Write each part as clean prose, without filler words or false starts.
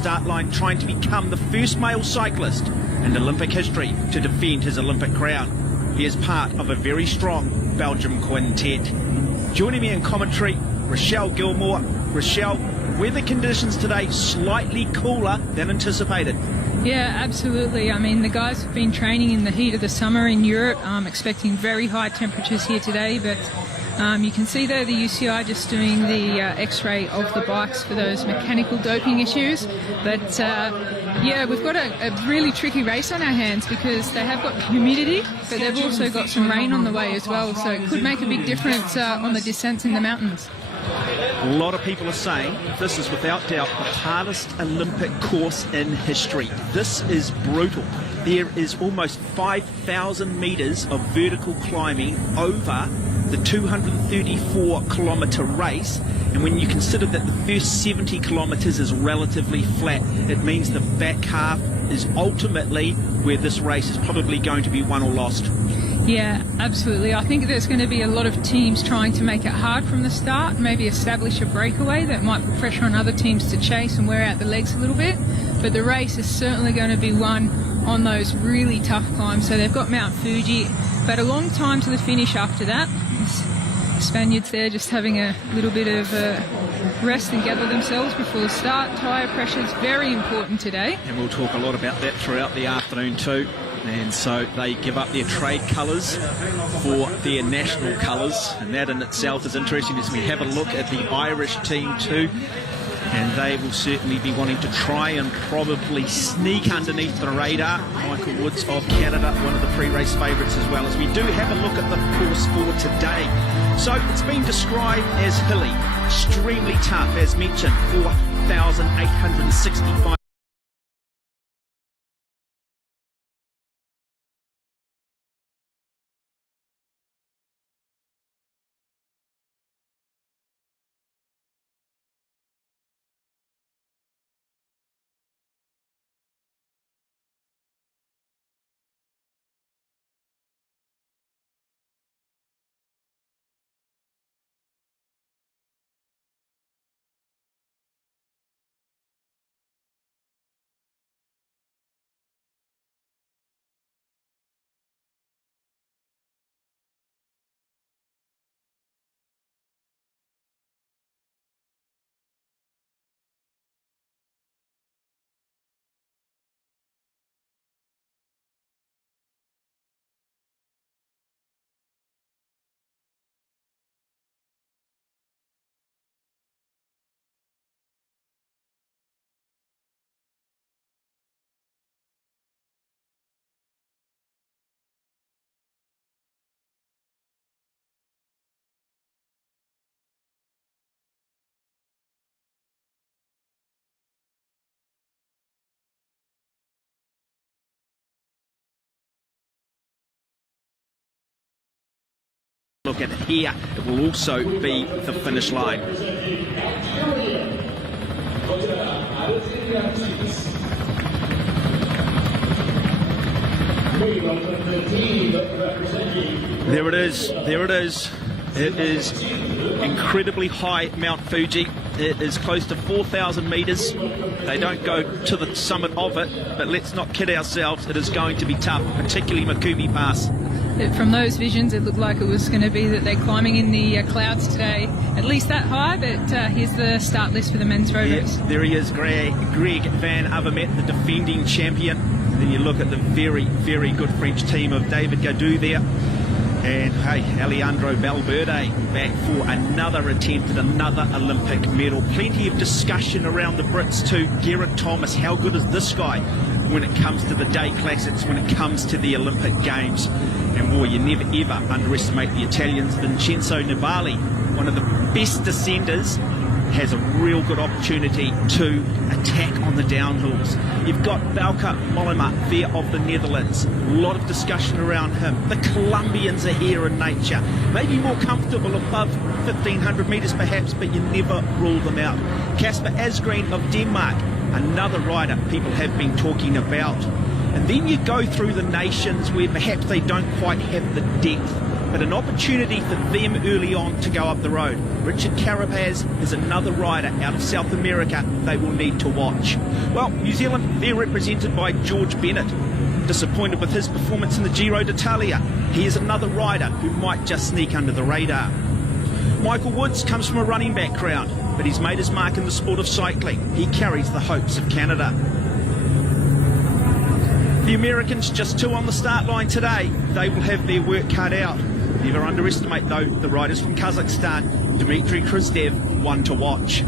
start line, trying to become the first male cyclist in Olympic history to defend his Olympic crown. He is part of a very strong Belgium quintet. Joining me in commentary, Rochelle Gilmore. Rochelle, weather conditions today slightly cooler than anticipated. Yeah, absolutely. I mean, the guys have been training in the heat of the summer in Europe, expecting very high temperatures here today, but you can see there the UCI just doing the x-ray of the bikes for those mechanical doping issues. But yeah, we've got a really tricky race on our hands because they have got humidity, but they've also got some rain on the way as well, so it could make a big difference on the descents in the mountains. A lot of people are saying this is without doubt the hardest Olympic course in history. This is brutal. There is almost 5,000 metres of vertical climbing over the 234-kilometre race, and when you consider that the first 70 kilometres is relatively flat, it means the back half is ultimately where this race is probably going to be won or lost. Yeah, absolutely. I think there's going to be a lot of teams trying to make it hard from the start, maybe establish a breakaway that might put pressure on other teams to chase and wear out the legs a little bit. But the race is certainly going to be won on those really tough climbs. So they've got Mount Fuji, but a long time to the finish after that. Spaniards there just having a little bit of rest and gather themselves before the start. Tyre pressure is very important today. And we'll talk a lot about that throughout the afternoon too. And so they give up their trade colours for their national colours, and that in itself is interesting as we have a look at the Irish team too. And they will certainly be wanting to try and probably sneak underneath the radar. Michael Woods of Canada, one of the pre-race favourites as well, as we do have a look at the course for today. So it's been described as hilly, extremely tough, as mentioned, 4,865. Look at it here, it will also be the finish line. There it is, there it is. It is incredibly high, Mount Fuji. It is close to 4,000 metres. They don't go to the summit of it, but let's not kid ourselves, it is going to be tough, particularly Makumi Pass. From those visions, it looked like it was going to be that they're climbing in the clouds today, at least that high, but here's the start list for the men's road race. There he is, Greg van Avermaet, the defending champion. Then you look at the very, very good French team of David Gaudu there. And hey, Alejandro Valverde back for another attempt at another Olympic medal. Plenty of discussion around the Brits too. Geraint Thomas, how good is this guy when it comes to the day classics, when it comes to the Olympic Games? And boy, you never ever underestimate the Italians. Vincenzo Nibali, one of the best descenders, has a real good opportunity to attack on the downhills. You've got Bauke Mollema there of the Netherlands. A lot of discussion around him. The Colombians are here in nature. Maybe more comfortable above 1,500 metres perhaps, but you never rule them out. Kasper Asgreen of Denmark, another rider people have been talking about. And then you go through the nations where perhaps they don't quite have the depth. but an opportunity for them early on to go up the road. Richard Carapaz is another rider out of South America they will need to watch. Well, New Zealand, they're represented by George Bennett. Disappointed with his performance in the Giro d'Italia. He is another rider who might just sneak under the radar. Michael Woods comes from a running background, but he's made his mark in the sport of cycling. He carries the hopes of Canada. The Americans, just 2 on the start line today. They will have their work cut out. Never underestimate, though, the riders from Kazakhstan. Dmitry Khrushchev, one to watch.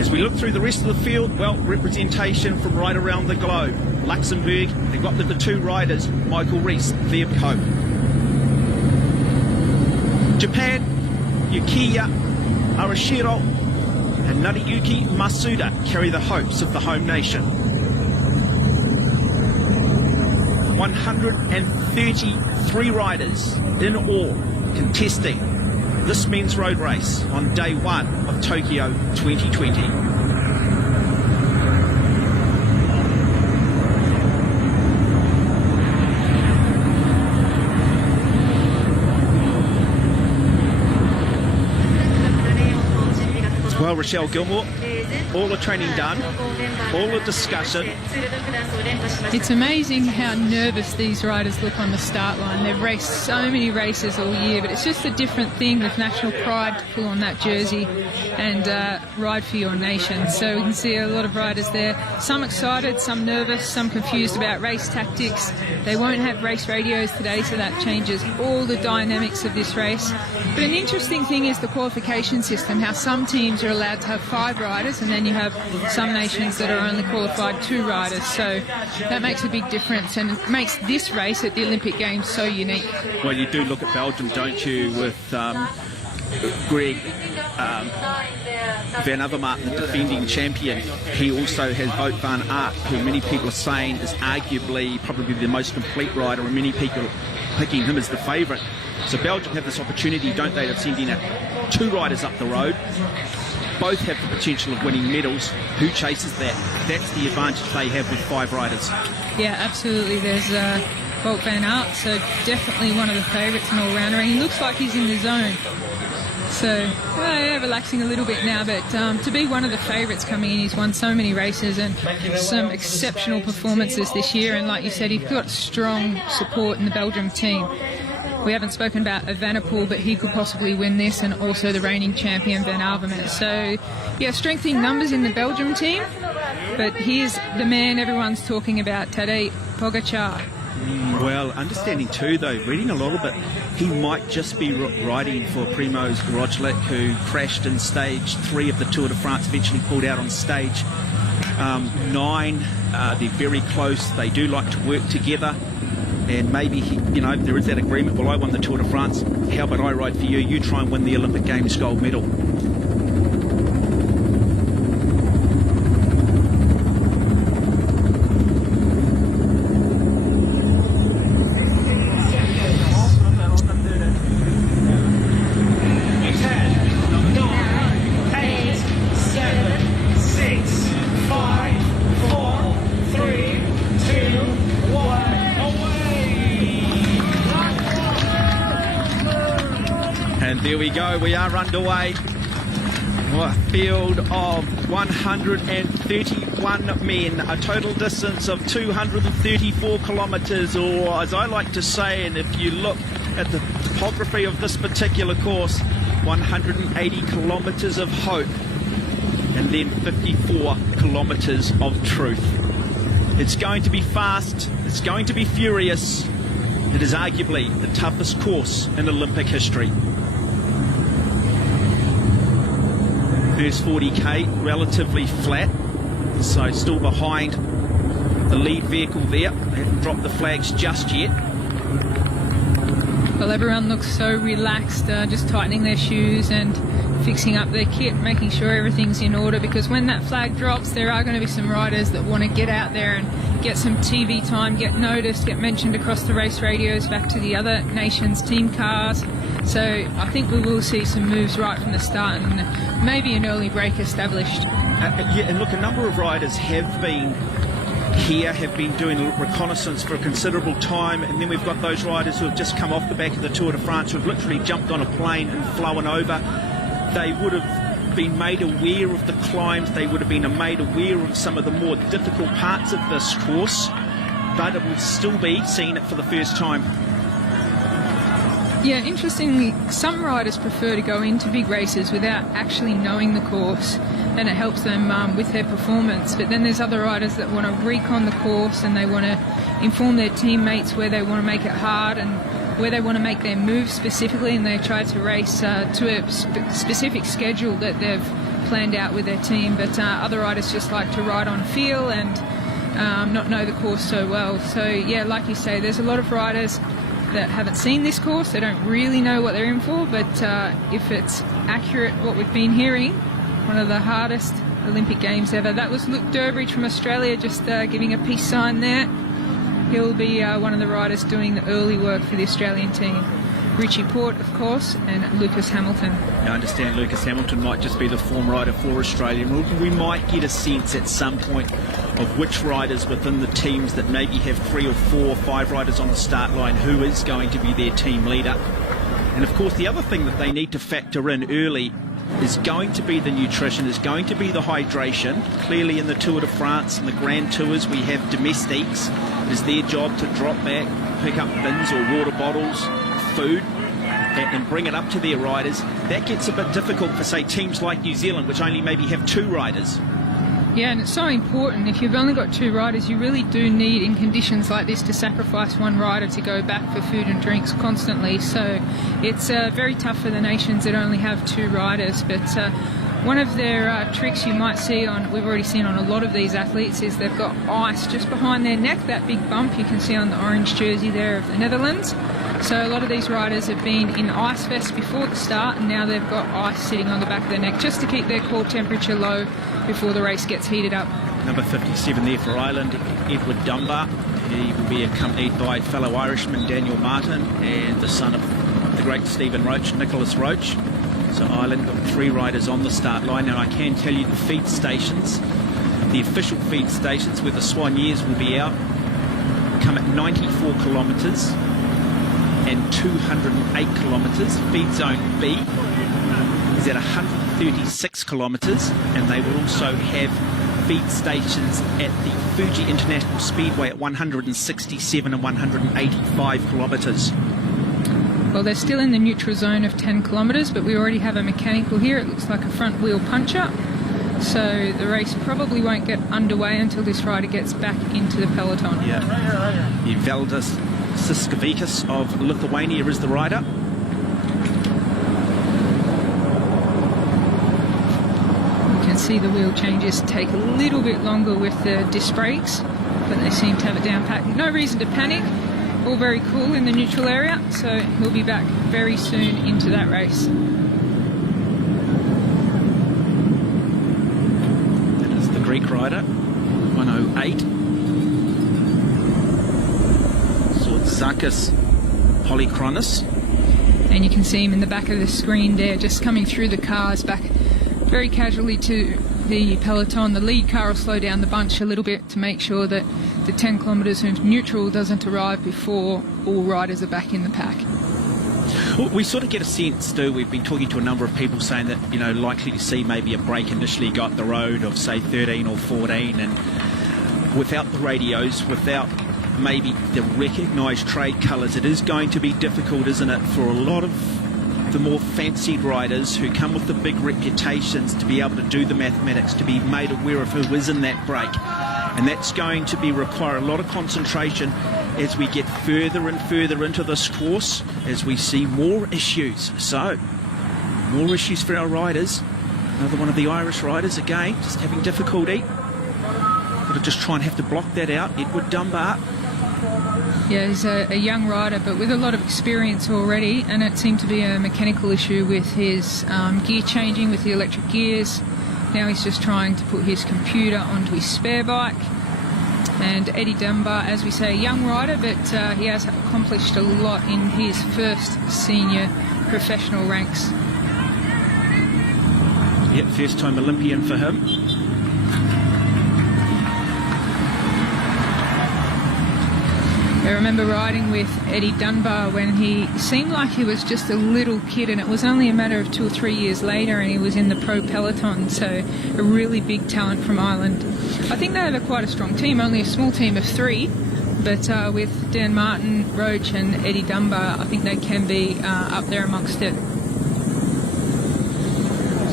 As we look through the rest of the field, well, representation from right around the globe. Luxembourg, they've got the 2 riders, Michael Rees, their coach. Japan, Yukiya Arashiro and Nariyuki Masuda carry the hopes of the home nation. 133 riders in all contesting this men's road race on day 1 of Tokyo 2020. Well, Rochelle Gilmore, all the training done, all the discussion. It's amazing how nervous these riders look on the start line. They've raced so many races all year, but it's just a different thing with national pride to pull on that jersey and ride for your nation. So we can see a lot of riders there, some excited, some nervous, some confused about race tactics. They won't have race radios today, so that changes all the dynamics of this race. But an interesting thing is the qualification system, how some teams are allowed to have 5 riders and then you have some nations that are only qualified 2 riders. So that makes a big difference and it makes this race at the Olympic Games so unique. Well, you do look at Belgium, don't you, with Greg Van Avermaet, the defending champion. He also has Wout van Aert, who many people are saying is arguably probably the most complete rider, and many people picking him as the favourite. So Belgium have this opportunity, don't they, of sending out 2 riders up the road. Both have the potential of winning medals. Who chases that? That's the advantage they have with 5 riders. Yeah, absolutely. There's Wout van Aert, so definitely one of the favourites, an all-rounder, and he looks like he's in the zone. So, yeah, relaxing a little bit now, but to be one of the favourites coming in, he's won so many races and some exceptional performances this year, and like you said, he's got strong support in the Belgium team. We haven't spoken about Evenepoel, but he could possibly win this, and also the reigning champion Van Avermaet. So, yeah, strengthening numbers in the Belgium team, but here's the man everyone's talking about, Tadej Pogačar. Well, understanding too, though, reading a little bit, he might just be riding for Primož Roglic, who crashed in stage 3 of the Tour de France, eventually pulled out on stage 9. They're very close. They do like to work together. And maybe, you know, there is that agreement. Well, I won the Tour de France. How about I ride for you? You try and win the Olympic Games gold medal. There we go, we are underway. A field of 131 men, a total distance of 234 kilometres, or as I like to say, and if you look at the topography of this particular course, 180 kilometres of hope, and then 54 kilometres of truth. It's going to be fast, it's going to be furious. It is arguably the toughest course in Olympic history. First 40k, relatively flat, so still behind the lead vehicle there. They haven't dropped the flags just yet. Well, everyone looks so relaxed, just tightening their shoes and fixing up their kit, making sure everything's in order, because when that flag drops, there are going to be some riders that want to get out there and get some TV time, get noticed, get mentioned across the race radios back to the other nations' team cars. So I think we will see some moves right from the start and maybe an early break established. Yeah, and look, a number of riders have been here have been doing reconnaissance for a considerable time, and then we've got those riders who have just come off the back of the Tour de France, who have literally jumped on a plane and flown over. They would have been made aware of the climbs, they would have been made aware of some of the more difficult parts of this course, but it will still be seeing it for the first time. Yeah, interestingly, some riders prefer to go into big races without actually knowing the course, and it helps them with their performance. But then there's other riders that want to recon the course, and they want to inform their teammates where they want to make it hard and where they want to make their moves specifically, and they try to race to a specific schedule that they've planned out with their team. But other riders just like to ride on feel and not know the course so well. So yeah, like you say, there's a lot of riders that haven't seen this course, they don't really know what they're in for, but if it's accurate what we've been hearing, one of the hardest Olympic Games ever. That was Luke Durbridge from Australia, just giving a peace sign there. He'll be one of the riders doing the early work for the Australian team. Richie Port, of course, and Lucas Hamilton. I understand Lucas Hamilton might just be the form rider for Australia. We might get a sense at some point of which riders within the teams that maybe have 3 or 4 or 5 riders on the start line, who is going to be their team leader. And of course the other thing that they need to factor in early is going to be the nutrition, is going to be the hydration. Clearly in the Tour de France and the Grand Tours we have domestiques. It is their job to drop back, pick up bins or water bottles, food, and bring it up to their riders. That gets a bit difficult for, say, teams like New Zealand, which only maybe have 2 riders. Yeah, and it's so important. If you've only got 2 riders, you really do need, in conditions like this, to sacrifice one rider to go back for food and drinks constantly. So it's very tough for the nations that only have 2 riders. But one of their tricks you might see we've already seen on a lot of these athletes, is they've got ice just behind their neck, that big bump you can see on the orange jersey there of the Netherlands. So a lot of these riders have been in ice vests before the start, and now they've got ice sitting on the back of their neck just to keep their core temperature low before the race gets heated up. Number 57 there for Ireland, Edward Dunbar. He will be accompanied by fellow Irishman Daniel Martin and the son of the great Stephen Roach, Nicholas Roach. So Ireland got 3 riders on the start line, and I can tell you the feed stations, the official feed stations where the Soigneurs will be out, come at 94 kilometres and 208 kilometres. Feed zone B is at 136 kilometres, and they will also have feed stations at the Fuji International Speedway at 167 and 185 kilometres. Well, they're still in the neutral zone of 10 kilometres, but we already have a mechanical here. It looks like a front wheel punch-up. So the race probably won't get underway until this rider gets back into the peloton. Yeah. Valdas Siskavikas of Lithuania is the rider. You can see the wheel changes take a little bit longer with the disc brakes, but they seem to have it down pat. No reason to panic. All very cool in the neutral area, so he'll be back very soon into that race. That is the Greek rider, 108. Zakis Polychronis. And you can see him in the back of the screen there, just coming through the cars back very casually to the peloton. The lead car will slow down the bunch a little bit to make sure that the 10 kilometres of neutral doesn't arrive before all riders are back in the pack. Well, we sort of get a sense, Stu, we've been talking to a number of people saying that, you know, likely to see maybe a break initially got the road of, say, 13 or 14, and without the radios, without maybe the recognised trade colours, it is going to be difficult, isn't it, for a lot of the more fancied riders who come with the big reputations to be able to do the mathematics, to be made aware of who is in that break. And that's going to require a lot of concentration as we get further and further into this course, as we see more issues. So, more issues for our riders. Another one of the Irish riders, again, just having difficulty. Got to just try and have to block that out. Edward Dunbar. Yeah, he's a young rider, but with a lot of experience already, and it seemed to be a mechanical issue with his gear changing with the electric gears. Now he's just trying to put his computer onto his spare bike. And Eddie Dunbar, as we say, a young rider, but he has accomplished a lot in his first senior professional ranks. Yep, first time Olympian for him. I remember riding with Eddie Dunbar when he seemed like he was just a little kid, and it was only a matter of 2 or 3 years later and he was in the pro peloton, so a really big talent from Ireland. I think they have quite a strong team, only a small team of 3, but with Dan Martin, Roach and Eddie Dunbar, I think they can be up there amongst it.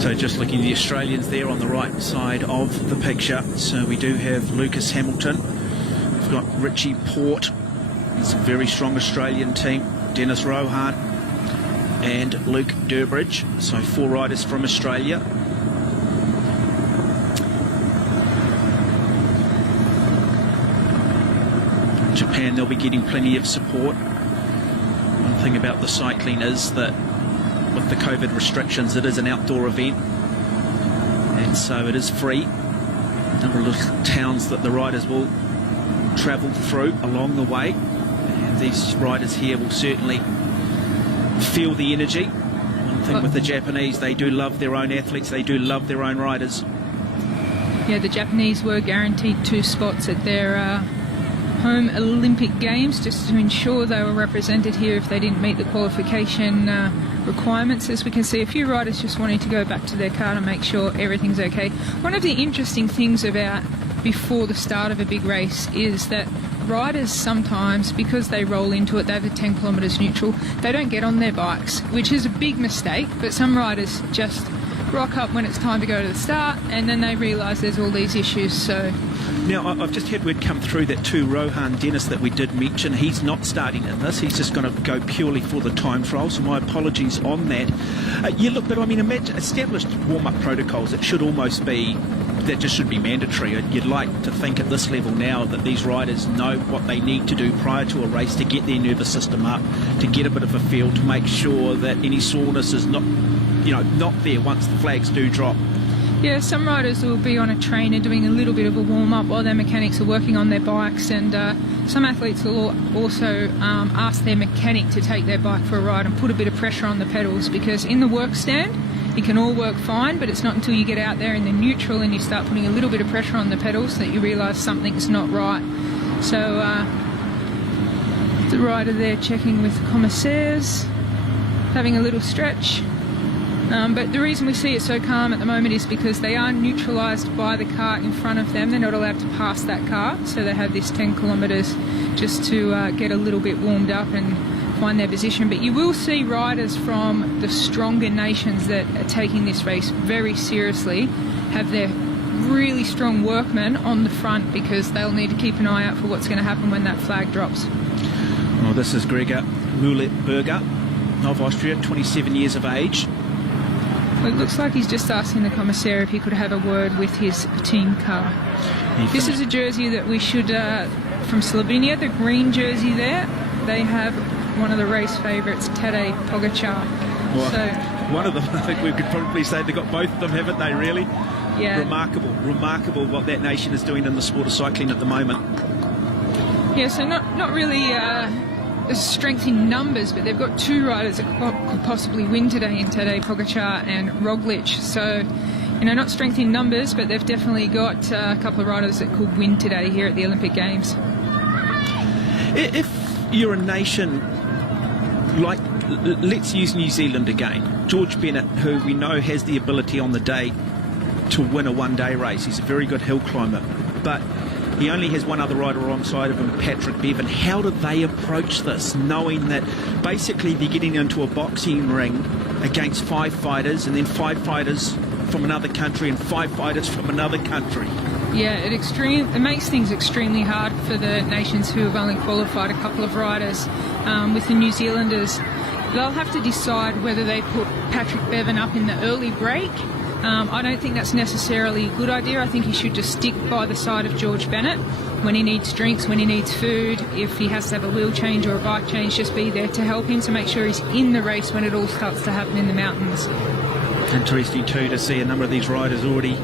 So just looking at the Australians there on the right side of the picture. So we do have Lucas Hamilton. We've got Richie Port. It's a very strong Australian team. Dennis Rohan and Luke Durbridge. So 4 riders from Australia. Japan, they'll be getting plenty of support. One thing about the cycling is that with the COVID restrictions, it is an outdoor event, and so it is free. A number of little towns that the riders will travel through along the way, and these riders here will certainly feel the energy. One thing with the Japanese, they do love their own athletes, they do love their own riders. Yeah, the Japanese were guaranteed 2 spots at their home Olympic Games just to ensure they were represented here if they didn't meet the qualification requirements. As we can see, a few riders just wanting to go back to their car to make sure everything's okay. One of the interesting things about before the start of a big race is that riders sometimes, because they roll into it, they have the 10 kilometres neutral, they don't get on their bikes, which is a big mistake, but some riders just rock up when it's time to go to the start and then they realise there's all these issues. So now, I've just had word come through that to Rohan Dennis that we did mention, he's not starting in this. He's just going to go purely for the time trial, so my apologies on that. Yeah, look, but I mean, imagine established warm-up protocols. It should almost be, that just should be mandatory. You'd like to think at this level now that these riders know what they need to do prior to a race to get their nervous system up, to get a bit of a feel, to make sure that any soreness is not, not there once the flags do drop. Yeah, some riders will be on a trainer doing a little bit of a warm-up while their mechanics are working on their bikes, and some athletes will also ask their mechanic to take their bike for a ride and put a bit of pressure on the pedals, because in the work stand it can all work fine, but it's not until you get out there in the neutral and you start putting a little bit of pressure on the pedals that you realise something's not right. So the rider there checking with commissaires, having a little stretch. But the reason we see it so calm at the moment is because they are neutralised by the car in front of them. They're not allowed to pass that car, so they have this 10 kilometres just to get a little bit warmed up and find their position. But you will see riders from the stronger nations that are taking this race very seriously have their really strong workmen on the front, because they'll need to keep an eye out for what's going to happen when that flag drops. Well, this is Gregor Mullet Berger of Austria, 27 years of age. Well, it looks like he's just asking the commissaire if he could have a word with his team car. This is a jersey that we should, from Slovenia, the green jersey there. They have one of the race favourites, Tadej Pogačar. Well, so, one of them, I think we could probably say they've got both of them, haven't they, really? Yeah. Remarkable what that nation is doing in the sport of cycling at the moment. Yeah, so not really a strength in numbers, but they've got 2 riders that could possibly win today in Tadej Pogačar and Roglic. So, not strength in numbers, but they've definitely got a couple of riders that could win today here at the Olympic Games. If you're a nation like, let's use New Zealand again. George Bennett, who we know has the ability on the day to win a one-day race. He's a very good hill climber, but he only has one other rider alongside of him, Patrick Bevan. How do they approach this, knowing that basically they're getting into a boxing ring against 5 fighters, and then 5 fighters from another country and 5 fighters from another country? Yeah, it makes things extremely hard for the nations who have only qualified a couple of riders. With the New Zealanders, they'll have to decide whether they put Patrick Bevan up in the early break. I don't think that's necessarily a good idea. I think he should just stick by the side of George Bennett when he needs drinks, when he needs food. If he has to have a wheel change or a bike change, just be there to help him, to make sure he's in the race when it all starts to happen in the mountains. Interesting too to see a number of these riders already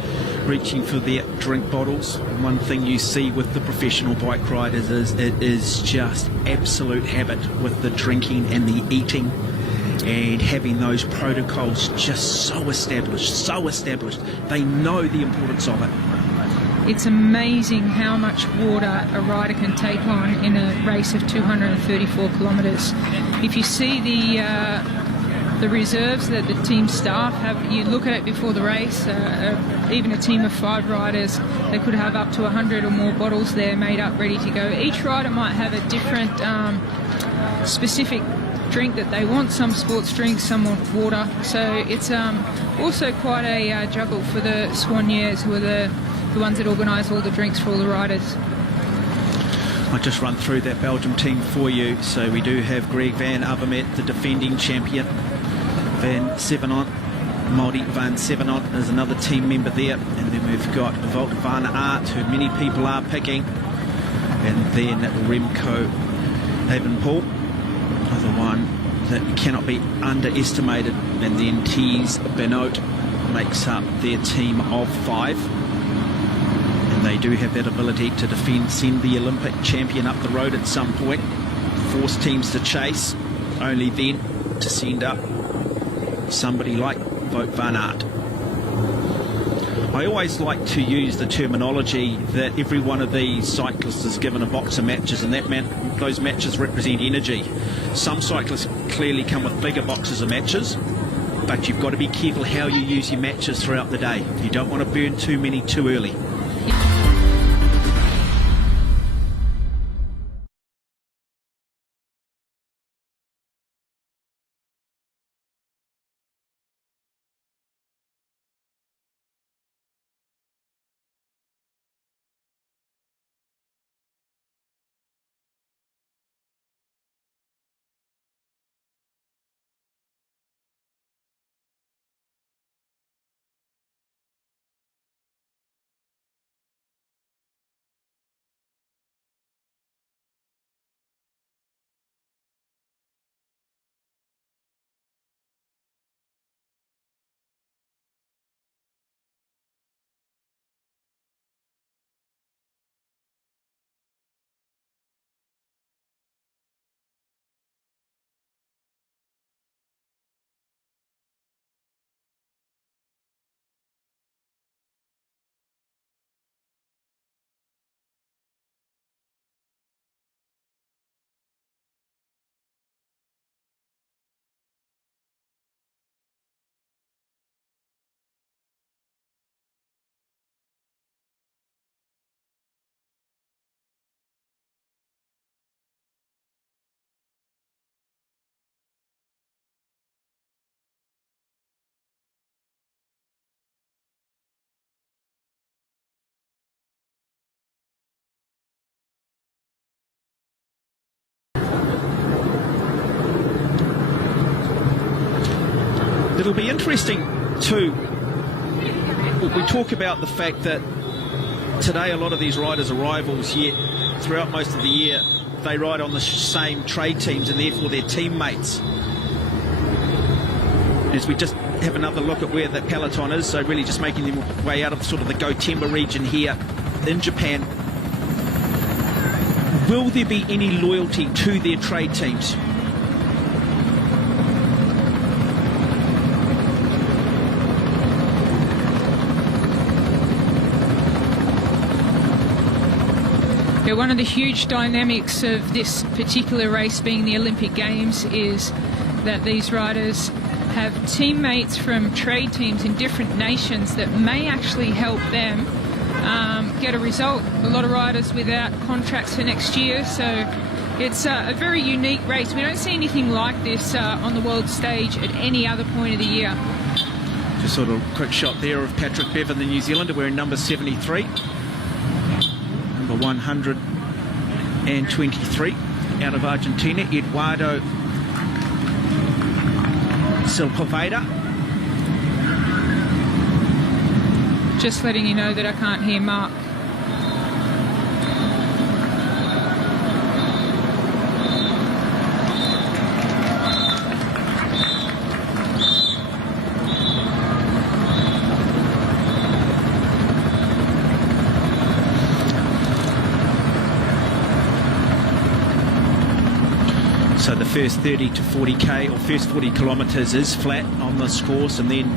reaching for their drink bottles. One thing you see with the professional bike riders is it is just absolute habit with the drinking and the eating, and having those protocols just so established. They know the importance of it. it's amazing how much water a rider can take on in a race of 234 kilometres. If you see the reserves that the team staff have, you look at it before the race, even a team of 5 riders, they could have up to 100 or more bottles there made up, ready to go. Each rider might have a different specific drink that they want, some sports drinks, some want water. So it's also quite a juggle for the soigneurs, who are the ones that organise all the drinks for all the riders. I'll just run through that Belgium team for you. So we do have Greg van Avermaet, the defending champion. Van Sevenant, Mauri van Sevenant is another team member there. And then we've got Wout van Aert, who many people are picking. And then Remco Evenepoel, another one that cannot be underestimated. And then Thies Benoot makes up their team of 5. They do have that ability to defend, send the Olympic champion up the road at some point, force teams to chase, only then to send up somebody like Wout van Aert. I always like to use the terminology that every one of these cyclists is given a box of matches, and those matches represent energy. Some cyclists clearly come with bigger boxes of matches, but you've got to be careful how you use your matches throughout the day. You don't want to burn too many too early. It'll be interesting too. We talk about the fact that today a lot of these riders are rivals, yet throughout most of the year they ride on the same trade teams and therefore they're teammates. As we just have another look at where the peloton is, so really just making their way out of sort of the Gotemba region here in Japan. Will there be any loyalty to their trade teams? Yeah, one of the huge dynamics of this particular race being the Olympic Games is that these riders have teammates from trade teams in different nations that may actually help them get a result. A lot of riders without contracts for next year, so it's a very unique race. We don't see anything like this on the world stage at any other point of the year. Just sort of a quick shot there of Patrick Bevan, the New Zealander, wearing number 73. Number 123 out of Argentina, Eduardo Silpoveda. Just letting you know that I can't hear Mark. So the first 30 to 40k or first 40 kilometres is flat on this course, and then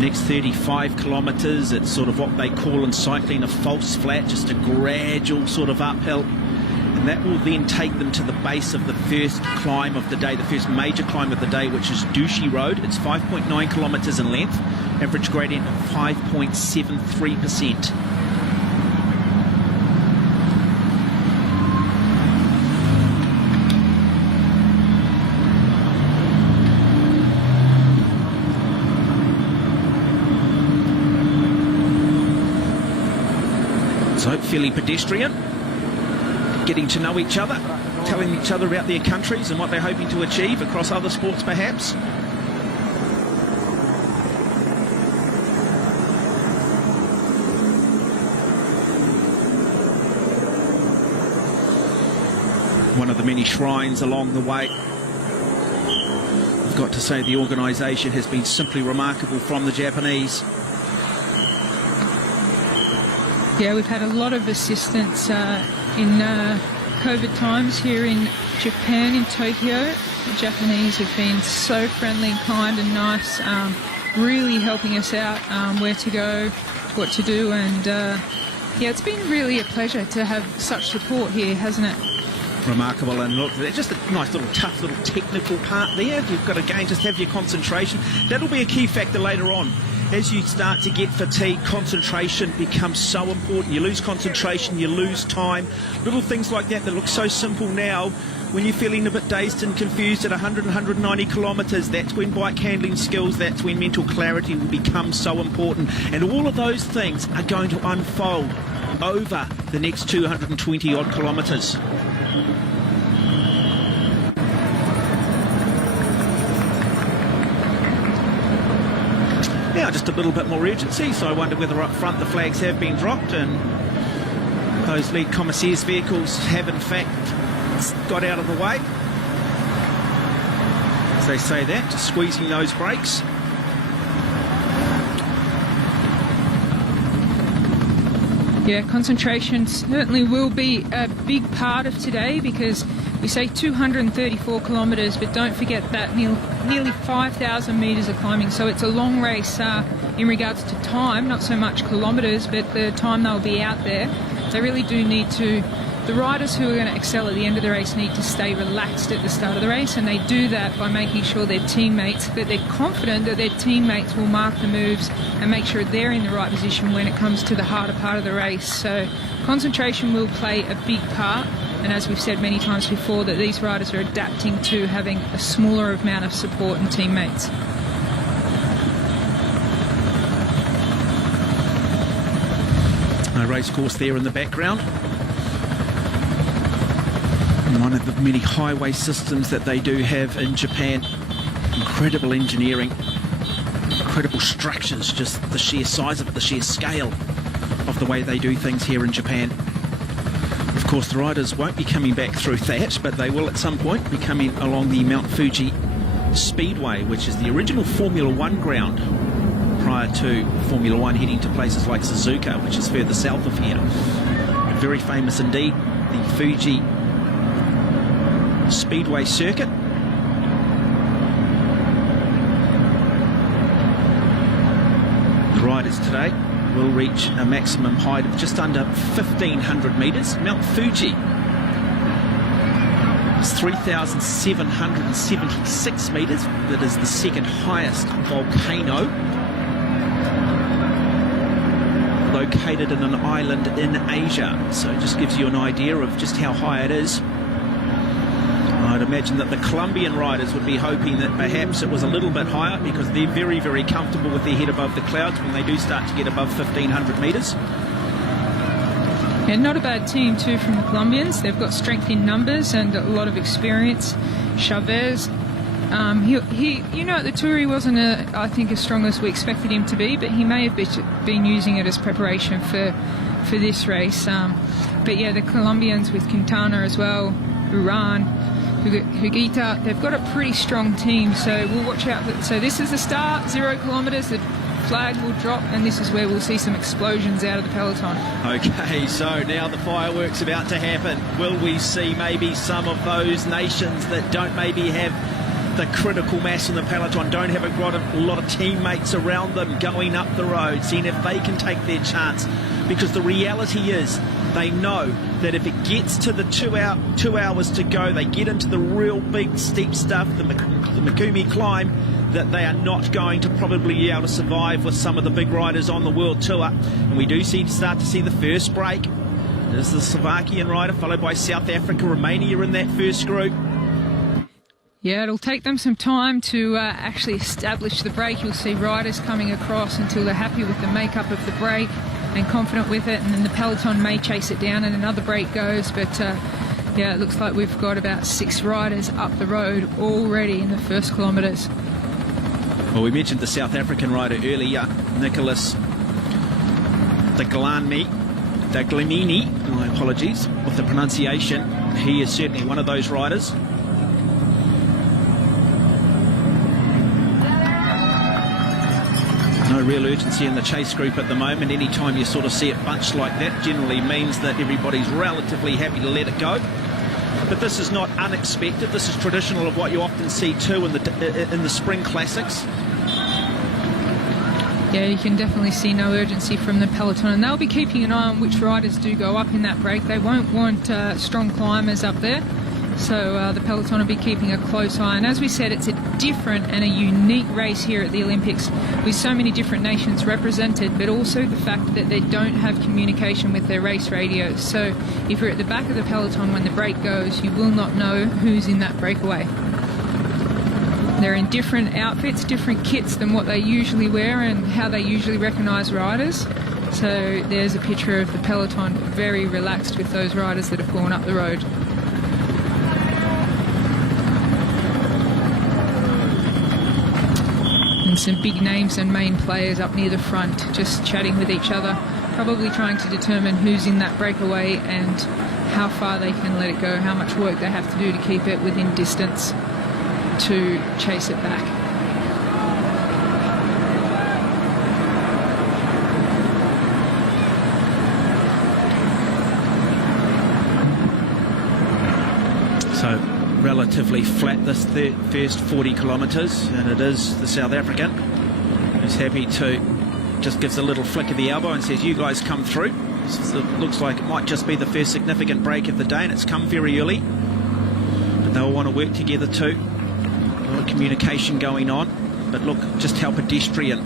Next 35 kilometres, it's sort of what they call in cycling a false flat, just a gradual sort of uphill. And that will then take them to the base of the first climb of the day, the first major climb of the day, which is Douchy Road. It's 5.9 kilometres in length, average gradient of 5.73%. So fairly pedestrian, getting to know each other, telling each other about their countries and what they're hoping to achieve across other sports perhaps. One of the many shrines along the way. I've got to say the organisation has been simply remarkable from the Japanese. Yeah, we've had a lot of assistance in COVID times here in Japan, in Tokyo. The Japanese have been so friendly and kind and nice, really helping us out where to go, what to do, and yeah, it's been really a pleasure to have such support here, hasn't it? Remarkable. And look, there's just a nice little tough little technical part there. You've got to, again, just have your concentration. That'll be a key factor later on. As you start to get fatigued, concentration becomes so important. You lose concentration, you lose time. Little things like that look so simple now. When you're feeling a bit dazed and confused at 100 and 190 kilometres, that's when bike handling skills, that's when mental clarity will become so important. And all of those things are going to unfold over the next 220 odd kilometres. Now just a little bit more urgency, so I wonder whether up front the flags have been dropped and those lead commissaire's vehicles have in fact got out of the way. As they say that, just squeezing those brakes. Yeah, concentration certainly will be a big part of today, because we say 234 kilometres, but don't forget that nearly 5,000 metres of climbing. So it's a long race in regards to time, not so much kilometres, but the time they'll be out there. They really do need to, the riders who are going to excel at the end of the race need to stay relaxed at the start of the race, and they do that by making sure their teammates, that they're confident that their teammates will mark the moves and make sure they're in the right position when it comes to the harder part of the race. So concentration will play a big part, and as we've said many times before, that these riders are adapting to having a smaller amount of support and teammates. A race course there in the background. One of the many highway systems that they do have in Japan. Incredible engineering, incredible structures, just the sheer size of it, the sheer scale of the way they do things here in Japan. Of course, the riders won't be coming back through that, but they will at some point be coming along the Mount Fuji Speedway, which is the original Formula One ground prior to Formula One heading to places like Suzuka, which is further south of here. Very famous indeed, the Fuji Speedway circuit. The riders today will reach a maximum height of just under 1,500 metres. Mount Fuji is 3,776 metres. That is the second highest volcano, located in an island in Asia. So it just gives you an idea of just how high it is. I'd imagine that the Colombian riders would be hoping that perhaps it was a little bit higher, because they're very, very comfortable with their head above the clouds when they do start to get above 1,500 metres. Yeah, not a bad team too from the Colombians. They've got strength in numbers and a lot of experience. Chavez, he at the Tour he wasn't, I think, as strong as we expected him to be, but he may have been using it as preparation for this race. But yeah, the Colombians with Quintana as well, Uran, Higuita, they've got a pretty strong team, so we'll watch out. So this is the start, 0 kilometres, the flag will drop, and this is where we'll see some explosions out of the peloton. Okay, so now the fireworks about to happen. Will we see maybe some of those nations that don't maybe have the critical mass in the peloton, don't have a lot of teammates around them going up the road, seeing if they can take their chance. Because the reality is, they know that if it gets to the 2 hours to go, they get into the real big steep stuff, the Mikumi climb, that they are not going to probably be able to survive with some of the big riders on the World Tour. And we do start to see the first break. There's the Slovakian rider, followed by South Africa, Romania in that first group. Yeah, it'll take them some time to actually establish the break. You'll see riders coming across until they're happy with the makeup of the break and confident with it, and then the peloton may chase it down and another break goes. But yeah, it looks like we've got about 6 riders up the road already in the first kilometres. Well, we mentioned the South African rider earlier, Nicholas Daglamini, my apologies with the pronunciation. He is certainly one of those riders. No real urgency in the chase group at the moment. Anytime you sort of see it bunched like that, generally means that everybody's relatively happy to let it go. But this is not unexpected. This is traditional of what you often see too in the spring classics. Yeah, you can definitely see no urgency from the peloton, and they'll be keeping an eye on which riders do go up in that break. They won't want strong climbers up there, so the peloton will be keeping a close eye. And as we said, it's a different and a unique race here at the Olympics, with so many different nations represented, but also the fact that they don't have communication with their race radios. So if you're at the back of the peloton when the break goes, you will not know who's in that breakaway. They're in different outfits, different kits than what they usually wear and how they usually recognise riders. So there's a picture of the peloton very relaxed with those riders that have gone up the road. And some big names and main players up near the front, just chatting with each other, probably trying to determine who's in that breakaway and how far they can let it go, how much work they have to do to keep it within distance to chase it back. So relatively flat this first 40 kilometres, and it is the South African who's happy to just gives a little flick of the elbow and says, you guys come through. So it looks like it might just be the first significant break of the day, and it's come very early, but they'll want to work together too. A lot of communication going on, but look just how pedestrian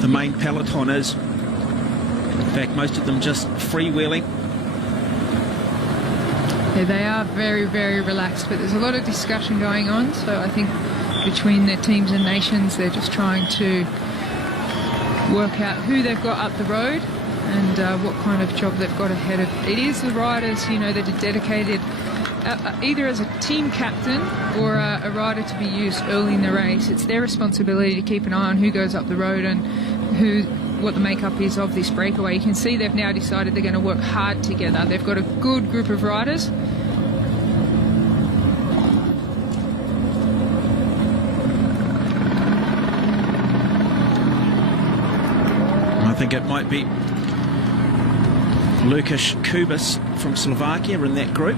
the main peloton is. In fact, most of them just freewheeling. Yeah, they are very, very relaxed, but there's a lot of discussion going on, so I think between their teams and nations, they're just trying to work out who they've got up the road and what kind of job they've got ahead of. It is the riders, you know, that are dedicated either as a team captain or a rider to be used early in the race. It's their responsibility to keep an eye on who goes up the road and what the makeup is of this breakaway. You can see they've now decided they're going to work hard together. They've got a good group of riders. I think it might be Lukasz Kubas from Slovakia in that group.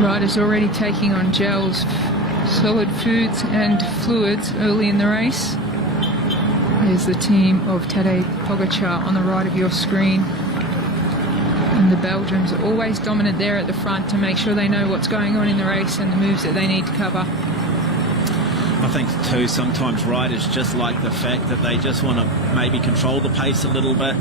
Riders already taking on gels, solid foods and fluids early in the race. There's the team of Tadej Pogačar on the right of your screen. And the Belgians are always dominant there at the front to make sure they know what's going on in the race and the moves that they need to cover. I think too sometimes riders just like the fact that they just want to maybe control the pace a little bit.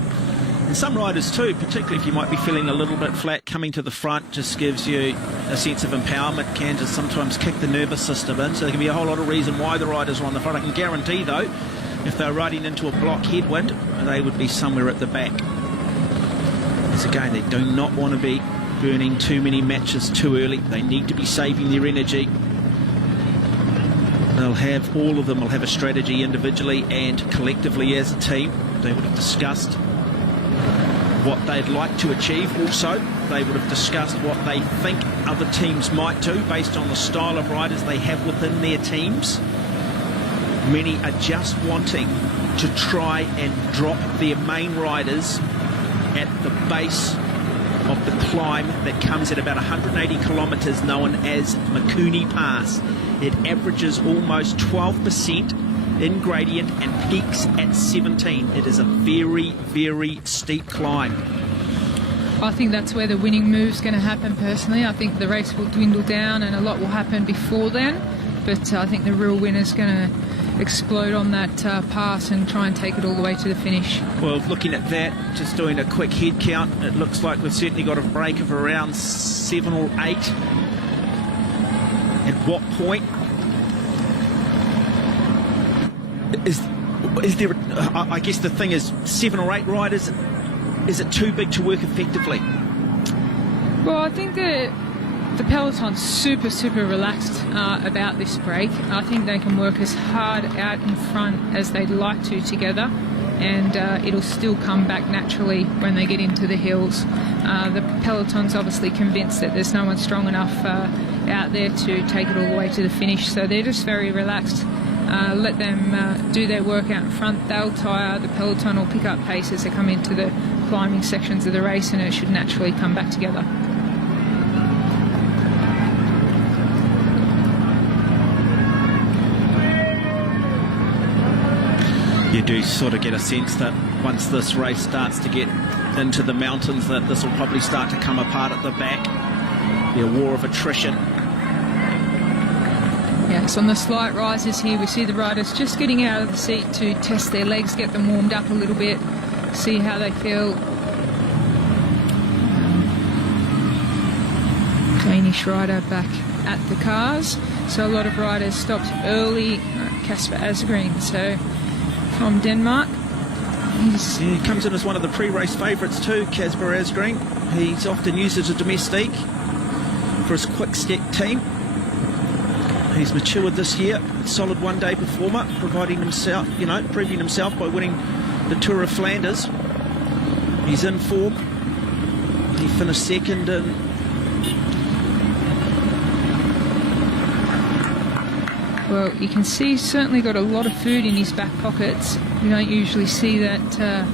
And some riders too, particularly if you might be feeling a little bit flat, coming to the front just gives you a sense of empowerment, can just sometimes kick the nervous system in. So there can be a whole lot of reason why the riders are on the front. I can guarantee though, if they're riding into a block headwind, they would be somewhere at the back. Because again, they do not want to be burning too many matches too early. They need to be saving their energy. All of them will have a strategy individually and collectively as a team. They would have discussed what they'd like to achieve. Also, they would have discussed what they think other teams might do based on the style of riders they have within their teams. Many are just wanting to try and drop their main riders at the base of the climb that comes at about 180 kilometres, known as Makuni Pass. It averages almost 12% in gradient and peaks at 17. It is a very, very steep climb. I think that's where the winning move's going to happen personally. I think the race will dwindle down and a lot will happen before then, but I think the real winner's going to explode on that pass and try and take it all the way to the finish. Well, looking at that, just doing a quick head count, it looks like we've certainly got a break of around 7 or 8. At what point is there, I guess the thing is, 7 or 8 riders, is it too big to work effectively? Well, I think the peloton's super relaxed about this break. I think they can work as hard out in front as they'd like to together, and it'll still come back naturally when they get into the hills. The peloton's obviously convinced that there's no one strong enough out there to take it all the way to the finish, so they're just very relaxed. Let them do their work out in front. They'll tire, the peloton will pick up pace as they come into the climbing sections of the race, and it should naturally come back together. You do sort of get a sense that once this race starts to get into the mountains, that this will probably start to come apart at the back. The war of attrition. Yes, on the slight rises here, we see the riders just getting out of the seat to test their legs, get them warmed up a little bit, see how they feel. Danish rider back at the cars. So a lot of riders stopped early. Kasper Asgreen, so from Denmark. He comes in as one of the pre-race favourites too, Kasper Asgreen. He's often used as a domestique for his quick step team. He's matured this year, solid one-day performer, providing himself, proving himself by winning the Tour of Flanders. He's in form. He finished second in well, you can see he's certainly got a lot of food in his back pockets. You don't usually see that.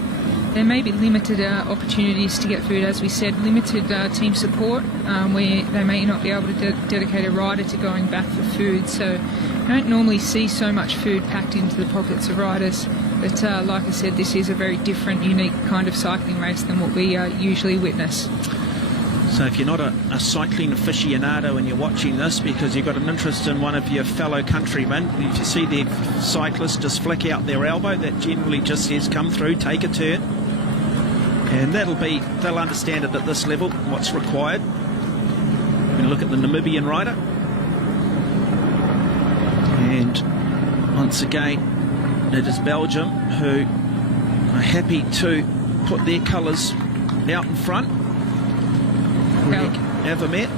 There may be limited opportunities to get food, as we said, limited team support, where they may not be able to dedicate a rider to going back for food. So you don't normally see so much food packed into the pockets of riders. But like I said, this is a very different, unique kind of cycling race than what we usually witness. So if you're not a cycling aficionado and you're watching this because you've got an interest in one of your fellow countrymen, if you see their cyclist just flick out their elbow, that generally just says come through, take a turn. And they'll understand it at this level, what's required. We're going to look at the Namibian rider. And once again, it is Belgium who are happy to put their colours out in front. Greg Alaphilippe.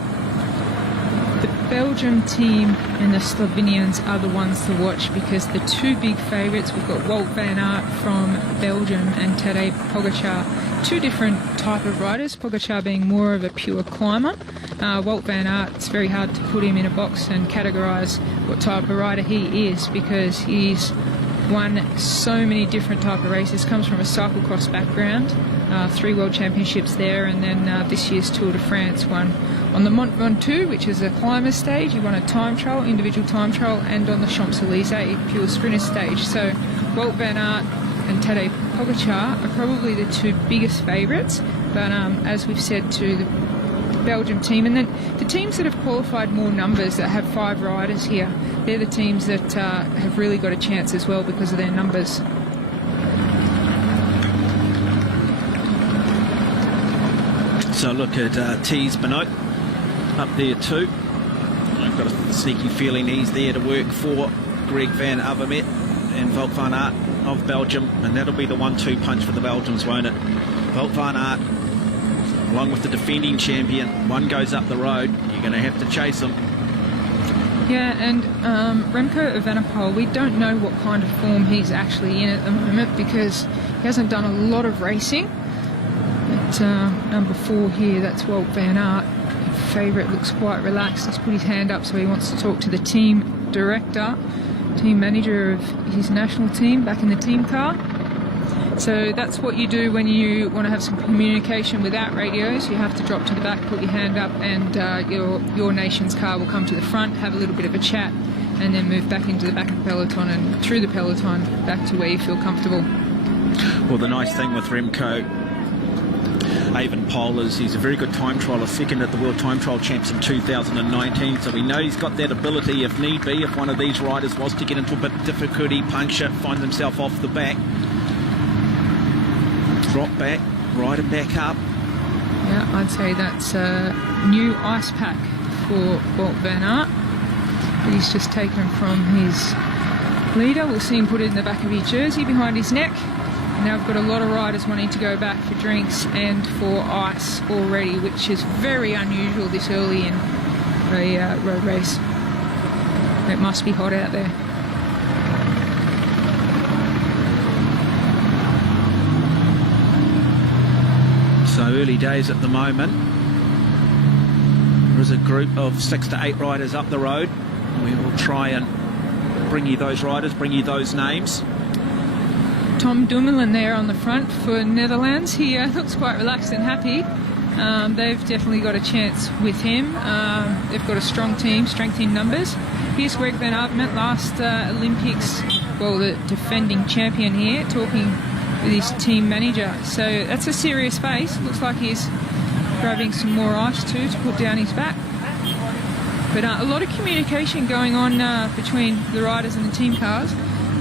The Belgium team and the Slovenians are the ones to watch, because the two big favourites, we've got Wout van Aert from Belgium and Tadej Pogačar, two different type of riders, Pogačar being more of a pure climber. Wout van Aert, it's very hard to put him in a box and categorise what type of rider he is, because he's won so many different type of races, comes from a cyclocross background, 3 World Championships there, and then this year's Tour de France won on the Mont Ventoux, which is a climber stage. He won a time trial, individual time trial, and on the Champs-Élysées pure sprinter stage. So Wout van Aert and Tadej Pogačar are probably the two biggest favourites, but as we've said to the Belgium team, and then the teams that have qualified more numbers, that have 5 riders here, they're the teams that have really got a chance as well because of their numbers. So look at Thies Benoit up there too. I've got a sneaky feeling he's there to work for Greg van Avermaet and Wout van Aert of Belgium, and that'll be the 1-2 punch for the Belgians, won't it? Wout van Aert, along with the defending champion, one goes up the road, you're going to have to chase him. Yeah, and Remco Evenepoel, we don't know what kind of form he's actually in at the moment, because he hasn't done a lot of racing. number 4 here, that's Walt Van Aert. Favourite looks quite relaxed. He's put his hand up, so he wants to talk to the team director, team manager of his national team back in the team car. So that's what you do when you want to have some communication without radios. You have to drop to the back, put your hand up, and your nation's car will come to the front, have a little bit of a chat, and then move back into the back of the peloton and through the peloton back to where you feel comfortable. Well, the nice thing with Remco Evenepoel is he's a very good time trialer, second at the World Time Trial Champs in 2019, so we know he's got that ability if need be, if one of these riders was to get into a bit of difficulty, puncture, find themselves off the back, drop back, ride it back up. Yeah, I'd say that's a new ice pack for Walt Van Aert that he's just taken from his leader. We'll see him put it in the back of his jersey behind his neck. Now I've got a lot of riders wanting to go back for drinks and for ice already, which is very unusual this early in a road race. It must be hot out there. So early days at the moment. There is a group of 6 to 8 riders up the road. We will try and bring you those riders, bring you those names. Tom Dumoulin there on the front for Netherlands. He looks quite relaxed and happy. They've definitely got a chance with him. They've got a strong team, strength in numbers. Here's Greg Van Avermaet, last Olympics, well, the defending champion here, talking with his team manager. So that's a serious face. Looks like he's grabbing some more ice too to put down his back. But a lot of communication going on between the riders and the team cars.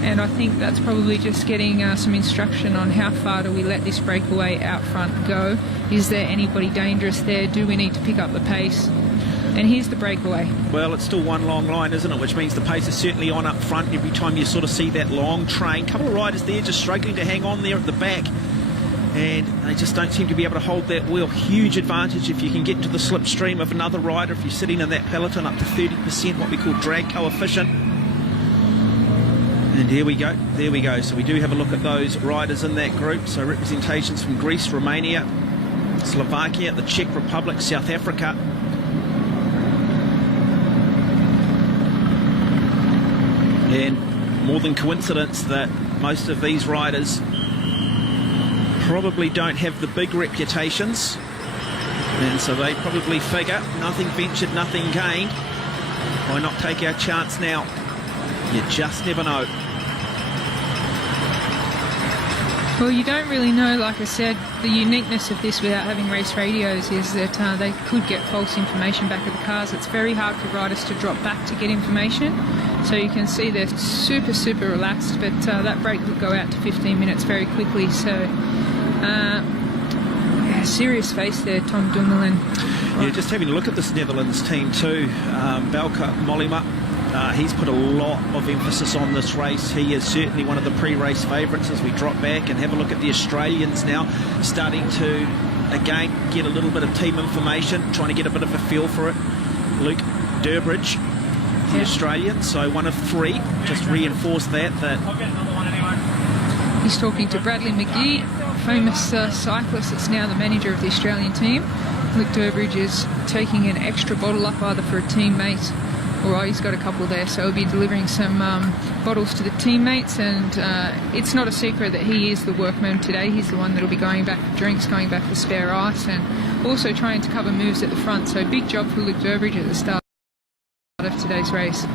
And I think that's probably just getting some instruction on how far do we let this breakaway out front go. Is there anybody dangerous there? Do we need to pick up the pace? And here's the breakaway. Well, it's still one long line, isn't it? Which means the pace is certainly on up front every time you sort of see that long train. Couple of riders there just struggling to hang on there at the back. And they just don't seem to be able to hold that wheel. Huge advantage if you can get into the slipstream of another rider. If you're sitting in that peloton up to 30%, what we call drag coefficient. And here we go, there we go. So we do have a look at those riders in that group. So representations from Greece, Romania, Slovakia, the Czech Republic, South Africa. And more than coincidence that most of these riders probably don't have the big reputations. And so they probably figure nothing ventured, nothing gained. Why not take our chance now? You just never know. Well, you don't really know, like I said, the uniqueness of this without having race radios is that they could get false information back at the cars. It's very hard for riders to drop back to get information. So you can see they're super, super relaxed, but that break could go out to 15 minutes very quickly. So, serious face there, Tom Dumoulin. Right. Yeah, just having a look at this Netherlands team too. Belka Mollema. He's put a lot of emphasis on this race. He is certainly one of the pre-race favourites as we drop back and have a look at the Australians now starting to, again, get a little bit of team information, trying to get a bit of a feel for it. Luke Durbridge, the Australian, so one of 3, just reinforce that. He's talking to Bradley McGee, famous cyclist that's now the manager of the Australian team. Luke Durbridge is taking an extra bottle up either for a teammate. Well, he's got a couple there, so he'll be delivering some bottles to the teammates, and it's not a secret that he is the workman today. He's the one that'll be going back for drinks, going back for spare ice, and also trying to cover moves at the front. So big job for Luke Durbridge at the start of today's race.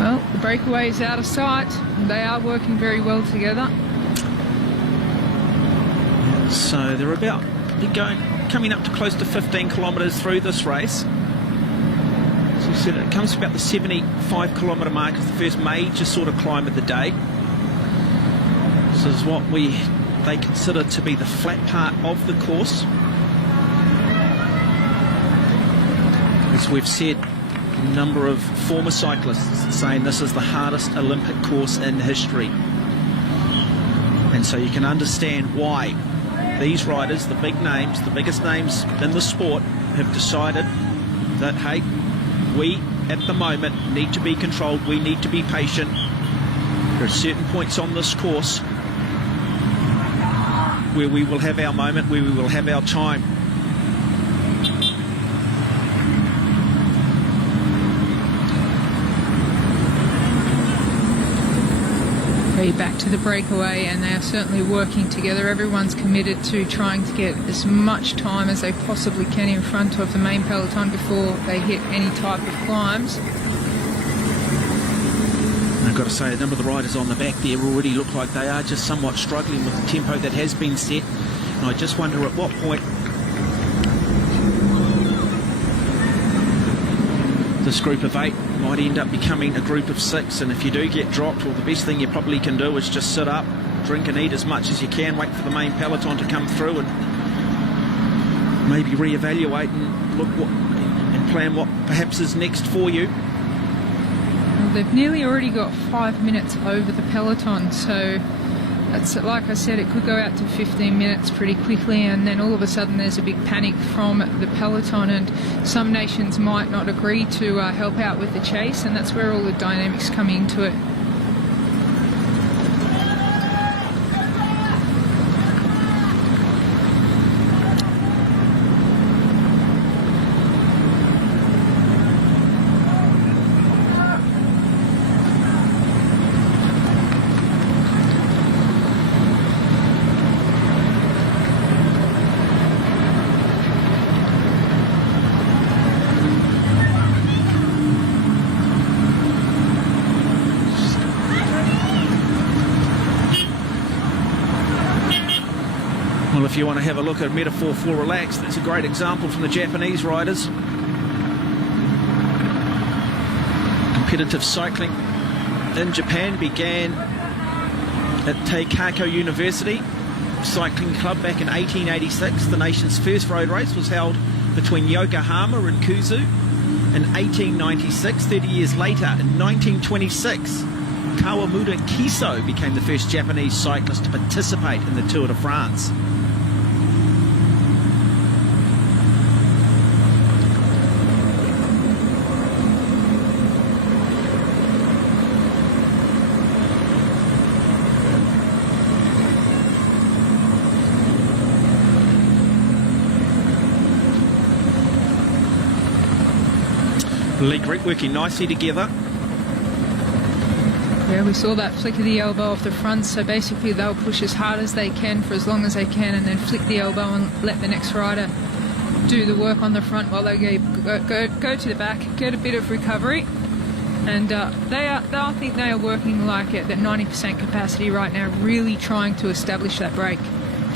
Well, the breakaway is out of sight. They are working very well together. So they're about... coming up to close to 15 kilometres through this race. As you said, it comes to about the 75 kilometre mark as the first major sort of climb of the day. This is what they consider to be the flat part of the course. As we've said, a number of former cyclists saying this is the hardest Olympic course in history. And so you can understand why these riders, the big names, the biggest names in the sport, have decided that, hey, we at the moment need to be controlled, we need to be patient. There are certain points on this course where we will have our moment, where we will have our time. Back to the breakaway, and they are certainly working together. Everyone's committed to trying to get as much time as they possibly can in front of the main peloton before they hit any type of climbs. I've got to say, a number of the riders on the back there already look like they are just somewhat struggling with the tempo that has been set. And I just wonder at what point this group of 8 might end up becoming a group of 6, and if you do get dropped, well, the best thing you probably can do is just sit up, drink and eat as much as you can, wait for the main peloton to come through, and maybe reevaluate and look and plan what perhaps is next for you. Well, they've nearly already got 5 minutes over the peloton, so it's, like I said, it could go out to 15 minutes pretty quickly, and then all of a sudden there's a big panic from the peloton, and some nations might not agree to help out with the chase, and that's where all the dynamics come into it. Well, if you want to have a look at a metaphor for relax, that's a great example from the Japanese riders. Competitive cycling in Japan began at Teikako University Cycling Club back in 1886. The nation's first road race was held between Yokohama and Kuzu in 1896. 30 years later, in 1926, Kawamura Kiso became the first Japanese cyclist to participate in the Tour de France. League group working nicely together. Yeah, we saw that flick of the elbow off the front, so basically they'll push as hard as they can for as long as they can, and then flick the elbow and let the next rider do the work on the front while they go to the back, get a bit of recovery. And I think they are working like at 90% capacity right now, really trying to establish that break.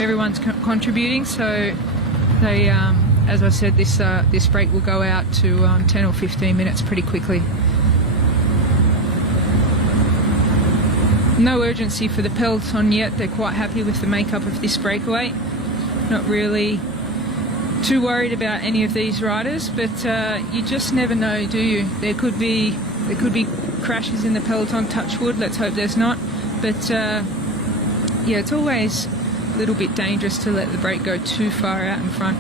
Everyone's contributing, so they, as I said, this break will go out to 10 or 15 minutes pretty quickly. No urgency for the peloton yet. They're quite happy with the makeup of this breakaway. Not really too worried about any of these riders, but you just never know, do you? There could be crashes in the peloton, touch wood, let's hope there's not. But yeah, it's always a little bit dangerous to let the break go too far out in front.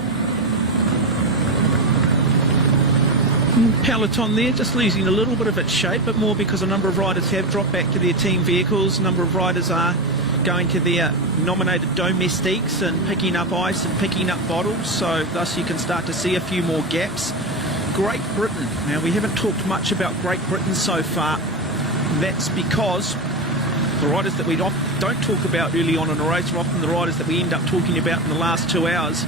Peloton there just losing a little bit of its shape, but more because a number of riders have dropped back to their team vehicles. A number of riders are going to their nominated domestiques and picking up ice and picking up bottles, so thus you can start to see a few more gaps. Great Britain. Now, we haven't talked much about Great Britain so far. That's because the riders that we don't talk about early on in a race are often the riders that we end up talking about in the last 2 hours.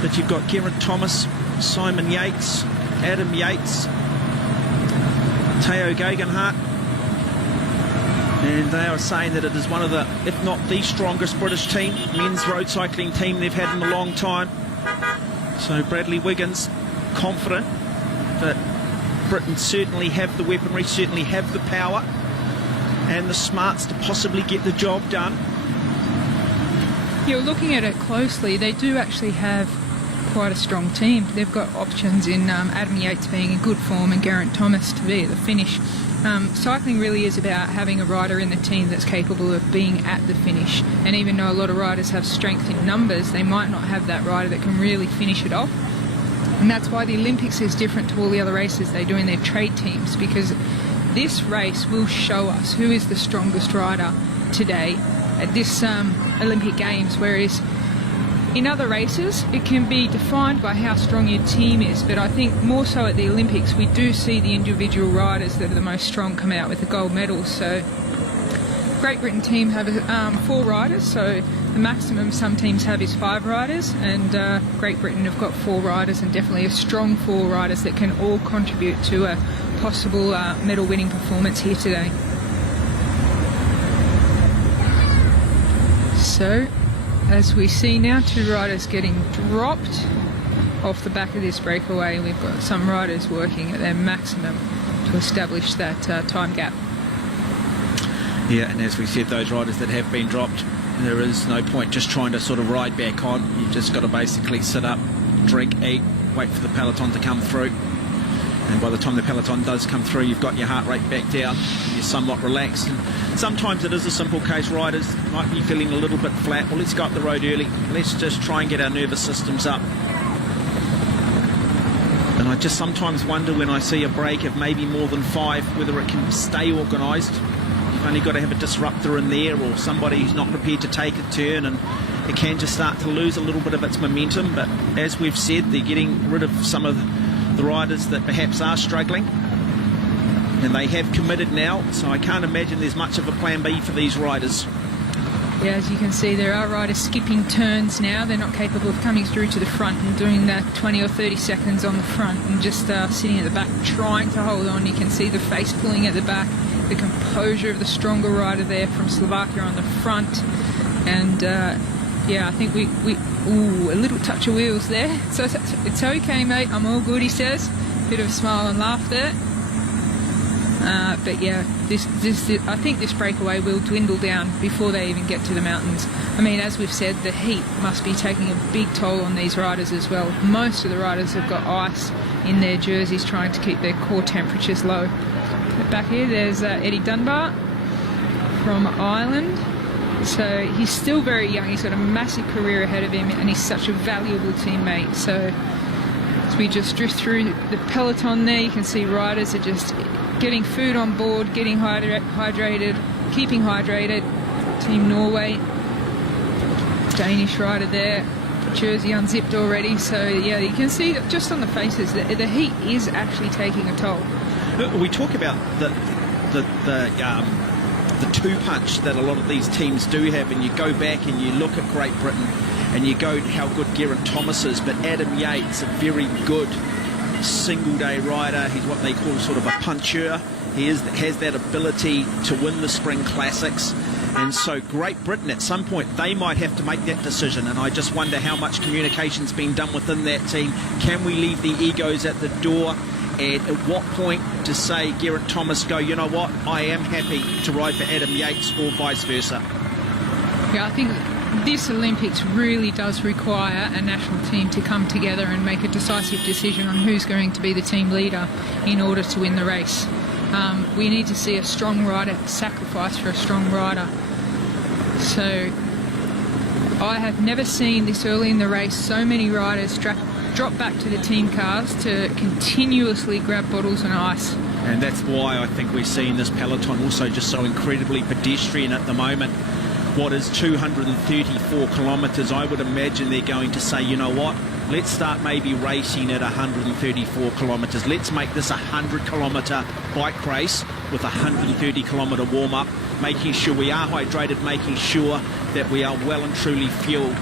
But you've got Geraint Thomas, Simon Yates, Adam Yates, Tao Geoghegan-Hart, and they are saying that it is one of the, if not the strongest British team, men's road cycling team they've had in a long time. So Bradley Wiggins confident that Britain certainly have the weaponry, certainly have the power and the smarts to possibly get the job done. You're looking at it closely, they do actually have quite a strong team. They've got options in Adam Yates being in good form and Geraint Thomas to be at the finish. Cycling really is about having a rider in the team that's capable of being at the finish, and even though a lot of riders have strength in numbers, they might not have that rider that can really finish it off. And that's why the Olympics is different to all the other races they do in their trade teams, because this race will show us who is the strongest rider today at this Olympic Games, whereas in other races it can be defined by how strong your team is, but I think more so at the Olympics we do see the individual riders that are the most strong come out with the gold medals. So Great Britain team have 4 riders, so the maximum some teams have is 5 riders, and Great Britain have got 4 riders, and definitely a strong 4 riders that can all contribute to a possible medal winning performance here today. So as we see now, 2 riders getting dropped off the back of this breakaway. We've got some riders working at their maximum to establish that time gap. Yeah, and as we said, those riders that have been dropped, there is no point just trying to sort of ride back on. You've just got to basically sit up, drink, eat, wait for the peloton to come through. And by the time the peloton does come through, you've got your heart rate back down, and you're somewhat relaxed. And sometimes it is a simple case. Riders might be feeling a little bit flat. Well, let's go up the road early. Let's just try and get our nervous systems up. And I just sometimes wonder when I see a break of maybe more than 5, whether it can stay organised. You've only got to have a disruptor in there, or somebody who's not prepared to take a turn, and it can just start to lose a little bit of its momentum. But as we've said, they're getting rid of some of the riders that perhaps are struggling, and they have committed now, so I can't imagine there's much of a plan B for these riders. Yeah, as you can see, there are riders skipping turns now. They're not capable of coming through to the front and doing that 20 or 30 seconds on the front and just sitting at the back trying to hold on. You can see the face pulling at the back, the composure of the stronger rider there from Slovakia on the front, and yeah, I think we ooh, a little touch of wheels there. So it's okay, mate, I'm all good, he says. Bit of a smile and laugh there. But yeah, this I think this breakaway will dwindle down before they even get to the mountains. I mean, as we've said, the heat must be taking a big toll on these riders as well. Most of the riders have got ice in their jerseys trying to keep their core temperatures low. But back here, there's Eddie Dunbar from Ireland. So he's still very young. He's got a massive career ahead of him, and he's such a valuable teammate. So as we just drift through the peloton there, you can see riders are just getting food on board, getting hydrated, keeping hydrated. Team Norway, Danish rider there, jersey unzipped already. So yeah, you can see that just on the faces that the heat is actually taking a toll. We talk about the two punch that a lot of these teams do have, and you go back and you look at Great Britain and you go how good Geraint Thomas is, but Adam Yates, a very good single day rider. He's what they call sort of a puncher. He has that ability to win the spring classics, and so Great Britain at some point they might have to make that decision, and I just wonder how much communication's been done within that team. Can we leave the egos at the door? And at what point to say Geraint Thomas go, you know what, I am happy to ride for Adam Yates, or vice versa? Yeah, I think this Olympics really does require a national team to come together and make a decisive decision on who's going to be the team leader in order to win the race. We need to see a strong rider sacrifice for a strong rider. So I have never seen this early in the race so many riders drop back to the team cars to continuously grab bottles and ice. And that's why I think we're seeing this peloton also just so incredibly pedestrian at the moment. What is 234 kilometres, I would imagine they're going to say, you know what, let's start maybe racing at 134 kilometres. Let's make this a 100-kilometre bike race with a 130-kilometre warm-up, making sure we are hydrated, making sure that we are well and truly fueled.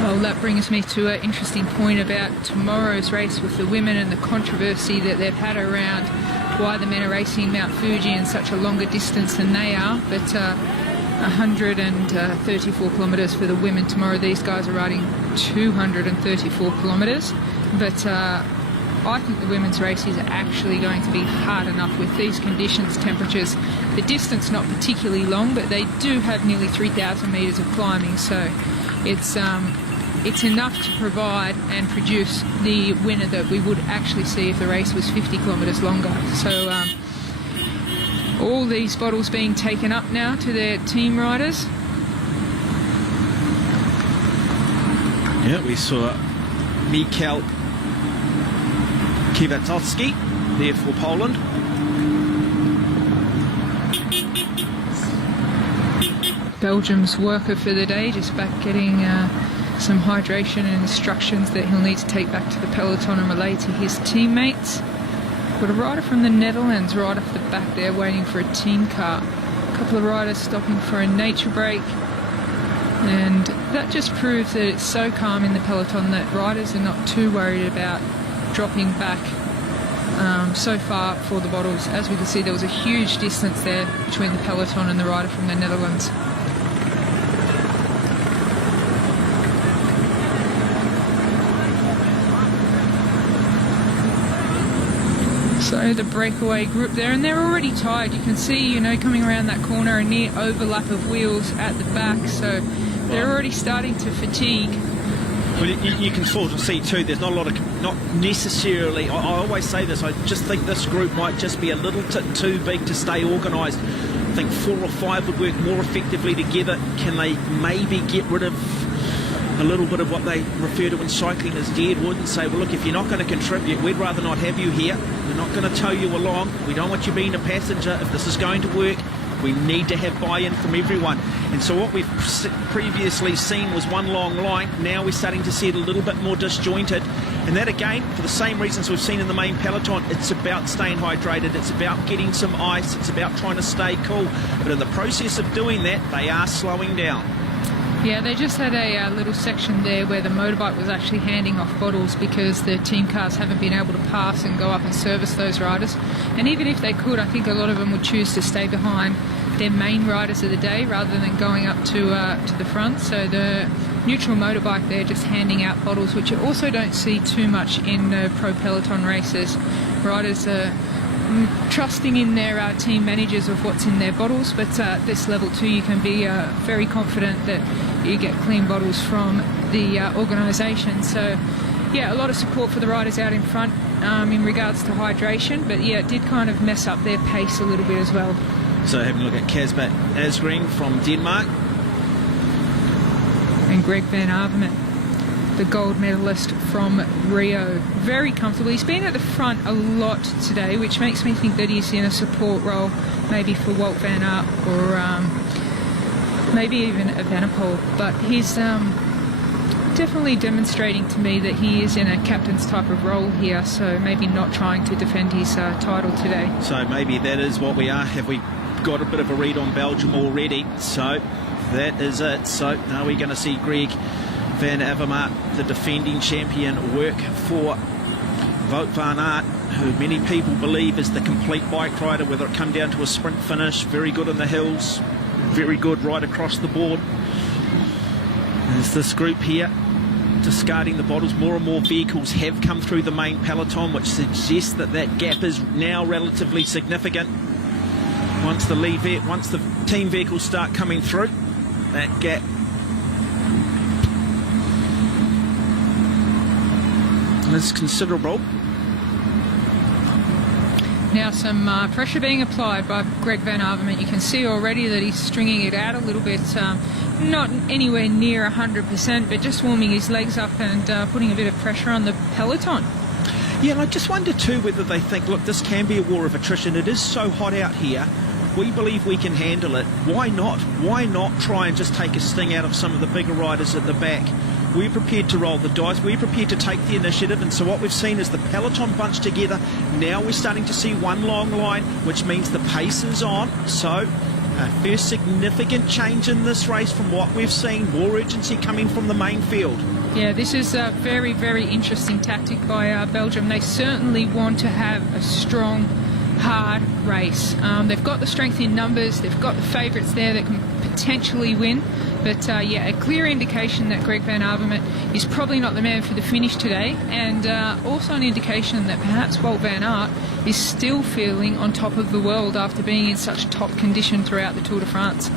Well, that brings me to an interesting point about tomorrow's race with the women and the controversy that they've had around why the men are racing Mount Fuji in such a longer distance than they are. But 134 kilometres for the women tomorrow. These guys are riding 234 kilometres. But I think the women's race is actually going to be hard enough with these conditions, temperatures. The distance not particularly long, but they do have nearly 3,000 metres of climbing. So it's enough to provide and produce the winner that we would actually see if the race was 50 kilometres longer. So all these bottles being taken up now to their team riders. Yeah, we saw Michał Kwiatkowski there for Poland. Belgium's worker for the day, just back getting some hydration and instructions that he'll need to take back to the peloton and relay to his teammates. Got a rider from the Netherlands right off the back there waiting for a team car. A couple of riders stopping for a nature break. And that just proves that it's so calm in the peloton that riders are not too worried about dropping back so far for the bottles. As we can see, there was a huge distance there between the peloton and the rider from the Netherlands. So the breakaway group there, and they're already tired. You can see, you know, coming around that corner, a near overlap of wheels at the back, so they're already starting to fatigue. Well, you can sort of see too, there's not a lot of, not necessarily, I always say this, I just think this group might just be a little too big to stay organised. I think 4 or 5 would work more effectively together. Can they maybe get rid of a little bit of what they refer to in cycling as deadwood and say, well, look, if you're not going to contribute, we'd rather not have you here. We're not going to tow you along. We don't want you being a passenger. If this is going to work, we need to have buy-in from everyone. And so what we've previously seen was one long line. Now we're starting to see it a little bit more disjointed. And that, again, for the same reasons we've seen in the main peloton, it's about staying hydrated. It's about getting some ice. It's about trying to stay cool. But in the process of doing that, they are slowing down. Yeah, they just had a little section there where the motorbike was actually handing off bottles because the team cars haven't been able to pass and go up and service those riders. And even if they could, I think a lot of them would choose to stay behind their main riders of the day rather than going up to the front. So the neutral motorbike there just handing out bottles, which you also don't see too much in pro peloton races. Riders are trusting in their team managers of what's in their bottles, but at this level too you can be very confident that you get clean bottles from the organisation. So yeah, a lot of support for the riders out in front in regards to hydration, but yeah, it did kind of mess up their pace a little bit as well. So having a look at Kasper Asgreen from Denmark. And Greg van Avermaet, the gold medalist from Rio, very comfortable. He's been at the front a lot today, which makes me think that he's in a support role, maybe for Wout van Aert or maybe even Evenepoel. But he's definitely demonstrating to me that he is in a captain's type of role here, so maybe not trying to defend his title today. So maybe that is what we are. Have we got a bit of a read on Belgium already? So that is it. So are we going to see Greg van Avermaet, the defending champion, work for Wout van Aert, who many people believe is the complete bike rider, whether it come down to a sprint finish, very good in the hills, very good right across the board. There's this group here discarding the bottles. More and more vehicles have come through the main peloton, which suggests that that gap is now relatively significant. Once the team vehicles start coming through, that gap is considerable. Now some pressure being applied by Greg van Avermaet. You can see already that he's stringing it out a little bit, not anywhere near 100%, but just warming his legs up and putting a bit of pressure on the peloton. Yeah, and I just wonder too whether they think, look, this can be a war of attrition. It is so hot out here. We believe we can handle it. Why not? Why not try and just take a sting out of some of the bigger riders at the back? We're prepared to roll the dice. We're prepared to take the initiative. And so what we've seen is the peloton bunched together. Now we're starting to see one long line, which means the pace is on. So a first significant change in this race from what we've seen. More urgency coming from the main field. Yeah, this is a very, very interesting tactic by Belgium. They certainly want to have a strong, hard race. They've got the strength in numbers. They've got the favourites there that can potentially win. But yeah, a clear indication that Greg van Avermaet is probably not the man for the finish today, and also an indication that perhaps Wout van Aert is still feeling on top of the world after being in such top condition throughout the Tour de France.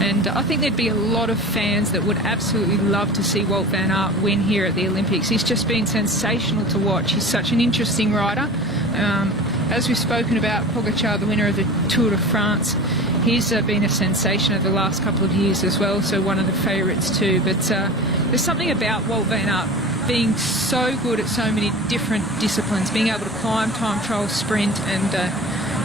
And I think there'd be a lot of fans that would absolutely love to see Wout van Aert win here at the Olympics. He's just been sensational to watch. He's such an interesting rider. As we've spoken about, Pogacar, the winner of the Tour de France, he's been a sensation over the last couple of years as well, so one of the favourites too. But there's something about Wout van Aert being so good at so many different disciplines, being able to climb, time trial, sprint, and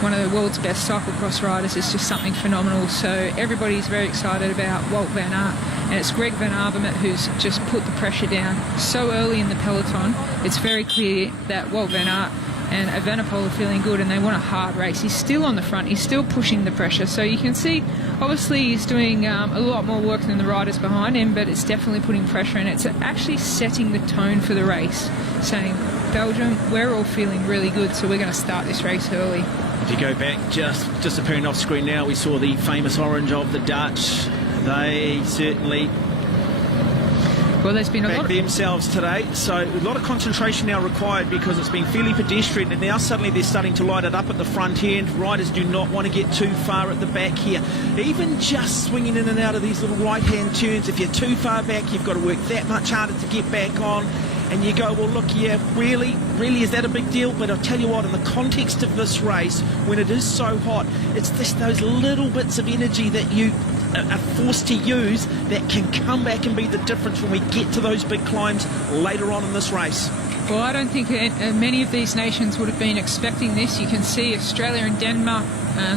one of the world's best cyclocross riders is just something phenomenal. So everybody's very excited about Wout van Aert, and it's Greg van Avermaet who's just put the pressure down so early in the peloton. It's very clear that Wout van Aert and Evenepoel are feeling good, and they want a hard race. He's still on the front, he's still pushing the pressure, so you can see obviously he's doing a lot more work than the riders behind him, but it's definitely putting pressure, and it's actually setting the tone for the race, saying, Belgium, we're all feeling really good, so we're going to start this race early. If you go back, just disappearing off screen now, we saw the famous orange of the Dutch. They certainly there's been a lot themselves today, so a lot of concentration now required because it's been fairly pedestrian, and now suddenly they're starting to light it up at the front end. Riders do not want to get too far at the back here, even just swinging in and out of these little right-hand turns. If you're too far back, you've got to work that much harder to get back on. And you go, well, look, yeah, really, is that a big deal? But I'll tell you what, in the context of this race, when it is so hot, it's just those little bits of energy that you are forced to use that can come back and be the difference when we get to those big climbs later on in this race. Well, I don't think many of these nations would have been expecting this. You can see Australia and Denmark,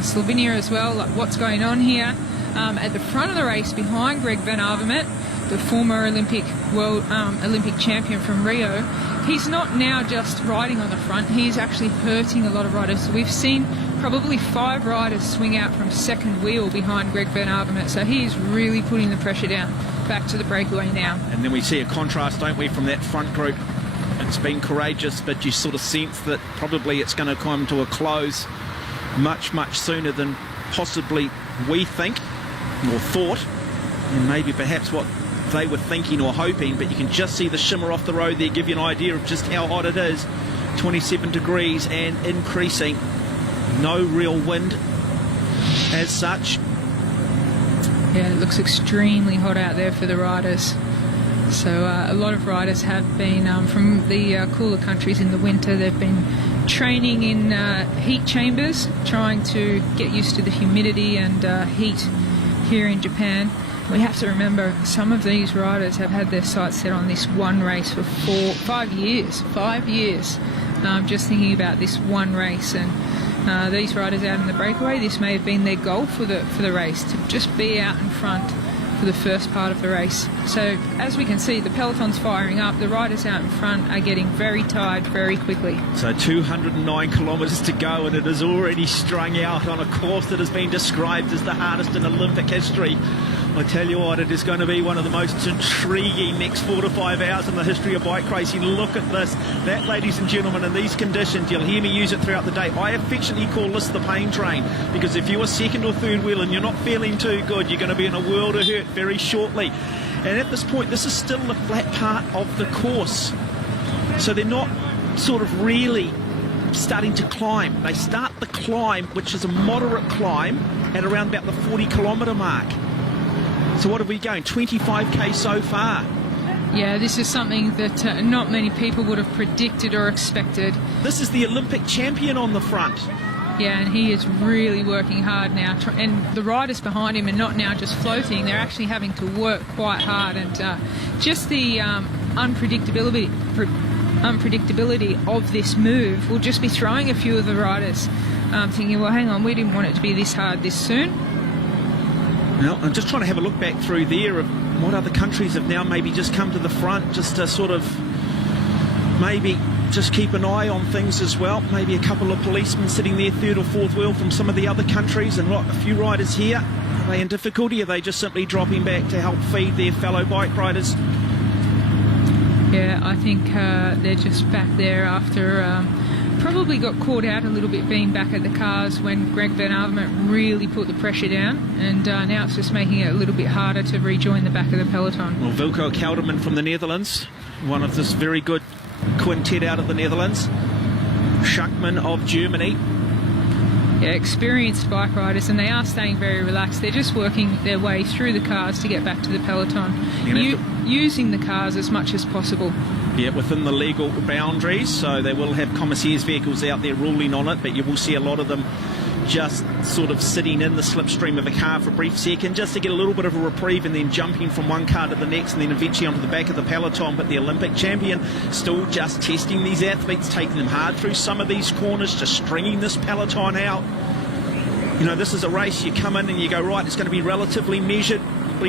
Slovenia as well, like what's going on here. At the front of the race, behind Greg van Avermaet, the former Olympic champion from Rio, he's not now just riding on the front, he's actually hurting a lot of riders. So we've seen probably 5 riders swing out from second wheel behind Greg van Avermaet, so he is really putting the pressure down. Back to the breakaway now. And then we see a contrast, don't we, from that front group. It's been courageous, but you sort of sense that probably it's going to come to a close much sooner than possibly we think or thought, and maybe perhaps what they were thinking or hoping. But you can just see the shimmer off the road there, give you an idea of just how hot it is. 27 degrees and increasing. No real wind as such. Yeah, it looks extremely hot out there for the riders. So a lot of riders have been from the cooler countries in the winter. They've been training in heat chambers, trying to get used to the humidity and heat here in Japan. We have to remember some of these riders have had their sights set on this one race for 5 years. 5 years. Just thinking about this one race, and these riders out in the breakaway, this may have been their goal for the race, to just be out in front for the first part of the race. So as we can see, the peloton's firing up, the riders out in front are getting very tired very quickly. So 209 kilometres to go, and it is already strung out on a course that has been described as the hardest in Olympic history. I tell you what, it is going to be one of the most intriguing next 4 to 5 hours in the history of bike racing. Look at this. That, ladies and gentlemen, in these conditions, you'll hear me use it throughout the day. I affectionately call this the pain train, because if you are second or third wheel and you're not feeling too good, you're going to be in a world of hurt very shortly. And at this point, this is still the flat part of the course. So they're not sort of really starting to climb. They start the climb, which is a moderate climb, at around about the 40-kilometre mark. So what are we going? 25k so far. Yeah, this is something that not many people would have predicted or expected. This is the Olympic champion on the front. Yeah, and he is really working hard now. And the riders behind him are not now just floating, they're actually having to work quite hard. And just the unpredictability of this move will just be throwing a few of the riders thinking, well, hang on, we didn't want it to be this hard this soon. Well, I'm just trying to have a look back through there of what other countries have now maybe just come to the front, just to sort of maybe just keep an eye on things as well. Maybe a couple of policemen sitting there, third or fourth wheel from some of the other countries, and a few riders here. Are they in difficulty? Are they just simply dropping back to help feed their fellow bike riders? Yeah, I think they're just back there after probably got caught out a little bit being back at the cars when Greg van Avermaet really put the pressure down, and now it's just making it a little bit harder to rejoin the back of the peloton. Well, Wilco Kelderman from the Netherlands, one of this very good quintet out of the Netherlands. Schachmann of Germany. Yeah, experienced bike riders, and they are staying very relaxed. They're just working their way through the cars to get back to the peloton, using the cars as much as possible. Yeah, within the legal boundaries, so they will have commissaires' vehicles out there ruling on it, but you will see a lot of them just sort of sitting in the slipstream of a car for a brief second just to get a little bit of a reprieve and then jumping from one car to the next and then eventually onto the back of the peloton. But the Olympic champion still just testing these athletes, taking them hard through some of these corners, just stringing this peloton out. You know, this is a race, you come in and you go, right, it's going to be relatively measured,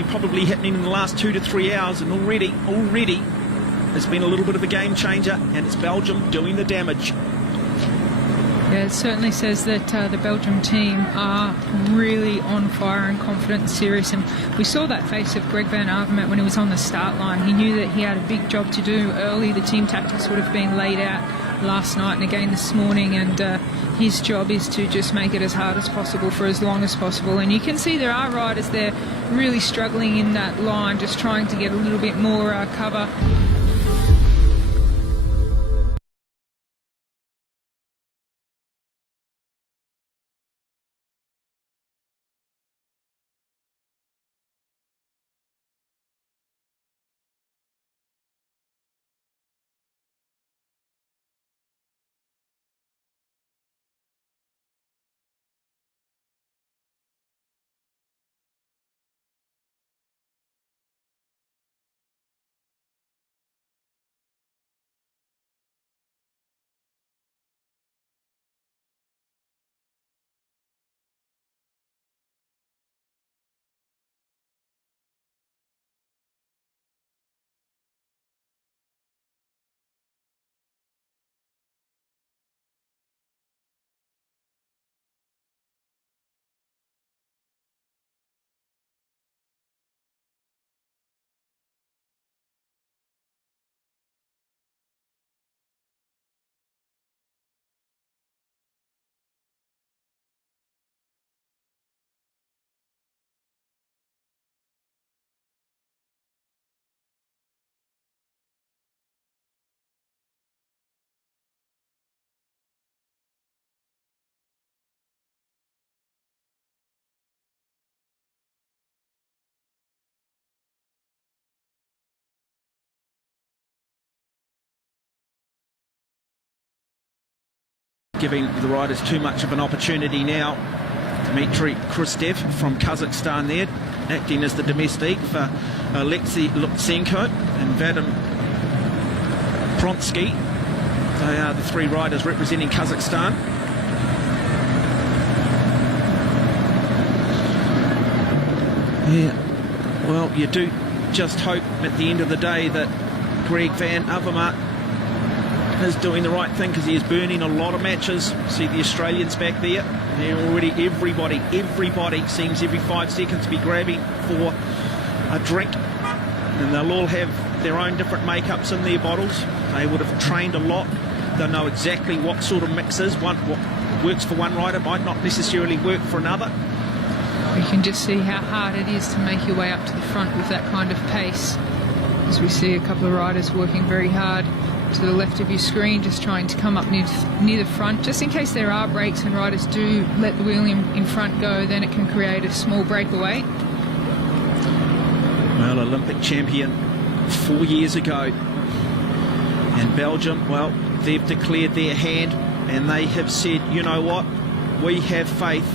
probably happening in the last 2 to 3 hours, and already it's been a little bit of a game changer, and it's Belgium doing the damage. Yeah, it certainly says that the Belgium team are really on fire and confident and serious. And we saw that face of Greg van Avermaet when he was on the start line. He knew that he had a big job to do early. The team tactics would have been laid out last night and again this morning. And his job is to just make it as hard as possible for as long as possible. And you can see there are riders there really struggling in that line, just trying to get a little bit more cover. Giving the riders too much of an opportunity now. Dmitry Khrustev from Kazakhstan there, acting as the domestique for Alexei Lutsenko and Vadim Pronsky. They are the three riders representing Kazakhstan. Yeah, well, you do just hope at the end of the day that Greg van Avermaet is doing the right thing, because he is burning a lot of matches. See the Australians back there. They're already everybody seems every 5 seconds to be grabbing for a drink, and they'll all have their own different makeups in their bottles. They would have trained a lot. They'll know exactly what sort of mixes, what works for one rider might not necessarily work for another. You can just see how hard it is to make your way up to the front with that kind of pace, as we see a couple of riders working very hard to the left of your screen, just trying to come up near the front, just in case there are breaks and riders do let the wheel in front go, then it can create a small breakaway. Well, Olympic champion 4 years ago, and Belgium, well, they've declared their hand and they have said, you know what, we have faith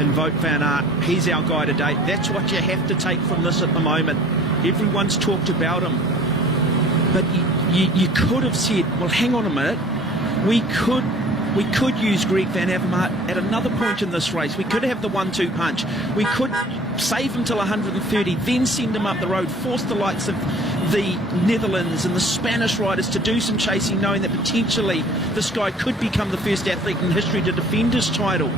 in Wout van Aert. He's our guy today. That's what you have to take from this at the moment. Everyone's talked about him, but you could have said, well, hang on a minute, we could use Greg van Avermaet at another point in this race. We could have the 1-2 punch. We could save him till 130, then send him up the road, force the likes of the Netherlands and the Spanish riders to do some chasing, knowing that potentially this guy could become the first athlete in history to defend his title.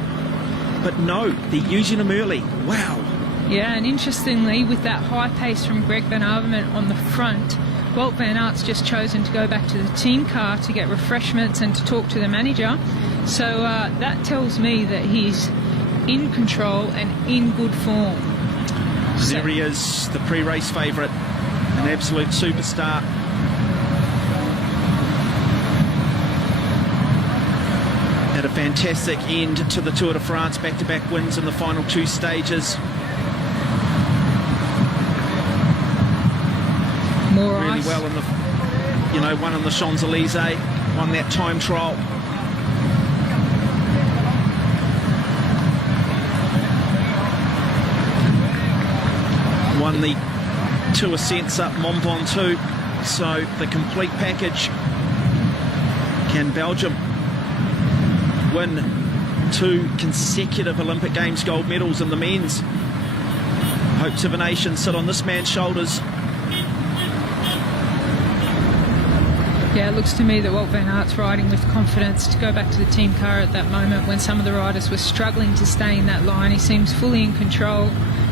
But no, they're using him early. Wow. Yeah, and interestingly, with that high pace from Greg van Avermaet on the front, Wout van Aert's just chosen to go back to the team car to get refreshments and to talk to the manager. So that tells me that he's in control and in good form. There he is, the pre-race favourite, an absolute superstar. Had a fantastic end to the Tour de France, back-to-back wins in the final 2 stages. More really ice. Well in the, one on the Champs-Elysees, won that time trial. won the two ascents up Mont Ventoux. So the complete package. Can Belgium win 2 consecutive Olympic Games gold medals in the men's? Hopes of a nation sit on this man's shoulders. Yeah, it looks to me that Wout van Aert's riding with confidence. To go back to the team car at that moment when some of the riders were struggling to stay in that line, he seems fully in control,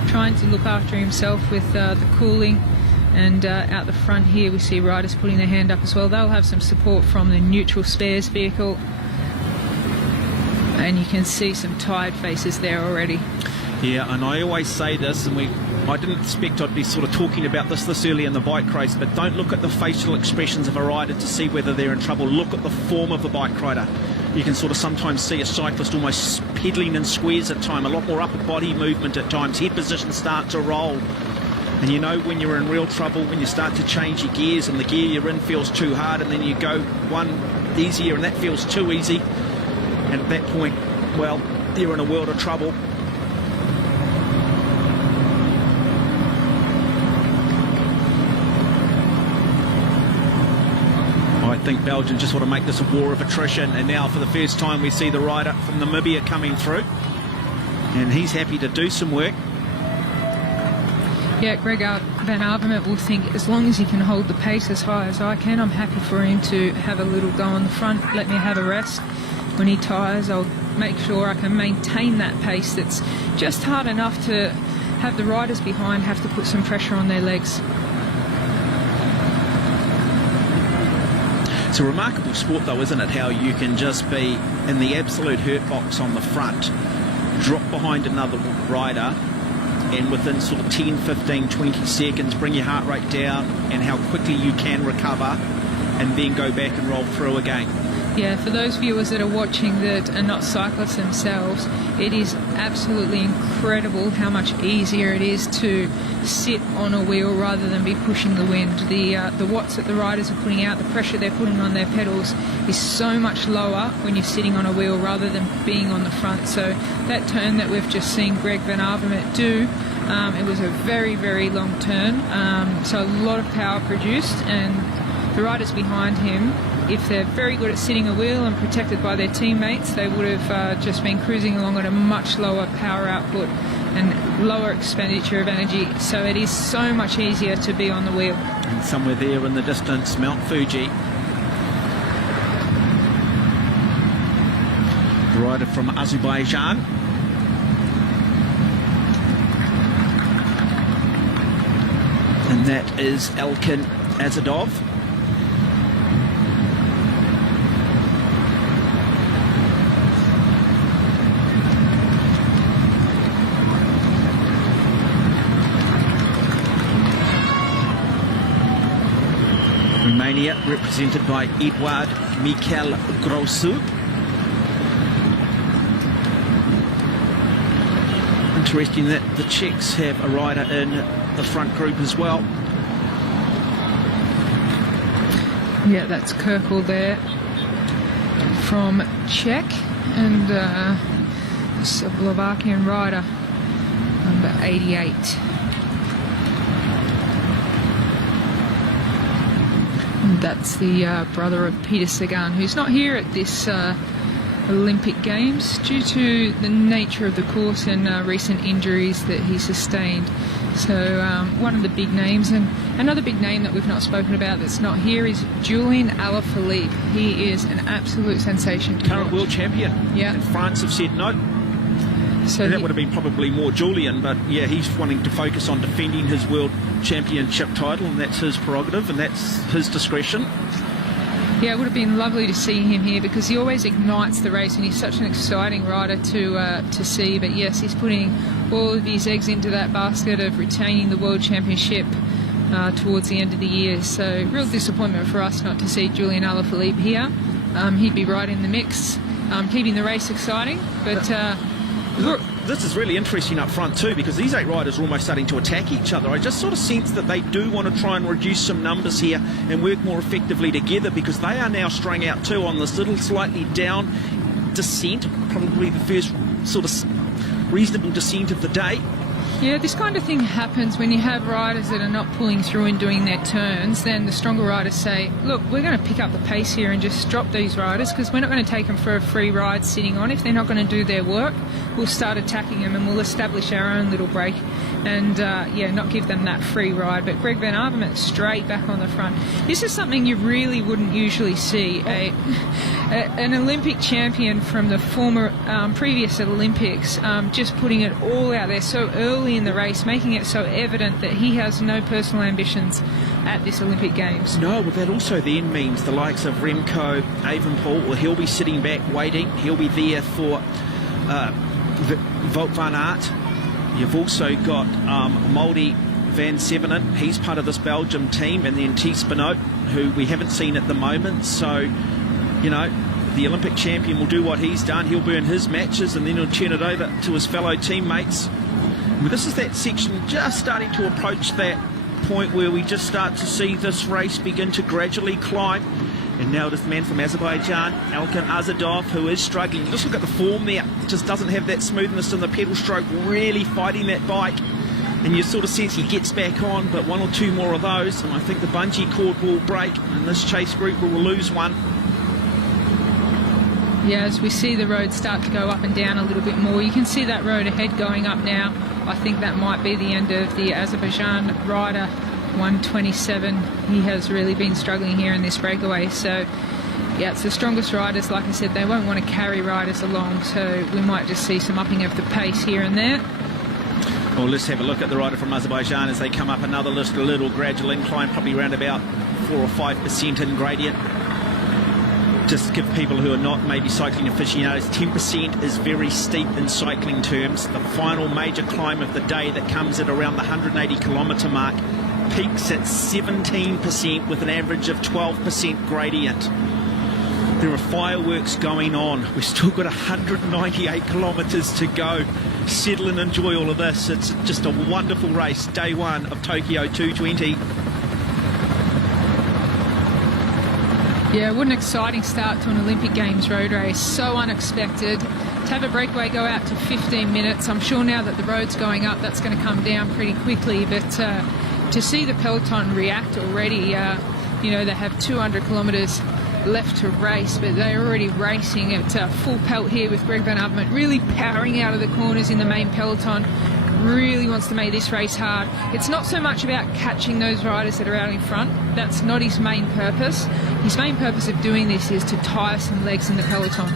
trying to look after himself with the cooling. And out the front here we see riders putting their hand up as well. They'll have some support from the neutral spares vehicle. And you can see some tired faces there already. Yeah, and I always say this, and I didn't expect I'd be sort of talking about this early in the bike race, but don't look at the facial expressions of a rider to see whether they're in trouble. Look at the form of the bike rider. You can sort of sometimes see a cyclist almost pedaling in squares at time, a lot more upper body movement at times, head positions start to roll. And you know when you're in real trouble, when you start to change your gears and the gear you're in feels too hard, and then you go one easier and that feels too easy. And at that point, well, you're in a world of trouble. I think Belgium just want to make this a war of attrition, and now for the first time we see the rider from Namibia coming through, and he's happy to do some work. Yeah, Gregor van Avermaet will think, as long as he can hold the pace as high as I can, I'm happy for him to have a little go on the front, let me have a rest. When he tires, I'll make sure I can maintain that pace that's just hard enough to have the riders behind have to put some pressure on their legs. It's a remarkable sport though, isn't it, how you can just be in the absolute hurt box on the front, drop behind another rider, and within sort of 10, 15, 20 seconds bring your heart rate down, and how quickly you can recover and then go back and roll through again. Yeah, for those viewers that are watching that are not cyclists themselves, it is absolutely incredible how much easier it is to sit on a wheel rather than be pushing the wind. The watts that the riders are putting out, the pressure they're putting on their pedals is so much lower when you're sitting on a wheel rather than being on the front. So that turn that we've just seen Greg van Avermaet do, it was a very, very long turn, so a lot of power produced, and the riders behind him, if they're very good at sitting a wheel and protected by their teammates, they would have just been cruising along at a much lower power output and lower expenditure of energy. So it is so much easier to be on the wheel. And somewhere there in the distance, Mount Fuji. The rider from Azerbaijan. And that is Elkin Azadov. Romania, represented by Eduard Michel Grosu. Interesting that the Czechs have a rider in the front group as well. Yeah, that's Kirkle there from Czech, and Slovakian rider, number 88. And that's the brother of Peter Sagan, who's not here at this Olympic Games due to the nature of the course and recent injuries that he sustained. So one of the big names, and another big name that we've not spoken about that's not here is Julian Alaphilippe. He is an absolute sensation. Current world champion. Yeah. And France have said no. So that would have been probably more Julian, but yeah, he's wanting to focus on defending his world championship title, and that's his prerogative and that's his discretion. Yeah, it would have been lovely to see him here because he always ignites the race and he's such an exciting rider to see. But yes, he's putting all of his eggs into that basket of retaining the World Championship towards the end of the year. So real disappointment for us not to see Julian Alaphilippe here. He'd be right in the mix, keeping the race exciting. But look, this is really interesting up front too, because these 8 riders are almost starting to attack each other. I just sort of sense that they do want to try and reduce some numbers here and work more effectively together, because they are now strung out too on this little slightly down descent, probably the first sort of reasonable descent of the day. Yeah, this kind of thing happens when you have riders that are not pulling through and doing their turns. Then the stronger riders say, look, we're going to pick up the pace here and just drop these riders because we're not going to take them for a free ride sitting on. If they're not going to do their work, we'll start attacking them and we'll establish our own little break and, not give them that free ride. But Greg Van Avermaet straight back on the front. This is something you really wouldn't usually see. An Olympic champion from the former previous Olympics just putting it all out there so early in the race, making it so evident that he has no personal ambitions at this Olympic Games. No, but that also then means the likes of Remco, Evenepoel, well, he'll be sitting back waiting. He'll be there for Wout van Aert. You've also got Moldy Van Sevenen. He's part of this Belgium team, and then T. Spinot, who we haven't seen at the moment. So, the Olympic champion will do what he's done. He'll burn his matches and then he'll turn it over to his fellow teammates. Well, this is that section just starting to approach that point where we just start to see this race begin to gradually climb. And now this man from Azerbaijan, Alkan Azadov, who is struggling. Just look at the form there. Just doesn't have that smoothness in the pedal stroke, really fighting that bike. And you sort of sense he gets back on, but one or two more of those, and I think the bungee cord will break, and this chase group will lose one. Yeah, as we see the road start to go up and down a little bit more, you can see that road ahead going up now. I think that might be the end of the Azerbaijan rider, 127. He has really been struggling here in this breakaway. So, yeah, it's the strongest riders. Like I said, they won't want to carry riders along, so we might just see some upping of the pace here and there. Well, let's have a look at the rider from Azerbaijan as they come up another little gradual incline, probably around about 4 or 5% in gradient. Just give people who are not maybe cycling aficionados, 10% is very steep in cycling terms. The final major climb of the day that comes at around the 180 kilometre mark peaks at 17% with an average of 12% gradient. There are fireworks going on. We've still got 198 kilometres to go. Settle and enjoy all of this. It's just a wonderful race, day one of Tokyo 220. Yeah, what an exciting start to an Olympic Games road race. So unexpected. To have a breakaway go out to 15 minutes, I'm sure now that the road's going up, that's going to come down pretty quickly. But to see the peloton react already, they have 200 kilometres left to race, but they're already racing at full pelt here with Greg Van Avermaet really powering out of the corners in the main peloton. Really wants to make this race hard. It's not so much about catching those riders that are out in front. That's not his main purpose. His main purpose of doing this is to tire some legs in the peloton.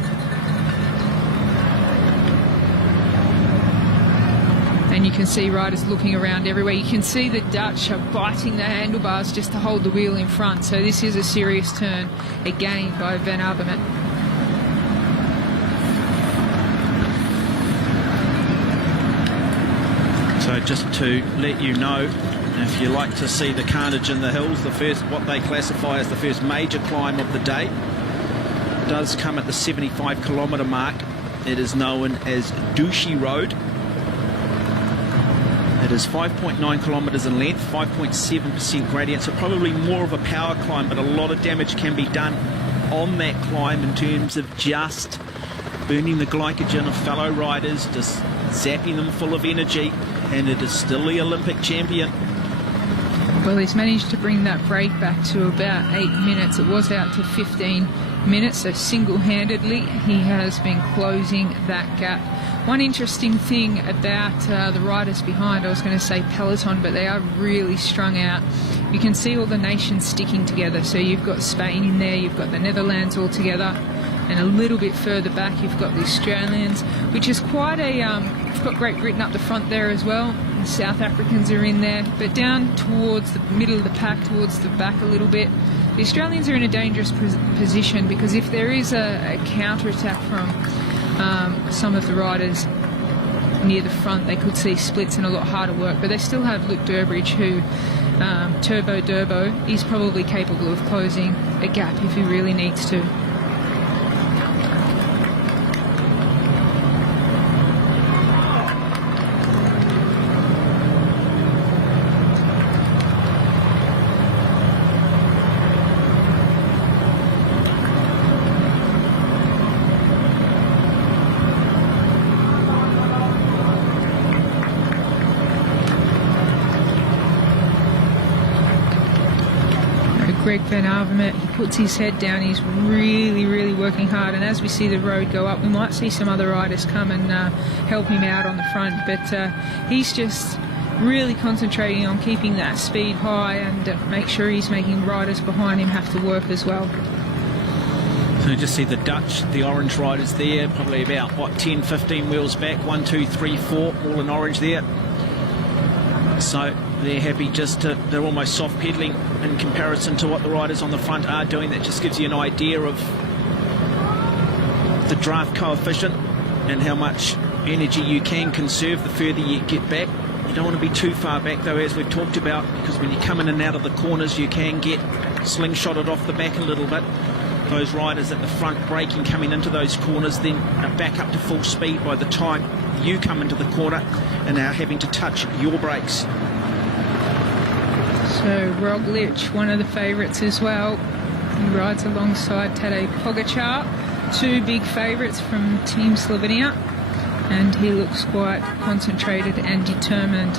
And you can see riders looking around everywhere. You can see the Dutch are biting the handlebars just to hold the wheel in front. So this is a serious turn again by Van Avermaet. So just to let you know, if you like to see the carnage in the hills, the first, what they classify as the first major climb of the day, does come at the 75 kilometre mark. It is known as Dushi Road. It is 5.9 kilometres in length, 5.7% gradient, so probably more of a power climb, but a lot of damage can be done on that climb in terms of just burning the glycogen of fellow riders, just zapping them full of energy, and it is still the Olympic champion. Well, he's managed to bring that break back to about 8 minutes. It was out to 15 minutes, so single-handedly he has been closing that gap. One interesting thing about the riders behind, I was going to say peloton, but they are really strung out. You can see all the nations sticking together. So you've got Spain in there, you've got the Netherlands all together, and a little bit further back you've got the Australians, which is quite a... you've got Great Britain up the front there as well. The South Africans are in there, but down towards the middle of the pack, towards the back a little bit, the Australians are in a dangerous position because if there is a counter-attack from some of the riders near the front, they could see splits and a lot harder work. But they still have Luke Durbridge, who Turbo Durbo is probably capable of closing a gap if he really needs to. Greg Van Avermaet, he puts his head down. He's really, really working hard. And as we see the road go up, we might see some other riders come and help him out on the front. But he's just really concentrating on keeping that speed high and make sure he's making riders behind him have to work as well. So just see the Dutch, the orange riders there, probably about, what, 10, 15 wheels back, 1, 2, 3, 4, all in orange there. So they're happy just to, they're almost soft pedaling in comparison to what the riders on the front are doing. That just gives you an idea of the draft coefficient and how much energy you can conserve the further you get back. You don't want to be too far back though, as we've talked about, because when you come in and out of the corners you can get slingshotted off the back a little bit. Those riders at the front braking coming into those corners then are back up to full speed by the time you come into the corner and are having to touch your brakes. So Roglic, one of the favourites as well. He rides alongside Tadej Pogačar, two big favourites from Team Slovenia, and he looks quite concentrated and determined.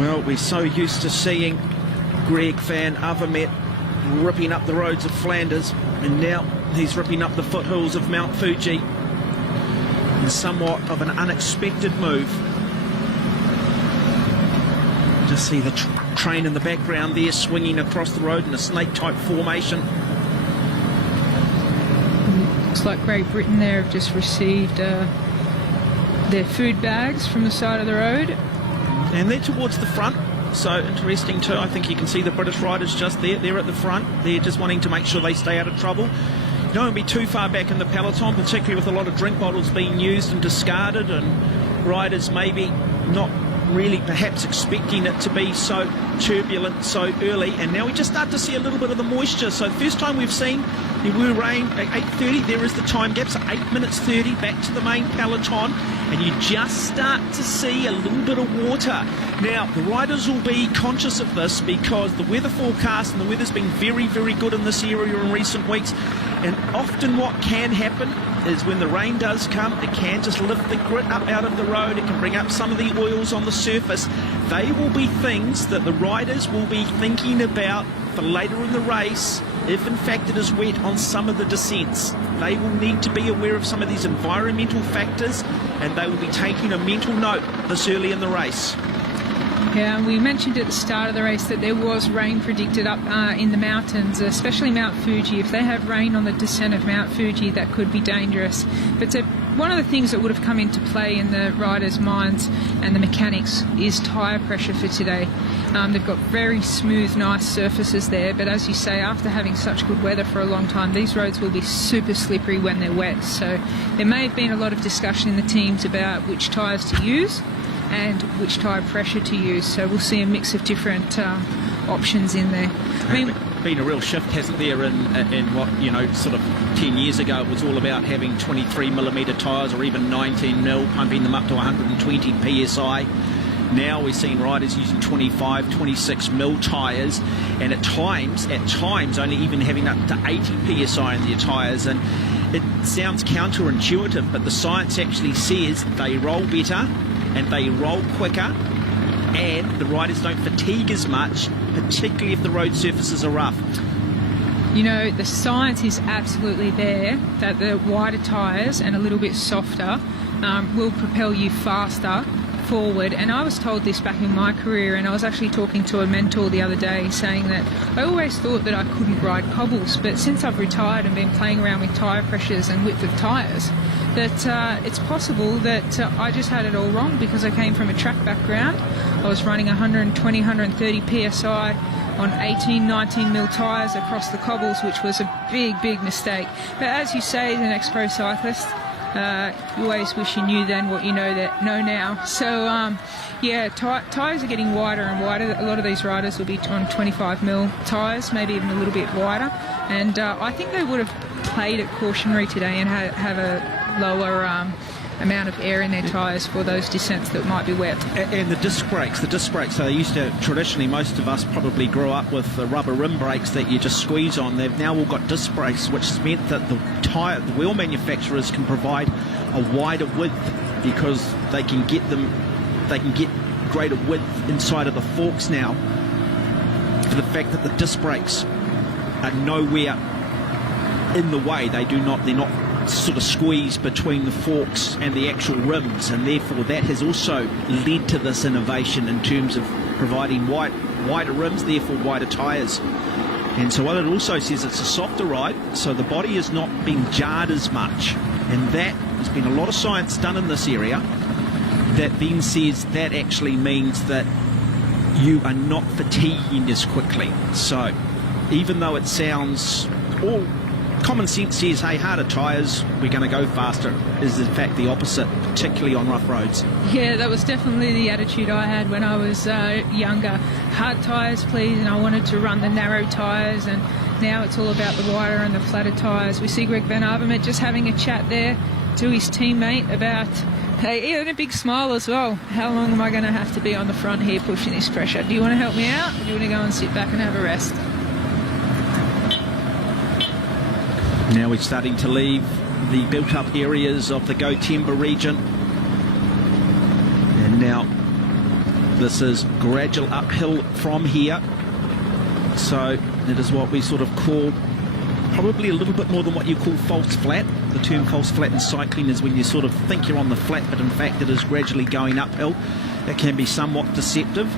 Well, we're so used to seeing Greg Van Avermaet ripping up the roads of Flanders, and now he's ripping up the foothills of Mount Fuji in somewhat of an unexpected move. Just see the train in the background there swinging across the road in a snake-type formation. Looks like Great Britain there have just received their food bags from the side of the road. And they're towards the front. So interesting too. I think you can see the British riders just there. They're at the front. They're just wanting to make sure they stay out of trouble. You don't want to be too far back in the peloton, particularly with a lot of drink bottles being used and discarded, and riders maybe not really perhaps expecting it to be so turbulent so early. And now we just start to see a little bit of the moisture. So the first time we've seen there were rain at 8:30. There is the time gap, so 8 minutes 30 back to the main peloton, and you just start to see a little bit of water. Now the riders will be conscious of this because the weather forecast and the weather's been very, very good in this area in recent weeks. And often what can happen is when the rain does come, it can just lift the grit up out of the road. It can bring up some of the oils on the surface. They will be things that the riders will be thinking about for later in the race. If in fact it is wet on some of the descents, they will need to be aware of some of these environmental factors, and they will be taking a mental note this early in the race. Yeah, and we mentioned at the start of the race that there was rain predicted up in the mountains, especially Mount Fuji. If they have rain on the descent of Mount Fuji, that could be dangerous. But one of the things that would have come into play in the riders' minds and the mechanics is tyre pressure for today. They've got very smooth, nice surfaces there, but as you say, after having such good weather for a long time, these roads will be super slippery when they're wet. So there may have been a lot of discussion in the teams about which tyres to use and which tyre pressure to use. So we'll see a mix of different options in there. I mean, been a real shift, hasn't there, in what, you know, sort of 10 years ago it was all about having 23mm tyres or even 19mm, pumping them up to 120 psi. Now we're seeing riders using 25, 26mm tyres, and at times only even having up to 80 psi in their tyres. And it sounds counterintuitive, but the science actually says they roll better and they roll quicker, and the riders don't fatigue as much, particularly if the road surfaces are rough. You know, the science is absolutely there that the wider tyres and a little bit softer will propel you faster forward. And I was told this back in my career, and I was actually talking to a mentor the other day saying that I always thought that I couldn't ride cobbles, but since I've retired and been playing around with tyre pressures and width of tyres, that it's possible that I just had it all wrong because I came from a track background. I was running 120, 130 psi on 18, 19mm tyres across the cobbles, which was a big, big mistake. But as you say, as an ex-pro cyclist, you always wish you knew then what you know now. So, yeah, tyres are getting wider and wider. A lot of these riders will be on 25mm tyres, maybe even a little bit wider. And I think they would have played it cautionary today and have a lower amount of air in their tyres for those descents that might be wet. And the disc brakes, so they used to, traditionally most of us probably grew up with the rubber rim brakes that you just squeeze on. They've now all got disc brakes, which has meant that the wheel manufacturers can provide a wider width because they can get greater width inside of the forks now, for the fact that the disc brakes are nowhere in the way. They're not sort of squeezed between the forks and the actual rims, and therefore that has also led to this innovation in terms of providing wider rims, therefore wider tyres. And so what it also says, it's a softer ride, so the body is not being jarred as much, and that there's been a lot of science done in this area that then says that actually means that you are not fatiguing as quickly. So even though it sounds, all common sense says, hey, harder tyres, we're going to go faster, is in fact the opposite, particularly on rough roads. Yeah, that was definitely the attitude I had when I was younger. Hard tyres, please, and I wanted to run the narrow tyres, and now it's all about the wider and the flatter tyres. We see Greg Van Avermaet just having a chat there to his teammate about, hey, he had a big smile as well. How long am I going to have to be on the front here pushing this pressure? Do you want to help me out, or do you want to go and sit back and have a rest? Now we're starting to leave the built-up areas of the Gotemba region, and now this is gradual uphill from here. So it is what we sort of call, probably a little bit more than what you call false flat. The term false flat in cycling is when you sort of think you're on the flat, but in fact it is gradually going uphill. It can be somewhat deceptive,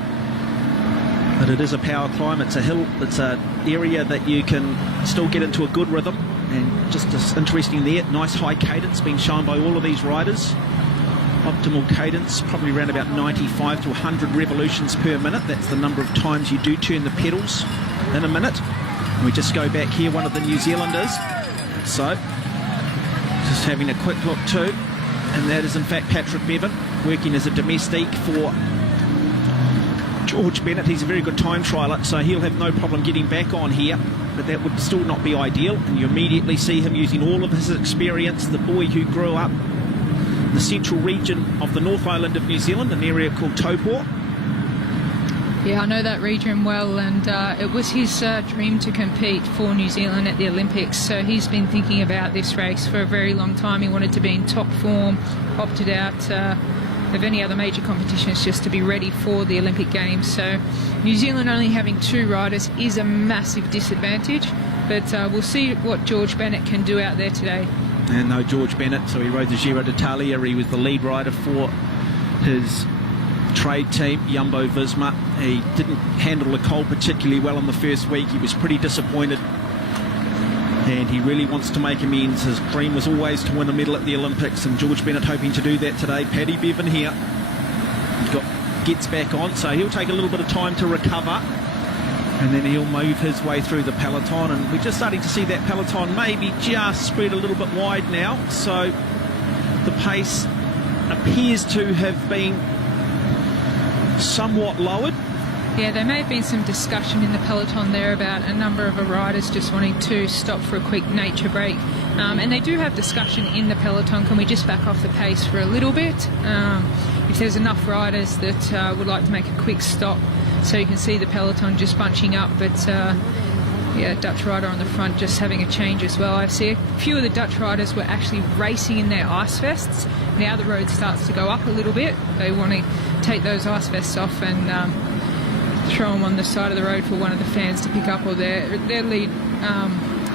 but it is a power climb. It's a hill, it's an area that you can still get into a good rhythm. And just as interesting there, nice high cadence being shown by all of these riders. Optimal cadence, probably around about 95 to 100 revolutions per minute. That's the number of times you do turn the pedals in a minute. And we just go back here, one of the New Zealanders. So, just having a quick look too. And that is in fact Patrick Bevan, working as a domestique for George Bennett. He's a very good time trialer, so he'll have no problem getting back on here, but that would still not be ideal. And you immediately see him using all of his experience, the boy who grew up in the central region of the North Island of New Zealand, an area called Taupō. Yeah, I know that region well, and it was his dream to compete for New Zealand at the Olympics, so he's been thinking about this race for a very long time. He wanted to be in top form, opted out of any other major competitions just to be ready for the Olympic Games. So New Zealand only having 2 riders is a massive disadvantage, but we'll see what George Bennett can do out there today. And no George Bennett, so he rode the Giro d'Italia. He was the lead rider for his trade team, Jumbo Visma. He didn't handle the cold particularly well in the first week. He was pretty disappointed, and he really wants to make amends. His dream was always to win a medal at the Olympics, and George Bennett hoping to do that today. Paddy Bevan here gets back on, so he'll take a little bit of time to recover, and then he'll move his way through the peloton. And we're just starting to see that peloton maybe just spread a little bit wide now, so the pace appears to have been somewhat lowered. Yeah, there may have been some discussion in the peloton there about a number of riders just wanting to stop for a quick nature break. And they do have discussion in the peloton. Can we just back off the pace for a little bit? If there's enough riders that would like to make a quick stop, so you can see the peloton just bunching up. But yeah, Dutch rider on the front just having a change as well. I see a few of the Dutch riders were actually racing in their ice vests. Now the road starts to go up a little bit. They want to take those ice vests off and throw them on the side of the road for one of the fans to pick up, or their lead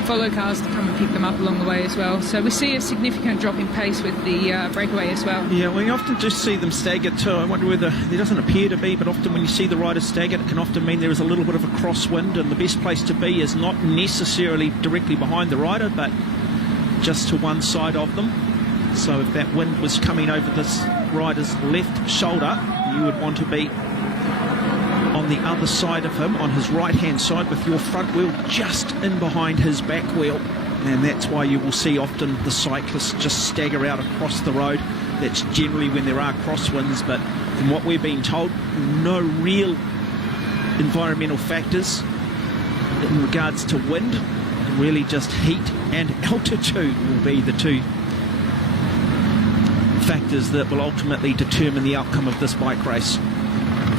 follow cars to come and pick them up along the way as well. So we see a significant drop in pace with the breakaway as well. Yeah, we often just see them stagger too. I wonder whether there doesn't appear to be, but often when you see the riders stagger, it can often mean there is a little bit of a crosswind, and the best place to be is not necessarily directly behind the rider, but just to one side of them. So if that wind was coming over this rider's left shoulder, you would want to be on the other side of him, on his right hand side, with your front wheel just in behind his back wheel. And that's why you will see often the cyclists just stagger out across the road. That's generally when there are crosswinds, but from what we're being told, no real environmental factors in regards to wind. Really just heat and altitude will be the 2 factors that will ultimately determine the outcome of this bike race.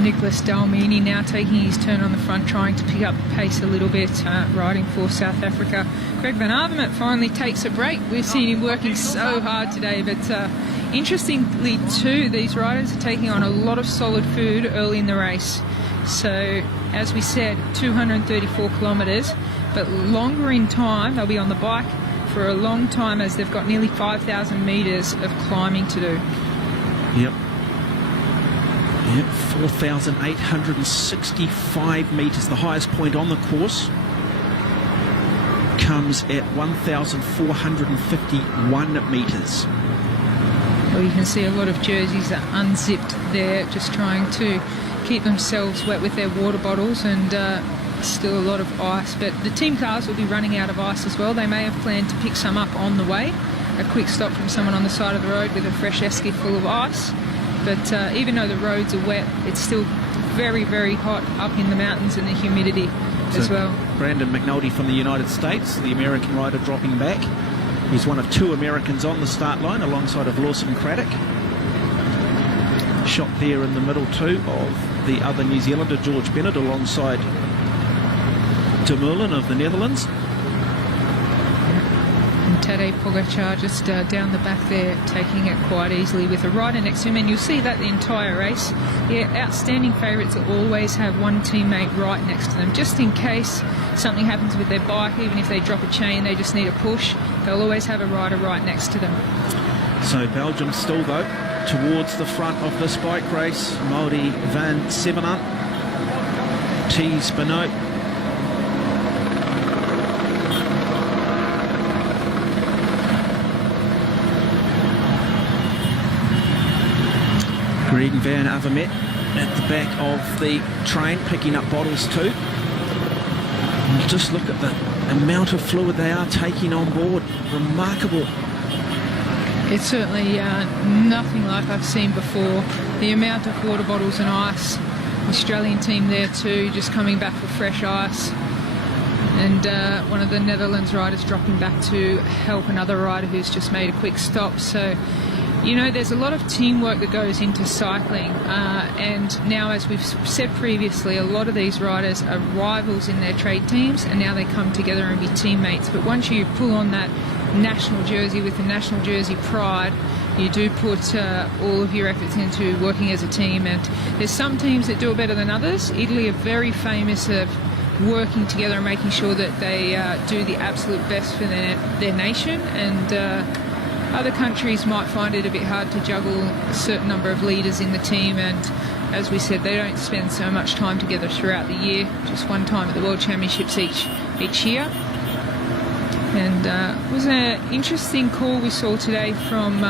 Nicholas Dalmini now taking his turn on the front, trying to pick up the pace a little bit, riding for South Africa. Greg Van Avermaet finally takes a break. We've seen him working so hard today, but interestingly too, these riders are taking on a lot of solid food early in the race. So, as we said, 234 kilometres, but longer in time. They'll be on the bike for a long time, as they've got nearly 5,000 metres of climbing to do. Yep. 4,865 metres, the highest point on the course, comes at 1,451 metres. Well, you can see a lot of jerseys are unzipped there, just trying to keep themselves wet with their water bottles, and still a lot of ice. But the team cars will be running out of ice as well. They may have planned to pick some up on the way, a quick stop from someone on the side of the road with a fresh esky full of ice. But even though the roads are wet, it's still very, very hot up in the mountains, and the humidity as well. Brandon McNulty from the United States, the American rider, dropping back. He's one of two Americans on the start line alongside of Lawson Craddock. Shot there in the middle too of the other New Zealander, George Bennett, alongside Dumoulin of the Netherlands. And Tadej Pogacar just down the back there, taking it quite easily with a rider next to him, and you'll see that the entire race. Yeah, outstanding favourites will always have one teammate right next to them, just in case something happens with their bike. Even if they drop a chain, they just need a push, they'll always have a rider right next to them. So Belgium still, though, towards the front of this bike race. Mauri van Sevenant, Thies Benoit, Greg van Avermaet at the back of the train, picking up bottles too. And just look at the amount of fluid they are taking on board. Remarkable. It's certainly nothing like I've seen before. The amount of water bottles and ice. Australian team there too, just coming back for fresh ice. And one of the Netherlands riders dropping back to help another rider who's just made a quick stop. So, you know, there's a lot of teamwork that goes into cycling. And now, as we've said previously, a lot of these riders are rivals in their trade teams, and now they come together and be teammates. But once you pull on that national jersey with the national jersey pride, you do put all of your efforts into working as a team. And there's some teams that do it better than others. Italy are very famous of working together and making sure that they do the absolute best for their nation, and other countries might find it a bit hard to juggle a certain number of leaders in the team. And as we said, they don't spend so much time together throughout the year, just one time at the World Championships each year. And it was an interesting call we saw today from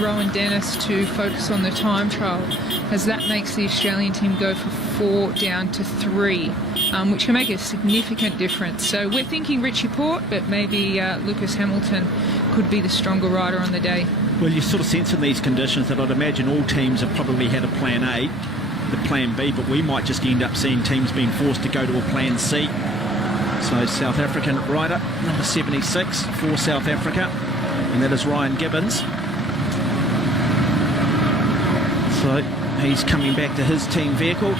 Rowan Dennis to focus on the time trial, as that makes the Australian team go from 4 down to 3, which can make a significant difference. So we're thinking Richie Porte, but maybe Lucas Hamilton could be the stronger rider on the day. Well, you sort of sense in these conditions that I'd imagine all teams have probably had a plan A, the plan B, but we might just end up seeing teams being forced to go to a plan C. So South African rider, number 76 for South Africa, and that is Ryan Gibbons. So he's coming back to his team vehicle.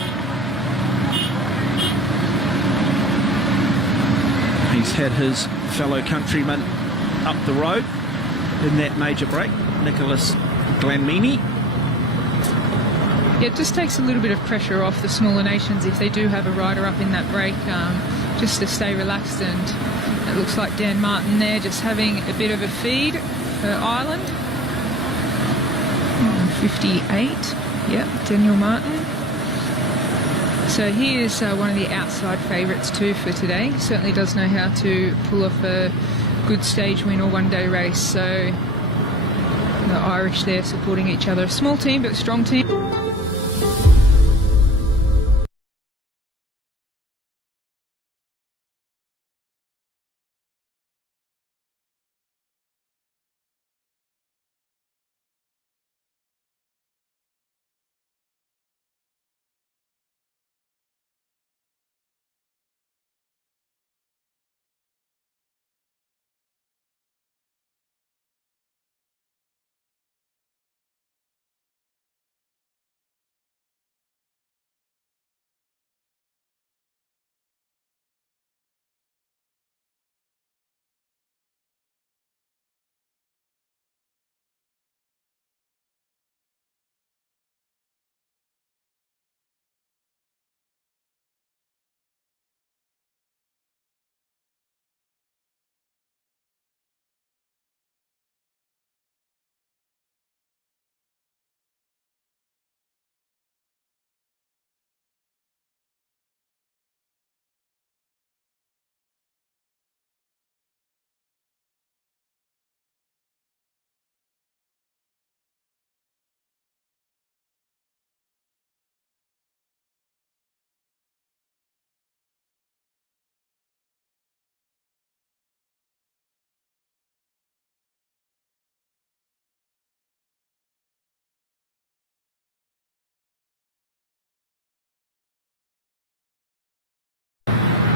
He's had his fellow countryman up the road in that major break, Nicholas Glanmini. Yeah, it just takes a little bit of pressure off the smaller nations if they do have a rider up in that break, just to stay relaxed. And it looks like Dan Martin there just having a bit of a feed for Ireland. 58, yeah, Daniel Martin. So he is one of the outside favourites too for today. Certainly does know how to pull off a good stage win or one-day race. So the Irish there supporting each other. A small team but strong team.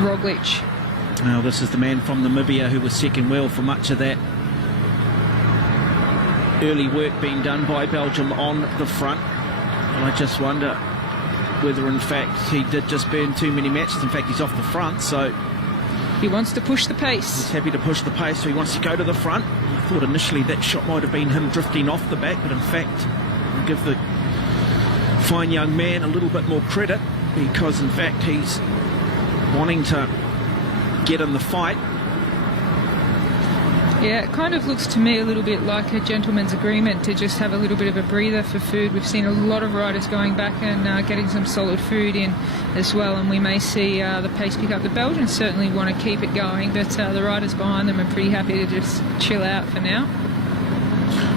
Roglic. Now, this is the man from Namibia who was second wheel for much of that early work being done by Belgium on the front. And I just wonder whether, in fact, he did just burn too many matches. In fact, he's off the front, so he wants to push the pace. He's happy to push the pace, so he wants to go to the front. I thought initially that shot might have been him drifting off the back, but in fact, I'll give the fine young man a little bit more credit, because in fact he's wanting to get in the fight. Yeah, it kind of looks to me a little bit like a gentleman's agreement to just have a little bit of a breather for food. We've seen a lot of riders going back and getting some solid food in as well, and we may see the pace pick up. The Belgians certainly want to keep it going, but the riders behind them are pretty happy to just chill out for now.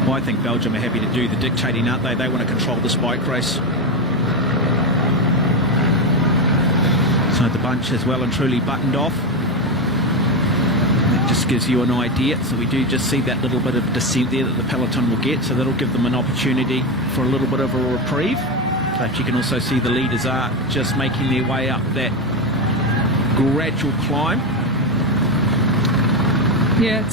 Well, I think Belgium are happy to do the dictating, aren't they? They want to control this bike race. So the bunch is well and truly buttoned off. Just gives you an idea. So we do just see that little bit of descent there that the peloton will get, so that'll give them an opportunity for a little bit of a reprieve. But you can also see the leaders are just making their way up that gradual climb. Yeah,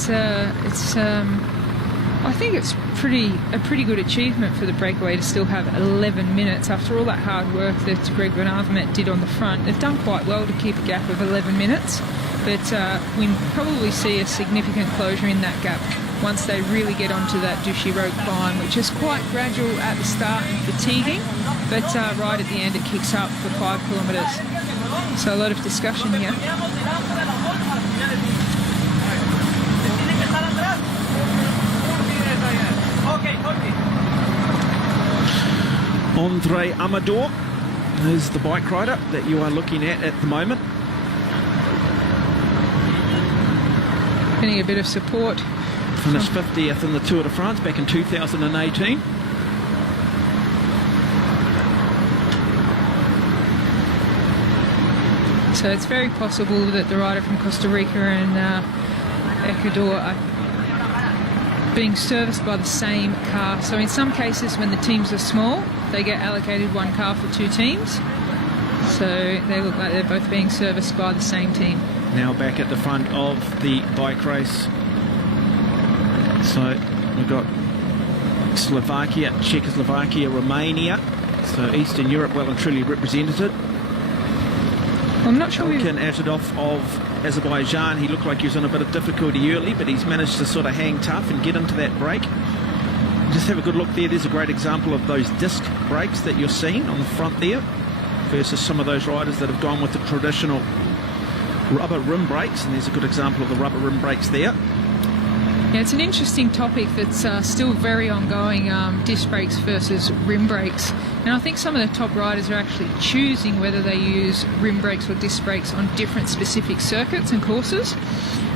I think it's a pretty good achievement for the Breakaway to still have 11 minutes after all that hard work that Gregor and Alaphilippe did on the front. They've done quite well to keep a gap of 11 minutes, but we probably see a significant closure in that gap once they really get onto that Douchy Road climb, which is quite gradual at the start and fatiguing, but right at the end it kicks up for 5 kilometres. So a lot of discussion here. Andre Amador is the bike rider that you are looking at the moment. Getting a bit of support. Finished 50th in the Tour de France back in 2018. So it's very possible that the rider from Costa Rica and Ecuador are being serviced by the same car. So in some cases, when the teams are small, they get allocated one car for 2 teams. So they look like they're both being serviced by the same team. Now back at the front of the bike race. So we've got Slovakia, Czechoslovakia, Romania. So Eastern Europe well and truly represented. I'm not sure. Elkin Atadov of Azerbaijan, he looked like he was in a bit of difficulty early, but he's managed to sort of hang tough and get into that break. Just have a good look there. There's a great example of those disc brakes that you're seeing on the front there versus some of those riders that have gone with the traditional rubber rim brakes, and there's a good example of the rubber rim brakes there. Yeah, it's an interesting topic that's still very ongoing, disc brakes versus rim brakes. And I think some of the top riders are actually choosing whether they use rim brakes or disc brakes on different specific circuits and courses.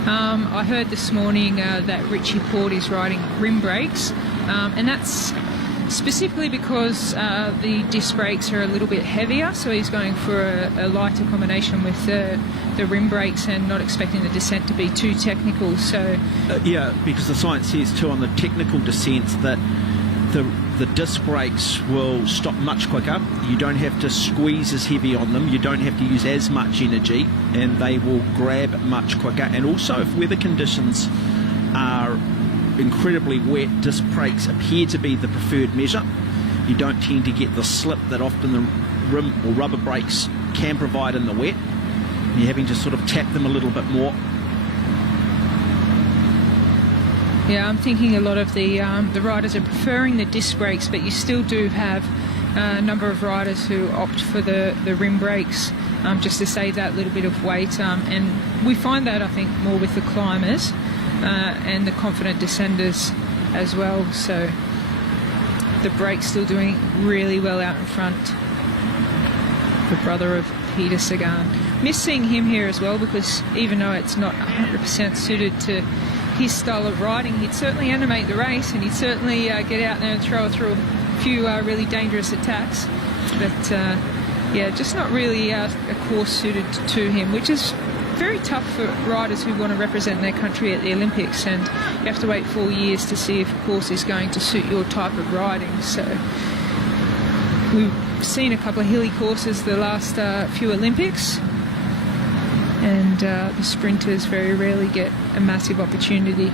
I heard this morning that Richie Porte is riding rim brakes, and that's specifically because the disc brakes are a little bit heavier, so he's going for a lighter combination with the rim brakes and not expecting the descent to be too technical. So yeah, because the science says too on the technical descents that the disc brakes will stop much quicker. You don't have to squeeze as heavy on them, you don't have to use as much energy, and they will grab much quicker. And also, if weather conditions are incredibly wet, disc brakes appear to be the preferred measure. You don't tend to get the slip that often the rim or rubber brakes can provide in the wet. You're having to sort of tap them a little bit more. Yeah, I'm thinking a lot of the riders are preferring the disc brakes, but you still do have a number of riders who opt for the rim brakes just to save that little bit of weight. And we find that, I think, more with the climbers and the confident descenders as well. So the brakes still doing really well out in front. The brother of Peter Sagan. Miss seeing him here as well, because even though it's not 100% suited to his style of riding, he'd certainly animate the race, and he'd certainly get out there and throw through a few really dangerous attacks. But yeah, just not really a course suited to him, which is very tough for riders who want to represent their country at the Olympics, and you have to wait 4 years to see if a course is going to suit your type of riding. So we've seen a couple of hilly courses the last few Olympics, and the sprinters very rarely get a massive opportunity.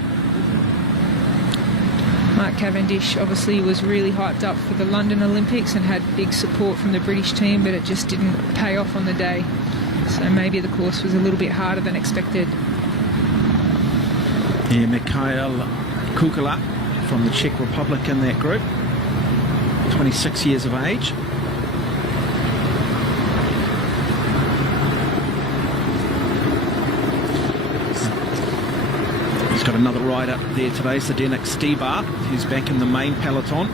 Mark Cavendish obviously was really hyped up for the London Olympics and had big support from the British team, but it just didn't pay off on the day. So maybe the course was a little bit harder than expected. Yeah, Mikhail Kukula from the Czech Republic in that group, 26 years of age. He's got another rider there today, Zdenek Stibar, who's back in the main peloton.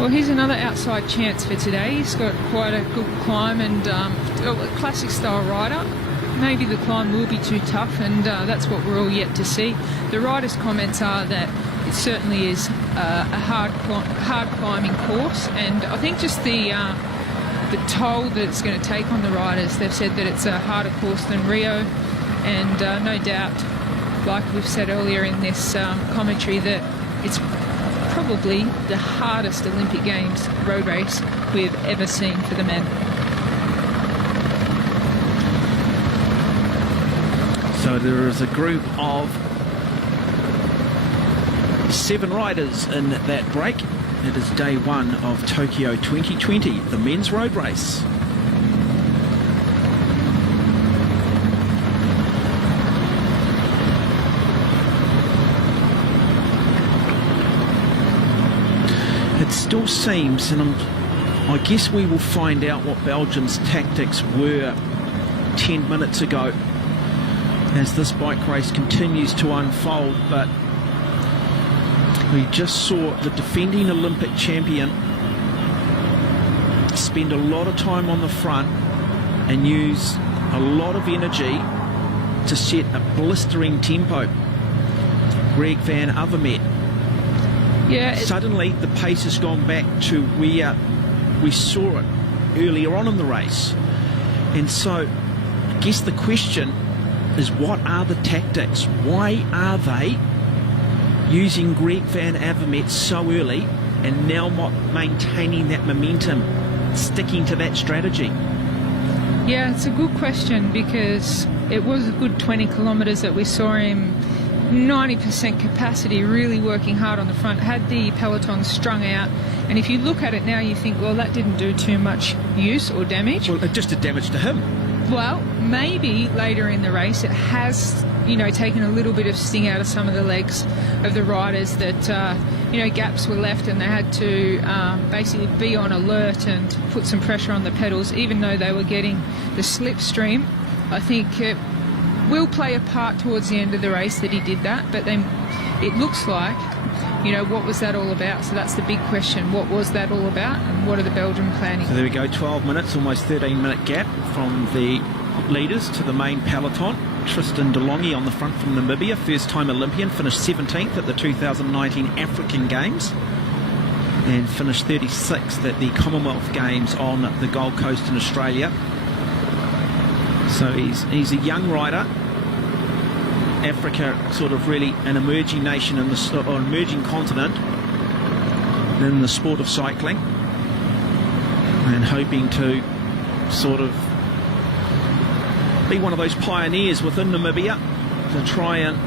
Well, here's another outside chance for today. He's got quite a good climb and a classic style rider. Maybe the climb will be too tough, and that's what we're all yet to see. The rider's comments are that it certainly is a hard climbing course, and I think just the toll that it's going to take on the riders. They've said that it's a harder course than Rio, and no doubt, like we've said earlier in this commentary, that it's probably the hardest Olympic Games road race we've ever seen for the men. So there is a group of 7 riders in that break. It is day 1 of Tokyo 2020, the men's road race. It still seems, and I guess we will find out what Belgium's tactics were 10 minutes ago as this bike race continues to unfold, but we just saw the defending Olympic champion spend a lot of time on the front and use a lot of energy to set a blistering tempo. Greg van Avermaet. Yeah, suddenly the pace has gone back to where we saw it earlier on in the race. And so I guess the question is, what are the tactics? Why are they using Greg van Avermaet so early and now not maintaining that momentum, sticking to that strategy? Yeah, it's a good question, because it was a good 20 kilometres that we saw him 90% capacity, really working hard on the front, had the peloton strung out, and if you look at it now you think, well, that didn't do too much use or damage. Well, it just did damage to him. Well, maybe later in the race it has, taken a little bit of sting out of some of the legs of the riders, that, gaps were left and they had to basically be on alert and put some pressure on the pedals, even though they were getting the slipstream. I think it will play a part towards the end of the race that he did that, but then it looks like, what was that all about? So that's the big question. What was that all about, and what are the Belgian planning? So there we go, 12 minutes, almost 13-minute gap from the leaders to the main peloton. Tristan DeLonghi on the front from Namibia, first-time Olympian, finished 17th at the 2019 African Games and finished 36th at the Commonwealth Games on the Gold Coast in Australia. So he's a young rider. Africa, sort of really an emerging nation in the, or emerging continent in the sport of cycling, and hoping to sort of be one of those pioneers within Namibia to try and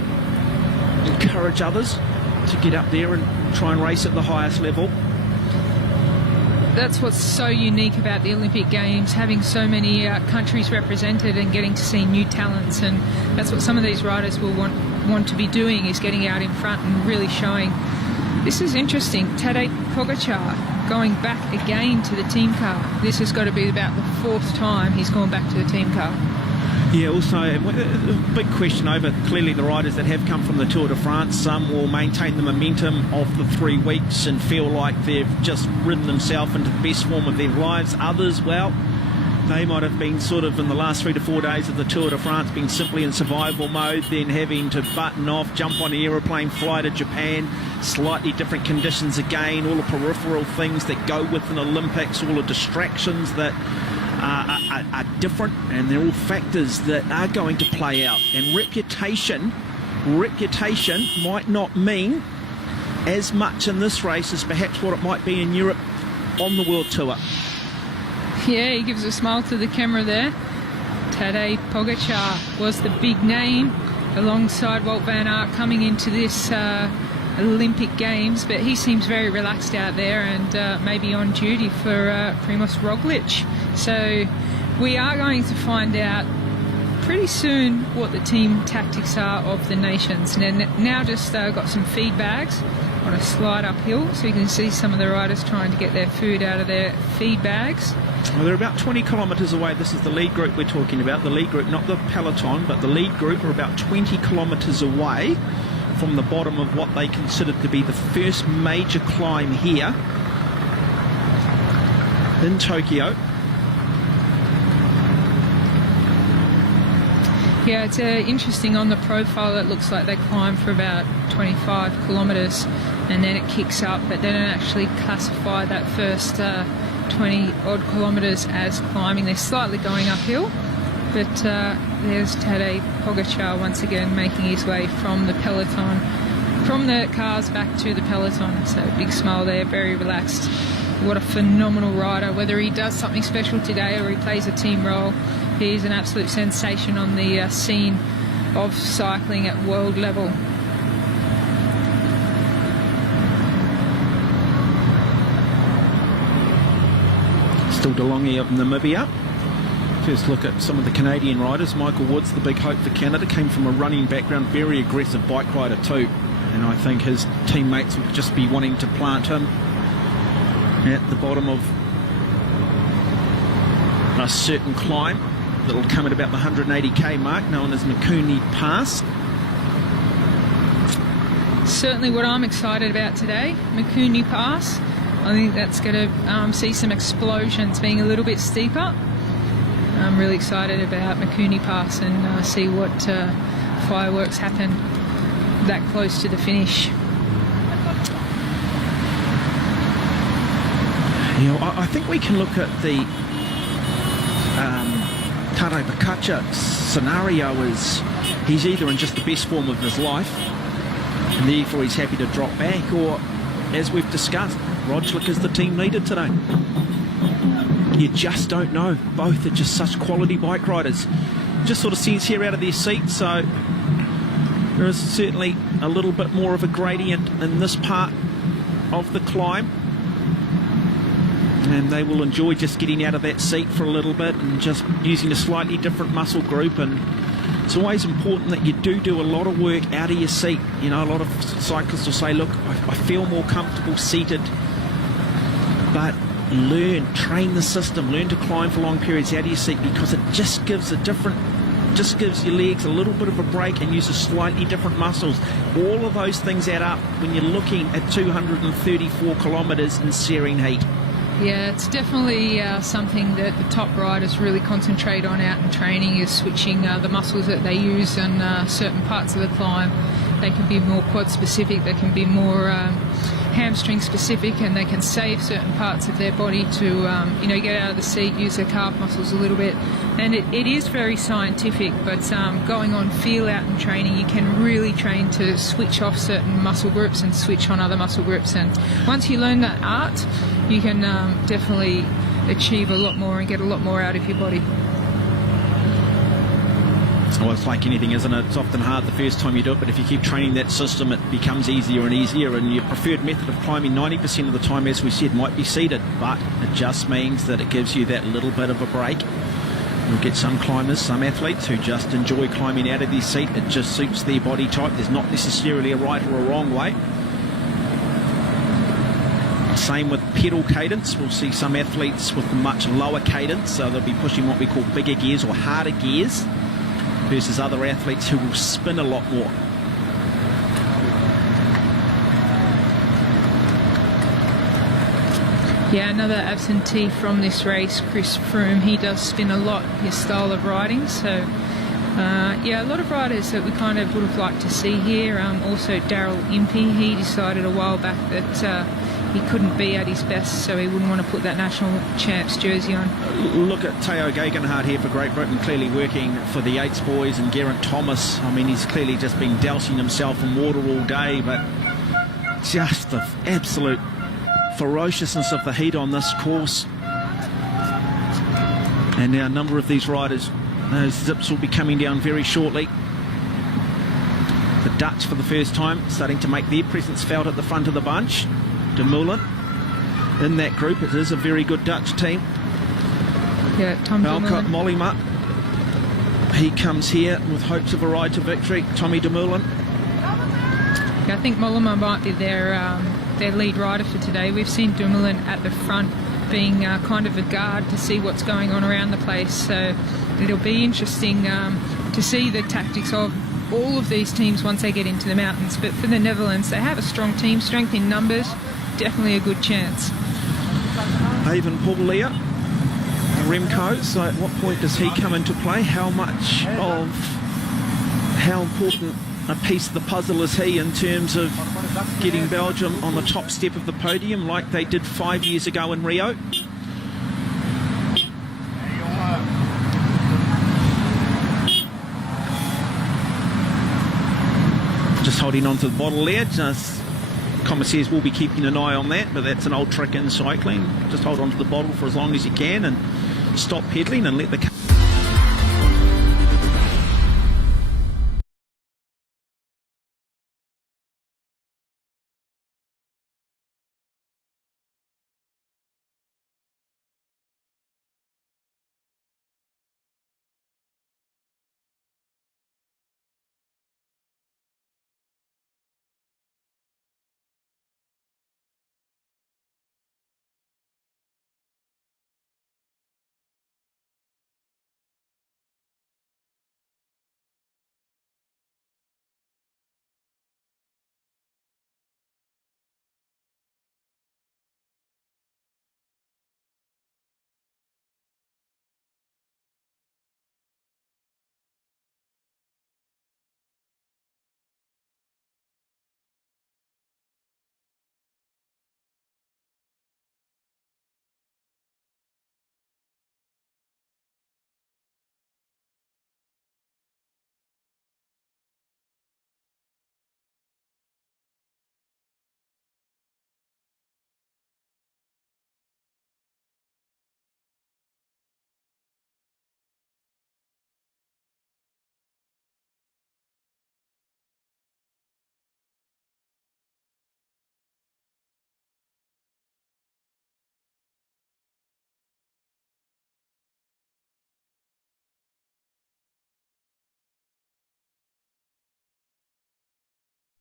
encourage others to get up there and try and race at the highest level. That's what's so unique about the Olympic Games, having so many countries represented and getting to see new talents, and that's what some of these riders will want to be doing, is getting out in front and really showing. This is interesting. Tadej Pogačar going back again to the team car. This has got to be about the 4th time he's gone back to the team car. Yeah, also a big question over clearly the riders that have come from the Tour de France. Some will maintain the momentum of the 3 weeks and feel like they've just ridden themselves into the best form of their lives. Others, well, they might have been sort of in the last 3 to 4 days of the Tour de France been simply in survival mode, then having to button off, jump on an aeroplane, fly to Japan, slightly different conditions again, all the peripheral things that go with an Olympics, all the distractions that are different, and they're all factors that are going to play out. And reputation might not mean as much in this race as perhaps what it might be in Europe on the World Tour. Yeah, he gives a smile to the camera there. Tadej Pogačar was the big name alongside Wout van Aert coming into this Olympic Games, but he seems very relaxed out there and maybe on duty for Primož Roglic. So we are going to find out pretty soon what the team tactics are of the nations. And now just got some feed bags on a slide uphill, so you can see some of the riders trying to get their food out of their feed bags. Well, they're about 20 kilometres away. This is the lead group we're talking about. The lead group, not the peloton, but the lead group are about 20 kilometres away from the bottom of what they consider to be the first major climb here in Tokyo. Yeah, it's interesting on the profile. It looks like they climb for about 25 kilometres and then it kicks up, but they don't actually classify that first 20 odd kilometres as climbing. They're slightly going uphill, but there's Tadej Pogačar once again making his way from the peloton, from the cars back to the peloton. So big smile there, very relaxed. What a phenomenal rider. Whether he does something special today or he plays a team role, he's an absolute sensation on the scene of cycling at world level. Still DeLonghi of Namibia. First look at some of the Canadian riders. Michael Woods, the big hope for Canada, came from a running background, very aggressive bike rider too. And I think his teammates would just be wanting to plant him at the bottom of a certain climb that'll come at about the 180k mark, known as Mikuni Pass. Certainly what I'm excited about today, Mikuni Pass. I think that's going to see some explosions, being a little bit steeper. I'm really excited about Mikuni Pass and see what fireworks happen that close to the finish. You know, I think we can look at the Tadej Pogačar scenario as he's either in just the best form of his life and therefore he's happy to drop back, or, as we've discussed, Roglic is the team leader today. You just don't know. Both are just such quality bike riders. Just sort of sees here out of their seat, so there is certainly a little bit more of a gradient in this part of the climb. And they will enjoy just getting out of that seat for a little bit and just using a slightly different muscle group. And it's always important that you do a lot of work out of your seat. You know, a lot of cyclists will say, look, I feel more comfortable seated, but train the system, learn to climb for long periods out of your seat, because it just gives your legs a little bit of a break and uses slightly different muscles. All of those things add up when you're looking at 234 kilometres in searing heat. Yeah, it's definitely something that the top riders really concentrate on out in training, is switching the muscles that they use on certain parts of the climb. They can be more quad specific, they can be more hamstring specific, and they can save certain parts of their body to get out of the seat, use their calf muscles a little bit. And it is very scientific, but going on feel out in training, you can really train to switch off certain muscle groups and switch on other muscle groups. And once you learn that art, you can definitely achieve a lot more and get a lot more out of your body. Well, it's like anything, isn't it? It's often hard the first time you do it, but if you keep training that system, it becomes easier and easier. And your preferred method of climbing 90% of the time, as we said, might be seated, but it just means that it gives you that little bit of a break. You'll get some climbers, some athletes who just enjoy climbing out of their seat. It just suits their body type. There's not necessarily a right or a wrong way. Same with pedal cadence. We'll see some athletes with a much lower cadence, so they'll be pushing what we call bigger gears or harder gears, versus other athletes who will spin a lot more. Yeah, another absentee from this race, Chris Froome. He does spin a lot, his style of riding. So, a lot of riders that we kind of would have liked to see here. Also, Daryl Impey, he decided a while back that he couldn't be at his best, so he wouldn't want to put that national champs jersey on. Look at Teo Gegenhardt here for Great Britain, clearly working for the Yates boys and Geraint Thomas. I mean, he's clearly just been dousing himself in water all day, but just the absolute ferociousness of the heat on this course. And now a number of these riders Those zips will be coming down very shortly. The Dutch, for the first time, starting to make their presence felt at the front of the bunch. De Mullet in that group. It is a very good Dutch team. Yeah, Tom De Mullet. Mollema. He comes here with hopes of a ride to victory. Tommy De Mullet. Yeah, I think Mollema might be their lead rider for today. We've seen De Mullet at the front being kind of a guard to see what's going on around the place. So it'll be interesting to see the tactics of all of these teams once they get into the mountains. But for the Netherlands, they have a strong team, strength in numbers, definitely a good chance. Haven Paul Lear, Remco, so at what point does he come into play? How important a piece of the puzzle is he in terms of getting Belgium on the top step of the podium like they did 5 years ago in Rio? Just holding on to the bottle there. Just commissaires will be keeping an eye on that, but that's an old trick in cycling. Just hold on to the bottle for as long as you can and stop pedaling and let the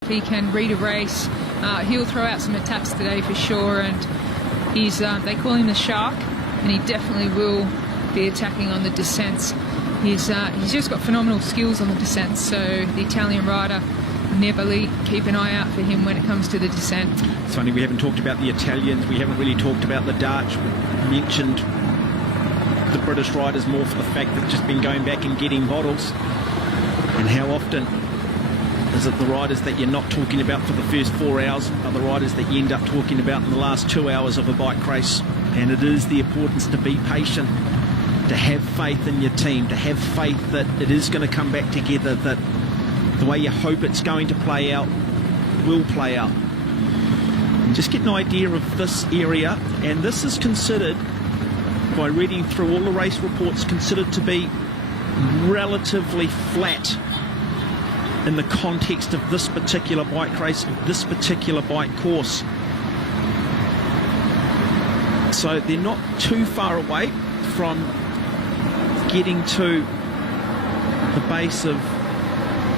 If he can read a race, he'll throw out some attacks today for sure, and he's they call him the shark, and he definitely will be attacking on the descents. He's just got phenomenal skills on the descents, so the Italian rider, Nibali, keep an eye out for him when it comes to the descent. It's funny, we haven't talked about the Italians, we haven't really talked about the Dutch. We mentioned the British riders more for the fact that they've just been going back and getting bottles. And how often is it the riders that you're not talking about for the first 4 hours are the riders that you end up talking about in the last 2 hours of a bike race? And it is the importance to be patient, to have faith in your team, to have faith that it is going to come back together, that the way you hope it's going to play out will play out. And just get an idea of this area, and this is considered, by reading through all the race reports, considered to be relatively flat in the context of this particular bike race, this particular bike course. So they're not too far away from getting to the base of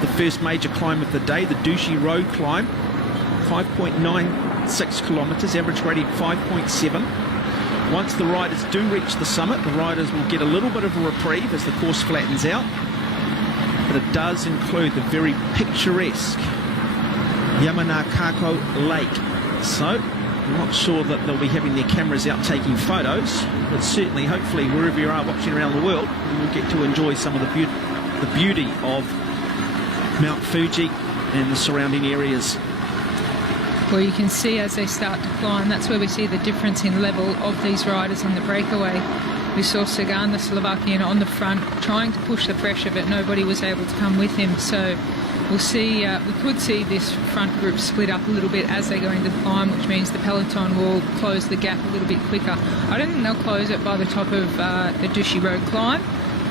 the first major climb of the day, the Duchy Road climb, 5.96 kilometres, average gradient 5.7. Once the riders do reach the summit, the riders will get a little bit of a reprieve as the course flattens out. But it does include the very picturesque Yamanakako Lake. So I'm not sure that they'll be having their cameras out taking photos, but certainly, hopefully, wherever you are watching around the world, you will get to enjoy some of the beauty of Mount Fuji and the surrounding areas. Well, you can see as they start to climb, that's where we see the difference in level of these riders in the breakaway. We saw Sagan, the Slovakian, on the front, trying to push the pressure, but nobody was able to come with him. So we'll see, we could see this front group split up a little bit as they go into the climb, which means the peloton will close the gap a little bit quicker. I don't think they'll close it by the top of the Duchy Road climb,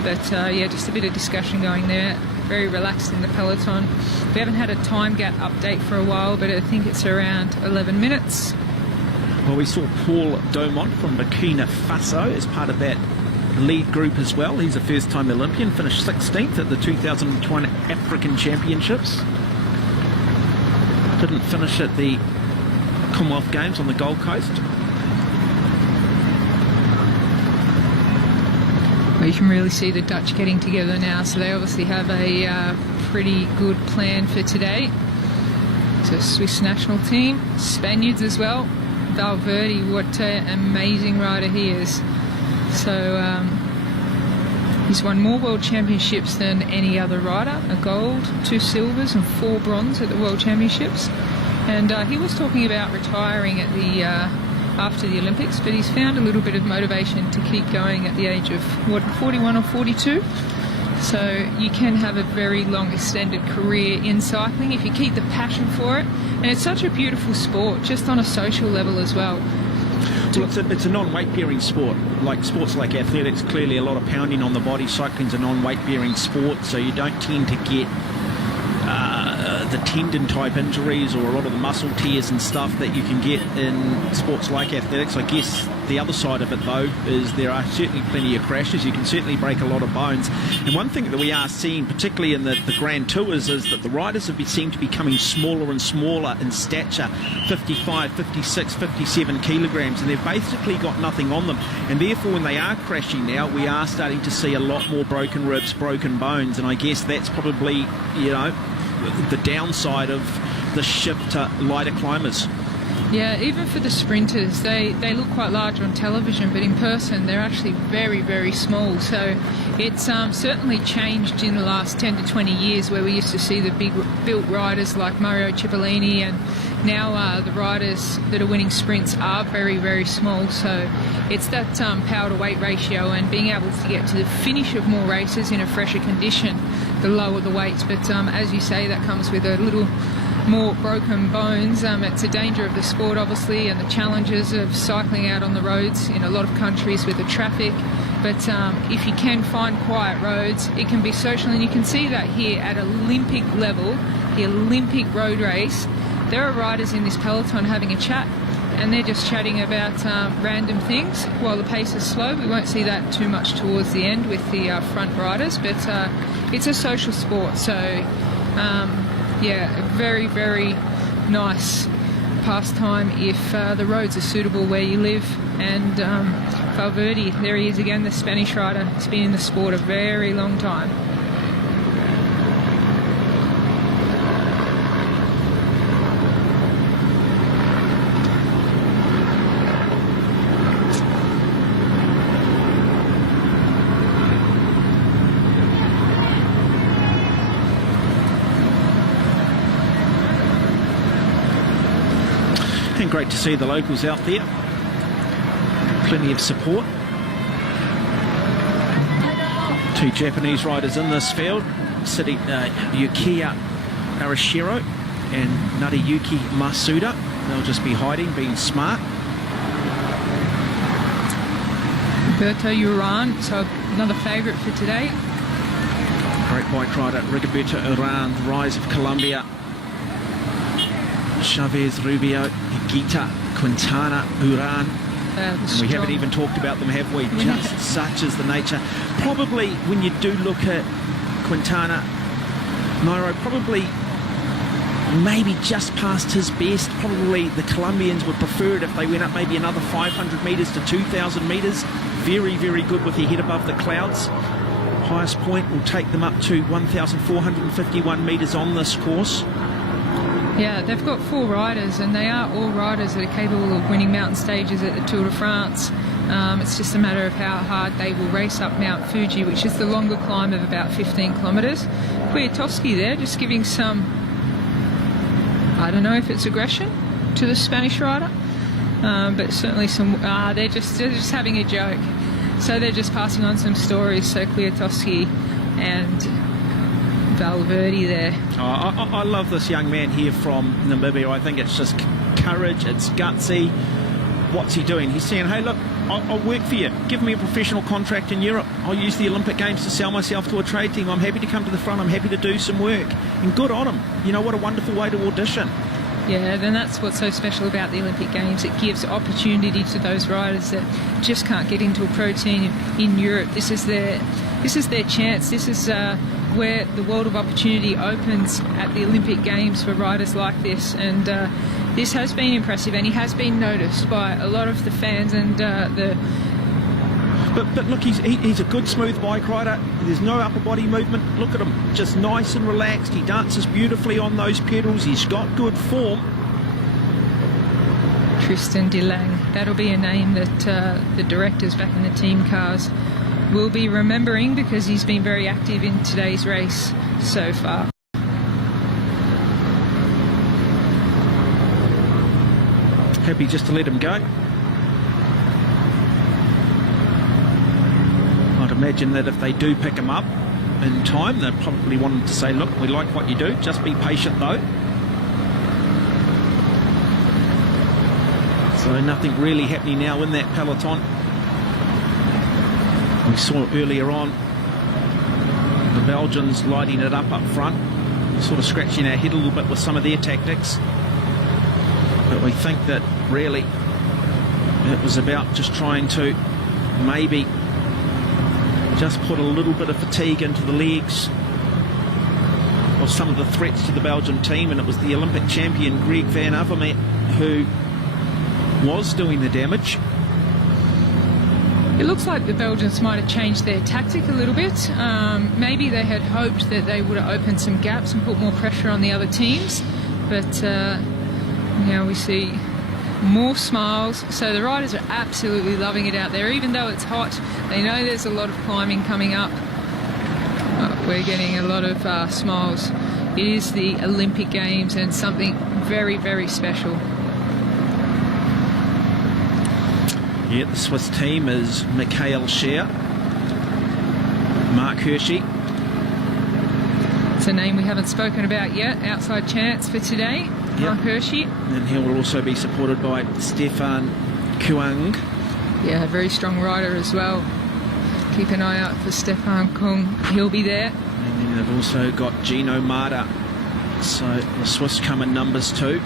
But yeah, just a bit of discussion going there. Very relaxed in the peloton. We haven't had a time gap update for a while, but I think it's around 11 minutes. Well, we saw Paul Domont from Burkina Faso as part of that lead group as well. He's a first-time Olympian, finished 16th at the 2020 African Championships. Didn't finish at the Commonwealth Games on the Gold Coast. Well, you can really see the Dutch getting together now, so they obviously have a pretty good plan for today. So Swiss national team, Spaniards as well. Valverde, what an amazing rider he is. So he's won more World Championships than any other rider, a gold, 2 silvers and 4 bronze at the World Championships. And he was talking about retiring at the after the Olympics, but he's found a little bit of motivation to keep going at the age of, what, 41 or 42? So you can have a very long extended career in cycling if you keep the passion for it. And it's such a beautiful sport, just on a social level as well. Well, it's a non-weight bearing sport. Like sports like athletics, clearly a lot of pounding on the body. Cycling's a non-weight bearing sport, so you don't tend to get the tendon type injuries or a lot of the muscle tears and stuff that you can get in sports like athletics. I guess the other side of it, though, is there are certainly plenty of crashes. You can certainly break a lot of bones. And one thing that we are seeing, particularly in the Grand Tours, is that the riders seem to be becoming smaller and smaller in stature, 55, 56, 57 kilograms, and they've basically got nothing on them. And therefore, when they are crashing now, we are starting to see a lot more broken ribs, broken bones, and I guess that's probably, you know, the downside of the shift to lighter climbers. Yeah, even for the sprinters, they look quite large on television, but in person they're actually very, very small. So it's certainly changed in the last 10 to 20 years, where we used to see the big built riders like Mario Cipollini, and now the riders that are winning sprints are very, very small. So it's that power to weight ratio and being able to get to the finish of more races in a fresher condition, the lower the weights. But as you say, that comes with a little more broken bones. It's a danger of the sport, obviously, and the challenges of cycling out on the roads in a lot of countries with the traffic. But if you can find quiet roads, it can be social, and you can see that here at Olympic level, the Olympic road race. There are riders in this peloton having a chat, and they're just chatting about random things while the pace is slow. We won't see that too much towards the end with the front riders, but it's a social sport, so yeah, a very, very nice pastime if the roads are suitable where you live. And Valverde, there he is again, the Spanish rider. He's been in the sport a very long time. And great to see the locals out there. Plenty of support. 2 Japanese riders in this field, sitting Yukiya Arashiro and Nariyuki Masuda. They'll just be hiding, being smart. Roberto Urán, so another favourite for today. Great bike rider, Rigoberto Urán, Rise of Colombia. Chavez, Rubio, Higuita, Quintana, Urán. We haven't even talked about them, have we? Just such is the nature. Probably when you do look at Quintana, Nairo, probably maybe just past his best. Probably the Colombians would prefer it if they went up maybe another 500 metres to 2,000 metres. Very, very good with their head above the clouds. Highest point will take them up to 1,451 metres on this course. Yeah, they've got 4 riders, and they are all riders that are capable of winning mountain stages at the Tour de France. It's just a matter of how hard they will race up Mount Fuji, which is the longer climb of about 15 kilometres. Kwiatkowski there, just giving some, I don't know if it's aggression to the Spanish rider, but certainly some. They're just having a joke, so they're just passing on some stories. So Kwiatkowski and Valverde there. I love this young man here from Namibia. I think it's just courage, it's gutsy. what's he doing? He's saying, hey, look, I'll work for you. Give me a professional contract in Europe. I'll use the Olympic Games to sell myself to a trade team. I'm happy to come to the front. I'm happy to do some work. And good on him. You know, what a wonderful way to audition. Yeah, then that's what's so special about the Olympic Games. It gives opportunity to those riders that just can't get into a pro team in Europe. This is their chance. This is where the world of opportunity opens at the Olympic Games for riders like this. And this has been impressive, and he has been noticed by a lot of the fans and the... But look, he's a good smooth bike rider. There's no upper body movement. Look at him, just nice and relaxed. He dances beautifully on those pedals. He's got good form. Tristan de Lang. That'll be a name that the directors back in the team cars will be remembering, because he's been very active in today's race so far. Happy just to let him go. I'd imagine that if they do pick him up in time, they'll probably want him to say, look, we like what you do, just be patient though. So nothing really happening now in that peloton. We saw earlier on the Belgians lighting it up front, sort of scratching our head a little bit with some of their tactics. But we think that really it was about just trying to maybe just put a little bit of fatigue into the legs of some of the threats to the Belgian team, and it was the Olympic champion Greg van Avermaet who was doing the damage. It looks like the Belgians might have changed their tactic a little bit. Maybe they had hoped that they would have opened some gaps and put more pressure on the other teams, but now we see more smiles. So the riders are absolutely loving it out there, even though it's hot. They know there's a lot of climbing coming up. We're getting a lot of smiles. It is the Olympic Games and something very, very special. Yeah, the Swiss team is Michael Scher, Mark Hirschi. It's a name we haven't spoken about yet. Outside chance for today, yep. Mark Hirschi. And he will also be supported by Stefan Kuang. Yeah, a very strong rider as well. Keep an eye out for Stefan Kuang. He'll be there. And then they've also got Gino Mada. So the Swiss come in numbers 2.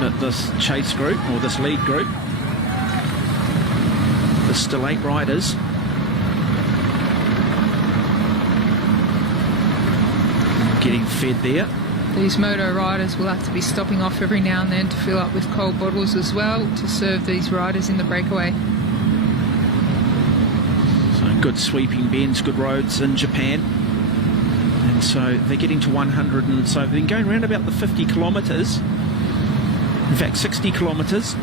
But this chase group, or this lead group, there's still 8 riders. Getting fed there. These moto riders will have to be stopping off every now and then to fill up with cold bottles as well to serve these riders in the breakaway. So good sweeping bends, good roads in Japan. And so they're getting to 100, and so they've been going around about the 50 kilometres. In fact, 60 kilometres.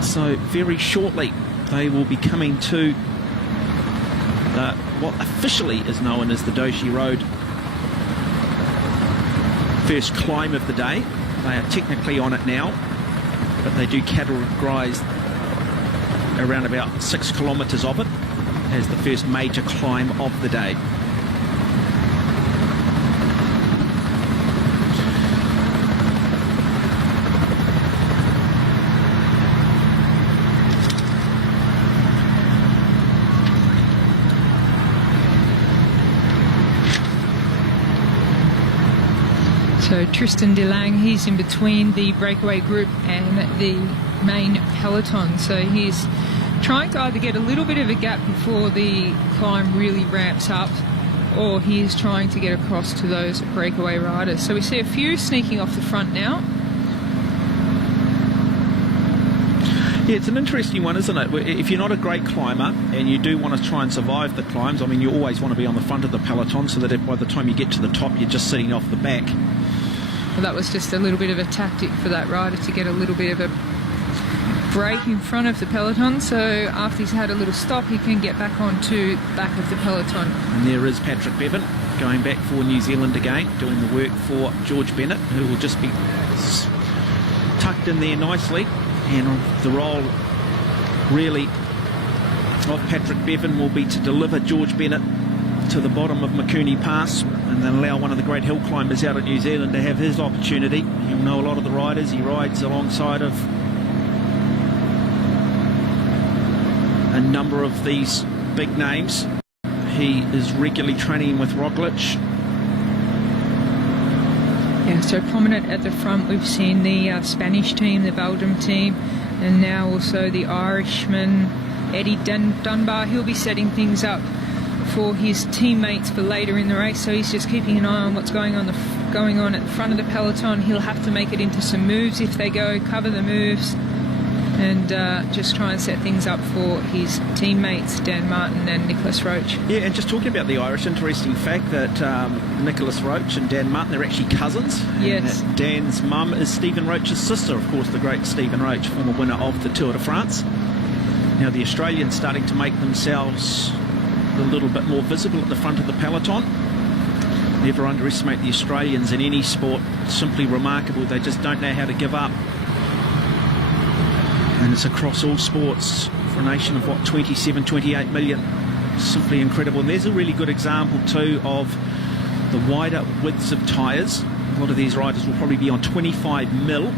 So very shortly they will be coming to what officially is known as the Doshi Road. First climb of the day. They are technically on it now, but they do categorise around about 6 kilometres of it as the first major climb of the day. So Tristan de Lang, he's in between the breakaway group and the main peloton. So he's trying to either get a little bit of a gap before the climb really ramps up, or he is trying to get across to those breakaway riders. So we see a few sneaking off the front now. Yeah, it's an interesting one, isn't it? If you're not a great climber and you do want to try and survive the climbs, I mean, you always want to be on the front of the peloton so that if by the time you get to the top, you're just sitting off the back. Well, that was just a little bit of a tactic for that rider to get a little bit of a break in front of the peloton, so after he's had a little stop, he can get back onto the back of the peloton. And there is Patrick Bevan going back for New Zealand again, doing the work for George Bennett, who will just be tucked in there nicely. And the role really of Patrick Bevan will be to deliver George Bennett to the bottom of Makuni Pass and then allow one of the great hill climbers out of New Zealand to have his opportunity. He'll know a lot of the riders. He rides alongside of a number of these big names. He is regularly training with Roglic. Yeah, so prominent at the front, we've seen the Spanish team, the Belgium team, and now also the Irishman, Eddie Dunbar. He'll be setting things up for his teammates for later in the race, so he's just keeping an eye on what's going on at the front of the peloton. He'll have to make it into some moves if they go, cover the moves, and just try and set things up for his teammates, Dan Martin and Nicholas Roach. Yeah, and just talking about the Irish, interesting fact that Nicholas Roach and Dan Martin, they're actually cousins. Yes. And Dan's mum is Stephen Roach's sister, of course, the great Stephen Roach, former winner of the Tour de France. Now the Australians starting to make themselves a little bit more visible at the front of the peloton. Never underestimate the Australians in any sport. Simply remarkable. They just don't know how to give up. And it's across all sports for a nation of, what, 27, 28 million. Simply incredible. And there's a really good example too of the wider widths of tyres. A lot of these riders will probably be on 25 mil,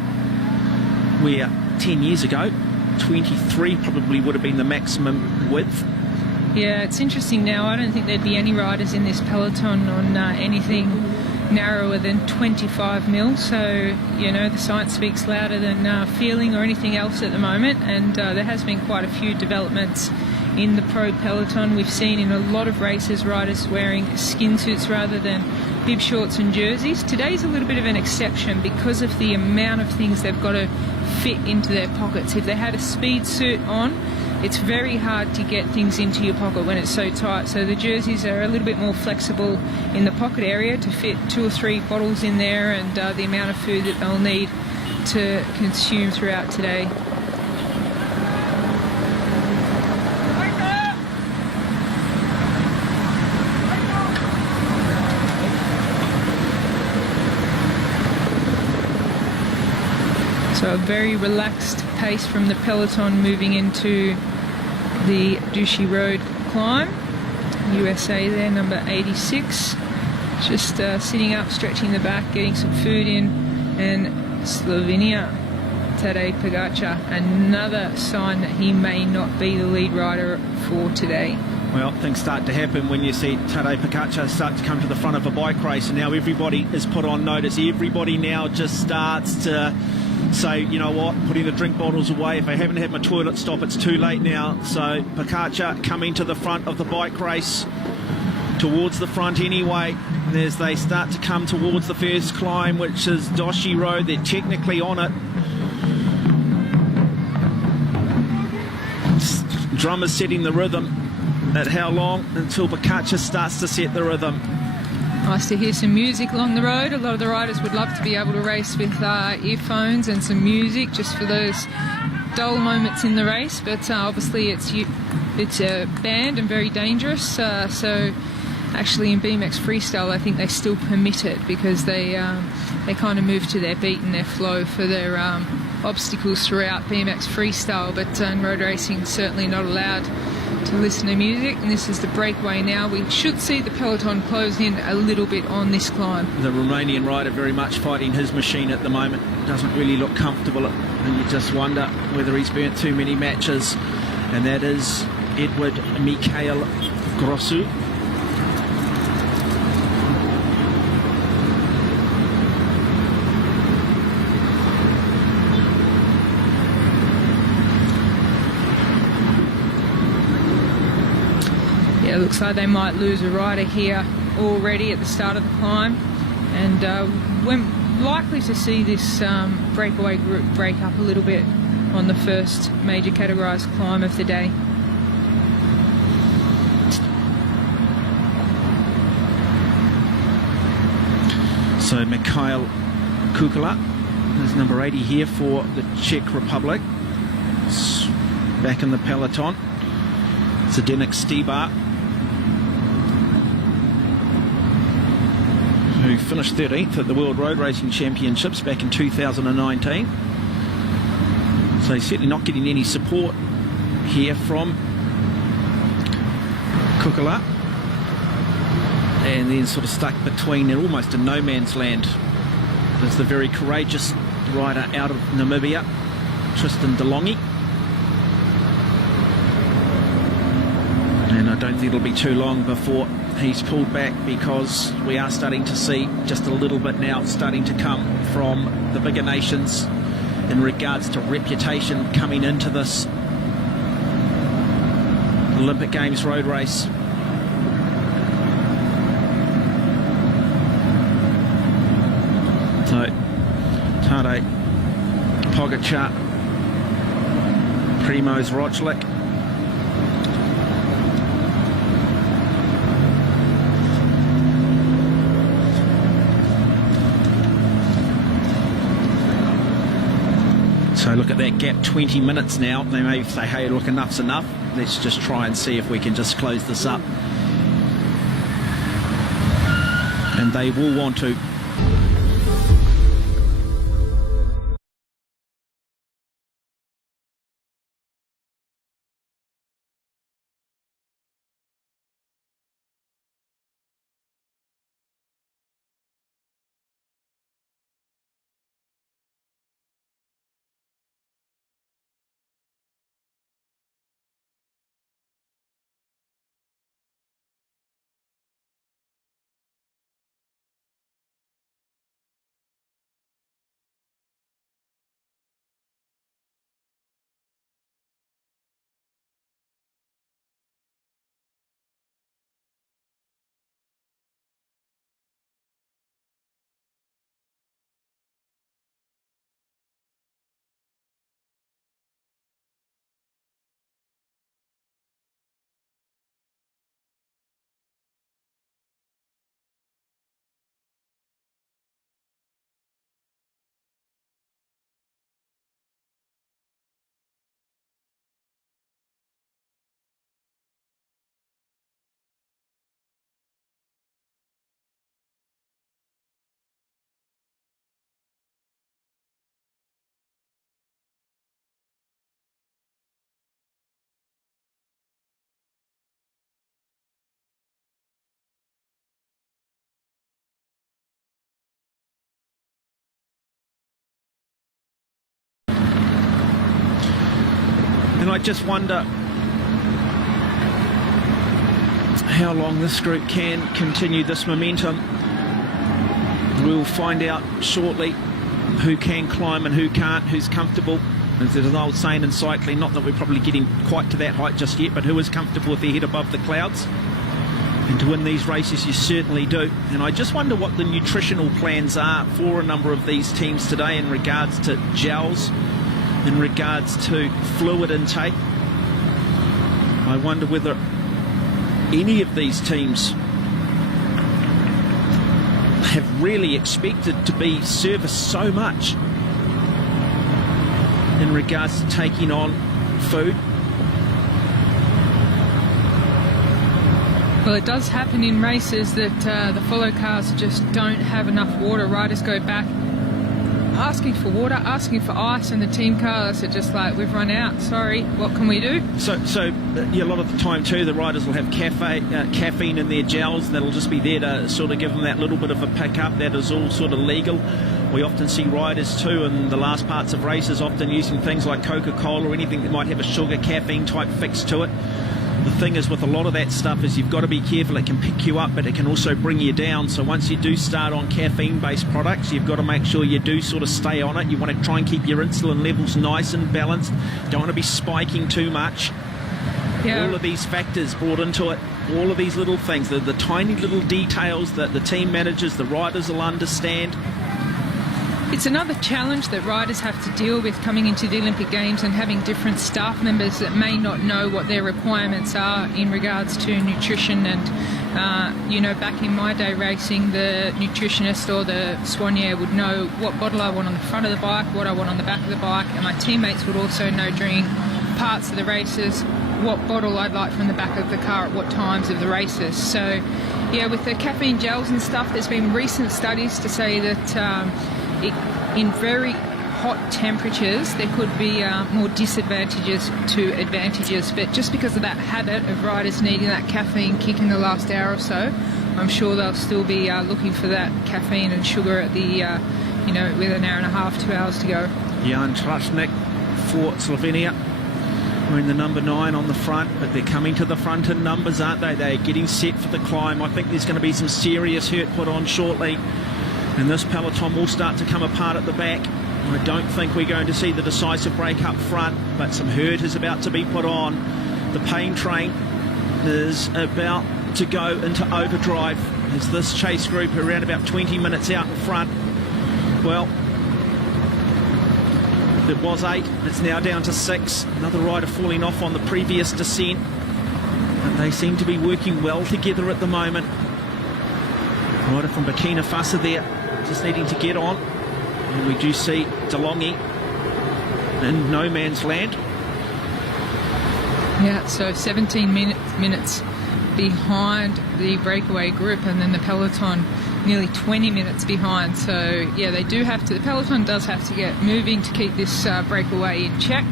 where 10 years ago 23 probably would have been the maximum width. Yeah, it's interesting now. I don't think there'd be any riders in this peloton on anything narrower than 25 mil. So, you know, the science speaks louder than feeling or anything else at the moment. And there has been quite a few developments in the pro peloton. We've seen in a lot of races riders wearing skin suits rather than bib shorts and jerseys. Today's a little bit of an exception because of the amount of things they've got to fit into their pockets. If they had a speed suit on, it's very hard to get things into your pocket when it's so tight. So the jerseys are a little bit more flexible in the pocket area to fit 2 or 3 bottles in there, and the amount of food that they'll need to consume throughout today. So a very relaxed pace from the peloton moving into the Douchy Road climb. USA there, number 86. Just sitting up, stretching the back, getting some food in. And Slovenia, Tadej Pogačar, another sign that he may not be the lead rider for today. Well, things start to happen when you see Tadej Pogačar start to come to the front of a bike race, and now everybody is put on notice. Everybody now just starts to say, you know what, putting the drink bottles away. If I haven't had my toilet stop, it's too late now. So Pogačar coming to the front of the bike race, towards the front anyway, as they start to come towards the first climb, which is Douchy Road. They're technically on it. Drummer's setting the rhythm. At how long until Pogačar starts to set the rhythm? Nice to hear some music along the road. A lot of the riders would love to be able to race with earphones and some music just for those dull moments in the race, but obviously it's banned and very dangerous. So actually in BMX freestyle I think they still permit it because they kind of move to their beat and their flow for their obstacles throughout BMX freestyle, but in road racing certainly not allowed to listen to music. And this is the breakaway now. We should see the peloton close in a little bit on this climb. The Romanian rider very much fighting his machine at the moment. Doesn't really look comfortable, and you just wonder whether he's burnt too many matches. And that is Edward Michael Grossu. Yeah, it looks like they might lose a rider here already at the start of the climb, and we're likely to see this breakaway group break up a little bit on the first major categorised climb of the day. So Mikhail Kukula is number 80 here for the Czech Republic. It's back in the peloton. Zdeněk Stybar, who finished 13th at the World Road Racing Championships back in 2019. So he's certainly not getting any support here from Kukula. And then sort of stuck between almost in no man's land. There's the very courageous rider out of Namibia, Tristan DeLonghi. And I don't think it'll be too long before he's pulled back, because we are starting to see just a little bit now starting to come from the bigger nations in regards to reputation coming into this Olympic Games road race. So, Tadej Pogačar, Primož Roglic, so look at that gap, 20 minutes now. They may say, hey, look, enough's enough. Let's just try and see if we can just close this up. And they will want to. And I just wonder how long this group can continue this momentum. We'll find out shortly who can climb and who can't, who's comfortable. There's an old saying in cycling, not that we're probably getting quite to that height just yet, but who is comfortable with their head above the clouds. And to win these races, you certainly do. And I just wonder what the nutritional plans are for a number of these teams today in regards to gels, in regards to fluid intake. I wonder whether any of these teams have really expected to be serviced so much in regards to taking on food. Well, it does happen in races that the follow cars just don't have enough water. Riders go back asking for water, asking for ice, and the team cars are just like, we've run out, sorry, what can we do? So yeah, a lot of the time too, the riders will have caffeine in their gels that'll just be there to sort of give them that little bit of a pick-up. That is all sort of legal. We often see riders too in the last parts of races often using things like Coca-Cola or anything that might have a sugar caffeine type fix to it. The thing is with a lot of that stuff is you've got to be careful. It can pick you up, but it can also bring you down. So once you do start on caffeine-based products, you've got to make sure you do sort of stay on it. You want to try and keep your insulin levels nice and balanced. Don't want to be spiking too much. Yeah. All of these factors brought into it, all of these little things, the tiny little details that the team managers, the riders will understand. It's another challenge that riders have to deal with coming into the Olympic Games and having different staff members that may not know what their requirements are in regards to nutrition. And, you know, back in my day racing, the nutritionist or the soigneur would know what bottle I want on the front of the bike, what I want on the back of the bike, and my teammates would also know during parts of the races what bottle I'd like from the back of the car at what times of the races. So, yeah, with the caffeine gels and stuff, there's been recent studies to say that in very hot temperatures there could be more disadvantages to advantages, but just because of that habit of riders needing that caffeine kick in the last hour or so, I'm sure they'll still be looking for that caffeine and sugar at the you know, with an hour and a half, 2 hours to go. Jan Trasnik for Slovenia, wearing the number 9 on the front, but they're coming to the front in numbers, aren't they? They're getting set for the climb. I think there's going to be some serious hurt put on shortly, and this peloton will start to come apart at the back. I don't think we're going to see the decisive break up front, but some hurt is about to be put on. The pain train is about to go into overdrive as this chase group are around about 20 minutes out in front. Well, it was 8, it's now down to 6. Another rider falling off on the previous descent, but they seem to be working well together at the moment. Rider from Burkina Faso there, just needing to get on. And we do see DeLonghi in no man's land. Yeah, so 17 minutes behind the breakaway group, and then the peloton nearly 20 minutes behind. So yeah, they do have to, the peloton does have to get moving to keep this breakaway in check.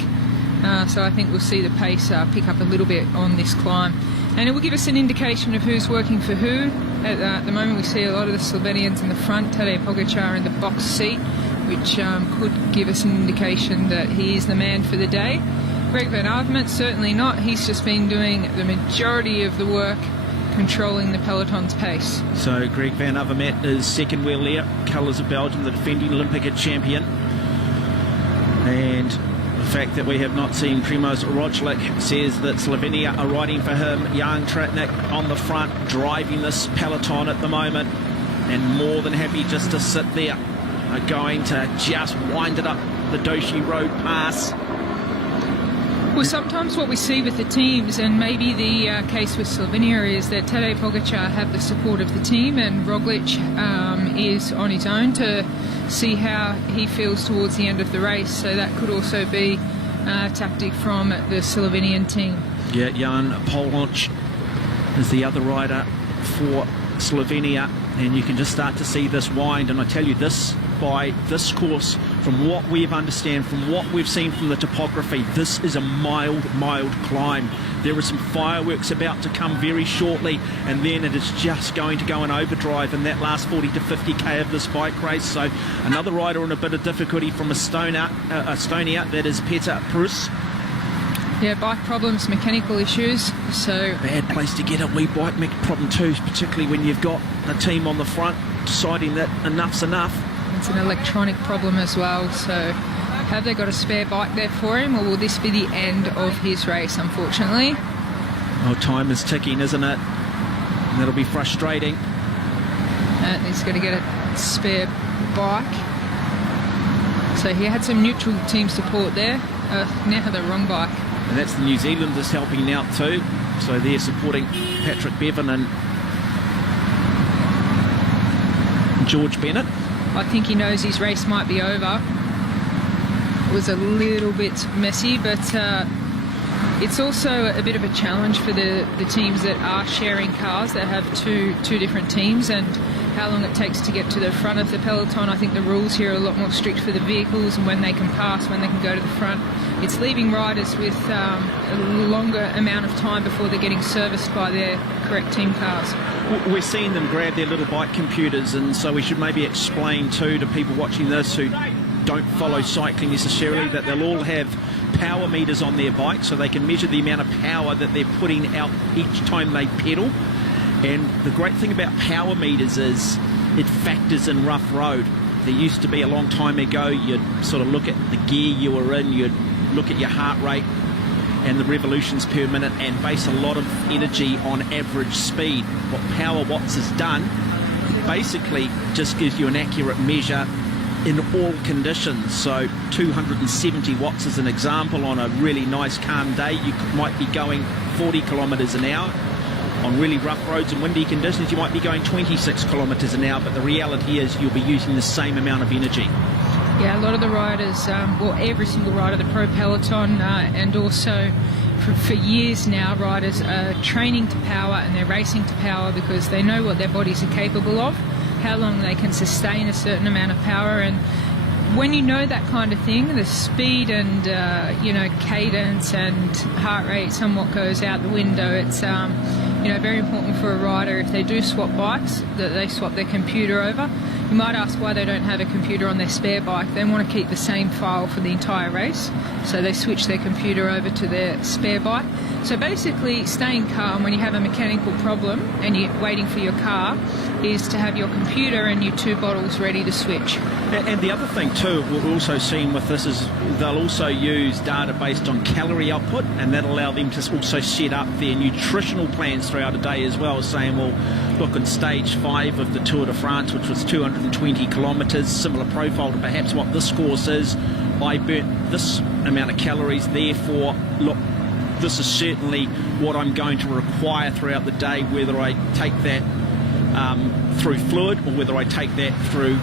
So I think we'll see the pace pick up a little bit on this climb, and it will give us an indication of who's working for who. At the moment we see a lot of the Slovenians in the front, Tadej Pogačar in the box seat, which could give us an indication that he is the man for the day. Greg Van Avermaet, certainly not. He's just been doing the majority of the work controlling the peloton's pace. So Greg Van Avermaet is second wheel there, colours of Belgium, the defending Olympic champion. And the fact that we have not seen Primož Roglič says that Slovenia are riding for him. Jan Tratnik on the front, driving this peloton at the moment, and more than happy just to sit there. Are going to just wind it up the Doshi Road pass. Well, sometimes what we see with the teams, and maybe the case with Slovenia, is that Tadej Pogačar have the support of the team, and Roglič is on his own to see how he feels towards the end of the race. So that could also be a tactic from the Slovenian team. Yeah, Jan Polonč is the other rider for Slovenia, and you can just start to see this wind. And I tell you this, by this course, from what we've understand, from what we've seen from the topography, this is a mild climb. There are some fireworks about to come very shortly, and then it is just going to go in overdrive in that last 40 to 50k of this bike race. So another rider in a bit of difficulty from Estonia, that is Peter Prus. Yeah, bike problems, mechanical issues, so... Bad place to get a wee bike problem too, particularly when you've got a team on the front deciding that enough's enough. It's an electronic problem as well, so have they got a spare bike there for him, or will this be the end of his race, unfortunately? Well, time is ticking, isn't it? And that'll be frustrating. And he's going to get a spare bike. So he had some neutral team support there. Now the wrong bike. And that's the New Zealanders helping out too. So they're supporting Patrick Bevan and George Bennett. I think he knows his race might be over. It was a little bit messy, but it's also a bit of a challenge for the teams that are sharing cars, that have two different teams, and how long it takes to get to the front of the peloton. I think the rules here are a lot more strict for the vehicles, and when they can pass, when they can go to the front. It's leaving riders with a longer amount of time before they're getting serviced by their correct team cars. We're seeing them grab their little bike computers, and so we should maybe explain too to people watching this who don't follow cycling necessarily, that they'll all have power meters on their bike, so they can measure the amount of power that they're putting out each time they pedal. And the great thing about power meters is it factors in rough road. There used to be a long time ago, you'd sort of look at the gear you were in, you'd look at your heart rate and the revolutions per minute, and base a lot of energy on average speed. What Power Watts has done basically just gives you an accurate measure in all conditions. So 270 watts as an example, on a really nice calm day you might be going 40 kilometres an hour. On really rough roads and windy conditions you might be going 26 kilometres an hour, but the reality is you'll be using the same amount of energy. Yeah, a lot of the riders, well, every single rider, the Pro Peloton, and also for years now, riders are training to power and they're racing to power because they know what their bodies are capable of, how long they can sustain a certain amount of power. And when you know that kind of thing, the speed and, cadence and heart rate somewhat goes out the window. It's, very important for a rider, if they do swap bikes, that they swap their computer over. You might ask why they don't have a computer on their spare bike. They want to keep the same file for the entire race, so they switch their computer over to their spare bike. So basically, staying calm when you have a mechanical problem and you're waiting for your car is to have your computer and your 2 bottles ready to switch. And the other thing too, we've also seen with this is they'll also use data based on calorie output, and that'll allow them to also set up their nutritional plans throughout a day as well, saying, well, look, in stage 5 of the Tour de France, which was 220 kilometres, similar profile to perhaps what this course is, I burnt this amount of calories, therefore, look, this is certainly what I'm going to require throughout the day, whether I take that through fluid or whether I take that through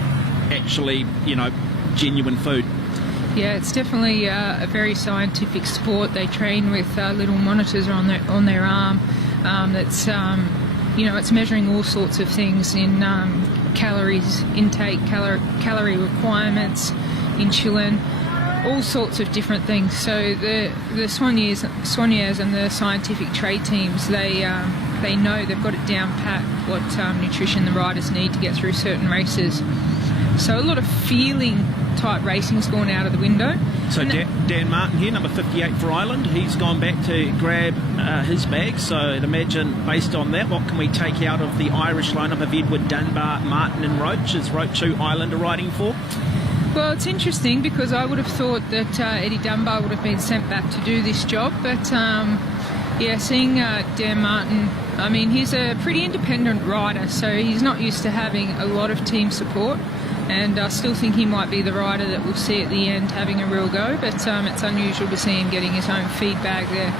actually, you know, genuine food. Yeah, it's definitely a very scientific sport. They train with little monitors on their arm. That's you know, it's measuring all sorts of things in calories intake, calorie requirements, insulin, all sorts of different things. So the soigneurs and the scientific trade teams, they know, they've got it down pat what nutrition the riders need to get through certain races. So a lot of feeling type racing's gone out of the window. So Dan Martin here, number 58 for Ireland, he's gone back to grab his bag. So I'd imagine based on that, what can we take out of the Irish lineup of Edward, Dunbar, Martin and Roach? Is Roach who Ireland are riding for? Well, it's interesting because I would have thought that Eddie Dunbar would have been sent back to do this job, but yeah, seeing Dan Martin, I mean, he's a pretty independent rider, so he's not used to having a lot of team support, and I still think he might be the rider that we'll see at the end having a real go, but it's unusual to see him getting his own feed bag there.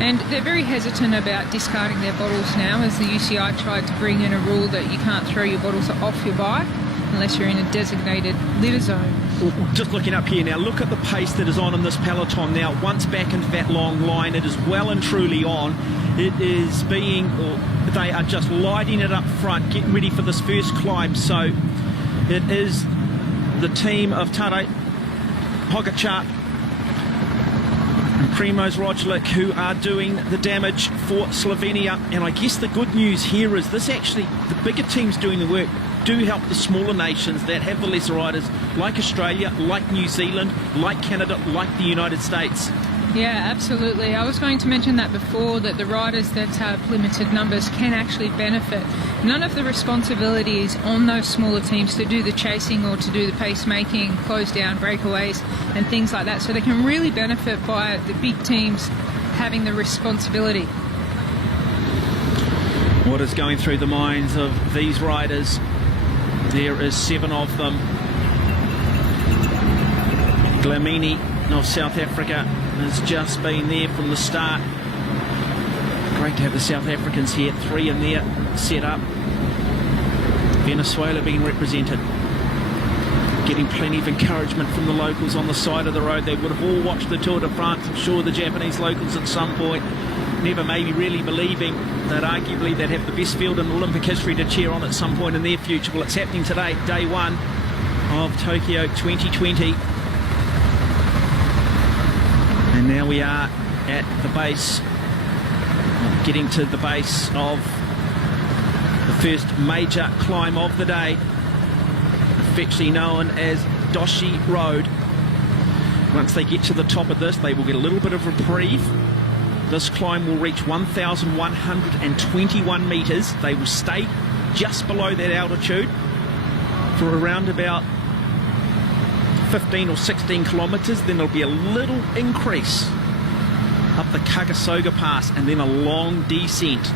And they're very hesitant about discarding their bottles now, as the UCI tried to bring in a rule that you can't throw your bottles off your bike unless you're in a designated litter zone. Just looking up here now, look at the pace that is on in this peloton now. Once back into that long line, it is well and truly on. It is being, they are just lighting it up front, getting ready for this first climb. So it is the team of Tadej Pogačar and Primož Roglič who are doing the damage for Slovenia. And I guess the good news here is this actually, the bigger teams doing the work do help the smaller nations that have the lesser riders, like Australia, like New Zealand, like Canada, like the United States. Yeah, absolutely. I was going to mention that before, that the riders that have limited numbers can actually benefit. None of the responsibility is on those smaller teams to do the chasing or to do the pacemaking, close down breakaways and things like that. So they can really benefit by the big teams having the responsibility. What is going through the minds of these riders? There is 7 of them. Glamini of South Africa has just been there from the start. Great to have the South Africans here, 3 in there, set up. Venezuela being represented. Getting plenty of encouragement from the locals on the side of the road. They would have all watched the Tour de France. I'm sure the Japanese locals at some point, never maybe really believing that arguably they'd have the best field in Olympic history to cheer on at some point in their future. Well, it's happening today, day 1 of Tokyo 2020. And now we are at the base, getting to the base of the first major climb of the day, affectionately known as Doshi Road. Once they get to the top of this, they will get a little bit of reprieve. This climb will reach 1,121 metres. They will stay just below that altitude for around about 15 or 16 kilometres. Then there'll be a little increase up the Kagasoga Pass and then a long descent.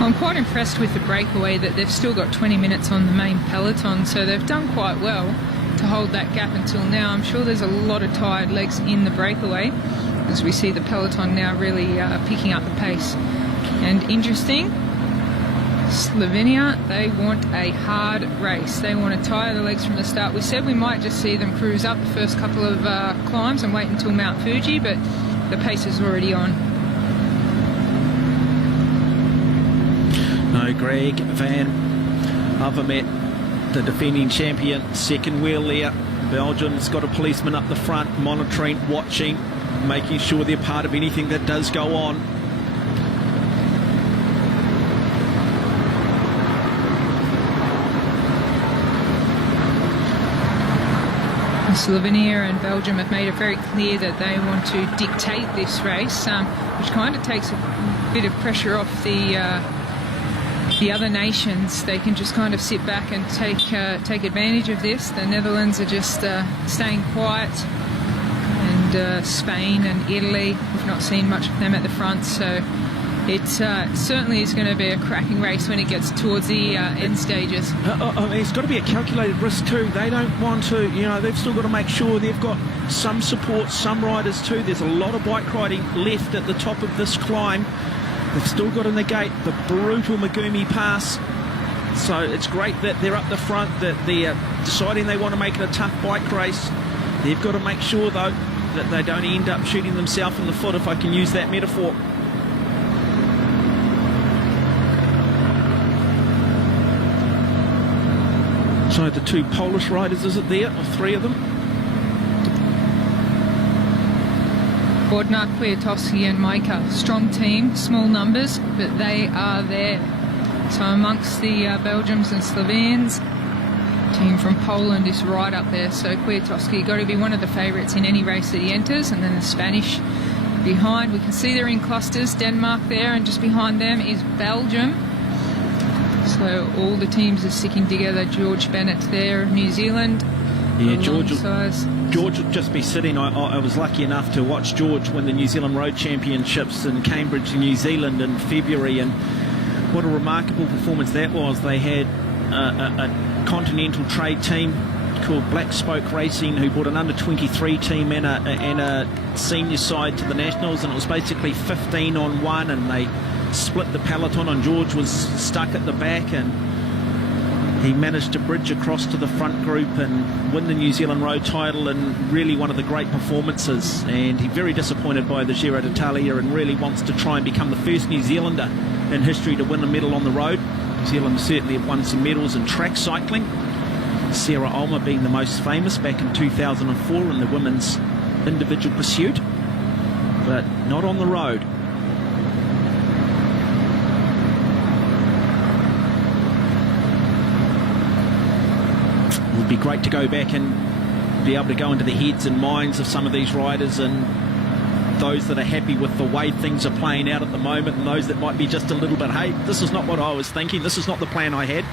I'm quite impressed with the breakaway that they've still got 20 minutes on the main peloton, so they've done quite well to hold that gap until now. I'm sure there's a lot of tired legs in the breakaway as we see the peloton now really picking up the pace. And interesting, Slovenia, they want a hard race. They want to tire the legs from the start. We said we might just see them cruise up the first couple of climbs and wait until Mount Fuji, but the pace is already on. No, Greg van Avermaet the defending champion, second wheel there. Belgium's got a policeman up the front, monitoring, watching, making sure they're part of anything that does go on. Slovenia and Belgium have made it very clear that they want to dictate this race, which kind of takes a bit of pressure off the other nations. They can just kind of sit back and take advantage of this. The Netherlands are just staying quiet, and Spain and Italy, we've not seen much of them at the front, so it certainly is going to be a cracking race when it gets towards the end stages. It's got to be a calculated risk too. They don't want to, they've still got to make sure they've got some support, some riders too. There's a lot of bike riding left at the top of this climb. They've still got to negate the brutal Magumi Pass. So it's great that they're up the front, that they're deciding they want to make it a tough bike race. They've got to make sure though that they don't end up shooting themselves in the foot, if I can use that metaphor. So the two Polish riders, is it there, or three of them? Bodnar, Kwiatkowski and Majka. Strong team, small numbers, but they are there. So amongst the Belgians and Slovenes, team from Poland is right up there. So Kwiatkowski got to be one of the favourites in any race that he enters, and then the Spanish behind. We can see they're in clusters. Denmark there, and just behind them is Belgium. So all the teams are sticking together. George Bennett there, New Zealand. Yeah, George will just be sitting. I was lucky enough to watch George win the New Zealand Road Championships in Cambridge, New Zealand in February, and what a remarkable performance that was. They had a continental trade team called Black Spoke Racing, who brought an under-23 team and a senior side to the Nationals, and it was basically 15 on one, and they split the peloton, and George was stuck at the back, and he managed to bridge across to the front group and win the New Zealand Road title, and really one of the great performances. And he's very disappointed by the Giro d'Italia and really wants to try and become the first New Zealander in history to win a medal on the road. New Zealand certainly have won some medals in track cycling, Sarah Ulmer being the most famous back in 2004 in the women's individual pursuit, but not on the road. It would be great to go back and be able to go into the heads and minds of some of these riders, and those that are happy with the way things are playing out at the moment, and those that might be just a little bit, hey, this is not what I was thinking, this is not the plan I had.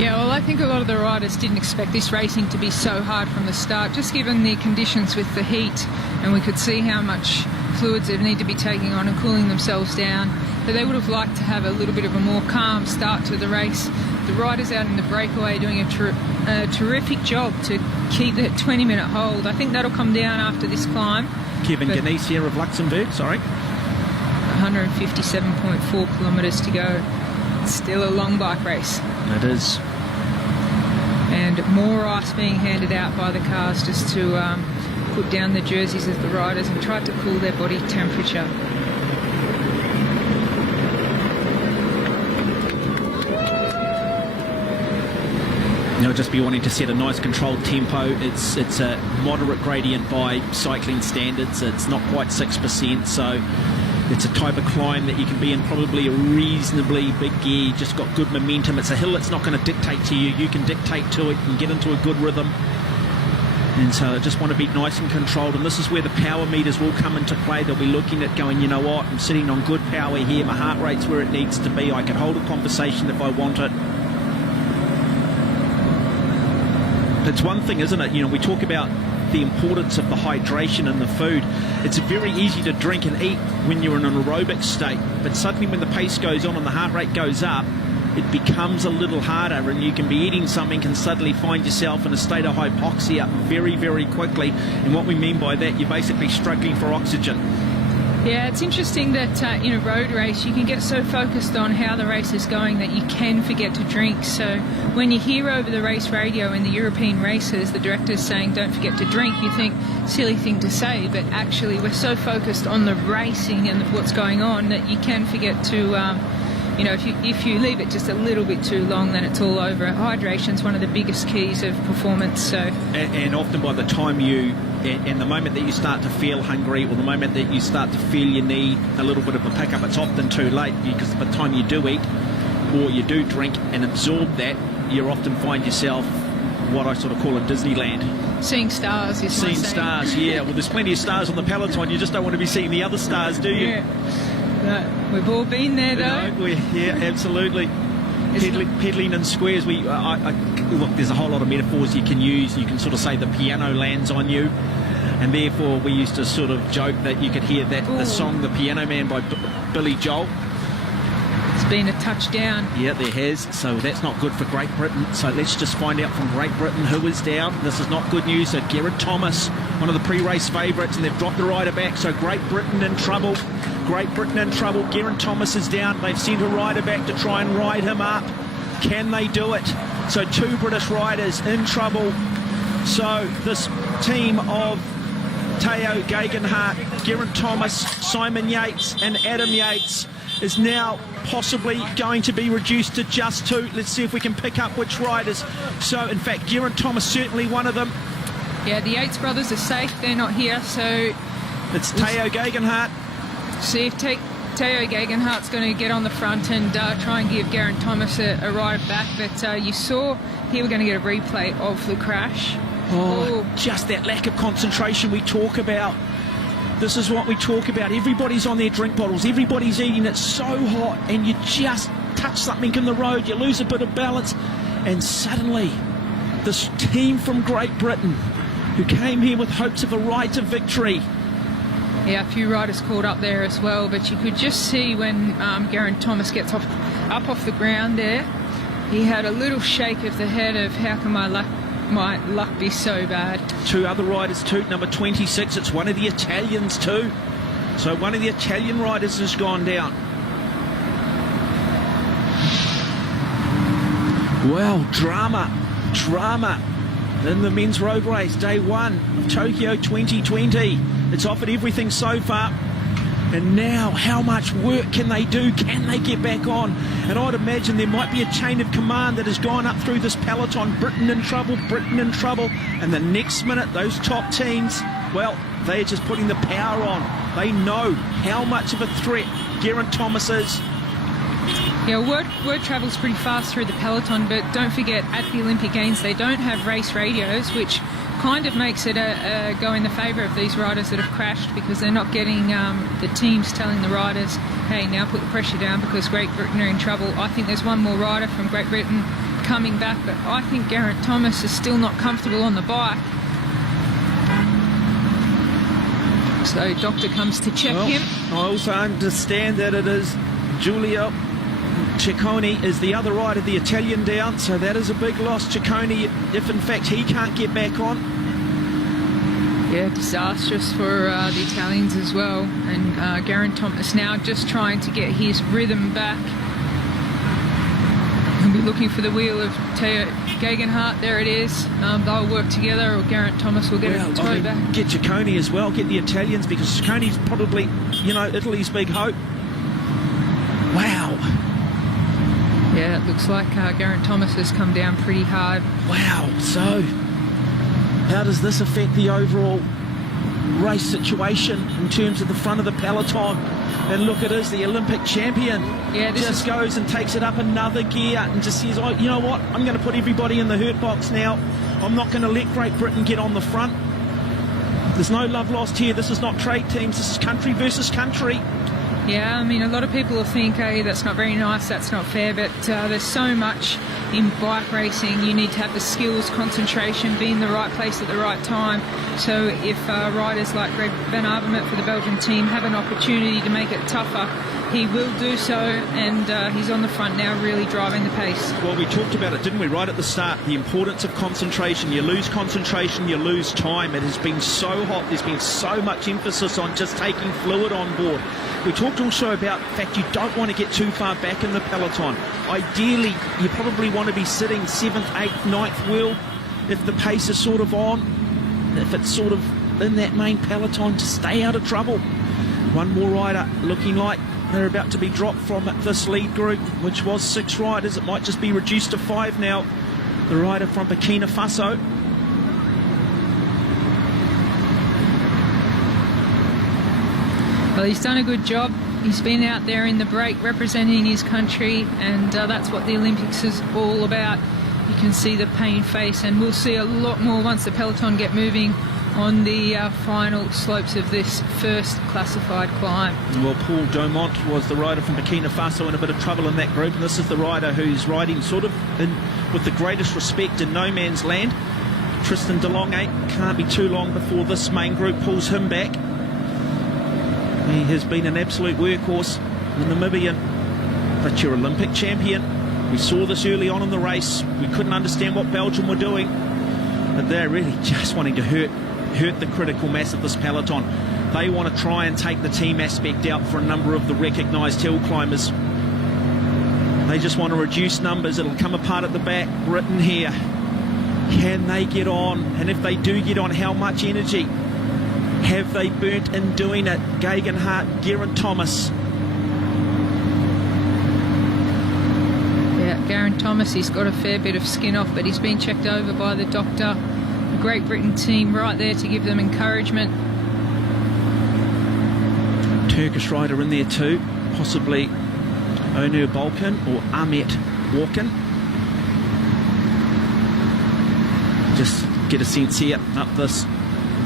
Yeah, well, I think a lot of the riders didn't expect this racing to be so hard from the start, just given the conditions with the heat, and we could see how much fluids they need to be taking on and cooling themselves down. But they would have liked to have a little bit of a more calm start to the race. The riders out in the breakaway doing a terrific job to keep that 20-minute hold. I think that'll come down after this climb. Kevin Ganesier of Luxembourg, 157.4 kilometres to go. It's still a long bike race. It is. And more ice being handed out by the cars just to put down the jerseys of the riders and try to cool their body temperature. They'll just be wanting to set a nice controlled tempo. It's a moderate gradient by cycling standards. It's not quite 6%, so it's a type of climb that you can be in probably a reasonably big gear. You just got good momentum. It's a hill that's not going to dictate to you. You can dictate to it and get into a good rhythm. And so I just want to be nice and controlled. And this is where the power meters will come into play. They'll be looking at going, you know what, I'm sitting on good power here. My heart rate's where it needs to be. I can hold a conversation if I want it. It's one thing, isn't it? We talk about the importance of the hydration and the food. It's very easy to drink and eat when you're in an aerobic state, but suddenly when the pace goes on and the heart rate goes up, it becomes a little harder, and you can be eating something and suddenly find yourself in a state of hypoxia very, very quickly. And what we mean by that, you're basically struggling for oxygen. Yeah, it's interesting that in a road race you can get so focused on how the race is going that you can forget to drink. So when you hear over the race radio in the European races the directors saying don't forget to drink, you think silly thing to say, but actually we're so focused on the racing and what's going on that you can forget to you know, if you leave it just a little bit too long, then it's all over. Hydration's one of the biggest keys of performance. So, and often by the time and the moment that you start to feel hungry, or the moment that you start to feel you need a little bit of a pickup, it's often too late, because by the time you do eat or you do drink and absorb that, you often find yourself what I sort of call a Disneyland. Seeing stars, yes. Seeing stars, yeah. Well, there's plenty of stars on the peloton. You just don't want to be seeing the other stars, do you? Yeah. No, we've all been there, though. Yeah, absolutely. Peddling in squares. Look, there's a whole lot of metaphors you can use. You can sort of say the piano lands on you, and therefore we used to sort of joke that you could hear that the song "The Piano Man" by Billy Joel. It's been a touchdown. Yeah, there has. So that's not good for Great Britain. So let's just find out from Great Britain who is down. This is not good news. So Geraint Thomas, one of the pre-race favourites, and they've dropped the rider back. So Great Britain in trouble. Great Britain in trouble. Geraint Thomas is down. They've sent a rider back to try and ride him up. Can they do it? So 2 British riders in trouble. So this team of Tao Geoghegan-Hart, Geraint Thomas, Simon Yates and Adam Yates is now possibly going to be reduced to just 2. Let's see if we can pick up which riders. So, in fact, Geraint Thomas certainly one of them. Yeah, the Yates brothers are safe. They're not here, so... It's Tao Geoghegan-Hart. See if Tao Geoghegan-Hart's going to get on the front and try and give Geraint Thomas a ride back. But you saw here we're going to get a replay of the crash. Just that lack of concentration we talk about. This is what we talk about. Everybody's on their drink bottles. Everybody's eating. It's so hot, and you just touch something in the road. You lose a bit of balance, and suddenly this team from Great Britain, who came here with hopes of a ride to victory. Yeah, a few riders caught up there as well, but you could just see when Geraint Thomas gets up off the ground there, he had a little shake of the head of how can my luck be so bad. 2 other riders too, number 26, it's one of the Italians too. So one of the Italian riders has gone down. Well, drama in the men's road race, day 1 of Tokyo 2020. It's offered everything so far. And now, how much work can they do? Can they get back on? And I'd imagine there might be a chain of command that has gone up through this peloton. Britain in trouble, Britain in trouble. And the next minute, those top teams, well, they're just putting the power on. They know how much of a threat Geraint Thomas is. Yeah, word travels pretty fast through the peloton, but don't forget, at the Olympic Games, they don't have race radios, which kind of makes it go in the favour of these riders that have crashed, because they're not getting the teams telling the riders, hey, now put the pressure down because Great Britain are in trouble. I think there's one more rider from Great Britain coming back, but I think Geraint Thomas is still not comfortable on the bike. So Doctor comes to check him. I also understand that it is Giulio Ciccone is the other rider, the Italian down, so that is a big loss. Ciccone, if in fact he can't get back on. Yeah, disastrous for the Italians as well. And Geraint Thomas now just trying to get his rhythm back. He'll be looking for the wheel of Tao Geoghegan-Hart. There it is. They'll work together, or Geraint Thomas will get a toe back. Get Ciccone as well, get the Italians, because Ciccone's probably, Italy's big hope. Wow. Yeah, it looks like Geraint Thomas has come down pretty hard. Wow, so how does this affect the overall race situation in terms of the front of the peloton? And look, it is the Olympic champion. Yeah, just goes and takes it up another gear and just says, oh, you know what, I'm going to put everybody in the hurt box now. I'm not going to let Great Britain get on the front. There's no love lost here. This is not trade teams. This is country versus country. Yeah, I mean, a lot of people will think, hey, that's not very nice, that's not fair, but there's so much in bike racing. You need to have the skills, concentration, be in the right place at the right time. So if riders like Greg Van Avermaet for the Belgian team have an opportunity to make it tougher, he will do so, and he's on the front now, really driving the pace. Well, we talked about it, didn't we, right at the start, the importance of concentration. You lose concentration, you lose time. It has been so hot, there's been so much emphasis on just taking fluid on board. We talked also about the fact you don't want to get too far back in the peloton. Ideally, you probably want to be sitting 7th, 8th, 9th wheel if the pace is sort of on, if it's sort of in that main peloton, to stay out of trouble. One more rider looking like They're about to be dropped from this lead group, which was 6 riders. It might just be reduced to 5 now. The rider from Burkina Faso. Well, he's done a good job. He's been out there in the break representing his country, and that's what the Olympics is all about. You can see the pain face, and we'll see a lot more once the peloton get moving on the final slopes of this first classified climb. Well, Paul Domont was the rider from Burkina Faso in a bit of trouble in that group, and this is the rider who's riding sort of with the greatest respect in no man's land. Tristan DeLonge, can't be too long before this main group pulls him back. He has been an absolute workhorse, the Namibian, but your Olympic champion. We saw this early on in the race. We couldn't understand what Belgium were doing, but they're really just wanting to hurt the critical mass of this peloton. They want to try and take the team aspect out for a number of the recognised hill climbers. They just want to reduce numbers. It'll come apart at the back, written here. Can they get on? And if they do get on, how much energy have they burnt in doing it? Gegenhardt, Geraint Thomas. Yeah, Geraint Thomas, he's got a fair bit of skin off, but he's been checked over by the doctor. The Great Britain team right there to give them encouragement. Turkish rider in there too, possibly Onur Balkan or Ahmet Walken. Just get a sense here up this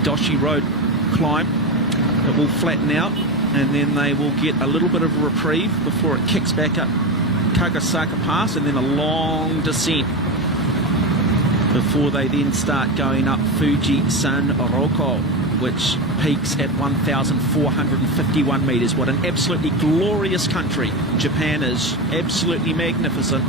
Doshi Road climb. It will flatten out, and then they will get a little bit of a reprieve before it kicks back up Kagasaka Pass, and then a long descent before they then start going up Fuji San Roko, which peaks at 1,451 metres. What an absolutely glorious country Japan is. Absolutely magnificent.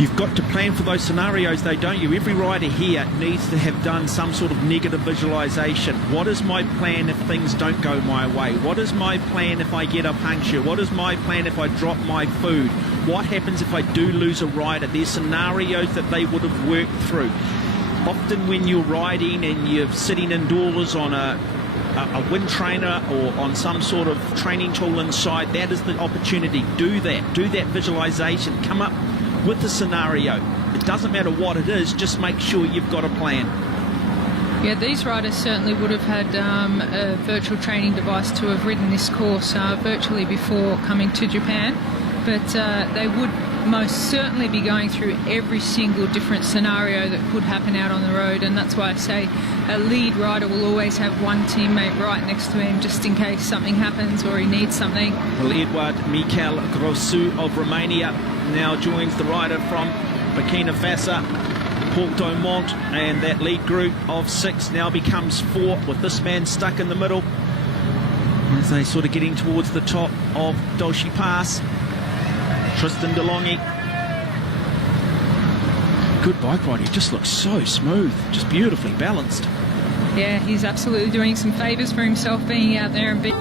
You've got to plan for those scenarios though, don't you? Every rider here needs to have done some sort of negative visualization. What is my plan if things don't go my way? What is my plan if I get a puncture? What is my plan if I drop my food? What happens if I do lose a rider? There's scenarios that they would have worked through. Often when you're riding and you're sitting indoors on a wind trainer or on some sort of training tool inside, that is the opportunity. Do that visualization. Come up with the scenario. It doesn't matter what it is, just make sure you've got a plan. Yeah, these riders certainly would have had a virtual training device to have ridden this course virtually before coming to Japan, but they would most certainly be going through every single different scenario that could happen out on the road, and that's why I say a lead rider will always have one teammate right next to him just in case something happens or he needs something. Well, Eduard Michael Grosu of Romania now joins the rider from Burkina Faso, Paul Domont, and that lead group of 6 now becomes 4 with this man stuck in the middle as they sort of getting towards the top of Doshi Pass. Tristan DeLonge, good bike riding, just looks so smooth, just beautifully balanced. Yeah, he's absolutely doing some favours for himself being out there and being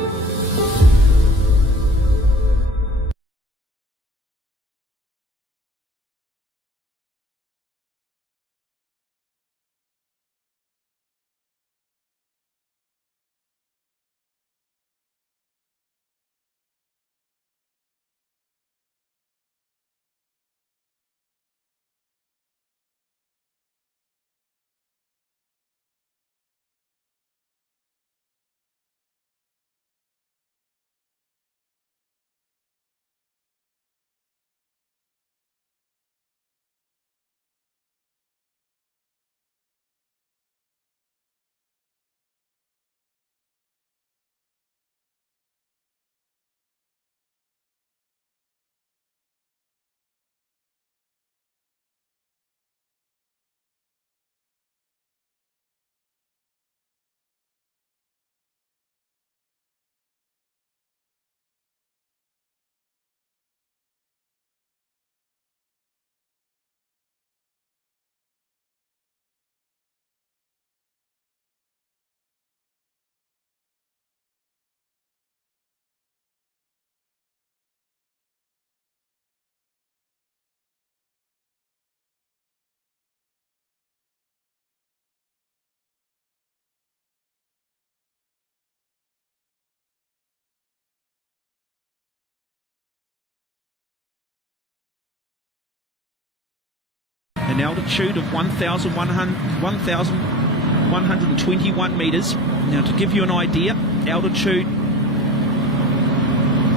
an altitude of 1,121 metres. Now, to give you an idea, altitude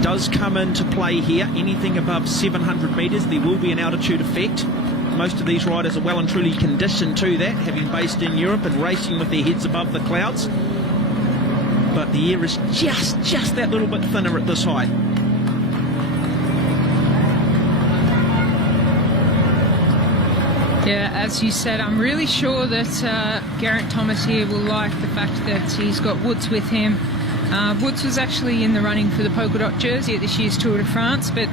does come into play here. Anything above 700 metres, there will be an altitude effect. Most of these riders are well and truly conditioned to that, having based in Europe and racing with their heads above the clouds. But the air is just that little bit thinner at this height. Yeah, as you said, I'm really sure that Geraint Thomas here will like the fact that he's got Woods with him. Woods was actually in the running for the polka dot jersey at this year's Tour de France, but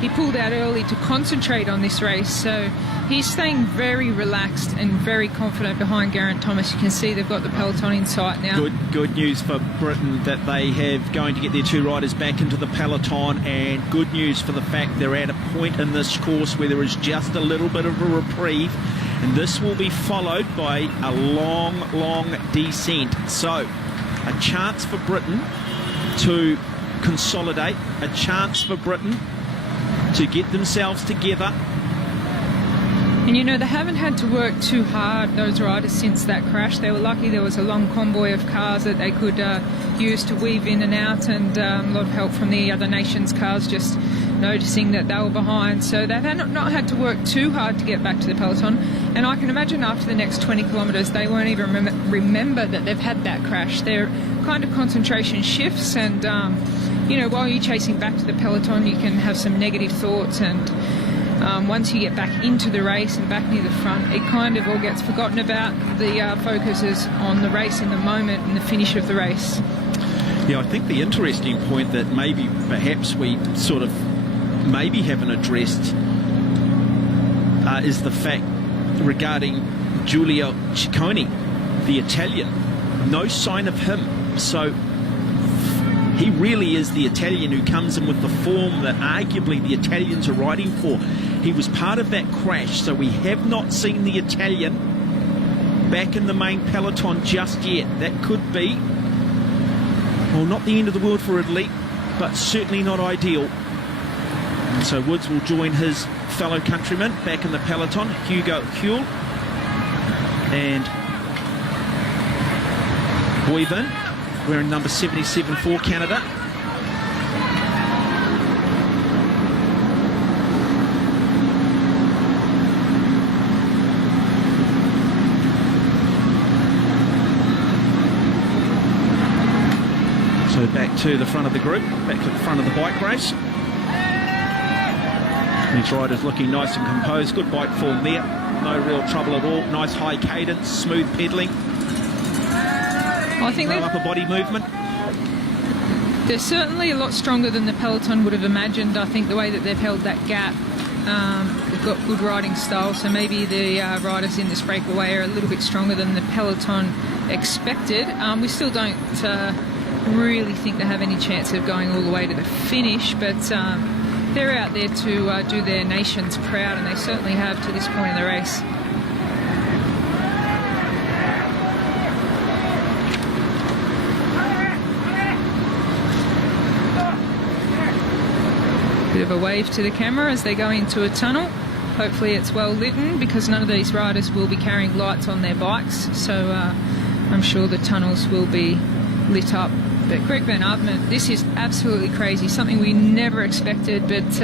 he pulled out early to concentrate on this race, so he's staying very relaxed and very confident behind Geraint Thomas. You can see they've got the peloton in sight now. Good news for Britain that they have going to get their two riders back into the peloton, and good news for the fact they're at a point in this course where there is just a little bit of a reprieve, and this will be followed by a long descent. So a chance for Britain to consolidate, a chance for Britain to get themselves together. And you know, they haven't had to work too hard, those riders, since that crash. They were lucky there was a long convoy of cars that they could use to weave in and out, and a lot of help from the other nations' cars just noticing that they were behind. So they've not had to work too hard to get back to the peloton. And I can imagine after the next 20 kilometres they won't even remember that they've had that crash. Their kind of concentration shifts, and you know, while you're chasing back to the peloton, you can have some negative thoughts, and once you get back into the race and back near the front, it kind of all gets forgotten about. The focus is on the race in the moment and the finish of the race. Yeah, I think the interesting point that perhaps we sort of maybe haven't addressed is the fact regarding Giulio Ciccone, the Italian. No sign of him. So he really is the Italian who comes in with the form that arguably the Italians are riding for. He was part of that crash, so we have not seen the Italian back in the main peloton just yet. That could be, well, not the end of the world for Italy, but certainly not ideal. And so Woods will join his fellow countrymen back in the peloton, Hugo Huel and Boivin, wearing number 77 for Canada. So back to the front of the group, back to the front of the bike race. These riders looking nice and composed, good bike form there, no real trouble at all, nice high cadence, smooth pedalling. I think no upper body movement. They're certainly a lot stronger than the peloton would have imagined. I think the way that they've held that gap, they've got good riding style, so maybe the riders in this breakaway are a little bit stronger than the peloton expected. We still don't really think they have any chance of going all the way to the finish, but they're out there to do their nations proud, and they certainly have to this point in the race. Bit of a wave to the camera as they go into a tunnel. Hopefully it's well lit, because none of these riders will be carrying lights on their bikes, so I'm sure the tunnels will be lit up. But Greg Van Avermaet, this is absolutely crazy, something we never expected, but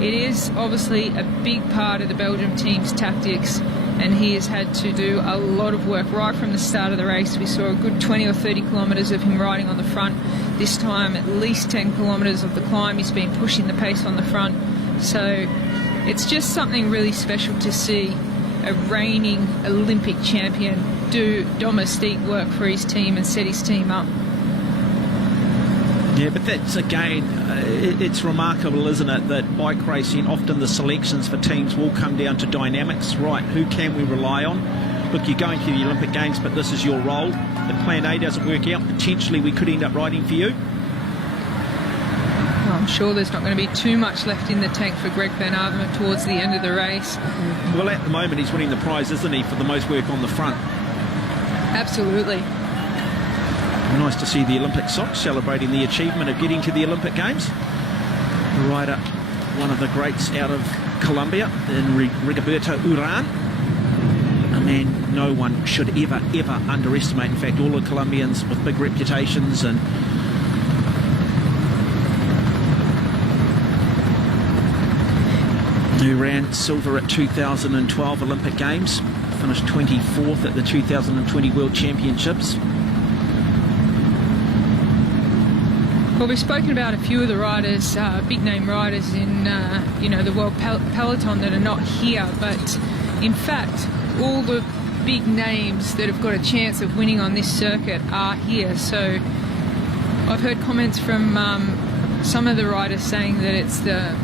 it is obviously a big part of the Belgium team's tactics, and he has had to do a lot of work right from the start of the race. We saw a good 20 or 30 kilometres of him riding on the front. This time at least 10 kilometres of the climb he's been pushing the pace on the front. So it's just something really special to see a reigning Olympic champion do domestique work for his team and set his team up. Yeah, but that's, again, it's remarkable, isn't it, that bike racing, often the selections for teams will come down to dynamics. Right, who can we rely on? Look, you're going to the Olympic Games, but this is your role. If plan A doesn't work out, potentially we could end up riding for you. Well, I'm sure there's not going to be too much left in the tank for Greg Van Avermaet towards the end of the race. Well, at the moment he's winning the prize, isn't he, for the most work on the front? Absolutely. Nice to see the Olympic socks celebrating the achievement of getting to the Olympic Games. The rider, one of the greats out of Colombia in Rigoberto Urán. A man no one should ever underestimate. In fact, all the Colombians with big reputations, and who ran silver at 2012 Olympic Games, finished 24th at the 2020 World Championships. Well, we've spoken about a few of the riders, big name riders in the world peloton that are not here, but in fact all the big names that have got a chance of winning on this circuit are here. So I've heard comments from some of the riders saying that it's the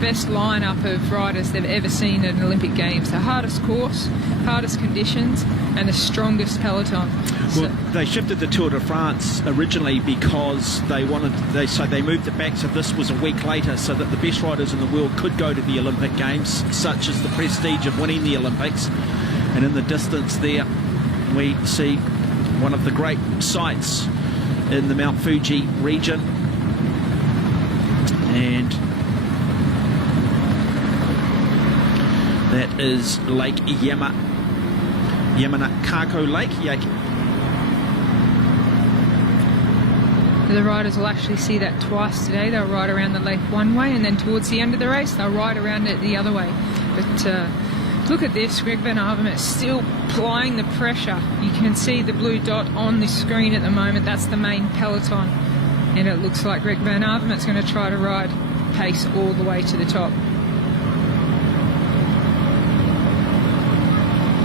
best lineup of riders they've ever seen at an Olympic Games. The hardest course, hardest conditions, and the strongest peloton. Well, they shifted the Tour de France originally because they moved it back, so this was a week later, so that the best riders in the world could go to the Olympic Games, such as the prestige of winning the Olympics. And in the distance there, we see one of the great sights in the Mount Fuji region, and that is Lake Yamanakako Lake. The riders will actually see that twice today. They'll ride around the lake one way, and then towards the end of the race they'll ride around it the other way. But look at this, Greg Van Avermaet still applying the pressure. You can see the blue dot on the screen at the moment. That's the main peloton, and it looks like Greg Van Avermaet's going to try to ride pace all the way to the top.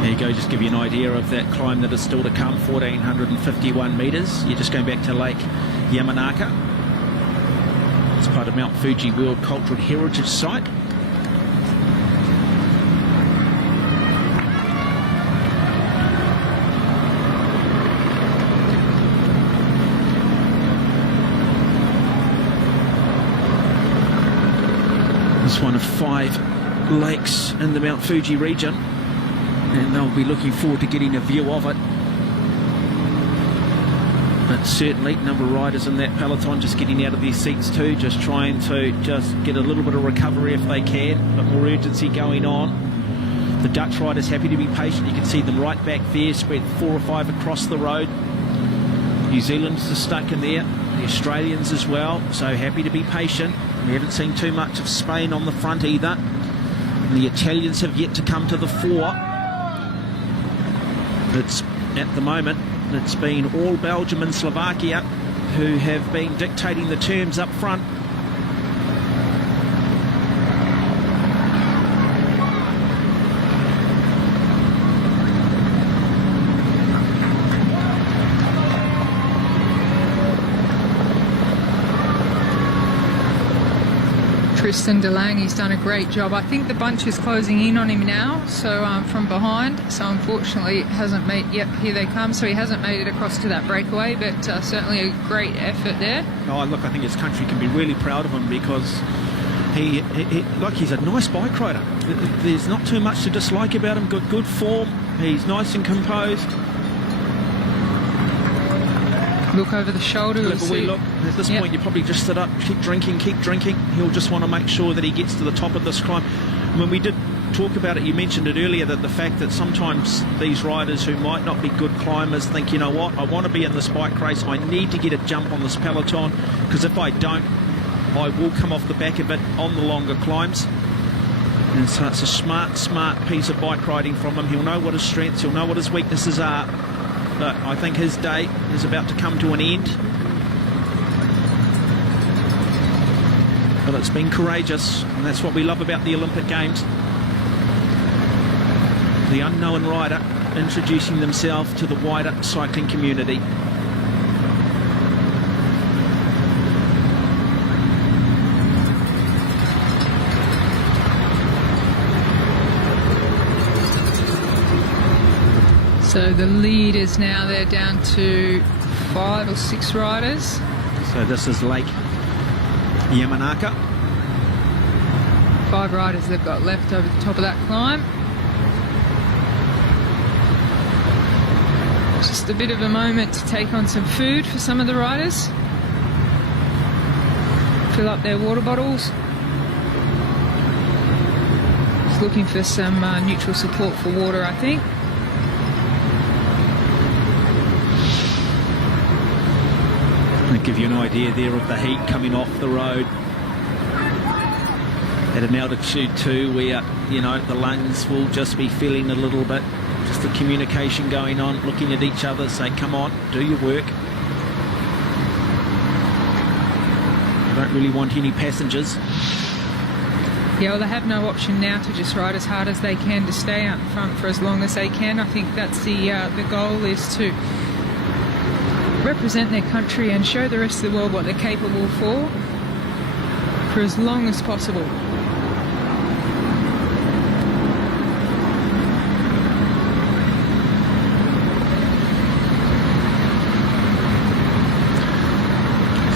There you go, just give you an idea of that climb that is still to come, 1,451 metres. You're just going back to Lake Yamanaka. It's part of Mount Fuji World Cultural Heritage Site. It's one of 5 lakes in the Mount Fuji region, and they'll be looking forward to getting a view of it. But certainly, a number of riders in that peloton just getting out of their seats too, just trying to just get a little bit of recovery if they can, but more urgency going on. The Dutch riders happy to be patient. You can see them right back there, spread 4 or 5 across the road. New Zealanders are stuck in there, the Australians as well, so happy to be patient. We haven't seen too much of Spain on the front either. And the Italians have yet to come to the fore. It's, at the moment, it's been all Belgium and Slovakia who have been dictating the terms up front. Tristan Delaney's done a great job. I think the bunch is closing in on him now, so from behind. So unfortunately, it hasn't made. Yep, here they come. So he hasn't made it across to that breakaway, but certainly a great effort there. Oh, look, I think his country can be really proud of him because he's a nice bike rider. There's not too much to dislike about him. Good form. He's nice and composed. Look over the shoulder. Look, at this point, you probably just sit up, keep drinking. He'll just want to make sure that he gets to the top of this climb. When we did talk about it, you mentioned it earlier, that the fact that sometimes these riders who might not be good climbers think, you know what, I want to be in this bike race, I need to get a jump on this peloton, because if I don't, I will come off the back of it on the longer climbs. And so it's a smart piece of bike riding from him. He'll know what his strengths, he'll know what his weaknesses are. But I think his day is about to come to an end. But it's been courageous, and that's what we love about the Olympic Games. The unknown rider introducing themselves to the wider cycling community. So the lead is now, they're down to 5 or 6 riders. So this is Lake Yamanaka. 5 riders they've got left over the top of that climb. Just a bit of a moment to take on some food for some of the riders. Fill up their water bottles. looking for some neutral support for water, I think. I'll give you an idea there of the heat coming off the road at an altitude too, where, you know, the lungs will just be feeling a little bit, just the communication going on, looking at each other, say, come on, do your work. I don't really want any passengers. Yeah, well, they have no option now to just ride as hard as they can to stay out in front for as long as they can. I think that's the goal, is to represent their country and show the rest of the world what they're capable for as long as possible.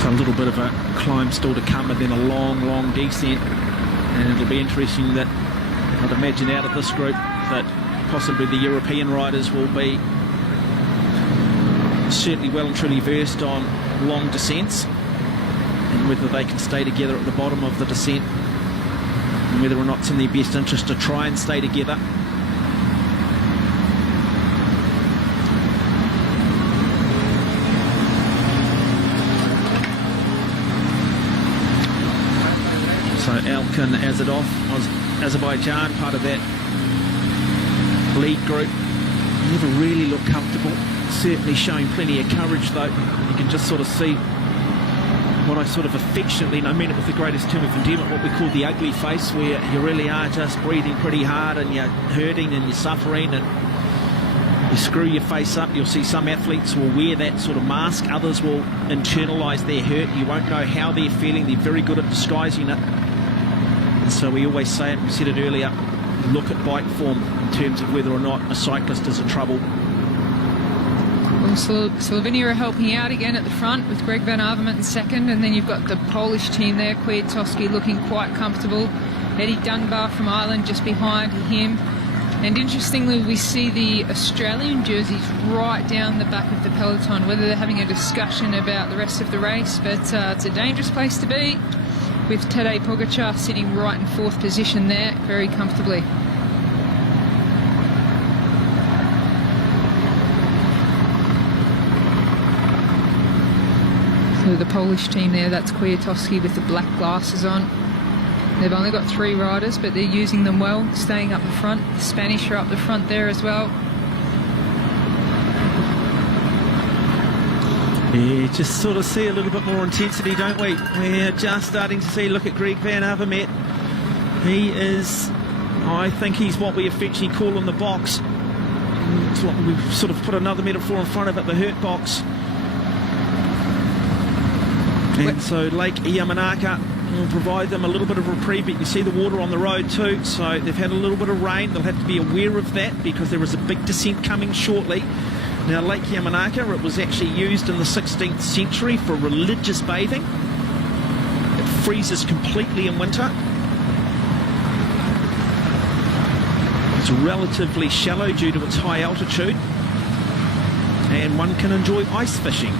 So a little bit of a climb still to come, and then a long descent. And it'll be interesting that, I'd imagine, out of this group, that possibly the European riders will be certainly well and truly versed on long descents, and whether they can stay together at the bottom of the descent, and whether or not it's in their best interest to try and stay together. So Alkin Azadov, Azerbaijan, part of that lead group, never really looked comfortable. Certainly showing plenty of courage, though. You can just sort of see what I sort of affectionately, and I mean it with the greatest term of endearment, what we call the ugly face, where you really are just breathing pretty hard and you're hurting and you're suffering and you screw your face up. You'll see some athletes will wear that sort of mask, others will internalise their hurt. You won't know how they're feeling. They're very good at disguising it. And so we always say it, we said it earlier, look at bike form in terms of whether or not a cyclist is in trouble. Well, Slovenia are helping out again at the front with Greg Van Avermaet in second, and then you've got the Polish team there, Kwiatkowski looking quite comfortable, Eddie Dunbar from Ireland just behind him. And interestingly, we see the Australian jerseys right down the back of the peloton, whether they're having a discussion about the rest of the race, but it's a dangerous place to be, with Tadej Pogačar sitting right in fourth position there, very comfortably. So the Polish team there, that's Kwiatkowski with the black glasses on. They've only got 3 riders, but they're using them well, staying up the front. The Spanish are up the front there as well. Yeah, just sort of see a little bit more intensity, don't we? We're just starting to see, look at Greg Van Avermaet. He is, I think he's what we affectionately call in the box. It's what we've sort of put another metaphor in front of it, the hurt box. And so Lake Yamanaka will provide them a little bit of reprieve, but you see the water on the road too, so they've had a little bit of rain. They'll have to be aware of that because there is a big descent coming shortly. Now, Lake Yamanaka, it was actually used in the 16th century for religious bathing. It freezes completely in winter. It's relatively shallow due to its high altitude, and one can enjoy ice fishing.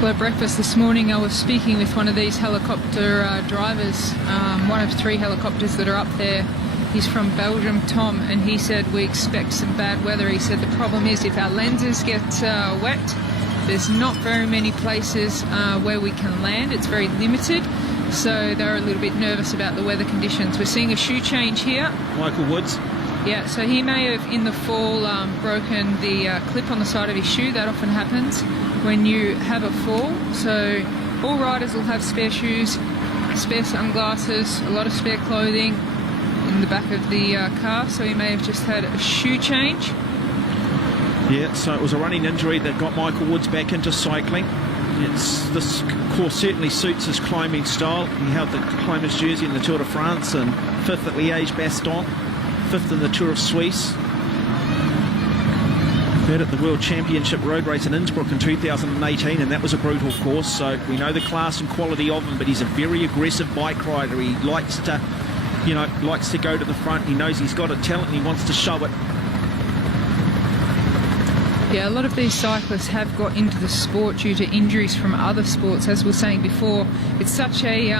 Well, at breakfast this morning I was speaking with one of these helicopter drivers, one of 3 helicopters that are up there. He's from Belgium, Tom, and he said we expect some bad weather. He said the problem is if our lenses get wet, there's not very many places where we can land. It's very limited, so they're a little bit nervous about the weather conditions. We're seeing a shoe change here. Michael Woods. Yeah, so he may have in the fall broken the clip on the side of his shoe. That often happens when you have a fall. So all riders will have spare shoes, spare sunglasses, a lot of spare clothing in the back of the car. So he may have just had a shoe change. Yeah, so it was a running injury that got Michael Woods back into cycling. This course certainly suits his climbing style. He held the climber's jersey in the Tour de France and 5th at Liège-Bastogne, 5th in the Tour of Suisse, 3rd at the World Championship road race in Innsbruck in 2018, and that was a brutal course, so we know the class and quality of him, but he's a very aggressive bike rider. He likes to, likes to go to the front. He knows he's got a talent and he wants to show it. Yeah, a lot of these cyclists have got into the sport due to injuries from other sports. As we were saying before, it's such a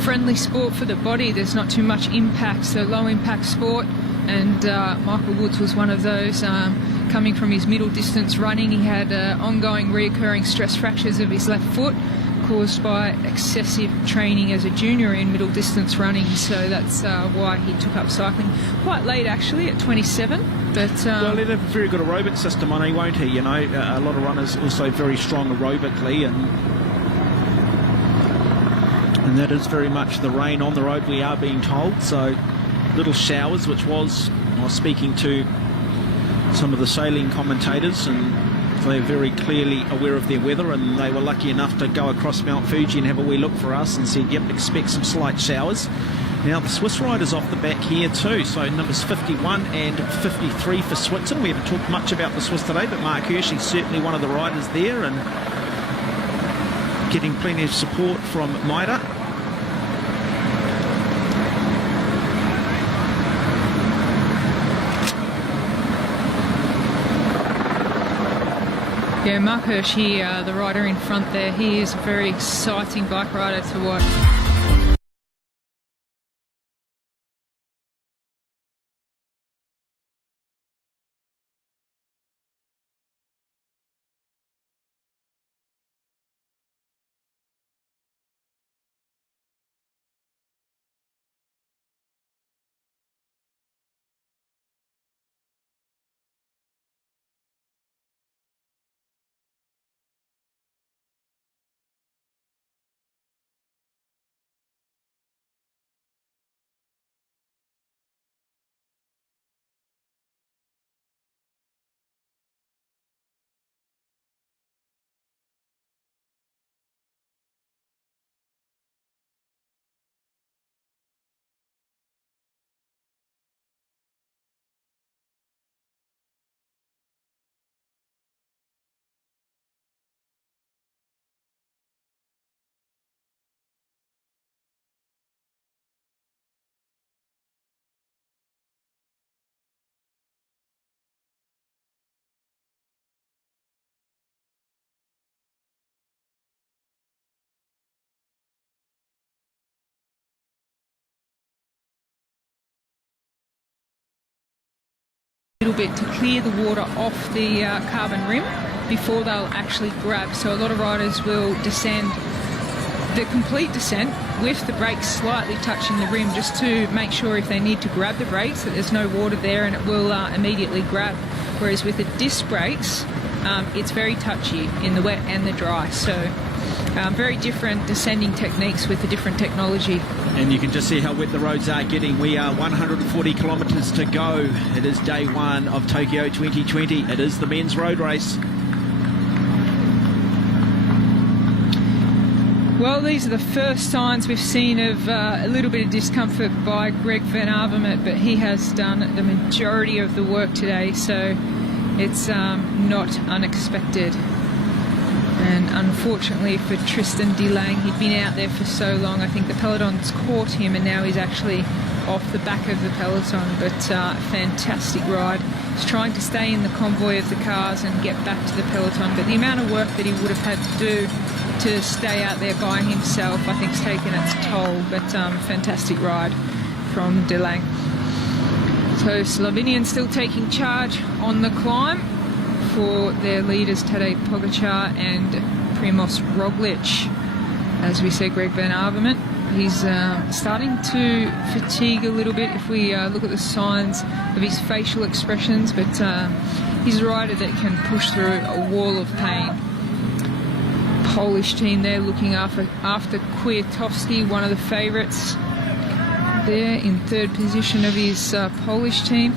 friendly sport for the body. There's not too much impact, so low impact sport. And Michael Woods was one of those. Coming from his middle distance running, he had ongoing reoccurring stress fractures of his left foot caused by excessive training as a junior in middle distance running, so that's why he took up cycling quite late, actually, at 27. But well, they have a very good aerobic system on him, won't he? You know, a lot of runners also very strong aerobically, and that is very much the rain on the road, we are being told. So little showers, which I was speaking to some of the sailing commentators, and they're very clearly aware of their weather, and they were lucky enough to go across Mount Fuji and have a wee look for us and said, yep, expect some slight showers. Now the Swiss riders off the back here too, so numbers 51 and 53 for Switzerland. We haven't talked much about the Swiss today, but Mark Hirschi's certainly one of the riders there and getting plenty of support from Maida. yeah, Mark Hirschi, the rider in front there, he is a very exciting bike rider to watch. Little bit to clear the water off the carbon rim before they'll actually grab. So a lot of riders will descend the complete descent with the brakes slightly touching the rim, just to make sure if they need to grab the brakes that there's no water there and it will immediately grab. Whereas with the disc brakes, it's very touchy in the wet and the dry. So very different descending techniques with the different technology. And you can just see how wet the roads are getting. We are 140 kilometres to go. It is day one of Tokyo 2020. It is the men's road race. Well, these are the first signs we've seen of a little bit of discomfort by Greg van Avermaet, but he has done the majority of the work today, so it's not unexpected. And unfortunately for Tristan de Lang, he'd been out there for so long. I think the peloton's caught him and now he's actually off the back of the peloton. But fantastic ride. He's trying to stay in the convoy of the cars and get back to the peloton. But the amount of work that he would have had to do to stay out there by himself, I think, has taken its toll. But fantastic ride from de Lang. So Slovenian still taking charge on the climb for their leaders Tadej Pogačar and Primož Roglič. As we say, Greg van Avermaet, he's starting to fatigue a little bit if we look at the signs of his facial expressions, but he's a rider that can push through a wall of pain. Polish team there looking after Kwiatkowski, one of the favourites there in third position of his Polish team.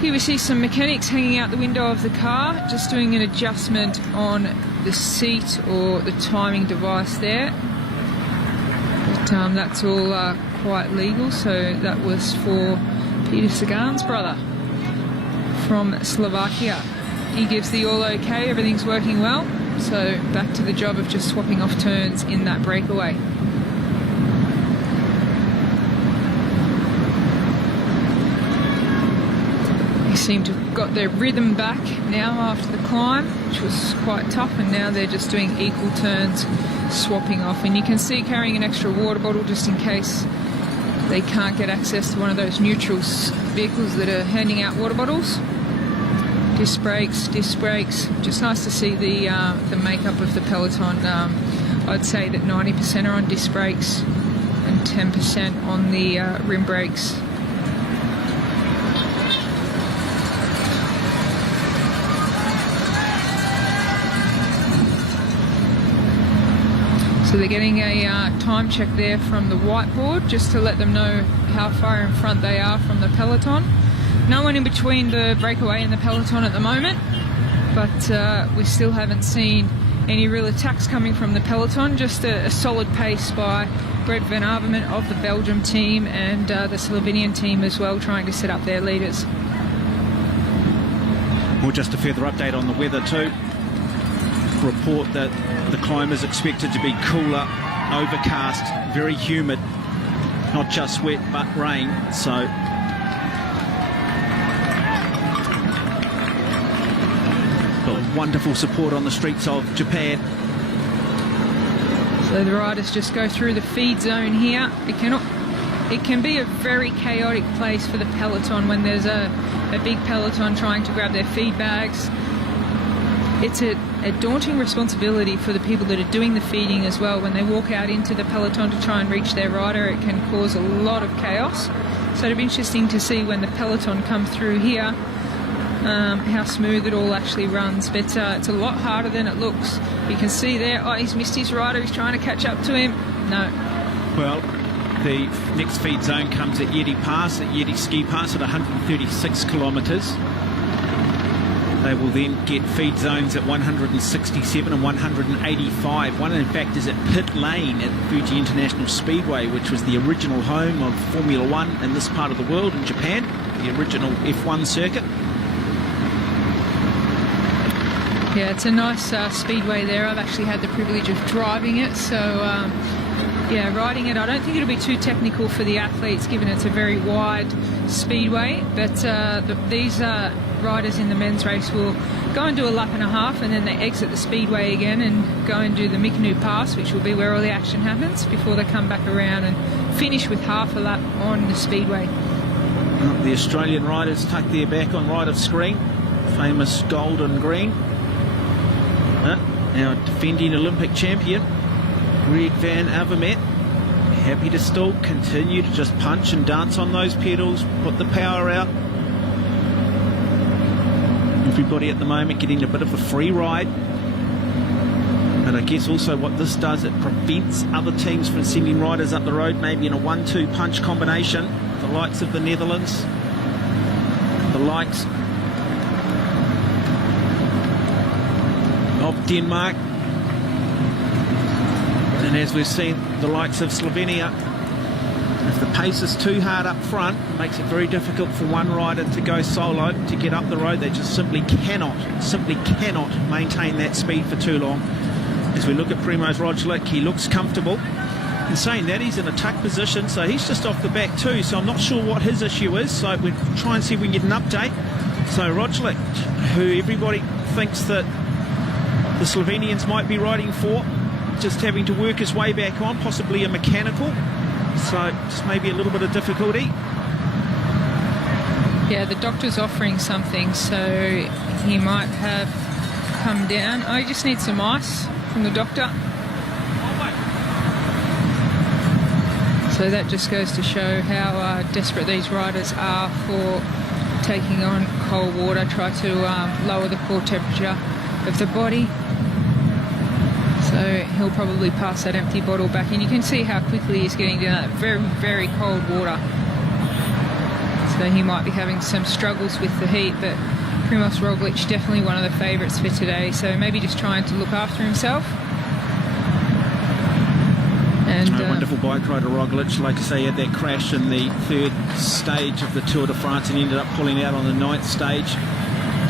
Here we see some mechanics hanging out the window of the car, just doing an adjustment on the seat or the timing device there. But that's all quite legal, so that was for Peter Sagan's brother from Slovakia. He gives the all okay, everything's working well, so back to the job of just swapping off turns in that breakaway. seem to have got their rhythm back now after the climb, which was quite tough, and now they're just doing equal turns, swapping off. And you can see carrying an extra water bottle just in case they can't get access to one of those neutral vehicles that are handing out water bottles. Disc brakes. Just nice to see the makeup of the peloton. I'd say that 90% are on disc brakes and 10% on the rim brakes. So they're getting a time check there from the whiteboard just to let them know how far in front they are from the peloton. No one in between the breakaway and the peloton at the moment, but we still haven't seen any real attacks coming from the peloton, just a solid pace by Brett van Avermaet of the Belgium team and the Slovenian team as well, trying to set up their leaders. Well, just a further update on the weather too. Report that the climb is expected to be cooler, overcast, very humid, not just wet but rain. So wonderful support on the streets of Japan. So the riders just go through the feed zone here. It can be a very chaotic place for the peloton when there's a big peloton trying to grab their feed bags. It's a daunting responsibility for the people that are doing the feeding as well. When they walk out into the peloton to try and reach their rider, it can cause a lot of chaos. So it'll be interesting to see when the peloton come through here, how smooth it all actually runs. But it's a lot harder than it looks. You can see there, oh, he's missed his rider, he's trying to catch up to him. No. Well, the next feed zone comes at Yeti Pass, at Yeti Ski Pass at 136 kilometres. They will then get feed zones at 167 and 185. One, in fact, is at Pit Lane at Fuji International Speedway, which was the original home of Formula One in this part of the world, in Japan, the original F1 circuit. Yeah, it's a nice speedway there. I've actually had the privilege of driving it, so yeah, riding it, I don't think it'll be too technical for the athletes, given it's a very wide speedway. But these riders in the men's race will go and do a lap and a half, and then they exit the speedway again and go and do the Mikinu Pass, which will be where all the action happens, before they come back around and finish with half a lap on the speedway. The Australian riders tuck their back on right of screen, famous gold and green. Now defending Olympic champion Greg van Avermaet, happy to still continue to just punch and dance on those pedals, put the power out. Everybody at the moment getting a bit of a free ride. And I guess also what this does, it prevents other teams from sending riders up the road, maybe in a 1-2 punch combination. The likes of the Netherlands, the likes of Denmark, and as we've seen, the likes of Slovenia. If the pace is too hard up front, it makes it very difficult for one rider to go solo, to get up the road. They just simply cannot maintain that speed for too long. As we look at Primož Roglič, he looks comfortable. In saying that, he's in a tuck position, so he's just off the back too, so I'm not sure what his issue is, so we'll try and see if we can get an update. So Roglič, who everybody thinks that the Slovenians might be riding for, just having to work his way back on, possibly a mechanical, so just maybe a little bit of difficulty. Yeah, the doctor's offering something, so he might have come down. Oh, he just needs some ice from the doctor. So that just goes to show how desperate these riders are for taking on cold water, try to lower the core temperature of the body. So he'll probably pass that empty bottle back, and you can see how quickly he's getting down that very, very cold water. So he might be having some struggles with the heat, but Primož Roglič definitely one of the favourites for today, so maybe just trying to look after himself. And a wonderful bike rider, Roglič. Like I say, he had that crash in the third stage of the Tour de France and ended up pulling out on the ninth stage.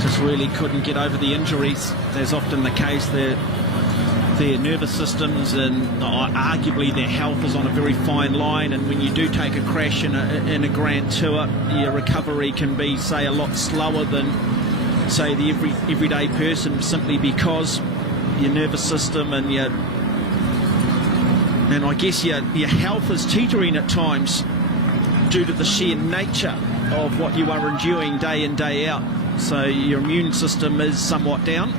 Just really couldn't get over the injuries. As often the case, the their nervous systems and arguably their health is on a very fine line, and when you do take a crash in a Grand Tour, your recovery can be, say, a lot slower than, say, the everyday person, simply because your nervous system and I guess your health is teetering at times due to the sheer nature of what you are enduring day in, day out. So your immune system is somewhat down.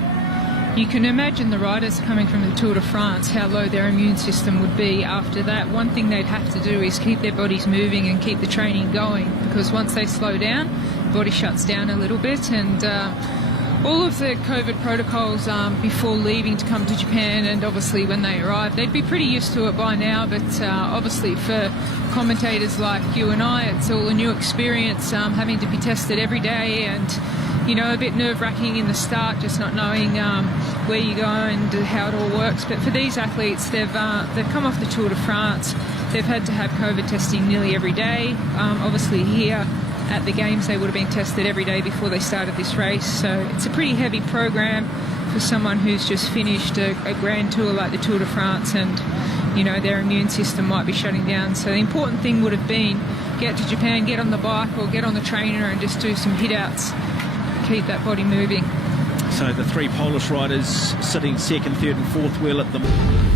You can imagine the riders coming from the Tour de France, how low their immune system would be after that. One thing they'd have to do is keep their bodies moving and keep the training going, because once they slow down, the body shuts down a little bit. And all of the COVID protocols before leaving to come to Japan, and obviously when they arrive, they'd be pretty used to it by now. But obviously for commentators like you and I, it's all a new experience, having to be tested every day, and a bit nerve-wracking in the start, just not knowing where you go and how it all works. But for these athletes, they've come off the Tour de France. They've had to have COVID testing nearly every day. Obviously here at the Games, they would have been tested every day before they started this race. So it's a pretty heavy program for someone who's just finished a Grand Tour like the Tour de France, and their immune system might be shutting down. So the important thing would have been get to Japan, get on the bike or get on the trainer and just do some hit-outs. Keep that body moving. So the three Polish riders sitting second, third and fourth wheel at the moment.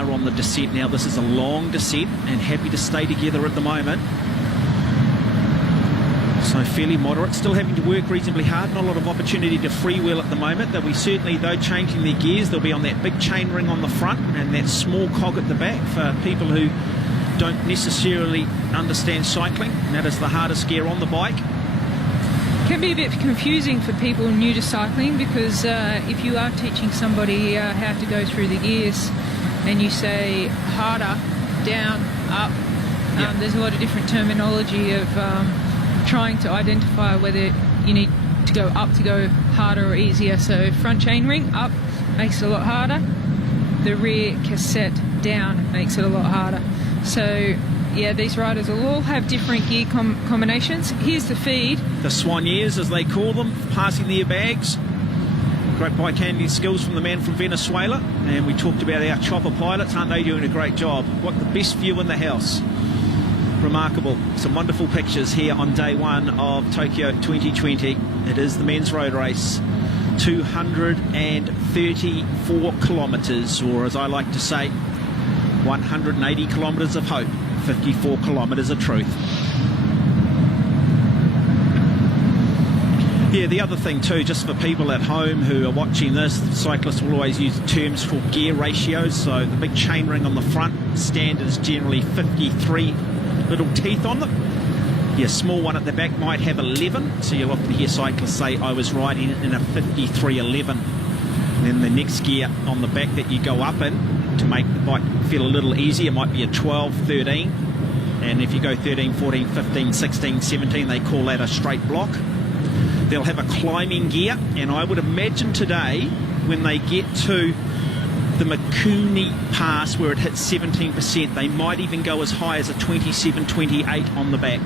On the descent now. This is a long descent and happy to stay together at the moment. So fairly moderate, still having to work reasonably hard, not a lot of opportunity to freewheel at the moment. They'll be certainly, though, changing their gears. They'll be on that big chain ring on the front and that small cog at the back for people who don't necessarily understand cycling. And that is the hardest gear on the bike. Can be a bit confusing for people new to cycling, because if you are teaching somebody how to go through the gears and you say harder, down, up, there's a lot of different terminology of trying to identify whether you need to go up to go harder or easier. So front chain ring up makes it a lot harder, the rear cassette down makes it a lot harder. So yeah, these riders will all have different gear combinations. Here's the feed. The soigneurs, as they call them, passing their bags. Great bike handling skills from the man from Venezuela. And we talked about our chopper pilots. Aren't they doing a great job? What the best view in the house. Remarkable. Some wonderful pictures here on day one of Tokyo 2020. It is the men's road race. 234 kilometres, or as I like to say, 180 kilometres of hope, 54 kilometres of truth. Yeah, the other thing too, just for people at home who are watching this, cyclists will always use terms called gear ratios. So the big chain ring on the front, standard is generally 53 little teeth on them. Your small one at the back might have 11, so you'll often hear cyclists say, I was riding in a 5311. Then the next gear on the back that you go up in to make the bike feel a little easier might be a 12, 13. And if you go 13, 14, 15, 16, 17, they call that a straight block. They'll have a climbing gear, and I would imagine today when they get to the Mikuni Pass where it hits 17%, they might even go as high as a 27, 28 on the back.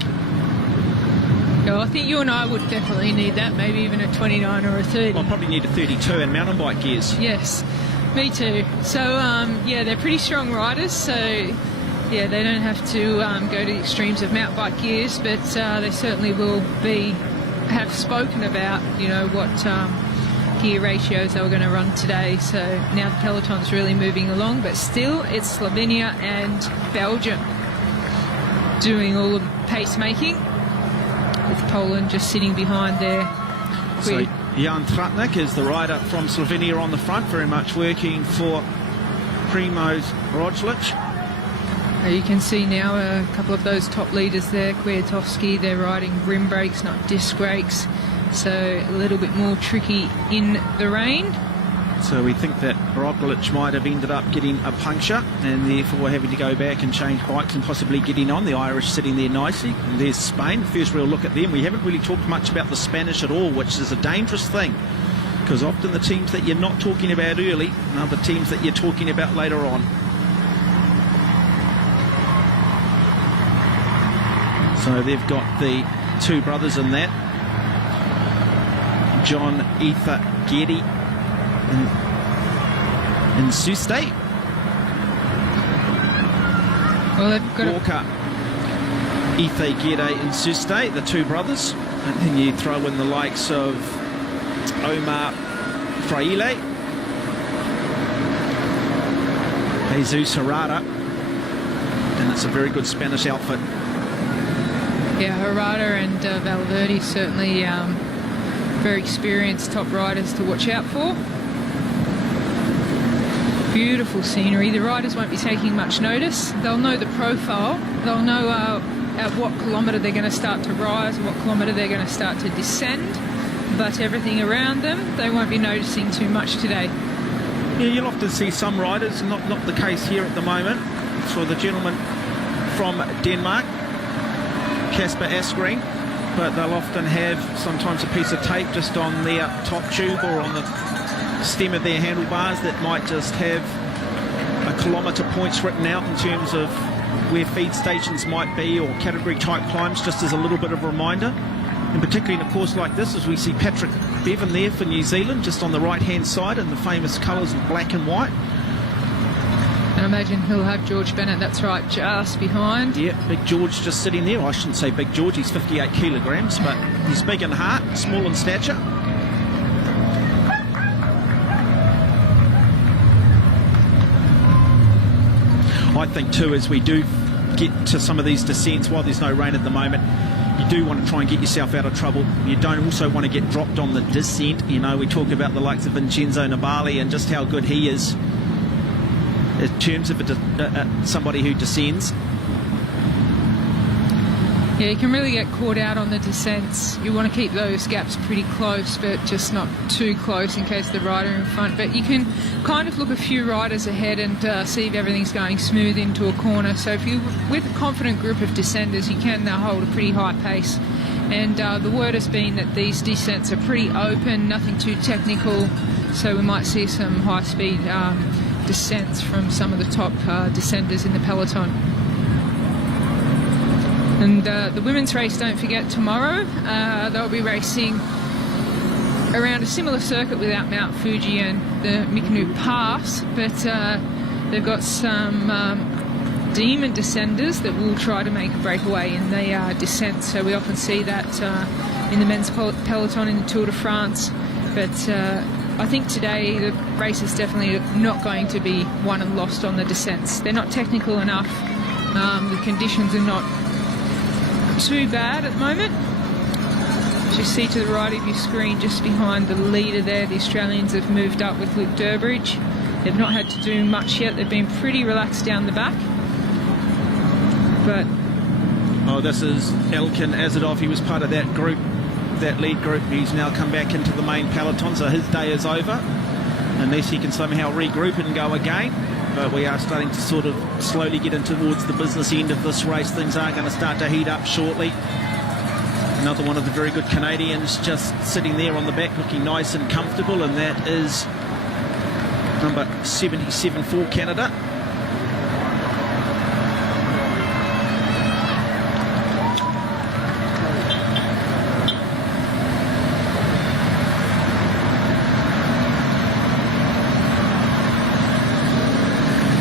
Yeah, I think you and I would definitely need that, maybe even a 29 or a 30. I'll probably need a 32 in mountain bike gears. Yes, me too. So, yeah, they're pretty strong riders, so yeah, they don't have to go to the extremes of mountain bike gears, but they certainly will have spoken about, what gear ratios they were going to run today. So now the peloton's really moving along, but still it's Slovenia and Belgium doing all the pace making. with Poland just sitting behind there. So Jan Tratnik is the rider from Slovenia on the front, very much working for Primoz Roglic. You can see now a couple of those top leaders there, Kwiatkowski, they're riding rim brakes, not disc brakes, so a little bit more tricky in the rain. So we think that Roglic might have ended up getting a puncture and therefore having to go back and change bikes and possibly getting on. The Irish sitting there nicely. And there's Spain. First real look at them. We haven't really talked much about the Spanish at all, which is a dangerous thing, because often the teams that you're not talking about early are the teams that you're talking about later on. So they've got the two brothers in that. John Ether Getty in Suste. Well, they've got Walker, Ethe Gede and Suste, the two brothers. And then you throw in the likes of Omar Fraile, Jesus Herrera, and it's a very good Spanish outfit. Yeah, Herrera and Valverde certainly very experienced top riders to watch out for. Beautiful scenery. The riders won't be taking much notice. They'll know the profile. They'll know at what kilometre they're going to start to rise, what kilometre they're going to start to descend. But everything around them, they won't be noticing too much today. Yeah, you'll often see some riders, not the case here at the moment. For the gentleman from Denmark, Kasper Askren, but they'll often have sometimes a piece of tape just on their top tube or on the stem of their handlebars that might just have a kilometre points written out in terms of where feed stations might be or category type climbs, just as a little bit of a reminder. And particularly in a course like this, as we see Patrick Bevan there for New Zealand just on the right hand side in the famous colours of black and white. And I imagine he'll have George Bennett, that's right, just behind. Yeah, Big George just sitting there. I shouldn't say Big George, he's 58 kilograms, but he's big in heart, small in stature. I think too, as we do get to some of these descents, while there's no rain at the moment, you do want to try and get yourself out of trouble. You don't also want to get dropped on the descent. You know, we talk about the likes of Vincenzo Nibali and just how good he is in terms of somebody who descends. Yeah, you can really get caught out on the descents. You want to keep those gaps pretty close, but just not too close in case the rider in front. But you can kind of look a few riders ahead and see if everything's going smooth into a corner. So if you're with a confident group of descenders, you can hold a pretty high pace. And the word has been that these descents are pretty open, nothing too technical. So we might see some high-speed descents from some of the top descenders in the peloton. And the women's race, don't forget, tomorrow they'll be racing around a similar circuit without Mount Fuji and the Mikinu Pass, but they've got some demon descenders that will try to make a breakaway in the descent. So we often see that in the men's peloton in the Tour de France, but I think today the race is definitely not going to be won and lost on the descents. They're not technical enough. The conditions are not too bad at the moment. As you see to the right of your screen, just behind the leader there, the Australians have moved up with Luke Durbridge. They've not had to do much yet. They've been pretty relaxed down the back. But this is Elkin Azadov. He was part of that group, that lead group. He's now come back into the main peloton, so his day is over, unless he can somehow regroup and go again. But we are starting to sort of slowly get in towards the business end of this race. Things are going to start to heat up shortly. Another one of the very good Canadians just sitting there on the back looking nice and comfortable, and that is number 77 for Canada.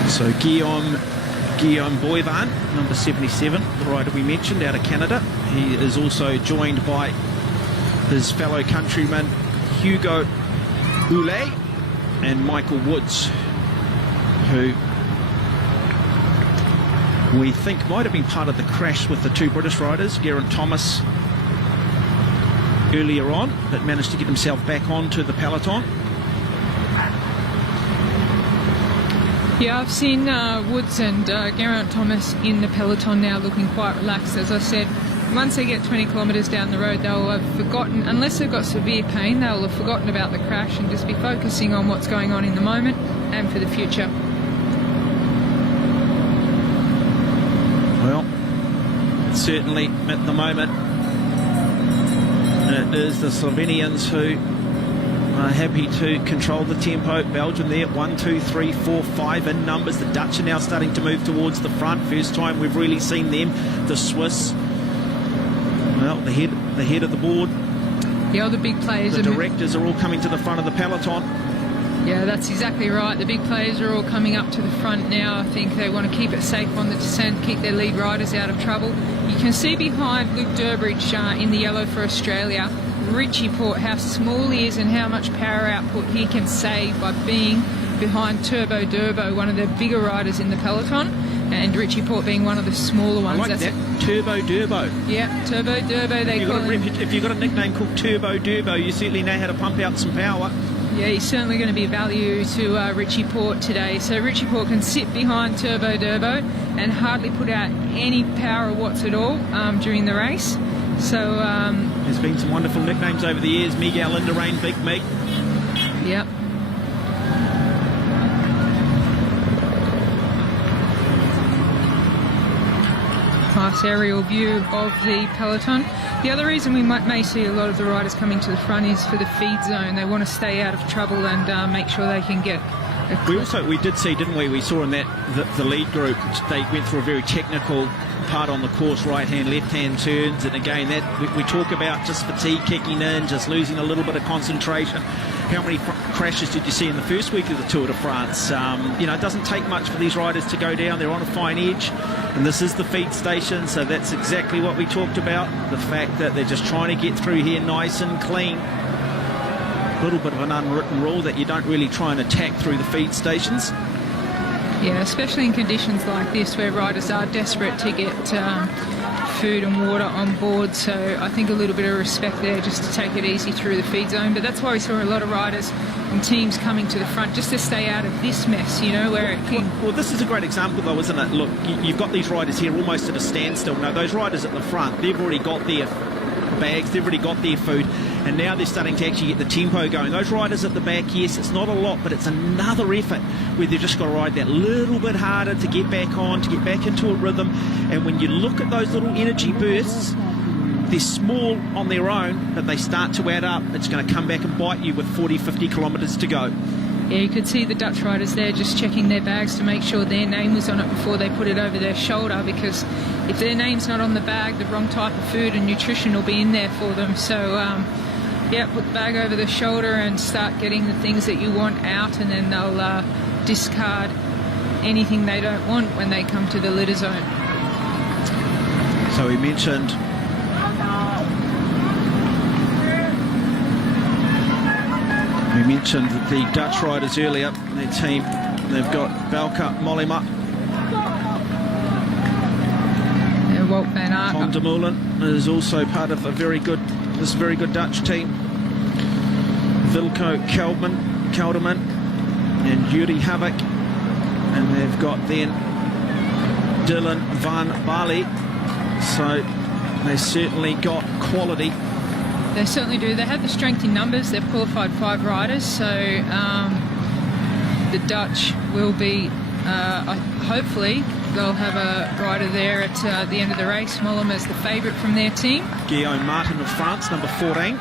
So Guillaume Boivin, number 77, the rider we mentioned out of Canada. He is also joined by his fellow countrymen Hugo Houlet and Michael Woods, who we think might have been part of the crash with the two British riders, Geraint Thomas earlier on, but managed to get himself back onto the peloton. Yeah, I've seen Woods and Geraint Thomas in the peloton now looking quite relaxed. As I said, once they get 20 kilometres down the road, they'll have forgotten, unless they've got severe pain, they'll have forgotten about the crash and just be focusing on what's going on in the moment and for the future. Well, certainly at the moment, it is the Slovenians who are happy to control the tempo. Belgium there, 1, 2, 3, 4, 5 in numbers. The Dutch are now starting to move towards the front. First time we've really seen them. The Swiss, well, the head of the board. The other big players. The directors are all coming to the front of the peloton. Yeah, that's exactly right. The big players are all coming up to the front now. I think they want to keep it safe on the descent, keep their lead riders out of trouble. You can see behind Luke Durbridge in the yellow for Australia, Richie Porte, how small he is and how much power output he can save by being behind Turbo Durbo, one of the bigger riders in the peloton, and Richie Porte being one of the smaller ones. I like that. Turbo Durbo. Yeah, Turbo Durbo, they call him. If you've got a nickname called Turbo Durbo, you certainly know how to pump out some power. Yeah, he's certainly going to be value to Richie Porte today. So Richie Porte can sit behind Turbo Durbo and hardly put out any power or watts at all during the race. So there's been some wonderful nicknames over the years. Miguel Indurain, Big Mig. Yep. Nice aerial view of the peloton. The other reason we may see a lot of the riders coming to the front is for the feed zone. They want to stay out of trouble and make sure they can get. We did see, didn't we? We saw in that the lead group, they went through a very technical part on the course, right-hand, left-hand turns, and again, that we talk about just fatigue kicking in, just losing a little bit of concentration. How many crashes did you see in the first week of the Tour de France? You know, it doesn't take much for these riders to go down. They're on a fine edge, and this is the feed station, so that's exactly what we talked about, the fact that they're just trying to get through here nice and clean. A little bit of an unwritten rule that you don't really try and attack through the feed stations. Yeah, especially in conditions like this where riders are desperate to get food and water on board. So I think a little bit of respect there just to take it easy through the feed zone. But that's why we saw a lot of riders and teams coming to the front just to stay out of this mess, you know, where it can... Well, this is a great example, though, isn't it? Look, you've got these riders here almost at a standstill. Now, those riders at the front, they've already got their bags, they've already got their food, and now they're starting to actually get the tempo going. Those riders at the back, yes, it's not a lot, but it's another effort where they've just got to ride that little bit harder to get back on, to get back into a rhythm. And when you look at those little energy bursts, they're small on their own, but they start to add up. It's going to come back and bite you with 40, 50 kilometres to go. Yeah, you could see the Dutch riders there just checking their bags to make sure their name was on it before they put it over their shoulder, because if their name's not on the bag, the wrong type of food and nutrition will be in there for them. So, yeah, put the bag over the shoulder and start getting the things that you want out, and then they'll discard anything they don't want when they come to the litter zone. So we mentioned the Dutch riders earlier. Their team, they've got Belka, Mollema, and Walt van Aert. Tom Dumoulin is also part of this very good Dutch team. Wilco Kelderman and Yuri Havik, and they've got then Dylan van Baarle. So they certainly got quality. They certainly do. They have the strength in numbers. They've qualified 5 riders, so the Dutch will be, hopefully, they'll have a rider there at the end of the race. Mollema is the favourite from their team. Guillaume Martin of France, number 14.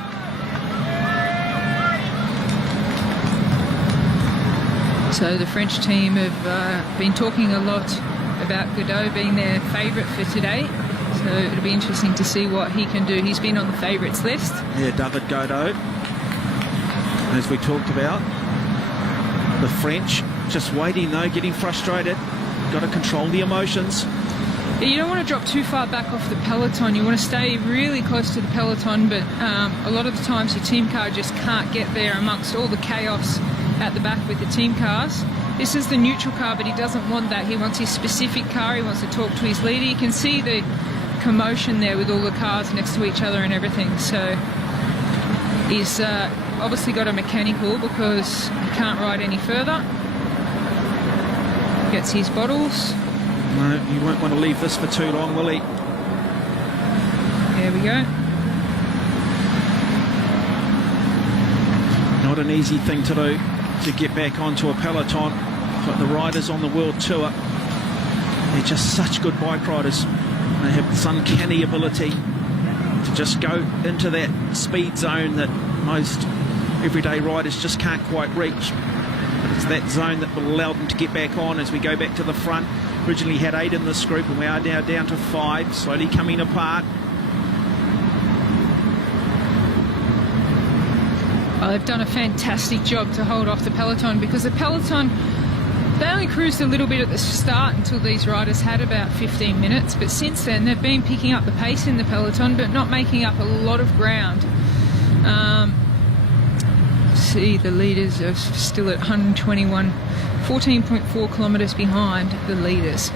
So the French team have been talking a lot about Godot being their favourite for today. So it'll be interesting to see what he can do. He's been on the favourites list. Yeah, David Godot, as we talked about. The French just waiting though, getting frustrated. Got to control the emotions. Yeah, you don't want to drop too far back off the peloton. You want to stay really close to the peloton, but a lot of the times your team car just can't get there amongst all the chaos at the back with the team cars. This is the neutral car, but he doesn't want that. He wants his specific car. He wants to talk to his leader. You can see the commotion there with all the cars next to each other and everything. So He's obviously got a mechanical because he can't ride any further. Gets his bottles. No, he won't want to leave this for too long, will he? There we go. Not an easy thing to do, to get back onto a peloton. But the riders on the World Tour, they're just such good bike riders. They have this uncanny ability to just go into that speed zone that most everyday riders just can't quite reach. But it's that zone that will allow them to get back on as we go back to the front. Originally had 8 in this group, and we are now down to 5, slowly coming apart. Well, they've done a fantastic job to hold off the peloton, because the peloton, they only cruised a little bit at the start until these riders had about 15 minutes, but since then they've been picking up the pace in the peloton but not making up a lot of ground. See, the leaders are still at 121, 14.4 kilometres behind the leaders.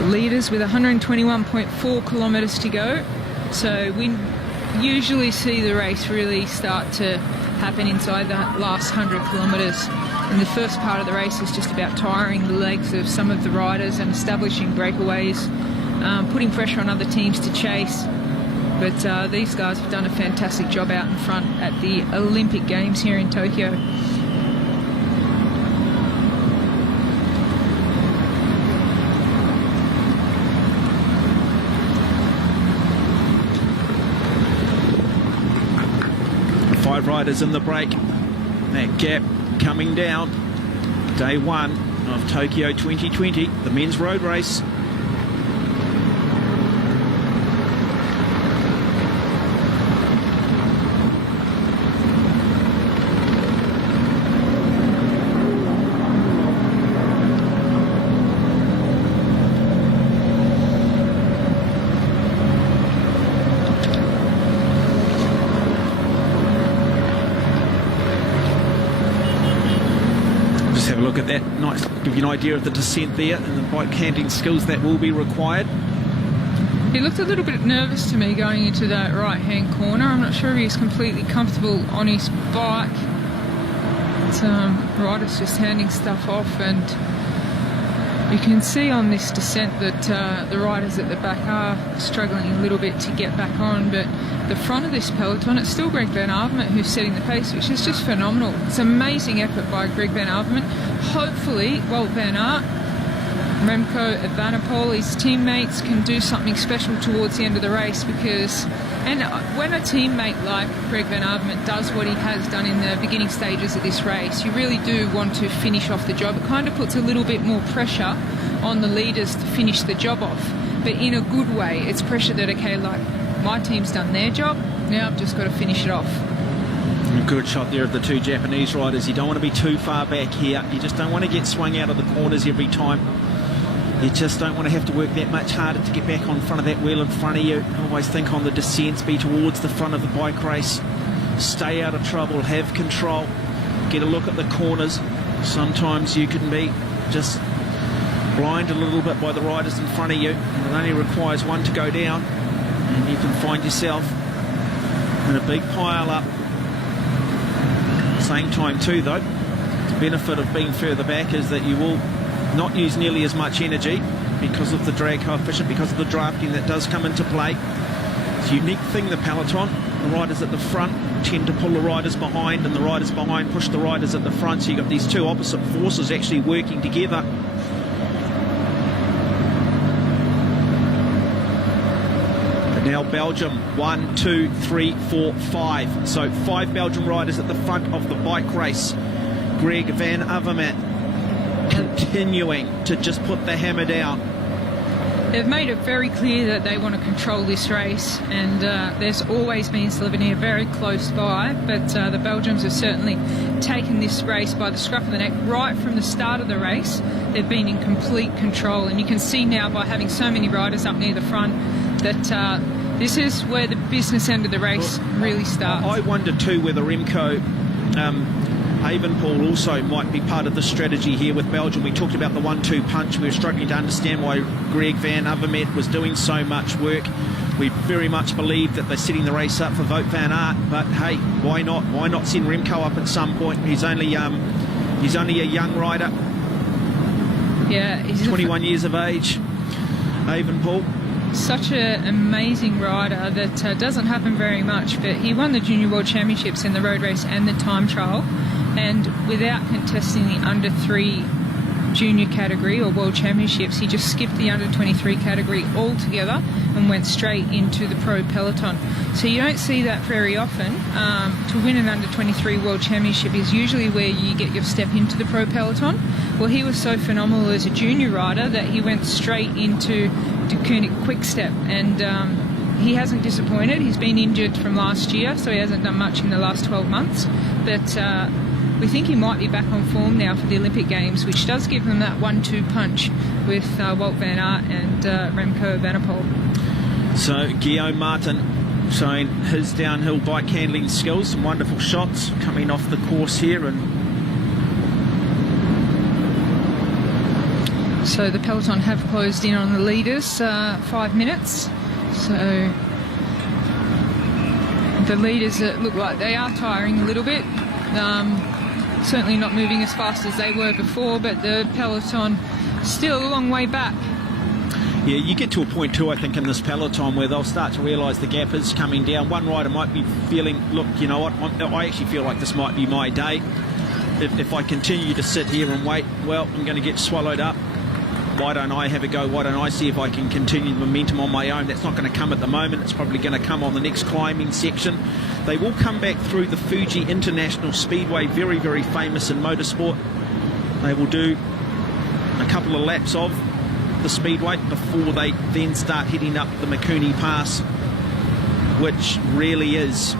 The leaders with 121.4 kilometres to go. So we usually see the race really start to happen inside that last 100 kilometres. And the first part of the race is just about tiring the legs of some of the riders and establishing breakaways, putting pressure on other teams to chase. But these guys have done a fantastic job out in front at the Olympic Games here in Tokyo. Five riders in the break. That gap coming down. Day 1 of Tokyo 2020, the men's road race. Look at that, nice, give you an idea of the descent there and the bike handling skills that will be required. He looked a little bit nervous to me going into that right-hand corner. I'm not sure if he's completely comfortable on his bike. Rider's just handing stuff off, and you can see on this descent that the riders at the back are struggling a little bit to get back on, but the front of this peloton, it's still Greg Van Avermaet who's setting the pace, which is just phenomenal. It's an amazing effort by Greg Van Avermaet. Hopefully, Wout van Aert, Remco Evenepoel, his teammates can do something special towards the end of the race, because when a teammate like Greg Van Avermaet does what he has done in the beginning stages of this race, you really do want to finish off the job. It kind of puts a little bit more pressure on the leaders to finish the job off, but in a good way. It's pressure that, okay, like, my team's done their job, now I've just got to finish it off. A good shot there of the two Japanese riders. You don't want to be too far back here. You just don't want to get swung out of the corners every time. You just don't want to have to work that much harder to get back on front of that wheel in front of you. Always think on the descents, be towards the front of the bike race. Stay out of trouble, have control. Get a look at the corners. Sometimes you can be just blinded a little bit by the riders in front of you. And it only requires one to go down, and you can find yourself in a big pile up. Same time too, though, the benefit of being further back is that you will not use nearly as much energy because of the drag coefficient, because of the drafting that does come into play. It's a unique thing, the peloton. The riders at the front tend to pull the riders behind, and the riders behind push the riders at the front, so you've got these two opposite forces actually working together. Now Belgium, 1, 2, 3, 4, 5. So 5 Belgian riders at the front of the bike race. Greg Van Avermaet continuing to just put the hammer down. They've made it very clear that they want to control this race, and there's always been Slovenia very close by, but the Belgians have certainly taken this race by the scruff of the neck right from the start of the race. They've been in complete control, and you can see now by having so many riders up near the front that this is where the business end of the race really starts. I wonder too whether Remco Evenepoel also might be part of the strategy here with Belgium. We talked about the 1-2 punch. We were struggling to understand why Greg Van Avermaet was doing so much work. We very much believe that they're setting the race up for Wout van Aert, but hey, why not? Why not send Remco up at some point? He's only a young rider. Yeah, he's 21 years of age. Avonpool. Such an amazing rider that doesn't happen very much, but he won the Junior World Championships in the road race and the time trial, and without contesting the under 3 junior category or world championships, he just skipped the under 23 category altogether and went straight into the pro peloton. So you don't see that very often. To win an under 23 world championship is usually where you get your step into the pro peloton. Well, he was so phenomenal as a junior rider that he went straight into De Koenig Quick-Step, and he hasn't disappointed. He's been injured from last year, so he hasn't done much in the last 12 months, but we think he might be back on form now for the Olympic Games, which does give them that 1-2 punch with Wout van Aert and Remco Evenepoel. So Guillaume Martin showing his downhill bike handling skills, some wonderful shots coming off the course here. And so the peloton have closed in on the leaders, 5 minutes. So the leaders look like they are tiring a little bit. Certainly not moving as fast as they were before, but the peloton still a long way back. Yeah, you get to a point too, I think, in this peloton where they'll start to realise the gap is coming down. One rider might be feeling, look, you know what, I actually feel like this might be my day. If I continue to sit here and wait, well, I'm going to get swallowed up. Why don't I have a go? Why don't I see if I can continue the momentum on my own? That's not going to come at the moment. It's probably going to come on the next climbing section. They will come back through the Fuji International Speedway, very, very famous in motorsport. They will do a couple of laps of the Speedway before they then start heading up the Mikuni Pass, which really is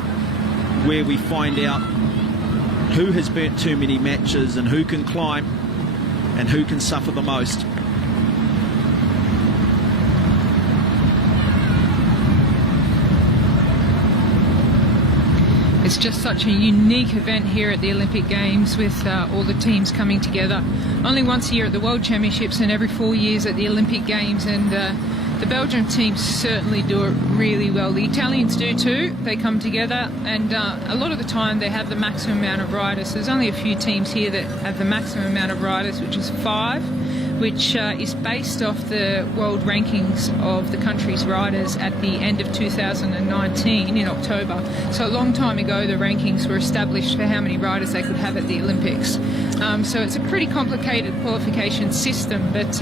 where we find out who has burnt too many matches and who can climb and who can suffer the most. It's just such a unique event here at the Olympic Games with all the teams coming together. Only once a year at the World Championships and every 4 years at the Olympic Games, and the Belgian teams certainly do it really well. The Italians do too. They come together, and a lot of the time they have the maximum amount of riders. There's only a few teams here that have the maximum amount of riders, which is 5, which is based off the world rankings of the country's riders at the end of 2019 in October. So a long time ago the rankings were established for how many riders they could have at the Olympics. So it's a pretty complicated qualification system, but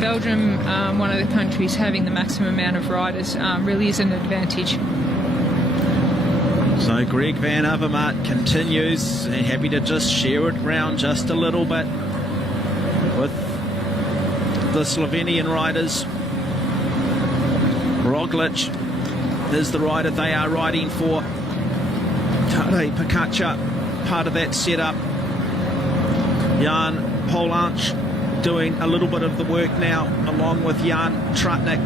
Belgium, one of the countries having the maximum amount of riders, really is an advantage. So Greg van Avermaet continues, happy to just share it around just a little bit with the Slovenian riders. Roglic is the rider they are riding for. Tadej Pogačar, part of that setup. Jan Polanc doing a little bit of the work now, along with Jan Trutnik.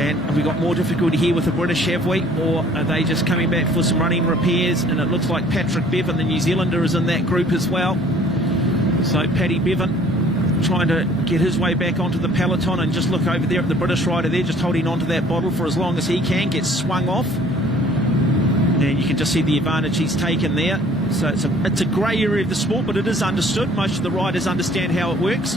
And we got more difficulty here with the British, have we? Or are they just coming back for some running repairs? And it looks like Patrick Bevan, the New Zealander, is in that group as well. So Paddy Bevan trying to get his way back onto the peloton, and just look over there at the British rider there, just holding onto that bottle for as long as he can, gets swung off. And you can just see the advantage he's taken there. So it's a grey area of the sport, but it is understood. Most of the riders understand how it works.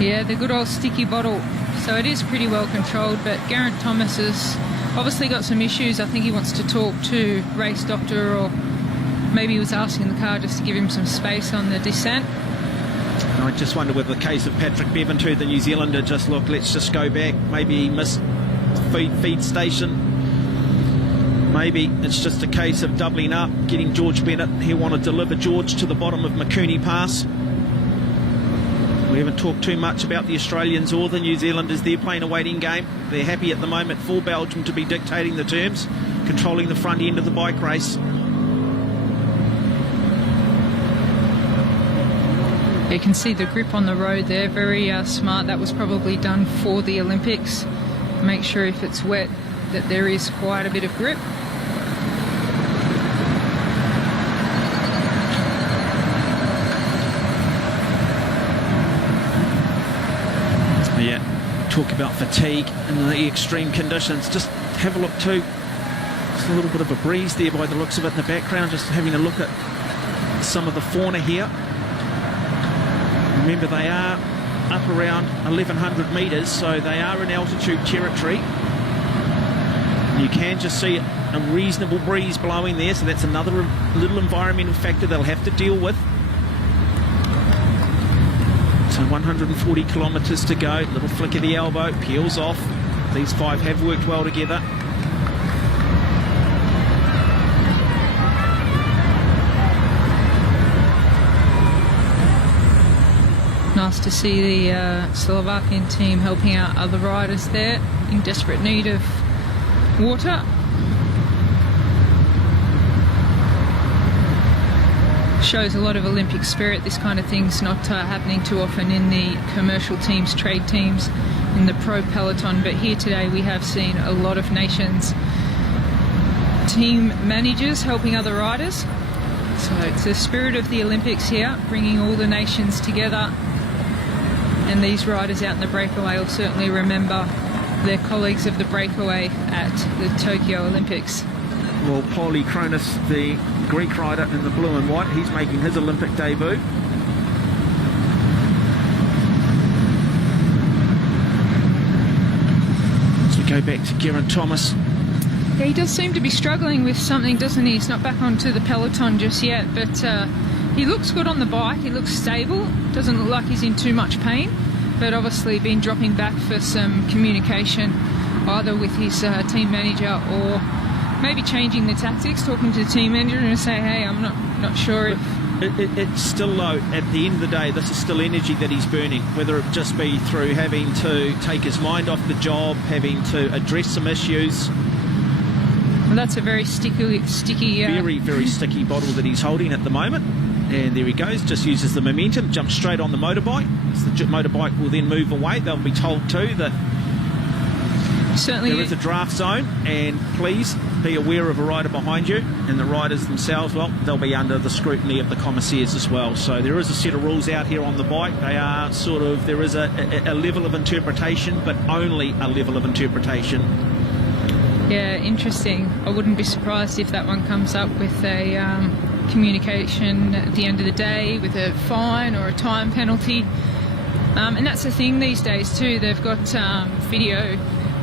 Yeah, the good old sticky bottle. So it is pretty well controlled, but Geraint Thomas has obviously got some issues. I think he wants to talk to race doctor, or maybe he was asking the car just to give him some space on the descent. I just wonder whether the case of Patrick Bevan too, the New Zealander, just look, let's just go back. Maybe he missed feed station. Maybe it's just a case of doubling up, getting George Bennett. He'll want to deliver George to the bottom of Mikuni Pass. We haven't talked too much about the Australians or the New Zealanders. They're playing a waiting game. They're happy at the moment for Belgium to be dictating the terms, controlling the front end of the bike race. You can see the grip on the road there, very smart. That was probably done for the Olympics. Make sure if it's wet that there is quite a bit of grip. Yeah, talk about fatigue and the extreme conditions. Just have a look too. Just a little bit of a breeze there by the looks of it in the background. Just having a look at some of the fauna here. Remember, they are up around 1,100 metres, so they are in altitude territory. You can just see a reasonable breeze blowing there, so that's another little environmental factor they'll have to deal with. So 140 kilometres to go. Little flick of the elbow, peels off. These five have worked well together. Nice to see the Slovakian team helping out other riders there in desperate need of water. Shows a lot of Olympic spirit. This kind of thing's not happening too often in the commercial teams, trade teams, in the pro peloton, but here today we have seen a lot of nations team managers helping other riders. So it's the spirit of the Olympics here, bringing all the nations together, and these riders out in the breakaway will certainly remember their colleagues of the breakaway at the Tokyo Olympics. Well, Paulie Kronis, the Greek rider in the blue and white, he's making his Olympic debut. As we go back to Geraint Thomas. Yeah, he does seem to be struggling with something, doesn't he? He's not back onto the peloton just yet, but he looks good on the bike. He looks stable. Doesn't look like he's in too much pain, but obviously been dropping back for some communication, either with his team manager or maybe changing the tactics, talking to the team manager and say, hey, I'm not sure if... It's still low. At the end of the day, this is still energy that he's burning, whether it just be through having to take his mind off the job, having to address some issues. Well, that's a very sticky... Very, very sticky bottle that he's holding at the moment. And there he goes, just uses the momentum, jumps straight on the motorbike. So the motorbike will then move away. They'll be told too that certainly there is a draft zone, and please be aware of a rider behind you, and the riders themselves, well, they'll be under the scrutiny of the commissaires as well. So there is a set of rules out here on the bike. They are sort of, there is a level of interpretation, but only a level of interpretation. Yeah, interesting. I wouldn't be surprised if that one comes up with a communication at the end of the day with a fine or a time penalty. And that's the thing these days too. They've got video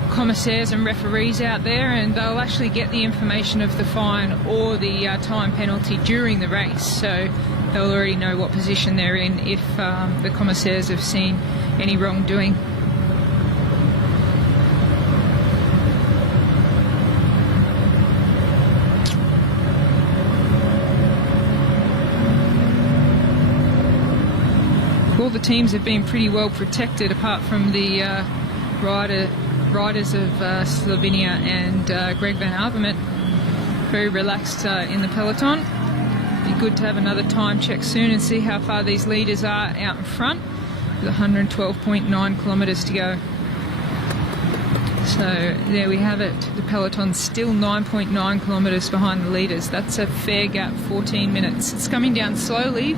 commissaires and referees out there, and they'll actually get the information of the fine or the time penalty during the race, so they'll already know what position they're in if the commissaires have seen any wrongdoing. All the teams have been pretty well protected, apart from the riders of Slovenia and Greg van Avermaet. Very relaxed in the peloton. Be good to have another time check soon and see how far these leaders are out in front, with 112.9 kilometres to go. So there we have it. The peloton's still 9.9 kilometres behind the leaders. That's a fair gap, 14 minutes. It's coming down slowly,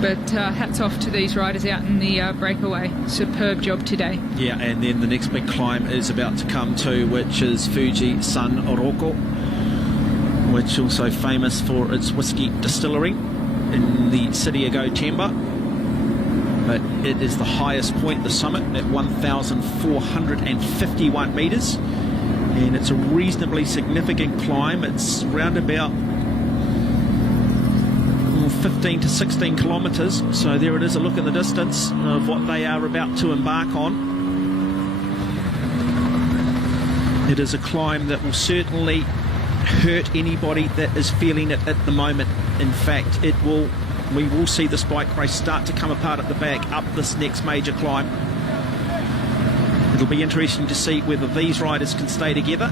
but hats off to these riders out in the breakaway. Superb job today. Yeah, and then the next big climb is about to come too, which is Fuji San Rocco, which is also famous for its whiskey distillery in the city of Gotemba. But it is the highest point, the summit, at 1,451 metres, and it's a reasonably significant climb. It's round about 15 to 16 kilometres, so there it is, a look in the distance of what they are about to embark on. It is a climb that will certainly hurt anybody that is feeling it at the moment. In fact, we will see this bike race start to come apart at the back up this next major climb. It'll be interesting to see whether these riders can stay together.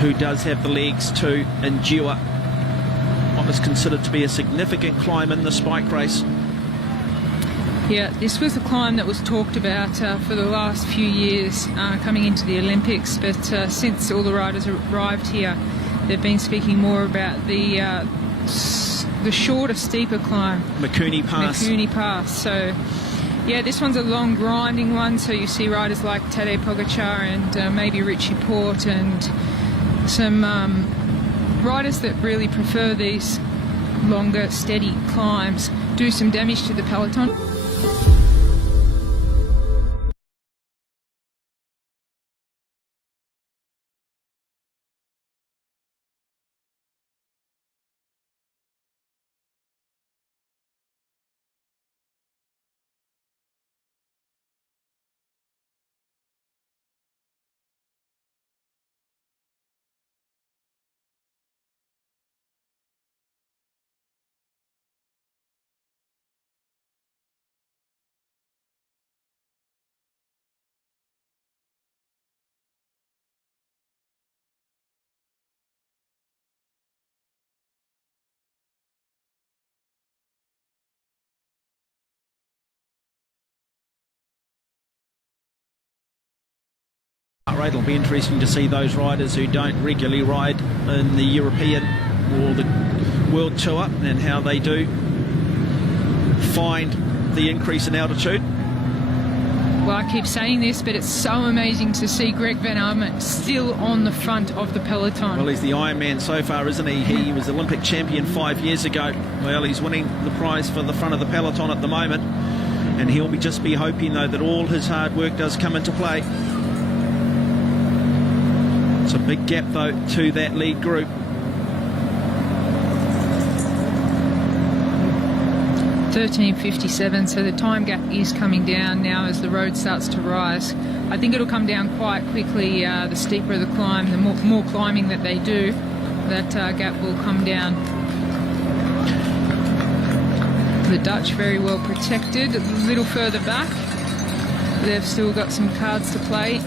Who does have the legs to endure what is considered to be a significant climb in this bike race. Yeah, this was a climb that was talked about for the last few years coming into the Olympics, but since all the riders arrived here, they've been speaking more about the shorter, steeper climb. Mikuni Pass. Mikuni Pass. So Yeah, this one's a long grinding one, so you see riders like Tadej Pogačar and maybe Richie Porte and some riders that really prefer these longer, steady climbs do some damage to the peloton. It'll be interesting to see those riders who don't regularly ride in the European or the World Tour and how they do find the increase in altitude. Well, I keep saying this, but it's so amazing to see Greg Van Avermaet still on the front of the peloton. Well, he's the Ironman so far, isn't he? He was Olympic champion 5 years ago. Well, he's winning the prize for the front of the peloton at the moment, and he'll just be hoping, though, that all his hard work does come into play. It's a big gap, though, to that lead group. $13.57, so the time gap is coming down now as the road starts to rise. I think it'll come down quite quickly. The steeper the climb, the more climbing that they do, that gap will come down. The Dutch very well protected. A little further back, they've still got some cards to play.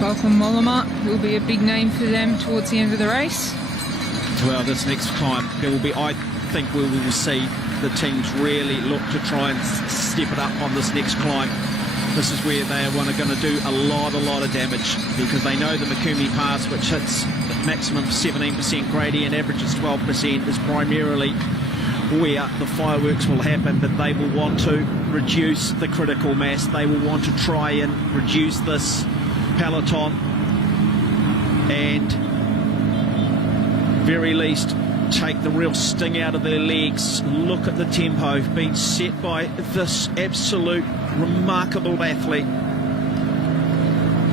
Welcome Mollema will be a big name for them towards the end of the race. Well, this next climb, there will be, I think we will see the teams really look to try and step it up on this next climb. This is where they are going to do a lot of damage, because they know the Mikumi Pass, which hits maximum 17% gradient, averages 12%, is primarily where the fireworks will happen, but they will want to reduce the critical mass. They will want to try and reduce this peloton and very least take the real sting out of their legs. Look at the tempo being set by this absolute remarkable athlete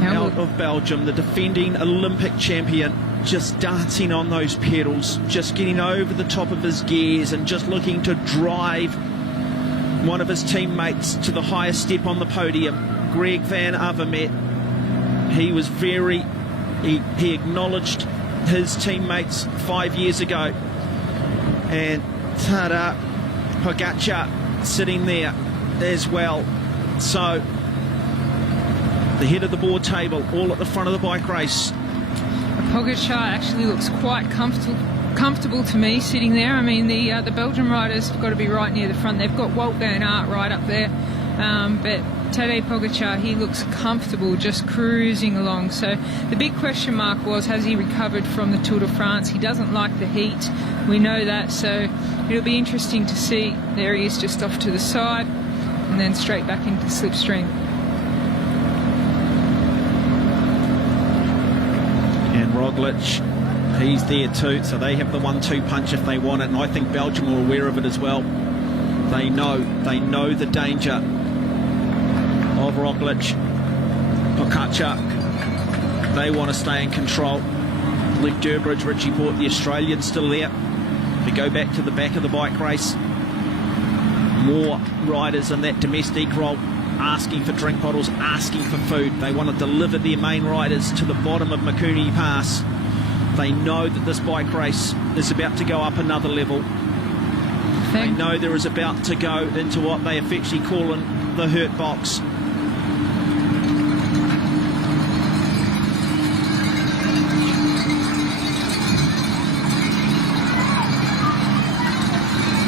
out of Belgium, the defending Olympic champion, just dancing on those pedals, just getting over the top of his gears and just looking to drive one of his teammates to the highest step on the podium. Greg Van Avermaet, he was he acknowledged his teammates 5 years ago, and Tadej Pogačar sitting there as well. So the head of the board table, all at the front of the bike race. Pogačar actually looks quite comfortable to me sitting there. I mean, the Belgian riders have got to be right near the front. They've got Wout van Aert right up there, but Tadej Pogačar, he looks comfortable just cruising along. So the big question mark was, has he recovered from the Tour de France? He doesn't like the heat, we know that, so it'll be interesting to see. There he is, just off to the side and then straight back into slipstream. And Roglic, he's there too, so they have the 1-2 punch if they want it, and I think Belgium are aware of it as well. They know the danger of Roglic, Pogačar. They want to stay in control. Luke Durbridge, Richie Porte, the Australian, still there. We go back to the back of the bike race. More riders in that domestique role, asking for drink bottles, asking for food. They want to deliver their main riders to the bottom of Mikumi Pass. They know that this bike race is about to go up another level. They know there is about to go into what they affectionately call the hurt box.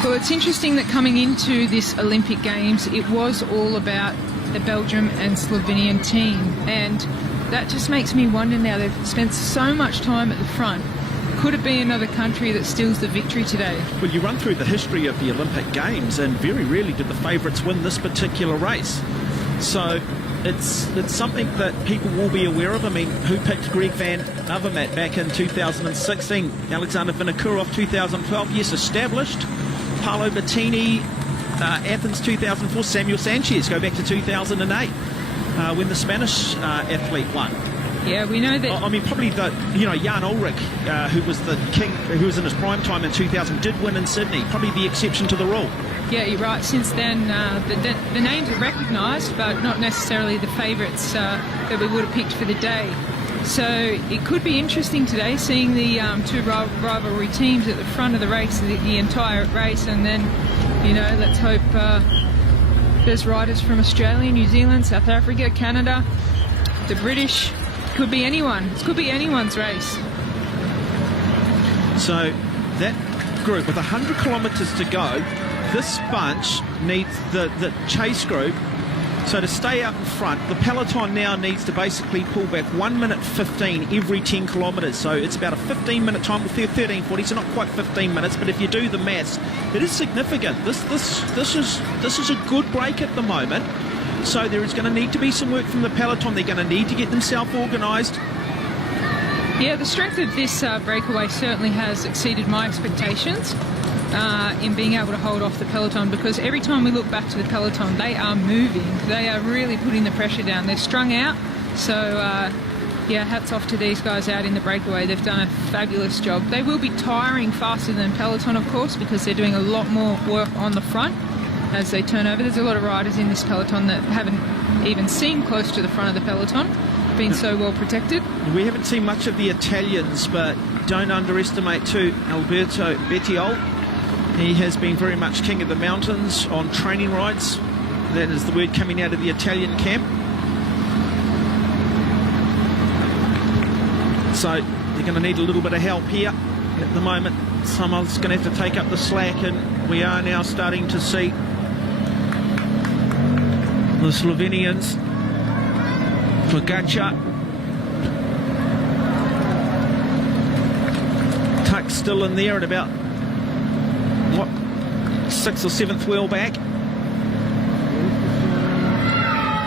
Well, it's interesting that coming into this Olympic Games, it was all about the Belgium and Slovenian team, and that just makes me wonder now. They've spent so much time at the front could it be another country that steals the victory today? Well, you run through the history of the Olympic Games, and very rarely did the favourites win this particular race. So it's something that people will be aware of. I mean, who picked Greg van Avermaet back in 2016? Alexander Vinokurov 2012, yes, established. Paolo Bettini, Athens 2004. Samuel Sanchez, go back to 2008 when the Spanish athlete won. Yeah, we know that. I mean, probably Jan Ulrich, who was the king, who was in his prime time in 2000, did win in Sydney. Probably the exception to the rule. Yeah, you're right. Since then, the names are recognised, but not necessarily the favourites that we would have picked for the day. So it could be interesting today, seeing the two rivalry teams at the front of the race, the entire race, and then, let's hope there's riders from Australia, New Zealand, South Africa, Canada, the British. Could be anyone. It could be anyone's race. So that group with 100 kilometres to go, this bunch needs the chase group. So to stay out in front, the peloton now needs to basically pull back 1 minute 15 every 10 kilometres. So it's about a 15-minute time with 13:40. So not quite 15 minutes, but if you do the maths, it is significant. This is a good break at the moment. So there is going to need to be some work from the peloton. They're going to need to get themselves organised. Yeah, the strength of this breakaway certainly has exceeded my expectations in being able to hold off the peloton, because every time we look back to the peloton, they are moving. They are really putting the pressure down. They're strung out. So, yeah, hats off to these guys out in the breakaway. They've done a fabulous job. They will be tiring faster than peloton, of course, because they're doing a lot more work on the front as they turn over. There's a lot of riders in this peloton that haven't even seen close to the front of the peloton, been so well protected. We haven't seen much of the Italians, but don't underestimate too Alberto Bettiol. He has been very much king of the mountains on training rides. That is the word coming out of the Italian camp. So they're going to need a little bit of help here at the moment. Someone's going to have to take up the slack, and we are now starting to see the Slovenians. Pogačar, Tuck still in there at about, what, 6th or 7th wheel back.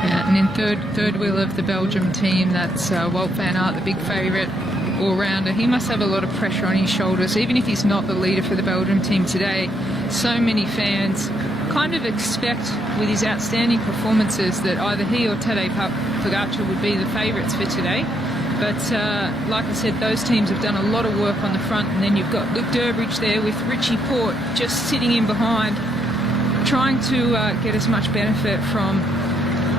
Yeah, and in third wheel of the Belgium team, that's Wout van Aert, the big favourite all-rounder. He must have a lot of pressure on his shoulders, even if he's not the leader for the Belgium team today. So many fans kind of expect, with his outstanding performances, that either he or Tadej Pogačar would be the favourites for today. But like I said, those teams have done a lot of work on the front, and then you've got Luke Durbridge there with Richie Porte just sitting in behind, trying to get as much benefit from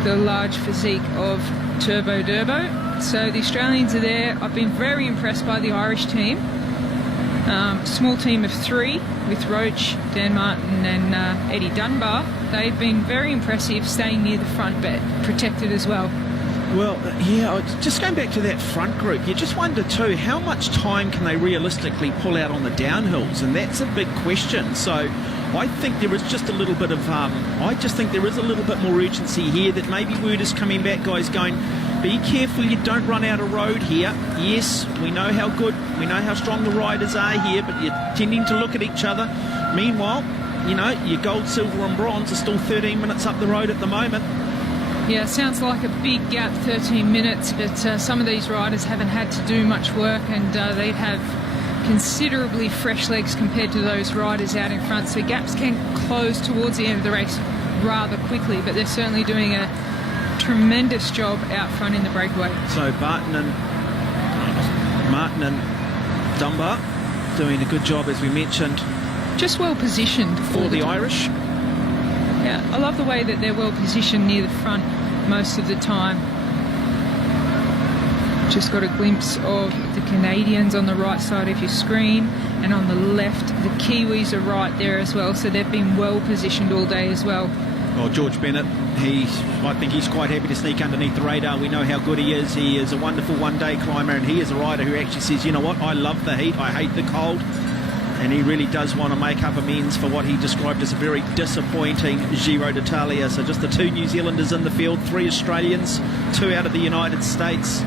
the large physique of Turbo Durbo. So the Australians are there. I've been very impressed by the Irish team. Small team of 3 with Roach, Dan Martin and Eddie Dunbar. They've been very impressive, staying near the front but protected as well. Well, yeah, just going back to that front group, you just wonder too, how much time can they realistically pull out on the downhills? And that's a big question. So I think there is just a little bit of, I just think there is a little bit more urgency here, that maybe word is coming back, guys, going, be careful you don't run out of road here. Yes, we know how good, we know how strong the riders are here, but you're tending to look at each other. Meanwhile, your gold, silver and bronze are still 13 minutes up the road at the moment. Yeah, sounds like a big gap, 13 minutes, but some of these riders haven't had to do much work, and they have considerably fresh legs compared to those riders out in front. So gaps can close towards the end of the race rather quickly, but they're certainly doing a tremendous job out front in the breakaway. So Martin and Dunbar doing a good job, as we mentioned. Just well positioned for the Irish. Yeah, I love the way that they're well positioned near the front most of the time. Just got a glimpse of the Canadians on the right side of your screen, and on the left the Kiwis are right there as well, so they've been well positioned all day as well. Well, George Bennett, I think he's quite happy to sneak underneath the radar. We know how good he is. He is a wonderful one-day climber, and he is a rider who actually says, you know what, I love the heat, I hate the cold. And he really does want to make up amends for what he described as a very disappointing Giro d'Italia. So just the 2 New Zealanders in the field, 3 Australians, 2 out of the United States.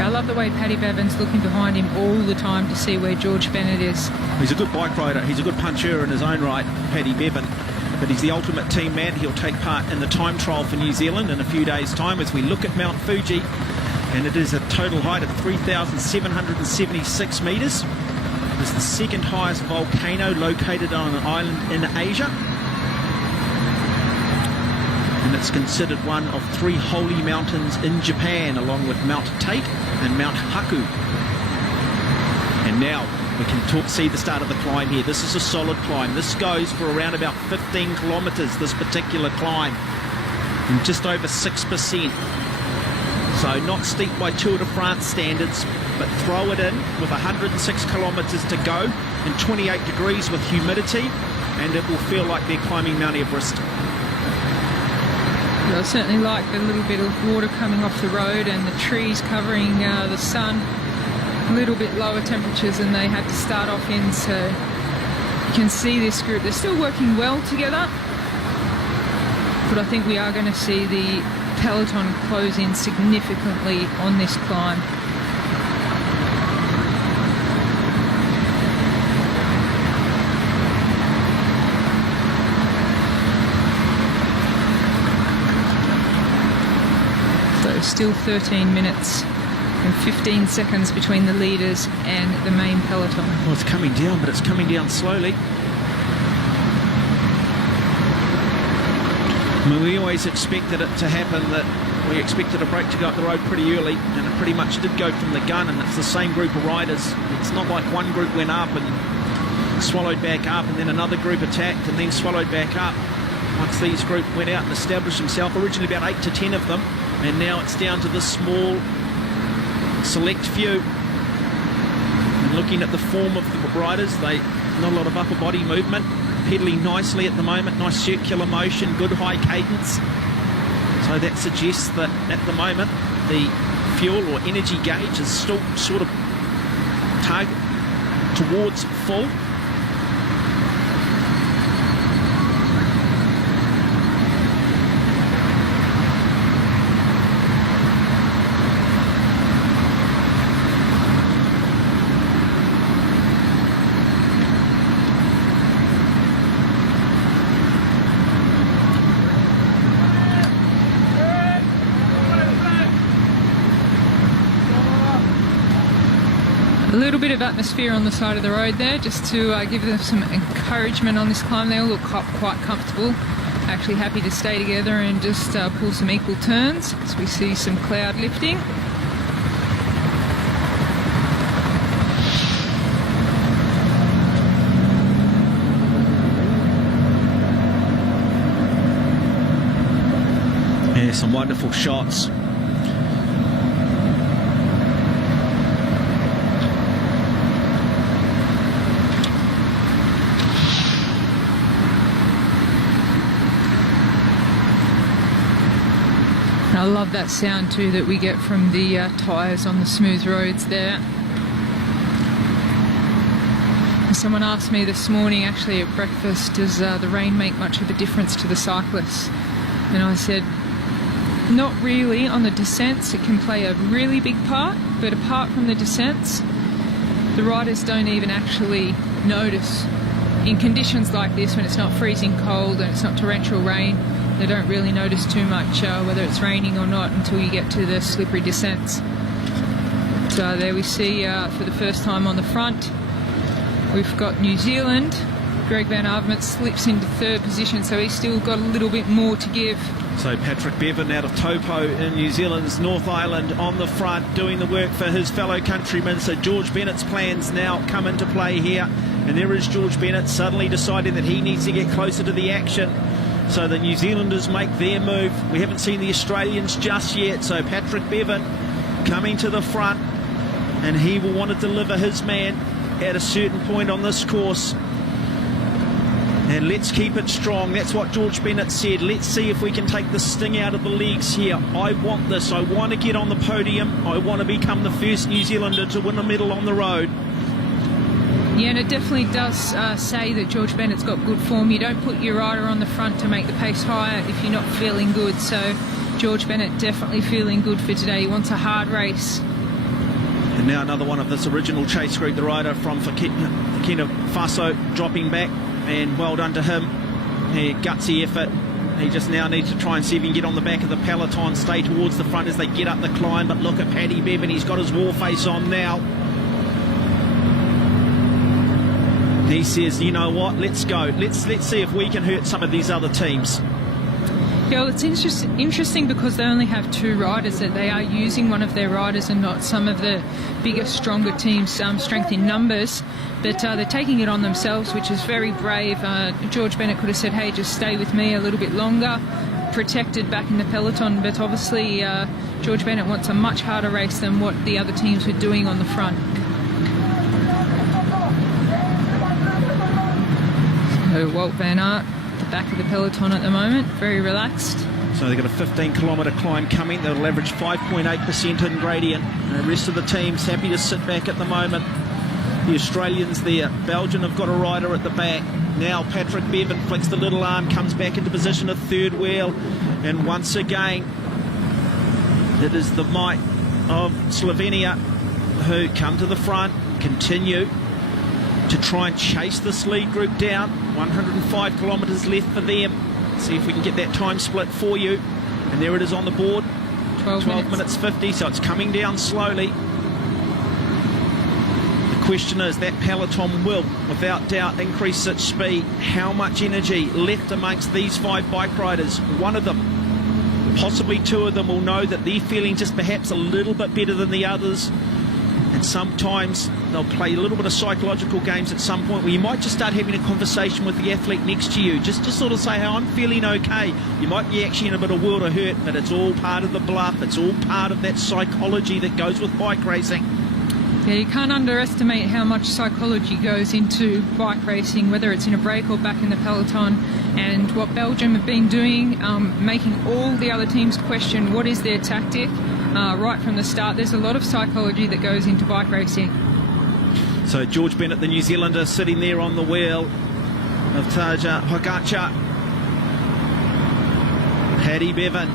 I love the way Paddy Bevan's looking behind him all the time to see where George Bennett is. He's a good bike rider. He's a good puncher in his own right, Paddy Bevan. But he's the ultimate team man. He'll take part in the time trial for New Zealand in a few days' time as we look at Mount Fuji. And it is a total height of 3,776 metres. It is the second highest volcano located on an island in Asia. And it's considered one of 3 holy mountains in Japan, along with Mount Tate and Mount Haku. And now we can see the start of the climb here. This is a solid climb. This goes for around about 15 kilometres, this particular climb, and just over 6%. So not steep by Tour de France standards, but throw it in with 106 kilometres to go and 28 degrees with humidity, and it will feel like they're climbing Mount Everest. I certainly like the little bit of water coming off the road and the trees covering the sun. A little bit lower temperatures than they had to start off in, so you can see this group. They're still working well together, but I think we are going to see the peloton close in significantly on this climb. Still 13 minutes and 15 seconds between the leaders and the main peloton. Well, it's coming down, but it's coming down slowly. I mean, we always expected it to happen, that we expected a break to go up the road pretty early, and it pretty much did go from the gun, and it's the same group of riders. It's not like one group went up and swallowed back up, and then another group attacked and then swallowed back up. Once these group went out and established themselves, originally about 8 to 10 of them, and now it's down to this small, select few. And looking at the form of the riders, not a lot of upper body movement, pedaling nicely at the moment, nice circular motion, good high cadence. So that suggests that at the moment the fuel or energy gauge is still sort of target towards full. A little bit of atmosphere on the side of the road there, just to give them some encouragement on this climb. They all look quite comfortable, actually happy to stay together and just pull some equal turns as we see some cloud lifting. Yeah, some wonderful shots. I love that sound too that we get from the tyres on the smooth roads there. Someone asked me this morning, actually at breakfast, does the rain make much of a difference to the cyclists? And I said, not really. On the descents it can play a really big part, but apart from the descents, the riders don't even actually notice. In conditions like this, when it's not freezing cold and it's not torrential rain, they don't really notice too much whether it's raining or not until you get to the slippery descents. So there we see for the first time on the front, we've got New Zealand. Greg Van Avermaet slips into third position, so he's still got a little bit more to give. So Patrick Bevan out of Taupo in New Zealand's North Island on the front, doing the work for his fellow countrymen. So George Bennett's plans now come into play here. And there is George Bennett suddenly deciding that he needs to get closer to the action. So the New Zealanders make their move. We haven't seen the Australians just yet. So Patrick Bevan coming to the front, and he will want to deliver his man at a certain point on this course. And let's keep it strong. That's what George Bennett said. Let's see if we can take the sting out of the legs here. I want this. I want to get on the podium. I want to become the first New Zealander to win a medal on the road. Yeah, and it definitely does say that George Bennett's got good form. You don't put your rider on the front to make the pace higher if you're not feeling good. So George Bennett definitely feeling good for today. He wants a hard race. Now another one of this original chase group, the rider from Burkina Faso, dropping back, and well done to him. A gutsy effort. He just now needs to try and see if he can get on the back of the peloton, stay towards the front as they get up the climb. But look at Paddy Bevan, he's got his war face on now. He says, you know what, let's go. Let's see if we can hurt some of these other teams. Yeah, well, it's interesting because they only have 2 riders, that they are using one of their riders and not some of the bigger, stronger teams' strength in numbers. But they're taking it on themselves, which is very brave. George Bennett could have said, hey, just stay with me a little bit longer, protected back in the peloton. But obviously, George Bennett wants a much harder race than what the other teams were doing on the front. So Walt Van Aert, the back of the peloton at the moment, very relaxed. So they've got a 15-kilometre climb coming. They'll average 5.8% in gradient. And the rest of the team's happy to sit back at the moment. The Australians there. Belgium have got a rider at the back. Now Patrick Bevan flicks the little arm, comes back into position of third wheel. And once again, it is the might of Slovenia who come to the front, continue to try and chase this lead group down. 105 kilometres left for them. See if we can get that time split for you. And there it is on the board. 12 minutes 50, so it's coming down slowly. The question is, that peloton will, without doubt, increase its speed. How much energy left amongst these 5 bike riders? One of them, possibly 2 of them, will know that they're feeling just perhaps a little bit better than the others. And sometimes they'll play a little bit of psychological games at some point where you might just start having a conversation with the athlete next to you, just to sort of say, hey, I'm feeling okay. You might be actually in a bit of world of hurt, but it's all part of the bluff. It's all part of that psychology that goes with bike racing. Yeah, you can't underestimate how much psychology goes into bike racing, whether it's in a break or back in the peloton. And what Belgium have been doing, making all the other teams question what is their tactic. Right from the start, there's a lot of psychology that goes into bike racing. So George Bennett, the New Zealander, sitting there on the wheel of Taja Pogacar. Paddy Bevan.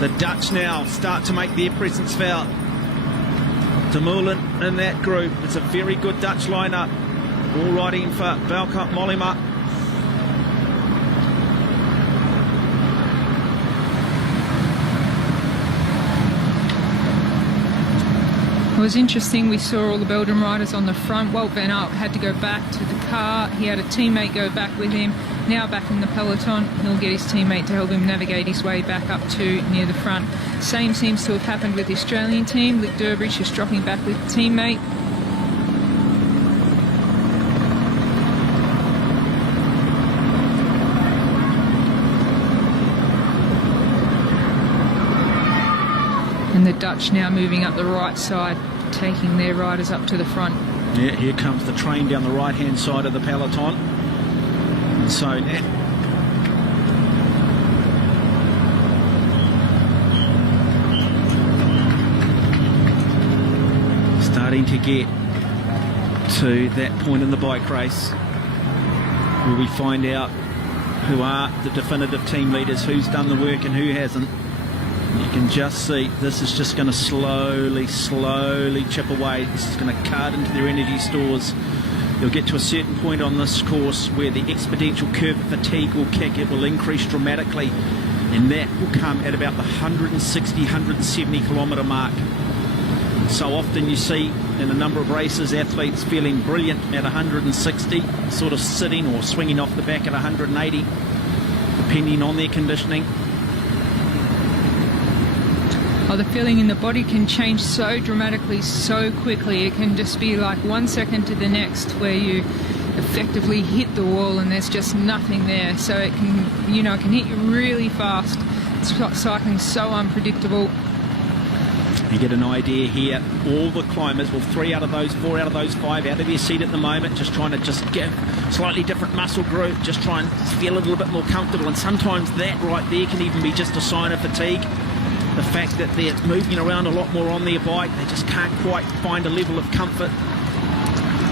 The Dutch now start to make their presence felt. De Mullet in that group. It's a very good Dutch lineup. All riding for Bauke Mollema. It was interesting, we saw all the Belgian riders on the front. Walt Van Aert had to go back to the car. He had a teammate go back with him. Now back in the peloton, he'll get his teammate to help him navigate his way back up to near the front. Same seems to have happened with the Australian team. Luke Durbridge is dropping back with the teammate. And the Dutch now moving up the right side, taking their riders up to the front. Yeah, here comes the train down the right-hand side of the peloton. And so now, starting to get to that point in the bike race where we find out who are the definitive team leaders, who's done the work and who hasn't. You can just see this is just going to slowly chip away. This is going to cut into their energy stores. You'll get to a certain point on this course where the exponential curve of fatigue will kick. It will increase dramatically, and that will come at about the 160, 170 kilometre mark. So often you see in a number of races athletes feeling brilliant at 160, sort of sitting or swinging off the back at 180, depending on their conditioning. Oh, the feeling in the body can change so dramatically, so quickly. It can just be like 1 second to the next where you effectively hit the wall and there's just nothing there. So it can, you know, it can hit you really fast. Cycling's so unpredictable. You get an idea here. All the climbers, well, 4 out of those 5 out of their seat at the moment, just trying to just give slightly different muscle group, just try and feel a little bit more comfortable. And sometimes that right there can even be just a sign of fatigue. The fact that they're moving around a lot more on their bike, they just can't quite find a level of comfort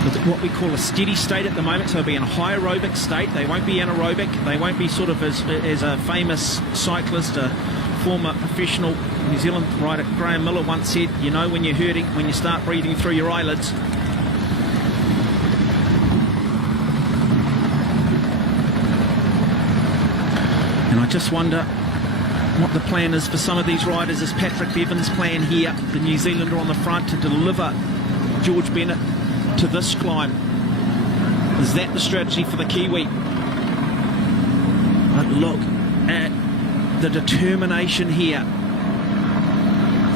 with what we call a steady state at the moment. So they'll be in a high aerobic state. They won't be anaerobic. They won't be sort of as a famous cyclist, a former professional New Zealand rider Graham Mullet once said, you know when you're hurting, when you start breathing through your eyelids. And I just wonder what the plan is for some of these riders. Is Patrick Bevan's plan here, the New Zealander on the front, to deliver George Bennett to this climb? Is that the strategy for the Kiwi? But look at the determination here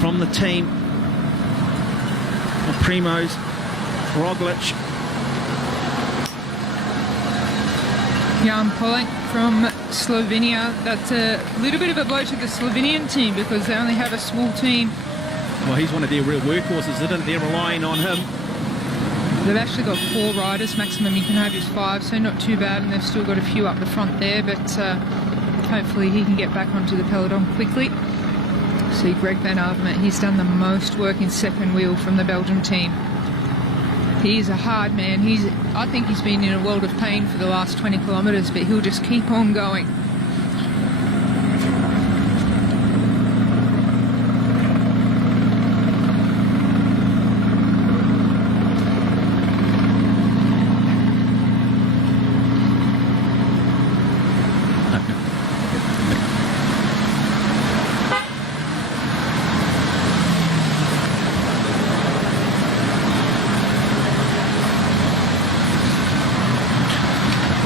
from the team of Primoz Roglic. Jan Polak from Slovenia. That's a little bit of a blow to the Slovenian team because they only have a small team. Well, he's one of their real workhorses, isn't it? They're relying on him. They've actually got 4 riders. Maximum you can have is 5, so not too bad. And they've still got a few up the front there, but hopefully he can get back onto the peloton quickly. See, Greg Van Avermaet, he's done the most work in second wheel from the Belgian team. He's a hard man. I think he's been in a world of pain for the last 20 kilometres, but he'll just keep on going.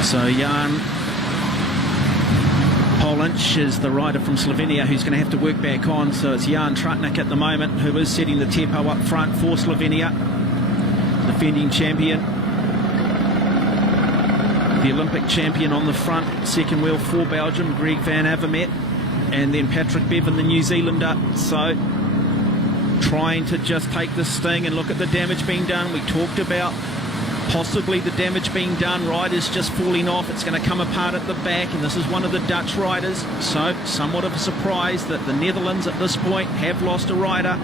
So Jan Polak is the rider from Slovenia who's going to have to work back on. So it's Jan Trutnik at the moment who is setting the tempo up front for Slovenia. Defending champion. The Olympic champion on the front. Second wheel for Belgium, Greg Van Avermaet. And then Patrick Bevan, the New Zealander. So trying to just take this sting and look at the damage being done. We talked about possibly the damage being done, riders just falling off. It's going to come apart at the back, and this is one of the Dutch riders. So somewhat of a surprise that the Netherlands at this point have lost a rider.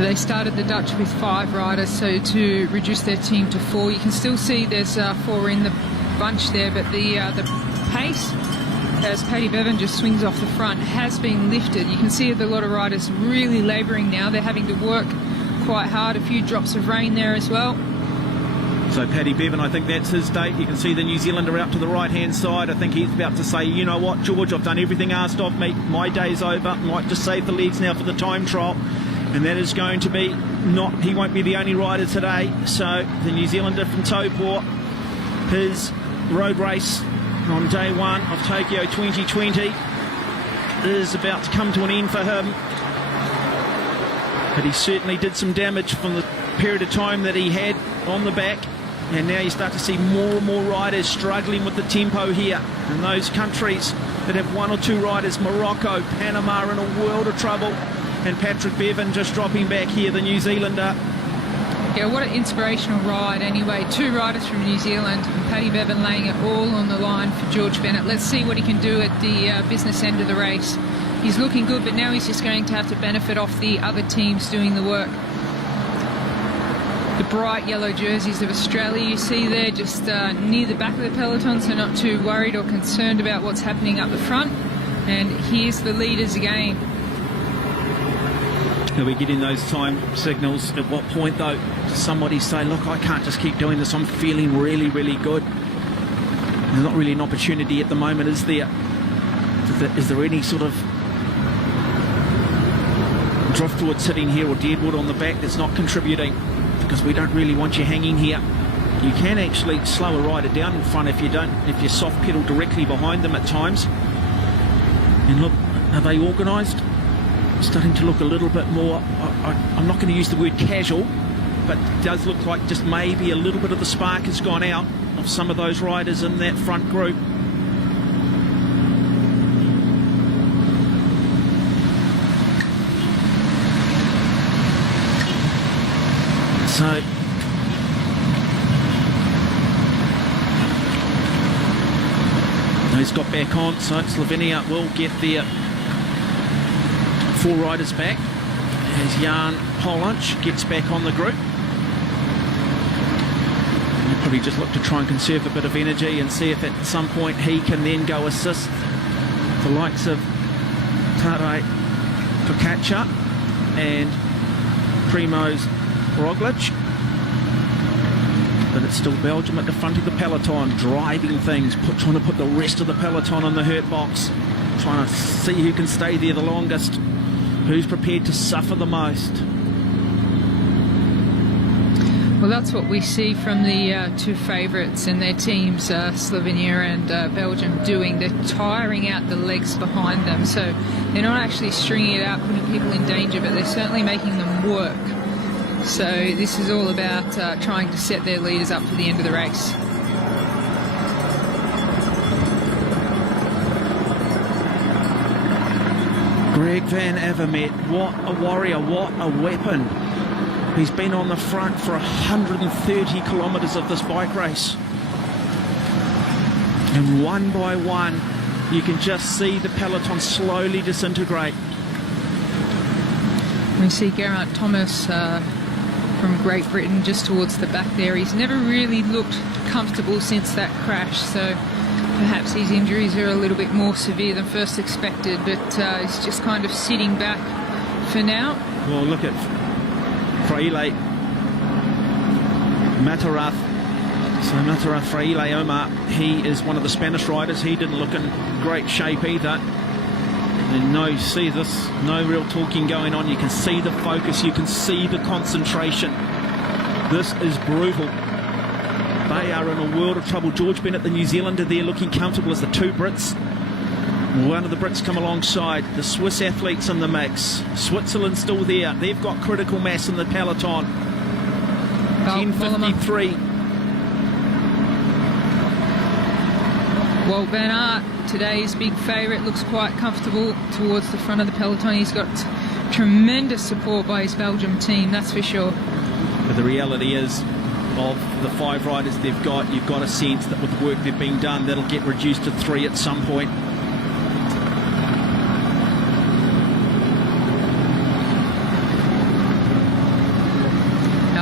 They started the Dutch with 5 riders, so to reduce their team to 4. You can still see there's 4 in the bunch there, but the pace, as Paddy Bevan just swings off the front, has been lifted. You can see that a lot of riders really labouring now. They're having to work quite hard. A few drops of rain there as well. So Paddy Bevan, I think that's his date. You can see the New Zealander out to the right-hand side. I think he's about to say, you know what, George, I've done everything asked of me. My day's over. Might just save the legs now for the time trial. And that is going to be he won't be the only rider today. So the New Zealander from Taupo, his road race on day 1 of Tokyo 2020 is about to come to an end for him. But he certainly did some damage from the period of time that he had on the back. And now you start to see more and more riders struggling with the tempo here. And those countries that have 1 or 2 riders, Morocco, Panama, are in a world of trouble. And Patrick Bevan just dropping back here, the New Zealander. Yeah, what an inspirational ride anyway. 2 riders from New Zealand, and Paddy Bevan laying it all on the line for George Bennett. Let's see what he can do at the business end of the race. He's looking good, but now he's just going to have to benefit off the other teams doing the work. The bright yellow jerseys of Australia you see there just near the back of the peloton, so not too worried or concerned about what's happening up the front. And here's the leaders again. Are we getting those time signals? At what point, though, does somebody say, look, I can't just keep doing this, I'm feeling really, really good? There's not really an opportunity at the moment, is there? Is there any sort of driftwood sitting here or deadwood on the back that's not contributing? Because we don't really want you hanging here. You can actually slow a rider down in front if you soft pedal directly behind them at times. And look, are they organised? Starting to look a little bit more, I'm not going to use the word casual, but it does look like just maybe a little bit of the spark has gone out of some of those riders in that front group. So he's got back on, so Slovenia will get their 4 riders back as Jan Polak gets back on the group. He'll probably just look to try and conserve a bit of energy and see if at some point he can then go assist the likes of Tadej Pogačar and Primož Roglic. But it's still Belgium at the front of the peloton, driving things, trying to put the rest of the peloton on the hurt box, trying to see who can stay there the longest, who's prepared to suffer the most. Well, that's what we see from the two favourites and their teams, Slovenia and Belgium, doing. They're tiring out the legs behind them, so they're not actually stringing it out, putting people in danger, but they're certainly making them work. So this is all about trying to set their leaders up for the end of the race. Greg Van Avermaet, what a warrior, what a weapon. He's been on the front for 130 kilometres of this bike race. And one by one, you can just see the peloton slowly disintegrate. We see Geraint Thomas from Great Britain just towards the back there. He's never really looked comfortable since that crash, so perhaps his injuries are a little bit more severe than first expected, but he's just kind of sitting back for now. Well, look at Fraile Mataraz. So Mataraz Fraile Omar, he is one of the Spanish riders. He didn't look in great shape either. And no real talking going on. You can see the focus, you can see the concentration. This is brutal. They are in a world of trouble. George Bennett, the New Zealander there, looking comfortable as the two Brits. One of the Brits come alongside. The Swiss athletes in the mix. Switzerland still there. They've got critical mass in the peloton. 10:53. Wout van Aert, today's big favourite, looks quite comfortable towards the front of the peloton. He's got tremendous support by his Belgium team, that's for sure. But the reality is, of the 5 riders they've got, you've got a sense that with the work they've been done, that'll get reduced to 3 at some point.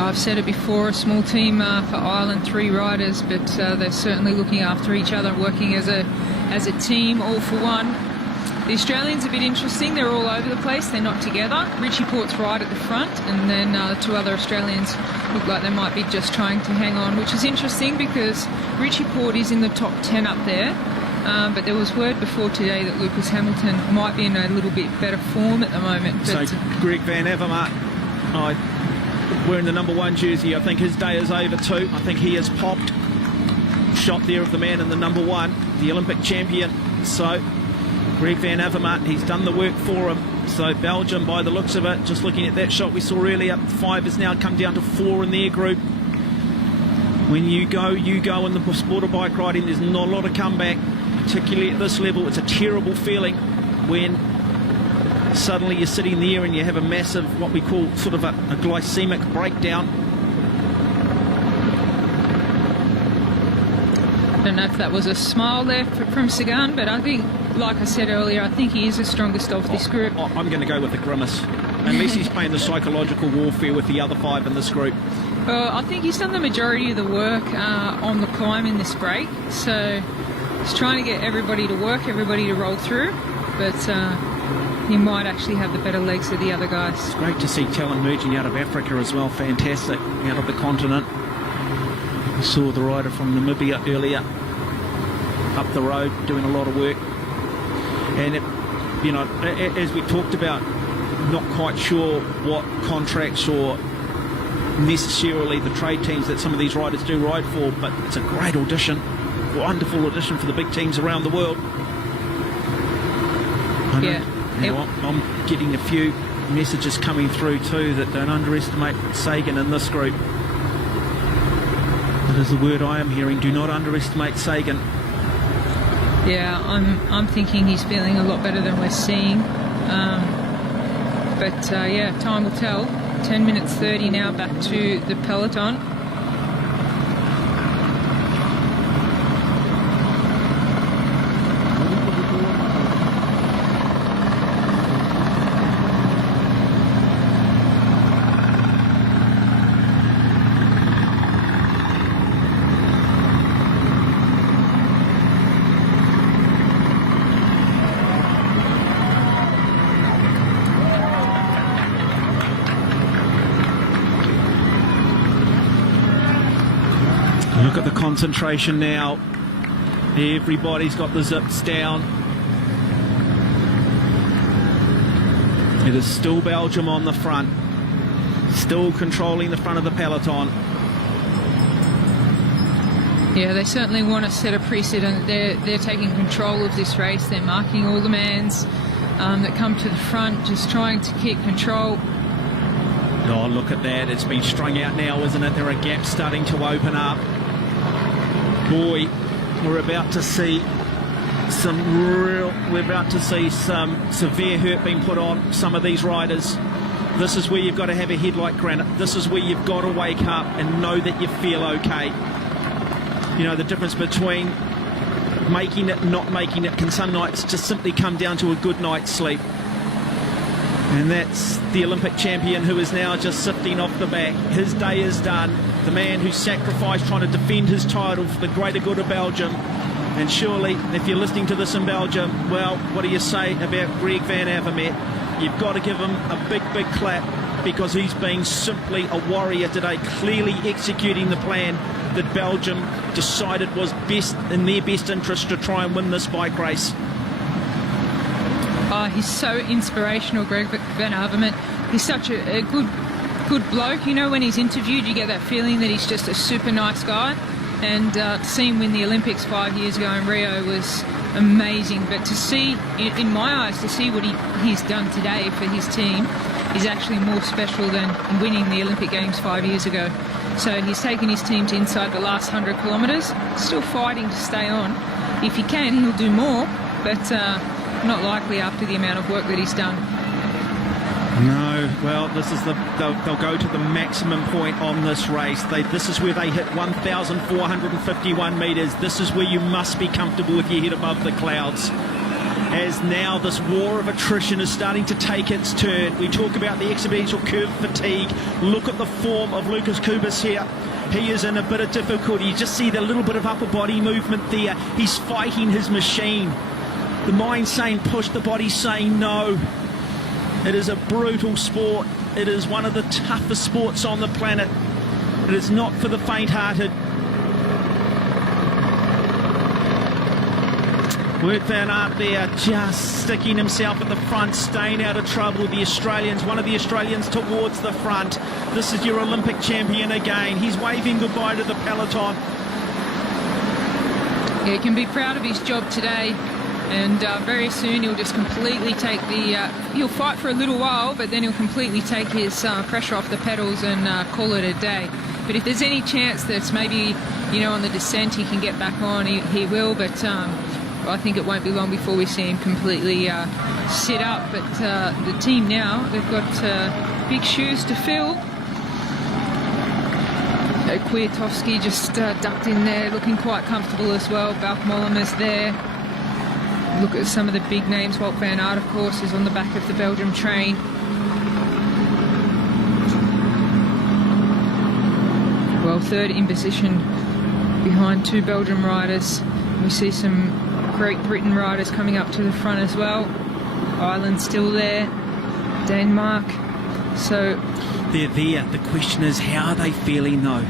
I've said it before, a small team for Ireland, 3 riders, but they're certainly looking after each other, working as a team, all for one. The Australians are a bit interesting. They're all over the place. They're not together. Richie Porte's right at the front, and then the 2 other Australians look like they might be just trying to hang on, which is interesting because Richie Porte is in the top 10 up there. But there was word before today that Lucas Hamilton might be in a little bit better form at the moment. But so Greg Van Avermaet, wearing the number 1 jersey, I think his day is over too. I think he has popped. Shot there of the man in the number 1, the Olympic champion. So Greg Van Avermaet, he's done the work for him. So Belgium, by the looks of it, just looking at that shot we saw earlier, 5 has now come down to 4 in their group. When you go in the sport of bike riding, there's not a lot of comeback, particularly at this level. It's a terrible feeling when suddenly you're sitting there and you have a massive, what we call sort of a glycemic breakdown. I don't know if that was a smile there from Sagan, but I think, like I said earlier, I think he is the strongest of this group. I'm going to go with the grimace, unless he's playing the psychological warfare with the other 5 in this group. I think he's done the majority of the work on the climb in this break, so he's trying to get everybody to work, everybody to roll through, but he might actually have the better legs of the other guys. It's great to see talent emerging out of Africa as well. Fantastic, out of the continent. We saw the rider from Namibia earlier up the road doing a lot of work. And, as we talked about, not quite sure what contracts or necessarily the trade teams that some of these riders do ride for, but it's a great audition, wonderful audition for the big teams around the world. I'm getting a few messages coming through too that don't underestimate Sagan in this group. That is the word I am hearing. Do not underestimate Sagan. Yeah, I'm thinking he's feeling a lot better than we're seeing. Yeah, time will tell. 10 minutes 30 now back to the peloton. concentration now. Everybody's got the zips down. It is still Belgium on the front, still controlling the front of the peloton. Yeah, they certainly want to set a precedent. They're taking control of this race. They're marking all the mans that come to the front, just trying to keep control. Oh, look at that. It's been strung out now, isn't it? There are gaps starting to open up. Boy, we're about to see some severe hurt being put on some of these riders. This is where you've got to have a head like granite. This is where you've got to wake up and know that you feel okay. You know, the difference between making it and not making it can some nights just simply come down to a good night's sleep. And that's the Olympic champion who is now just sifting off the back. His day is done. The man who sacrificed trying to defend his title for the greater good of Belgium. And surely, if you're listening to this in Belgium, well, what do you say about Greg van Avermaet? You've got to give him a big, big clap, because he's been simply a warrior today, clearly executing the plan that Belgium decided was best in their best interest to try and win this bike race. Oh, he's so inspirational, Greg van Avermaet. He's such a good bloke. You know, when he's interviewed, you get that feeling that he's just a super nice guy. And to see him win the Olympics 5 years ago in Rio was amazing. But to see, in my eyes, to see what he's done today for his team is actually more special than winning the Olympic Games 5 years ago. So he's taken his team to inside the last 100 kilometres, still fighting to stay on. If he can, he'll do more, but not likely after the amount of work that he's done. No, well, this is they'll go to the maximum point on this race. This is where they hit 1,451 metres. This is where you must be comfortable with your head above the clouds. As now this war of attrition is starting to take its turn. We talk about the exponential curve fatigue. Look at the form of Lucas Kubis here. He is in a bit of difficulty. You just see the little bit of upper body movement there. He's fighting his machine. The mind saying push, the body saying no. It is a brutal sport. It is one of the toughest sports on the planet. It is not for the faint-hearted. Wout van Aert there, just sticking himself at the front, staying out of trouble. The Australians, one of the Australians towards the front. This is your Olympic champion again. He's waving goodbye to the peloton. Yeah, he can be proud of his job today. And very soon he'll just completely take he'll fight for a little while, but then he'll completely take his pressure off the pedals and call it a day. But if there's any chance that maybe, you know, on the descent he can get back on, he will. But I think it won't be long before we see him completely sit up. But the team now, they've got big shoes to fill. Kwiatkowski just ducked in there, looking quite comfortable as well. Balkmollem is there. Look at some of the big names. Wout van Aert, of course, is on the back of the Belgium train. Well, third in position behind two Belgium riders. We see some Great Britain riders coming up to the front as well. Ireland still there. Denmark. So they're there. The question is, how are they feeling though?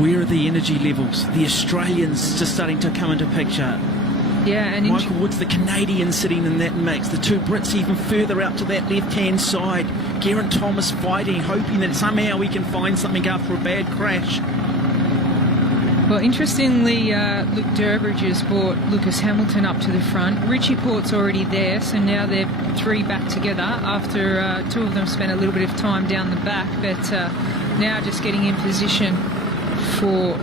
Where are the energy levels? The Australians just starting to come into picture. Yeah, and Michael Woods, the Canadian, sitting in that mix. The two Brits even further out to that left-hand side. Geraint Thomas fighting, hoping that somehow we can find something after a bad crash. Well, interestingly, Luke Durbridge has brought Lucas Hamilton up to the front. Richie Port's already there, so now they're three back together after two of them spent a little bit of time down the back, but now just getting in position for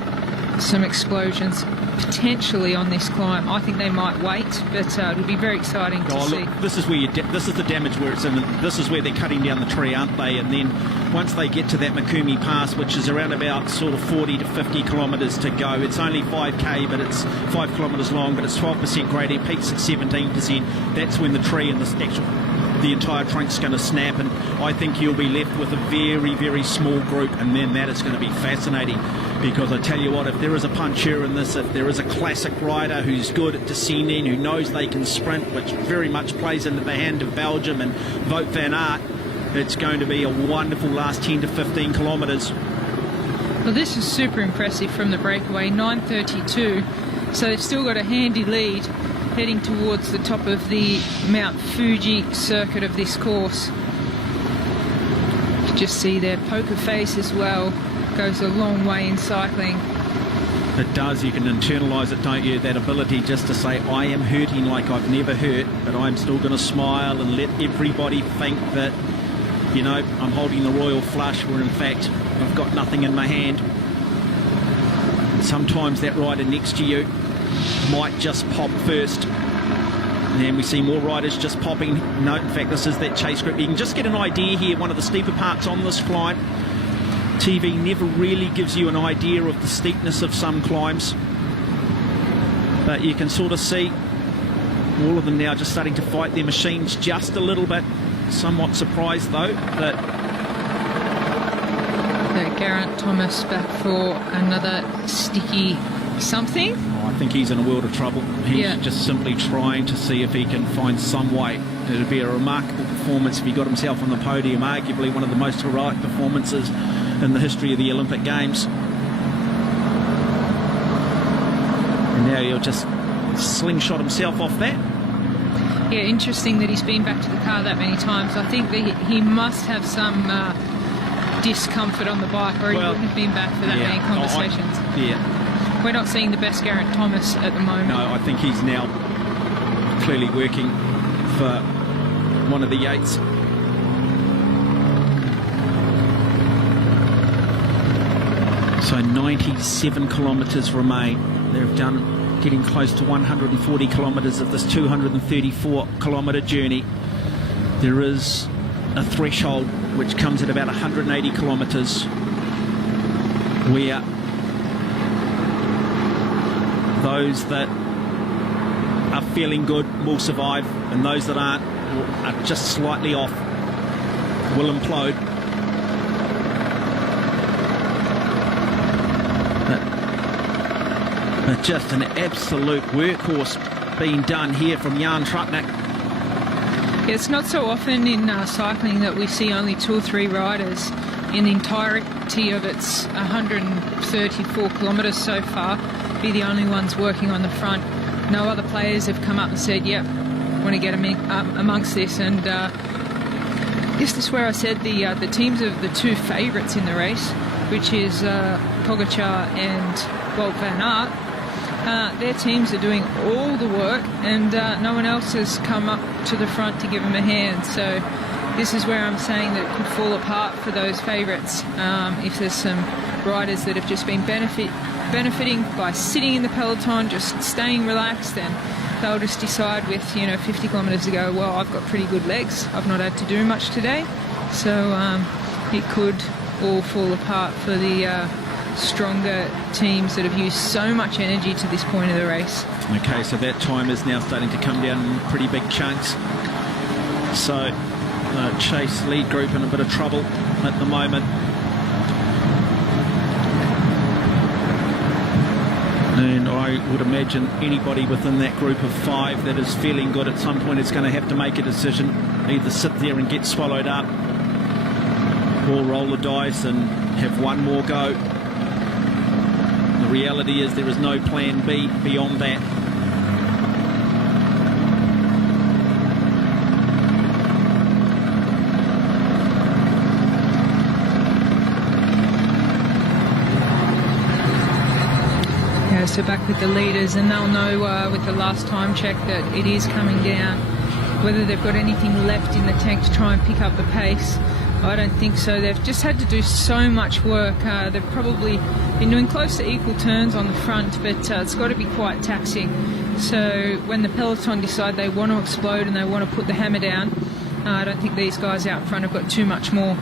some explosions potentially on this climb. I think they might wait, but it'll be very exciting to see. Look, this is where this is the damage where it's in. This is where they're cutting down the tree, aren't they? And then once they get to that Mikumi Pass, which is around about sort of 40 to 50 kilometres to go, it's only 5k, but it's 5 kilometres long, but it's 12% gradient, peaks at 17%. That's when the tree and the entire trunk's going to snap, and I think you'll be left with a very, very small group, and then that is going to be fascinating, because I tell you what, if there is a puncher in this, if there is a classic rider who's good at descending, who knows they can sprint, which very much plays into the hand of Belgium and Wout van Aert, it's going to be a wonderful last 10 to 15 kilometres. Well, this is super impressive from the breakaway, 9:32. So they've still got a handy lead heading towards the top of the Mount Fuji circuit of this course. You just see their poker face as well. Goes a long way in cycling. It does. You can internalise it, don't you? That ability just to say, I am hurting like I've never hurt, but I'm still going to smile and let everybody think that, you know, I'm holding the royal flush, where in fact I've got nothing in my hand. Sometimes that rider next to you might just pop first. And we see more riders just popping. No, in fact, this is that chase group. You can just get an idea here, one of the steeper parts on this climb. TV never really gives you an idea of the steepness of some climbs. But you can sort of see all of them now just starting to fight their machines just a little bit. Somewhat surprised, though, that Geraint Thomas back for another sticky something. I think he's in a world of trouble. He's just simply trying to see if he can find some way. It would be a remarkable performance if he got himself on the podium, arguably one of the most heroic performances in the history of the Olympic Games. And now he'll just slingshot himself off that. Yeah, interesting that he's been back to the car that many times. I think that he must have some discomfort on the bike, or he wouldn't have been back for that many conversations. We're not seeing the best Geraint Thomas at the moment. No, I think he's now clearly working for one of the Yates. So 97 kilometres remain. They've done getting close to 140 kilometres of this 234 kilometre journey. There is a threshold which comes at about 180 kilometres where those that are feeling good will survive, and those that aren't, are just slightly off, will implode. But just an absolute workhorse being done here from Jan Trutnik. It's not so often in cycling that we see only 2 or 3 riders in the entirety of its 134 kilometres so far be the only ones working on the front. No other players have come up and said, yep, want to get amongst this. And this is where I said the teams of the 2 favourites in the race, which is Pogačar and Wout van Aert, their teams are doing all the work, and no one else has come up to the front to give them a hand. So this is where I'm saying that it could fall apart for those favourites if there's some riders that have just been benefiting by sitting in the peloton, just staying relaxed, and they'll just decide with 50 kilometres to go, well, I've got pretty good legs, I've not had to do much today. So it could all fall apart for the stronger teams that have used so much energy to this point of the race. Okay, so that time is now starting to come down in pretty big chunks. So Chase lead group in a bit of trouble at the moment. And I would imagine anybody within that group of 5 that is feeling good at some point is going to have to make a decision. Either sit there and get swallowed up, or roll the dice and have one more go. The reality is there is no plan B beyond that. So back with the leaders, and they'll know with the last time check that it is coming down. Whether they've got anything left in the tank to try and pick up the pace, I don't think so. They've just had to do so much work. They've probably been doing close to equal turns on the front, but it's got to be quite taxing. So when the peloton decide they want to explode and they want to put the hammer down, I don't think these guys out front have got too much more.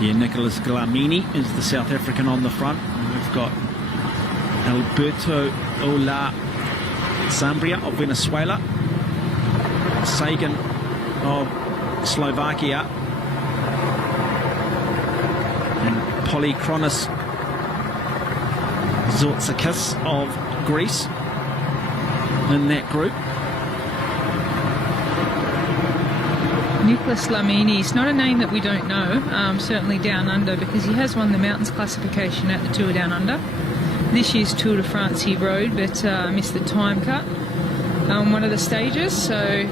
Yeah, Nicolas Glamini is the South African on the front. We've got Alberto Ola Zambria of Venezuela, Sagan of Slovakia, and Polykronos Zourtzakis of Greece in that group. Nicholas Lamini, he's not a name that we don't know, certainly down under, because he has won the mountains classification at the Tour Down Under. This year's Tour de France he rode, but missed the time cut on one of the stages, so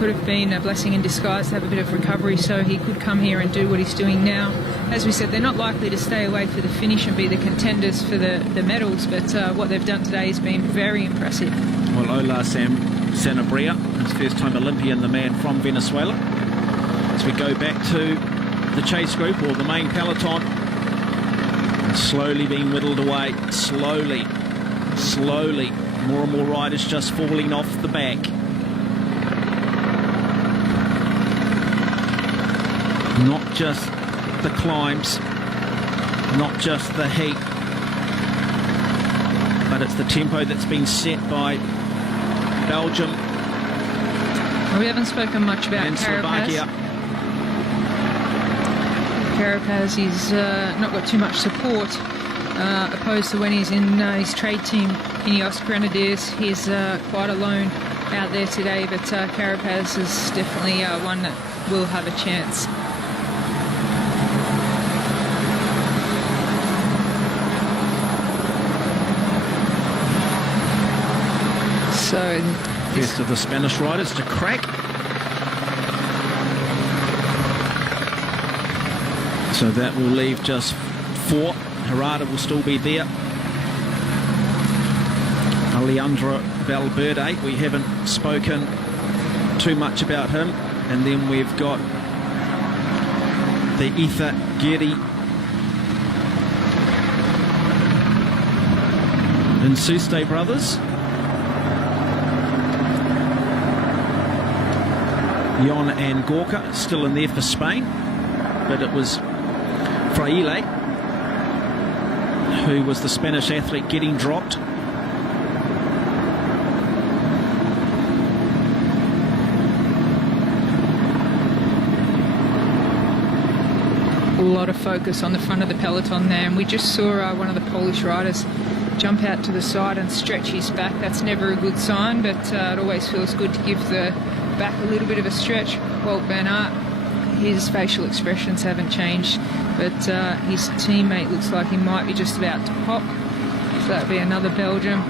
could have been a blessing in disguise to have a bit of recovery, so he could come here and do what he's doing now. As we said, they're not likely to stay away for the finish and be the contenders for the medals, but what they've done today has been very impressive. Well, Ola Sanabria, his first-time Olympian, the man from Venezuela. As we go back to the chase group, or the main peloton, slowly being whittled away, slowly, more and more riders just falling off the back. Not just the climbs, not just the heat, but it's the tempo that's been set by Belgium. We haven't spoken much about Carapaz. Carapaz, he's not got too much support, opposed to when he's in his trade team, Ineos Grenadiers. He's quite alone out there today, but Carapaz is definitely one that will have a chance. So, first of the Spanish riders to crack. So that will leave just 4. Herrada will still be there. Alejandro Valverde, we haven't spoken too much about him. And then we've got the Izagirre and Suste brothers. Jon and Gorka still in there for Spain, but it was Fraile who was the Spanish athlete getting dropped. A lot of focus on the front of the peloton there, and we just saw one of the Polish riders jump out to the side and stretch his back. That's never a good sign, but it always feels good to give the back a little bit of a stretch. Wout van Aert, his facial expressions haven't changed, but his teammate looks like he might be just about to pop. So that'll be another Belgium.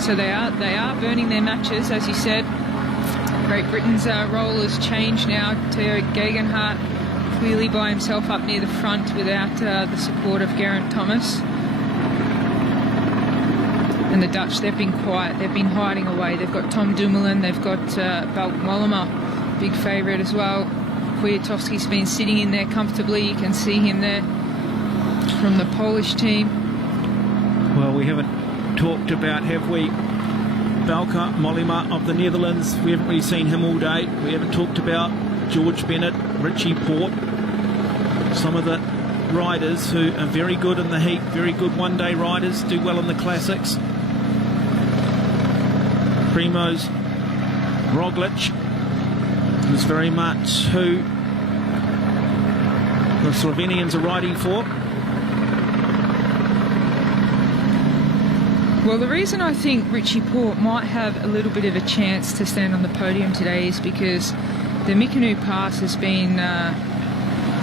So they are burning their matches, as you said. Great Britain's role has changed now to Gegenhardt, clearly by himself up near the front without the support of Geraint Thomas. And the Dutch, they've been quiet, they've been hiding away. They've got Tom Dumoulin, they've got Wout Mollema, big favourite as well. Kwiatkowski's been sitting in there comfortably, you can see him there from the Polish team. Well, we haven't talked about, have we, Bauke Mollema of the Netherlands? We haven't really seen him all day. We haven't talked about George Bennett, Richie Porte, some of the riders who are very good in the heat, very good one-day riders, do well in the classics. Primoz Roglic is very much who the Slovenians are riding for. Well, the reason I think Richie Porte might have a little bit of a chance to stand on the podium today is because the Mykonos Pass has been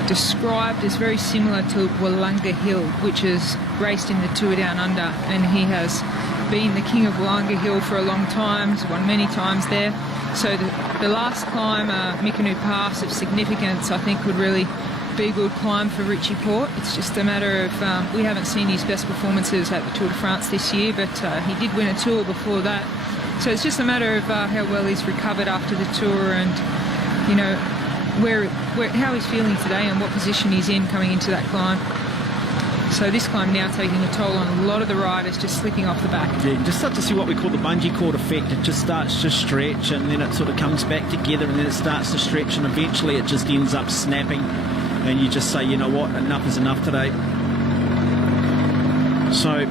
described as very similar to Willunga Hill, which is raced in the Tour Down Under, and he has been the king of Willunga Hill for a long time. He's won many times there. So the last climb, Mykonos Pass of significance, I think would really be a good climb for Richie Porte. It's just a matter of, we haven't seen his best performances at the Tour de France this year, but he did win a Tour before that. So it's just a matter of how well he's recovered after the Tour, and, you know, how he's feeling today and what position he's in coming into that climb. So this climb now taking a toll on a lot of the riders, just slipping off the back. Yeah, you just start to see what we call the bungee cord effect. It just starts to stretch, and then it sort of comes back together, and then it starts to stretch, and eventually it just ends up snapping, and you just say, you know what, enough is enough today. So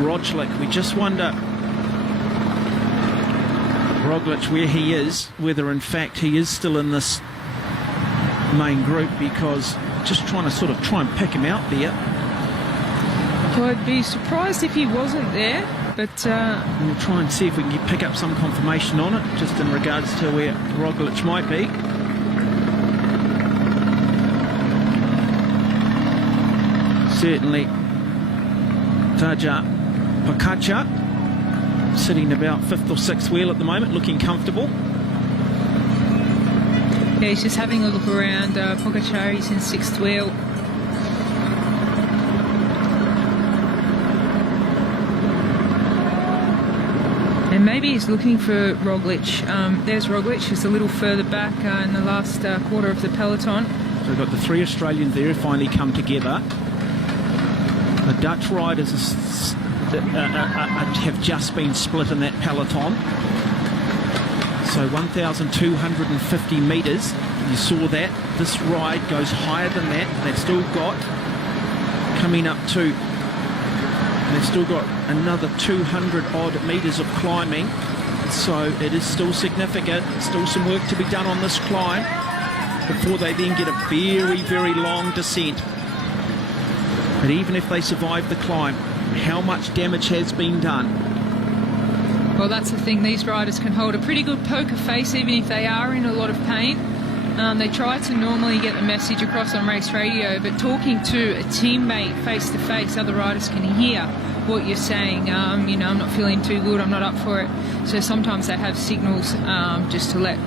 Roglic, we just wonder, Roglic, where he is, whether in fact he is still in this main group, because just trying to try and pick him out there. Well, I'd be surprised if he wasn't there, but we'll try and see if we can pick up some confirmation on it, just in regards to where Roglic might be. certainly Taja Pakacha sitting about 5th or 6th wheel at the moment, looking comfortable. Yeah, he's just having a look around. Pogacar, he's in 6th wheel. And maybe he's looking for Roglic. There's Roglic, who's a little further back in the last quarter of the peloton. So we've got the 3 Australians there who finally come together. The Dutch riders have just been split in that peloton. So 1,250 metres, you saw that. This ride goes higher than that. They've still got, coming up to, they've still got another 200 odd metres of climbing. So it is still significant. Still some work to be done on this climb before they then get a very, very long descent. But even if they survive the climb, how much damage has been done? Well, that's the thing. These riders can hold a pretty good poker face even if they are in a lot of pain. They try to normally get the message across on race radio, but talking to a teammate face to face, other riders can hear what you're saying. You know, I'm not feeling too good, I'm not up for it. So sometimes they have signals just to let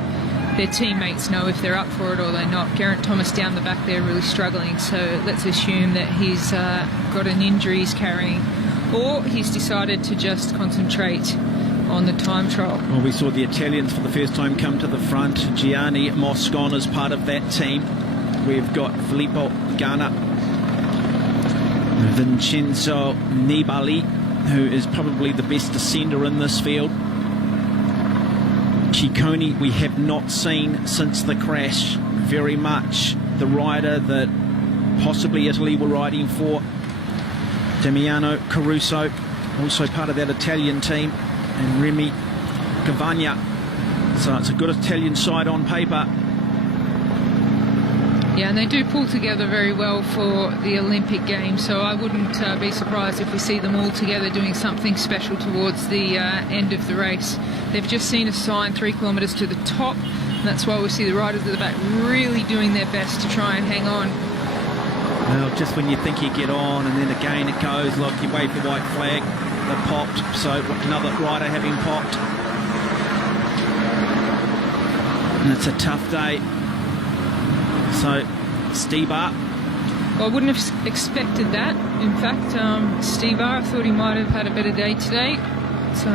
their teammates know if they're up for it or they're not. Geraint Thomas down the back there really struggling, so let's assume that he's got an injury he's carrying, or he's decided to just concentrate on the time trial. Well, we saw the Italians for the first time come to the front. Gianni Moscon is part of that team. We've got Filippo Ganna, Vincenzo Nibali, who is probably the best descender in this field. Ciccone we have not seen since the crash. Very much the rider that possibly Italy were riding for. Damiano Caruso, also part of that Italian team, and Remy Cavagna. So it's a good Italian side on paper. Yeah, and they do pull together very well for the Olympic Games, so I wouldn't be surprised if we see them all together doing something special towards the end of the race. They've just seen a sign 3 kilometres to the top, and that's why we see the riders at the back really doing their best to try and hang on. Well, just when you think you get on, and then again it goes, look, you wave the white flag, they're popped, so another rider having popped. And it's a tough day. So, Stebar. Well, I wouldn't have expected that. In fact, Stebar, I thought he might have had a better day today. So,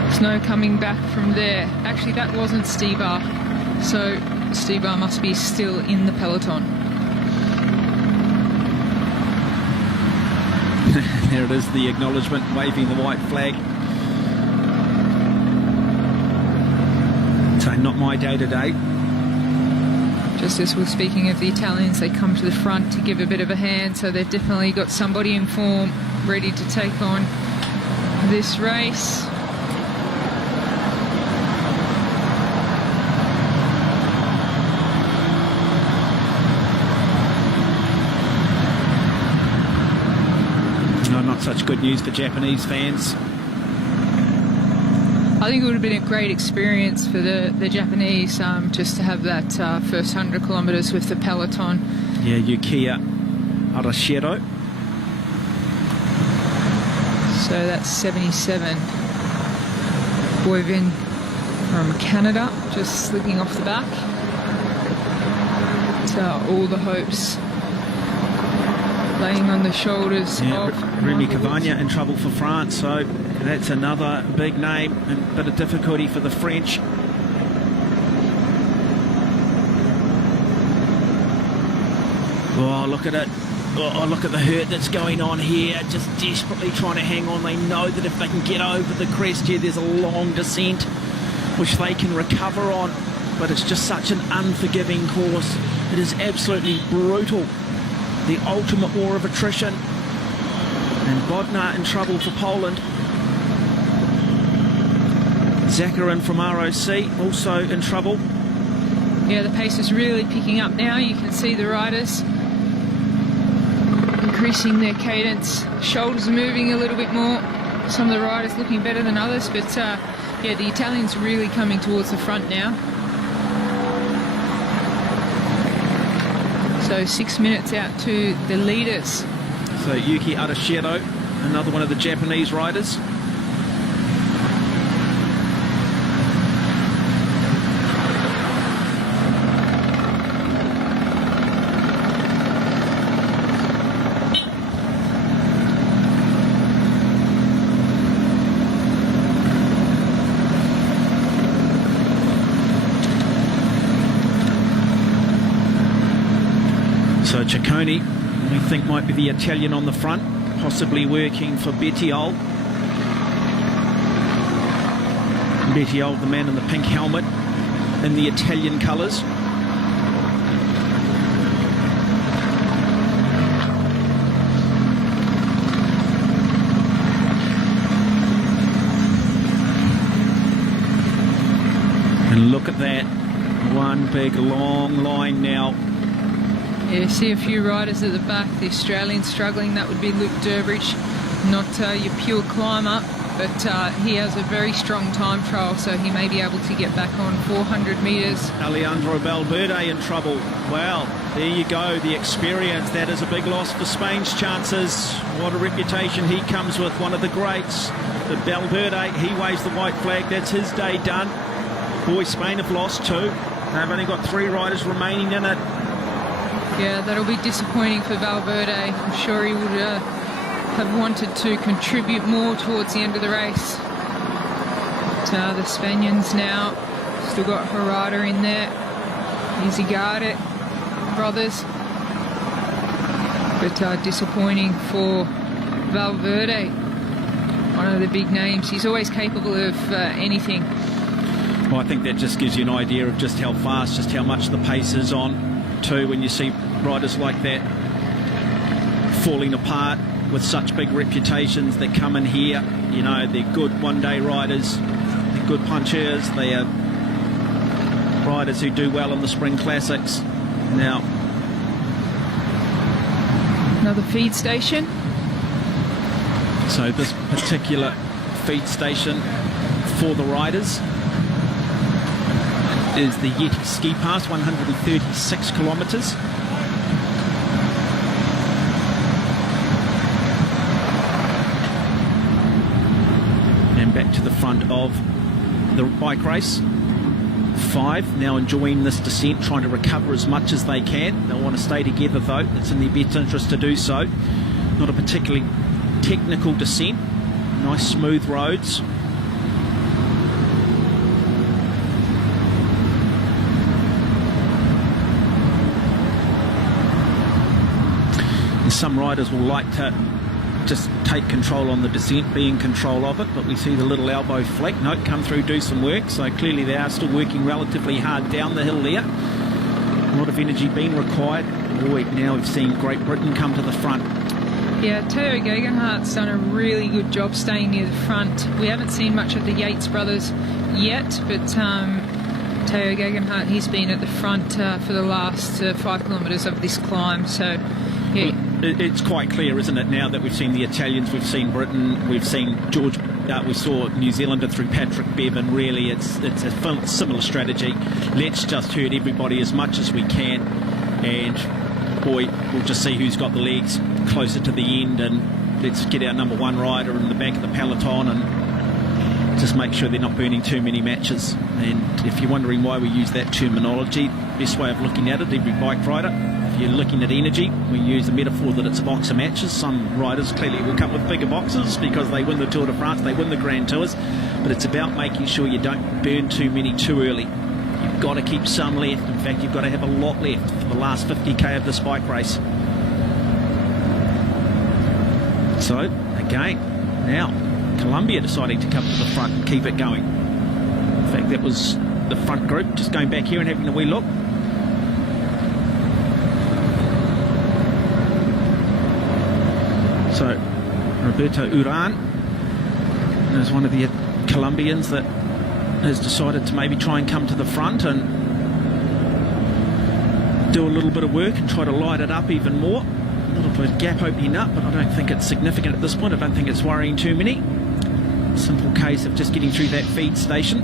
there's no coming back from there. Actually, that wasn't Stebar. So, Stebar must be still in the peloton. There it is, the acknowledgement, waving the white flag. So, not my day today. Just as we're speaking of the Italians, they come to the front to give a bit of a hand, so they've definitely got somebody in form ready to take on this race. No, not such good news for Japanese fans. I think it would have been a great experience for the Japanese just to have that first 100 kilometres with the peloton. Yeah, Yukiya Arashiro. So that's 77. Boivin from Canada, just slipping off the back. So all the hopes laying on the shoulders of Remy Cavagna in trouble for France, so that's another big name and a bit of difficulty for the French. Oh, look at it. Oh, look at the hurt that's going on here. Just desperately trying to hang on. They know that if they can get over the crest here, there's a long descent which they can recover on. But it's just such an unforgiving course. It is absolutely brutal. The ultimate war of attrition. And Bodnar in trouble for Poland. Zakarin from ROC also in trouble. Yeah, the pace is really picking up now. You can see the riders increasing their cadence. Shoulders are moving a little bit more. Some of the riders looking better than others, but yeah, the Italians really coming towards the front now. So 6 minutes out to the leaders. So Yuki Arashiro, another one of the Japanese riders. So Ciccone, we think, might be the Italian on the front, possibly working for Bettiol. Bettiol, the man in the pink helmet, in the Italian colours. And look at that, one big long line now. Yeah, see a few riders at the back. The Australian struggling, that would be Luke Durbridge, not your pure climber, but he has a very strong time trial, so he may be able to get back on 400 metres. Alejandro Valverde in trouble. Well, there you go, the experience. That is a big loss for Spain's chances. What a reputation he comes with, one of the greats. But Valverde, he waves the white flag. That's his day done. Boy, Spain have lost two. They've only got 3 riders remaining in it. Yeah, that'll be disappointing for Valverde. I'm sure he would have wanted to contribute more towards the end of the race. But the Spaniards now still got Harada in there. Izagirre brothers. But disappointing for Valverde. One of the big names. He's always capable of anything. Well, I think that just gives you an idea of just how fast, just how much the pace is on. Too, when you see riders like that falling apart with such big reputations that come in here, you know, they're good one-day riders, they're good punchers, they are riders who do well in the Spring Classics. Now, another feed station. So this particular feed station for the riders is the Yeti Ski Pass, 136 kilometres. And back to the front of the bike race. 5 now enjoying this descent, trying to recover as much as they can. They'll want to stay together though, it's in their best interest to do so. Not a particularly technical descent, nice smooth roads. Some riders will like to just take control on the descent, be in control of it, but we see the little elbow flick. No, come through, do some work. So clearly they are still working relatively hard down the hill there. A lot of energy being required. Boy, now we've seen Great Britain come to the front. Yeah, Teo Gegenhardt's done a really good job staying near the front. We haven't seen much of the Yates brothers yet, but Teo Gegenhardt, he's been at the front for the last 5 kilometres of this climb. So, yeah. Well, it's quite clear, isn't it, now that we've seen the Italians, we've seen Britain, we've seen George, we saw New Zealander through Patrick Bevan. Really, it's a similar strategy. Let's just hurt everybody as much as we can, and boy, we'll just see who's got the legs closer to the end, and let's get our number 1 rider in the back of the peloton and just make sure they're not burning too many matches. And if you're wondering why we use that terminology, best way of looking at it, every bike rider, if you're looking at energy, we use the metaphor that it's a box of matches. Some riders clearly will come with bigger boxes because they win the Tour de France, they win the Grand Tours, but it's about making sure you don't burn too many too early. You've got to keep some left. In fact, you've got to have a lot left for the last 50k of this bike race. So, again, now, Colombia deciding to come to the front and keep it going. In fact, that was the front group, just going back here and having a wee look. So, Roberto Uran is one of the Colombians that has decided to maybe try and come to the front and do a little bit of work and try to light it up even more. A little bit of gap opening up, but I don't think it's significant at this point. I don't think it's worrying too many. Simple case of just getting through that feed station.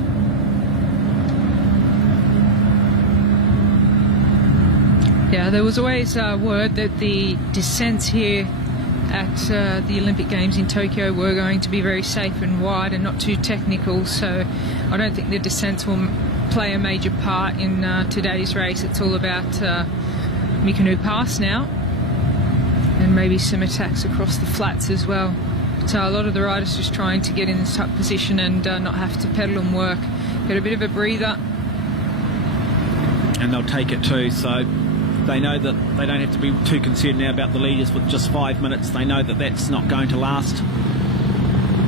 Yeah, there was always word that the descents here at the Olympic Games in Tokyo were going to be very safe and wide and not too technical, so I don't think the descents will play a major part in today's race. It's all about Mikunu Pass now, and maybe some attacks across the flats as well. So a lot of the riders just trying to get in this top position and not have to pedal and work. Get a bit of a breather. And they'll take it too, so they know that they don't have to be too concerned now about the leaders with just 5 minutes. They know that that's not going to last.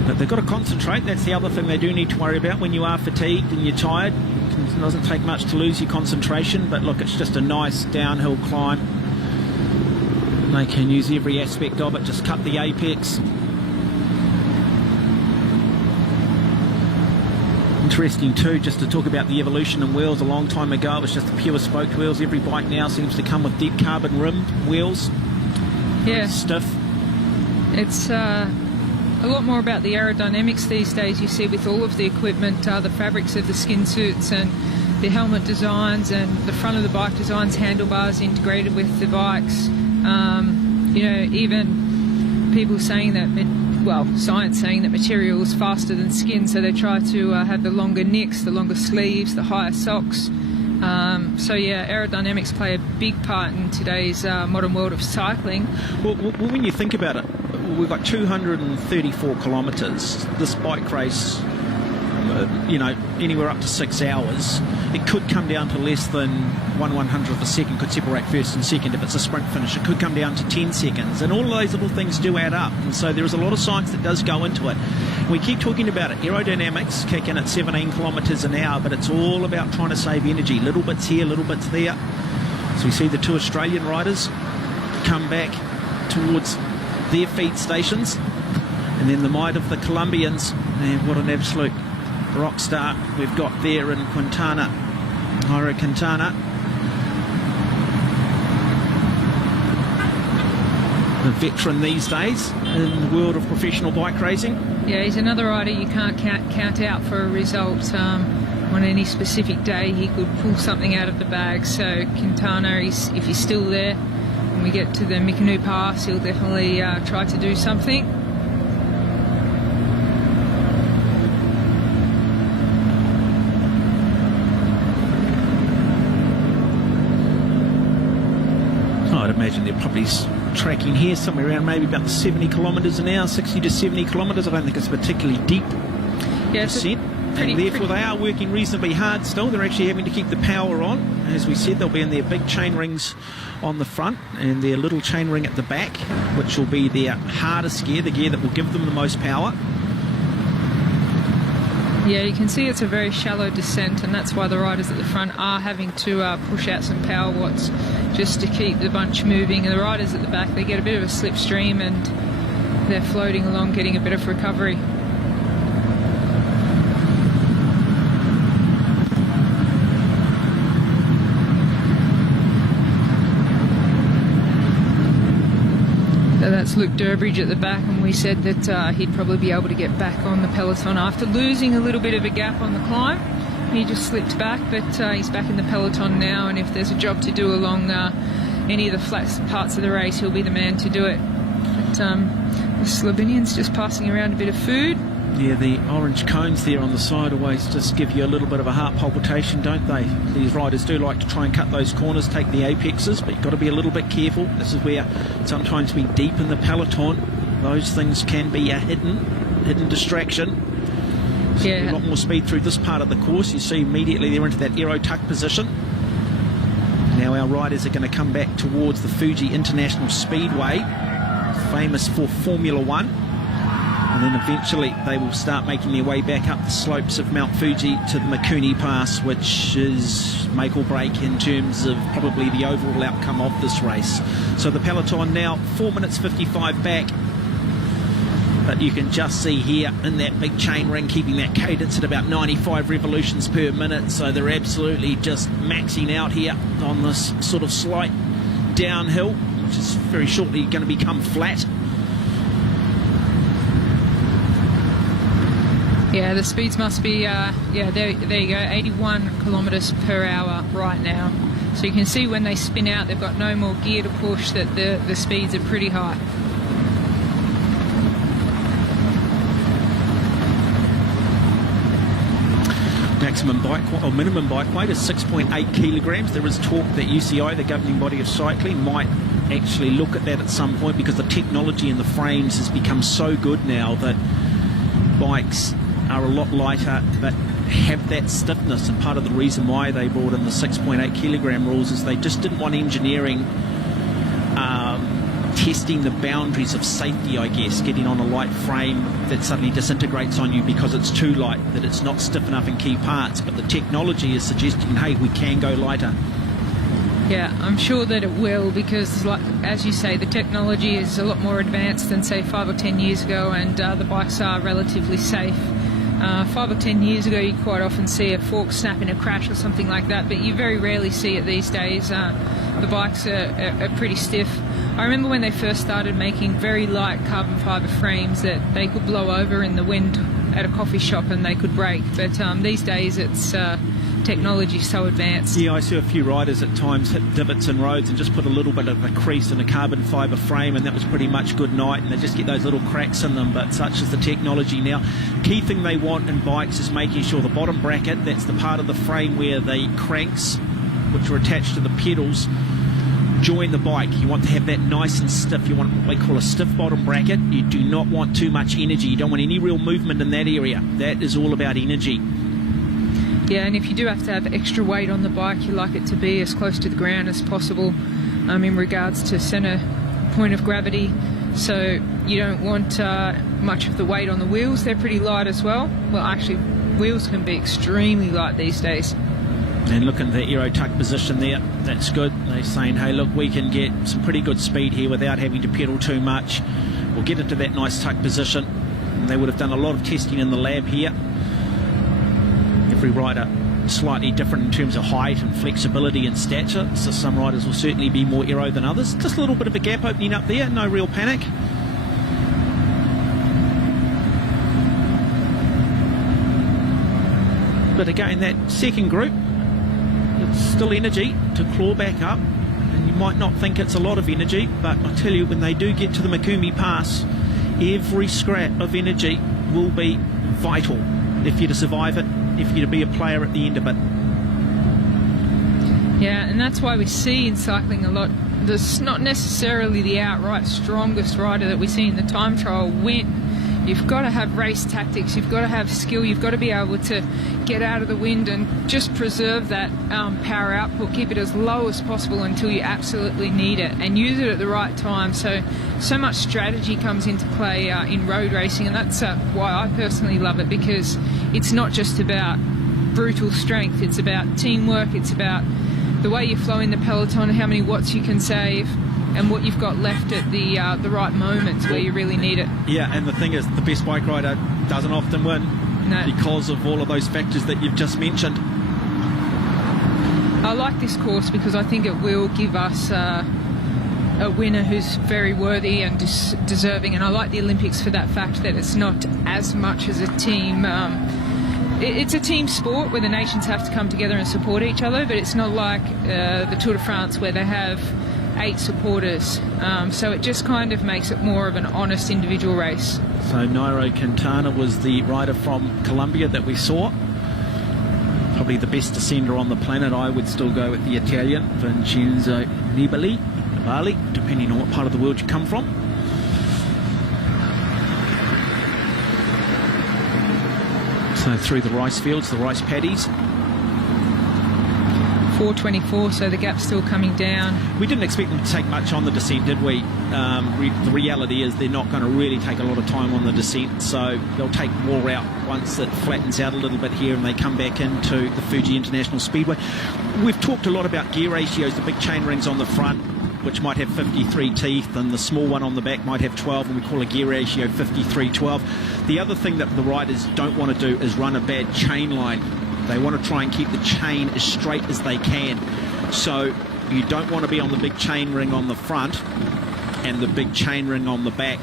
But they've got to concentrate. That's the other thing they do need to worry about. When you are fatigued and you're tired, it doesn't take much to lose your concentration. But look, it's just a nice downhill climb. They can use every aspect of it, just cut the apex. Interesting too, just to talk about the evolution in wheels. A long time ago it was just the pure spoked wheels. Every bike now seems to come with deep carbon rimmed wheels. Yeah, stiff. It's a lot more about the aerodynamics these days. You see with all of the equipment, the fabrics of the skin suits and the helmet designs and the front of the bike designs, handlebars integrated with the bikes. You know, even people saying that, well, science saying that material is faster than skin, so they try to have the longer necks, the longer sleeves, the higher socks. So yeah, aerodynamics play a big part in today's modern world of cycling. Well, when you think about it, we've got 234 kilometres. This bike race, you know, anywhere up to 6 hours. It could come down to less than 1/100th of a second, could separate first and second if it's a sprint finish. It could come down to 10 seconds, and all of those little things do add up, and so there is a lot of science that does go into it. We keep talking about it. Aerodynamics kick in at 17 kilometres an hour, but it's all about trying to save energy. Little bits here, little bits there. So we see the two Australian riders come back towards their feed stations, and then the might of the Colombians, and what an absolute rock star we've got there in Quintana, Jairo Quintana. A veteran these days in the world of professional bike racing. Yeah, he's another rider you can't count out for a result. On any specific day he could pull something out of the bag. So Quintana, if he's still there when we get to the Mikunu Pass, he'll definitely try to do something. I'd imagine they're probably tracking here somewhere around maybe about 70 kilometres an hour, 60 to 70 kilometres. I don't think it's a particularly deep descent. And therefore they are working reasonably hard still. They're actually having to keep the power on. As we said, they'll be in their big chain rings on the front and their little chain ring at the back, which will be their hardest gear, the gear that will give them the most power. Yeah, you can see it's a very shallow descent, and that's why the riders at the front are having to push out some power watts just to keep the bunch moving. And the riders at the back, they get a bit of a slipstream and they're floating along, getting a bit of recovery. So that's Luke Durbridge at the back, and we said that he'd probably be able to get back on the peloton after losing a little bit of a gap on the climb. He just slipped back, but he's back in the peloton now, and if there's a job to do along any of the flat parts of the race, he'll be the man to do it. But the Slovenians just passing around a bit of food. Yeah, the orange cones there on the side always just give you a little bit of a heart palpitation, don't they? These riders do like to try and cut those corners, take the apexes, but you've got to be a little bit careful. This is where sometimes we deep in the peloton, those things can be a hidden distraction. So Yeah. a lot more speed through this part of the course. You see immediately they're into that aero tuck position. Now our riders are going to come back towards the Fuji International Speedway, famous for Formula One. And then eventually they will start making their way back up the slopes of Mount Fuji to the Mikuni Pass, which is make or break in terms of probably the overall outcome of this race. So the peloton now 4 minutes 55 back. But you can just see here in that big chain ring, keeping that cadence at about 95 revolutions per minute. So they're absolutely just maxing out here on this sort of slight downhill, which is very shortly going to become flat. Yeah, the speeds must be, yeah, there you go, 81 kilometres per hour right now. So you can see when they spin out, they've got no more gear to push, that the speeds are pretty high. Maximum bike or minimum bike weight is 6.8 kilograms. There is talk that UCI, the governing body of cycling, might actually look at that at some point, because the technology in the frames has become so good now that bikes are a lot lighter but have that stiffness. And part of the reason why they brought in the 6.8 kilogram rules is they just didn't want engineering testing the boundaries of safety, I guess, getting on a light frame that suddenly disintegrates on you because it's too light, that it's not stiff enough in key parts. But the technology is suggesting, hey, we can go lighter. Yeah, I'm sure that it will, because, like, as you say, the technology is a lot more advanced than, say, 5 or 10 years ago, and the bikes are relatively safe. 5 or 10 years ago, you quite often see a fork snap in a crash or something like that, but you very rarely see it these days. The bikes are pretty stiff. I remember when they first started making very light carbon fibre frames that they could blow over in the wind at a coffee shop and they could break, but these days it's technology so advanced. Yeah, I see a few riders at times hit divots in roads and just put a little bit of a crease in a carbon fibre frame, and that was pretty much good night, and they just get those little cracks in them. But such is the technology now. Key thing they want in bikes is making sure the bottom bracket, that's the part of the frame where the cranks, which are attached to the pedals, join the bike. You want to have that nice and stiff. You want what they call a stiff bottom bracket. You do not want too much energy. You don't want any real movement in that area. That is all about energy. Yeah, and if you do have to have extra weight on the bike, you like it to be as close to the ground as possible in regards to centre point of gravity. So you don't want much of the weight on the wheels. They're pretty light as well. Well, actually, wheels can be extremely light these days. And look at the aero tuck position there. That's good. They're saying, hey, look, we can get some pretty good speed here without having to pedal too much. We'll get into that nice tuck position. And they would have done a lot of testing in the lab here. Every rider slightly different in terms of height and flexibility and stature. So some riders will certainly be more aero than others. Just a little bit of a gap opening up there. No real panic. But again, that second group, it's still energy to claw back up, and you might not think it's a lot of energy, but I tell you, when they do get to the Mikumi Pass, every scrap of energy will be vital if you're to survive it, if you're to be a player at the end of it. Yeah, and that's why we see in cycling a lot, there's not necessarily the outright strongest rider that we see in the time trial win. You've got to have race tactics, you've got to have skill, you've got to be able to get out of the wind and just preserve that power output, keep it as low as possible until you absolutely need it, and use it at the right time. So much strategy comes into play in road racing, and that's why I personally love it, because it's not just about brutal strength, it's about teamwork, it's about the way you flow in the peloton, how many watts you can save, and what you've got left at the right moments where you really need it. Yeah, and the thing is, the best bike rider doesn't often win because of all of those factors that you've just mentioned. I like this course because I think it will give us a winner who's very worthy and deserving, and I like the Olympics for that fact that it's not as much as a team. It's a team sport where the nations have to come together and support each other, but it's not like the Tour de France where they have 8 supporters, so it just kind of makes it more of an honest individual race. So Nairo Quintana was the rider from Colombia that we saw. Probably the best descender on the planet. I would still go with the Italian, Vincenzo Nibali, depending on what part of the world you come from. So through the rice fields, the rice paddies. 4:24, so the gap's still coming down. We didn't expect them to take much on the descent, did we? The reality is they're not going to really take a lot of time on the descent, so they'll take more out once it flattens out a little bit here and they come back into the Fuji International Speedway. We've talked a lot about gear ratios, the big chain rings on the front, which might have 53 teeth, and the small one on the back might have 12, and we call a gear ratio 53-12. The other thing that the riders don't want to do is run a bad chain line. They want to try and keep the chain as straight as they can. So you don't want to be on the big chain ring on the front and the big chain ring on the back.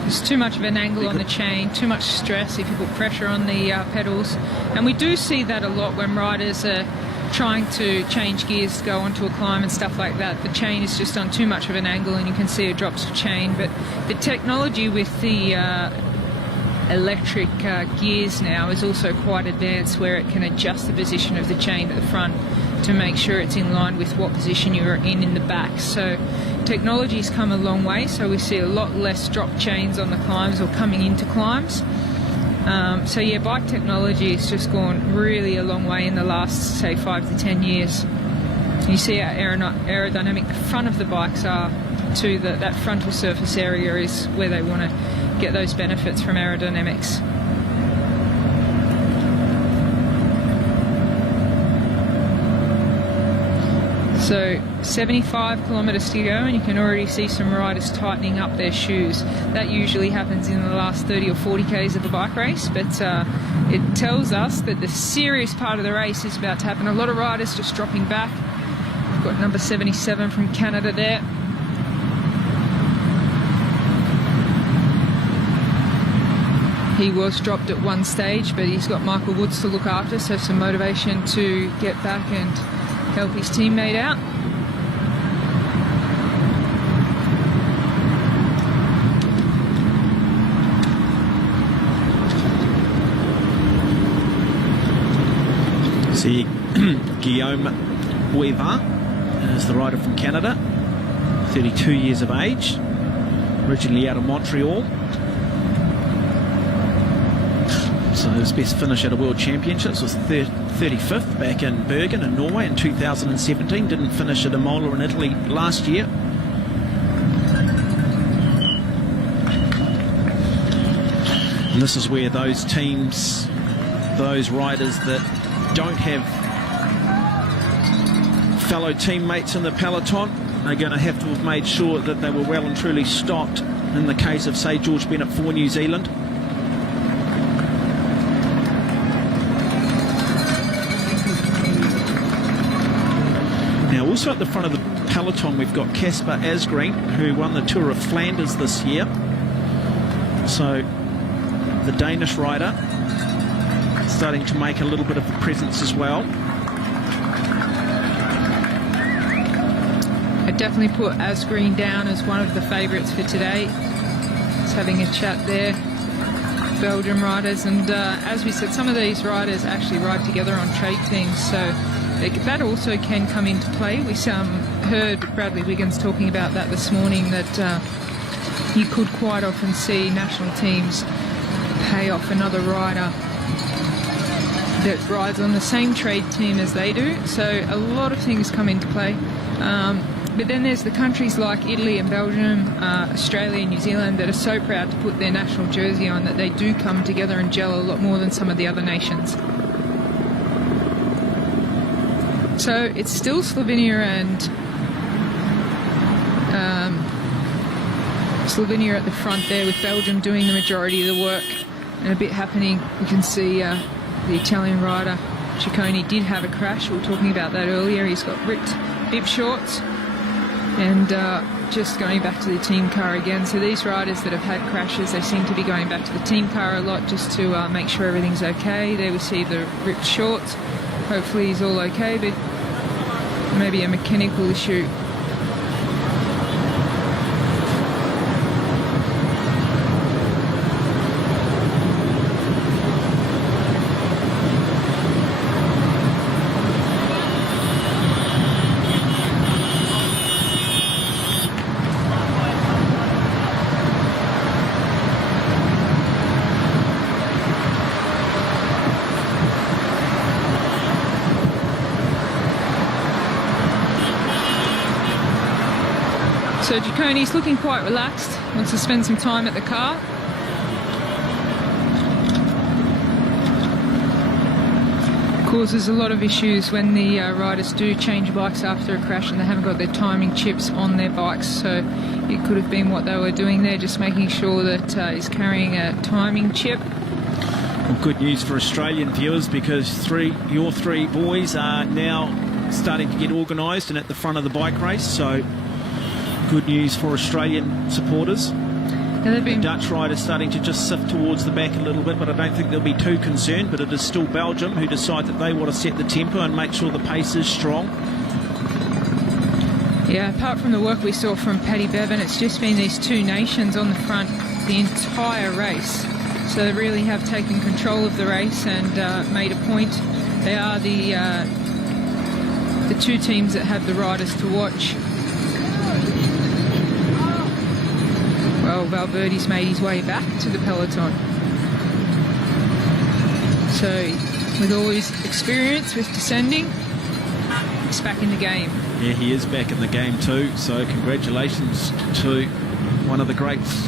There's too much of an angle on the chain, too much stress if you put pressure on the pedals. And we do see that a lot when riders are trying to change gears to go onto a climb and stuff like that, the chain is just on too much of an angle and you can see it drops the chain. But the technology with the electric gears now is also quite advanced, where it can adjust the position of the chain at the front to make sure it's in line with what position you're in the back. So technology's come a long way, so we see a lot less drop chains on the climbs or coming into climbs. So yeah, bike technology has just gone really a long way in the last, say, 5 to 10 years. You see how aerodynamic the front of the bikes are too. That frontal surface area is where they want to get those benefits from aerodynamics. So 75 kilometres to go, and you can already see some riders tightening up their shoes. That usually happens in the last 30 or 40 k's of a bike race, but it tells us that the serious part of the race is about to happen. A lot of riders just dropping back. We've got number 77 from Canada there. He was dropped at one stage, but he's got Michael Woods to look after, so some motivation to get back and help his teammate out. See Guillaume Weaver is the rider from Canada, 32 years of age, originally out of Montreal. So his best finish at a World Championships was 35th back in Berger in Norway in 2017. Didn't finish at Imola in Italy last year. And this is where those teams, those riders that don't have fellow teammates in the peloton are going to have made sure that they were well and truly stopped. In the case of, say, George Bennett for New Zealand. Now, also at the front of the peloton, we've got Casper Asgreen, who won the Tour of Flanders this year. So the Danish rider starting to make a little bit of a presence as well. I definitely put Asgreen down as one of the favourites for today. Just having a chat there. Belgium riders, and as we said, some of these riders actually ride together on trade teams, so that also can come into play. We heard Bradley Wiggins talking about that this morning, that you could quite often see national teams pay off another rider that rides on the same trade team as they do. So a lot of things come into play. But then there's the countries like Italy and Belgium, Australia and New Zealand that are so proud to put their national jersey on that they do come together and gel a lot more than some of the other nations. So it's still Slovenia at the front there, with Belgium doing the majority of the work and a bit happening. You can see the Italian rider Ciccone did have a crash. We were talking about that earlier. He's got ripped bib shorts and just going back to the team car again. So these riders that have had crashes, they seem to be going back to the team car a lot just to make sure everything's okay. There we see the ripped shorts. Hopefully he's all okay, but maybe a mechanical issue. So Ciccone's looking quite relaxed, wants to spend some time at the car. Causes a lot of issues when the riders do change bikes after a crash and they haven't got their timing chips on their bikes. So it could have been what they were doing there, just making sure that he's carrying a timing chip. Well, good news for Australian viewers, because your three boys are now starting to get organised and at the front of the bike race. So good news for Australian supporters. The Dutch riders starting to just sift towards the back a little bit, but I don't think they'll be too concerned. But it is still Belgium who decide that they want to set the tempo and make sure the pace is strong. Yeah, apart from the work we saw from Paddy Bevan, it's just been these two nations on the front the entire race. So they really have taken control of the race and made a point. They are the two teams that have the riders to watch. Well, Valverde's made his way back to the peloton. So, with all his experience with descending, he's back in the game. Yeah, he is back in the game too. So, congratulations to one of the greats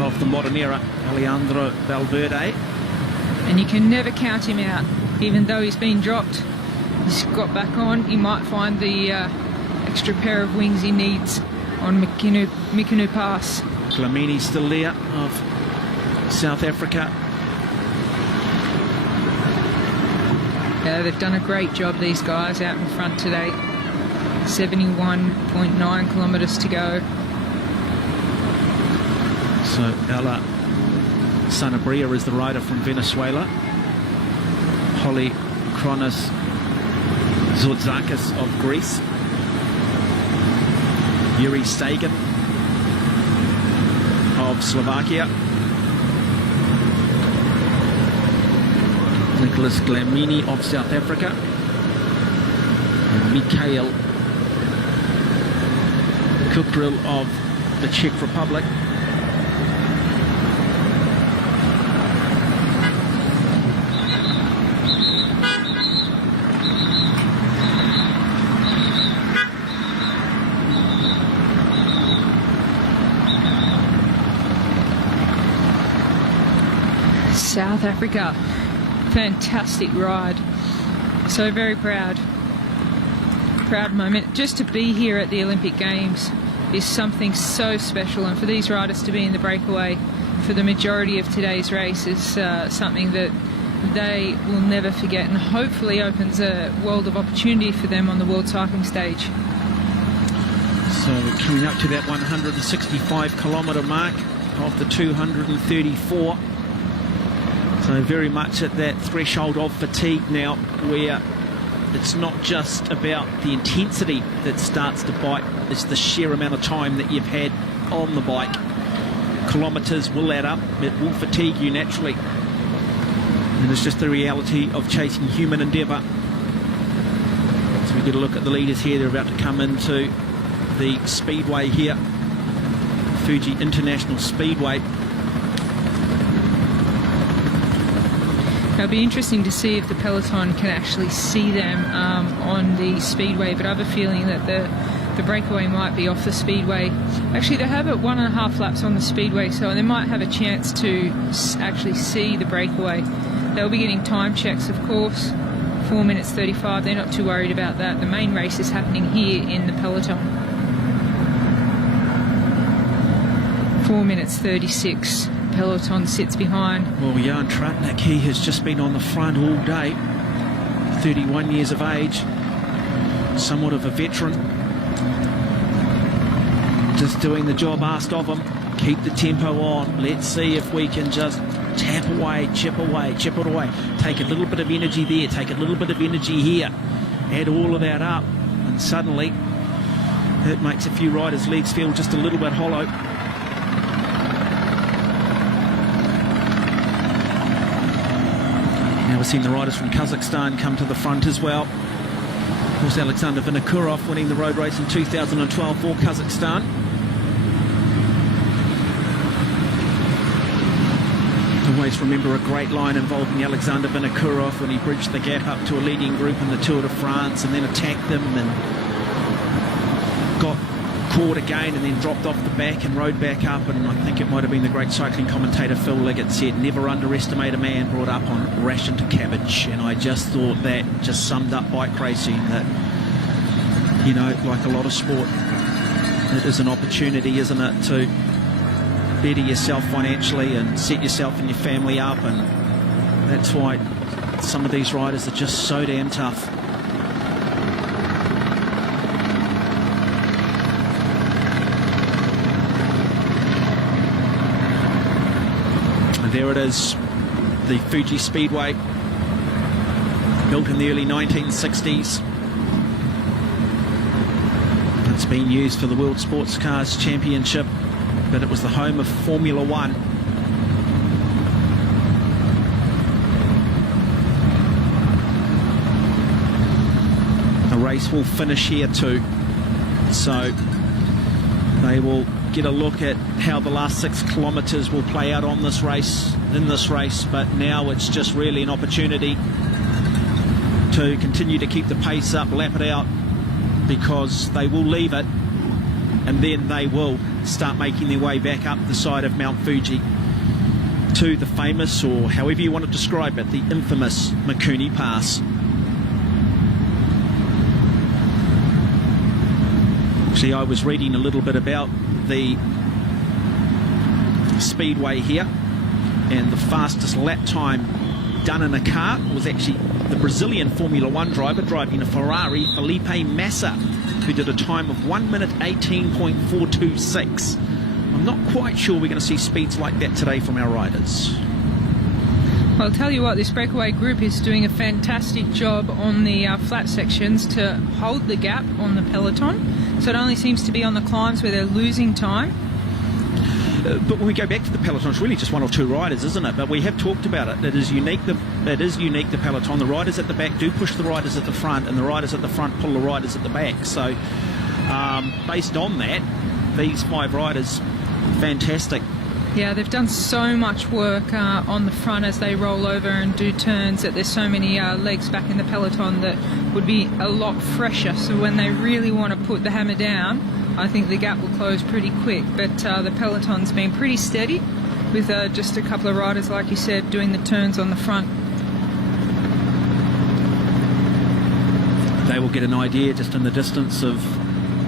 of the modern era, Alejandro Valverde. And you can never count him out. Even though he's been dropped, he's got back on. He might find the extra pair of wings he needs on Mikinu Pass. Clamini still there of South Africa. Yeah, they've done a great job, these guys, out in front today. 71.9 kilometres to go. So Ella Sanabria is the rider from Venezuela. Holly Kronos Zorzakis of Greece. Yuri Stagan of Slovakia. Nicholas Glamini of South Africa. And Mikhail Kukril of the Czech Republic. South Africa, fantastic ride. So very proud moment. Just to be here at the Olympic Games is something so special, and for these riders to be in the breakaway for the majority of today's race is something that they will never forget, and hopefully opens a world of opportunity for them on the world cycling stage. So we're coming up to that 165 kilometre mark of the 234. So very much at that threshold of fatigue now, where it's not just about the intensity that starts to bite, it's the sheer amount of time that you've had on the bike. Kilometres will add up, it will fatigue you naturally. And it's just the reality of chasing human endeavour. So we get a look at the leaders here. They're about to come into the Speedway here, Fuji International Speedway. It'll be interesting to see if the peloton can actually see them on the Speedway, but I have a feeling that the breakaway might be off the Speedway. Actually, they have it 1.5 laps on the Speedway, so they might have a chance to actually see the breakaway. They'll be getting time checks, of course. 4 minutes 35, they're not too worried about that. The main race is happening here in the peloton. 4 minutes 36. Peloton sits behind. Well, Jan Tratnik, he has just been on the front all day. 31 years of age, somewhat of a veteran. Just doing the job asked of him. Keep the tempo on. Let's see if we can just tap away, chip it away. Take a little bit of energy there, take a little bit of energy here. Add all of that up, and suddenly it makes a few riders' legs feel just a little bit hollow. Now we're seeing the riders from Kazakhstan come to the front as well. Of course, Alexander Vinokurov winning the road race in 2012 for Kazakhstan. Always remember a great line involving Alexander Vinokurov when he bridged the gap up to a leading group in the Tour de France and then attacked them and got caught again and then dropped off the back and rode back up. And I think it might have been the great cycling commentator Phil Liggett said, never underestimate a man brought up on rationed cabbage. And I just thought that just summed up bike racing, that, you know, like a lot of sport, it is an opportunity, isn't it, to better yourself financially and set yourself and your family up. And that's why some of these riders are just so damn tough. There it is, the Fuji Speedway, built in the early 1960s. It's been used for the World Sports Cars Championship, but it was the home of Formula One. The race will finish here too, so they will get a look at how the last 6 kilometres will play out on this race, but now it's just really an opportunity to continue to keep the pace up, lap it out, because they will leave it and then they will start making their way back up the side of Mount Fuji to the famous, or however you want to describe it, the infamous Mikuni Pass. Actually, I was reading a little bit about the Speedway here, and the fastest lap time done in a car was actually the Brazilian Formula One driver driving a Ferrari, Felipe Massa, who did a time of 1 minute 18.426. I'm not quite sure we're going to see speeds like that today from our riders. Well, I'll tell you what, this Breakaway group is doing a fantastic job on the flat sections to hold the gap on the peloton. So it only seems to be on the climbs where they're losing time. But when we go back to the peloton, it's really just 1 or 2 riders, isn't it? But we have talked about it. It is unique, the peloton. The riders at the back do push the riders at the front, and the riders at the front pull the riders at the back. So based on that, these 5 riders, fantastic. Yeah, they've done so much work on the front as they roll over and do turns, that there's so many legs back in the peloton that would be a lot fresher. So when they really want to put the hammer down, I think the gap will close pretty quick. But the peloton's been pretty steady with just a couple of riders, like you said, doing the turns on the front. They will get an idea just in the distance of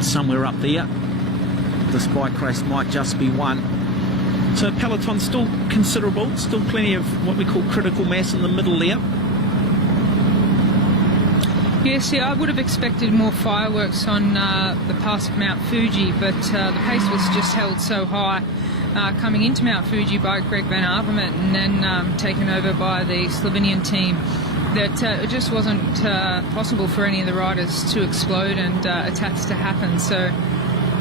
somewhere up there. This bike race might just be won. So peloton's still considerable, still plenty of what we call critical mass in the middle there. Yes, yeah, I would have expected more fireworks on the pass of Mount Fuji, but the pace was just held so high coming into Mount Fuji by Greg van Avermaet and then taken over by the Slovenian team, that it just wasn't possible for any of the riders to explode and attacks to happen. So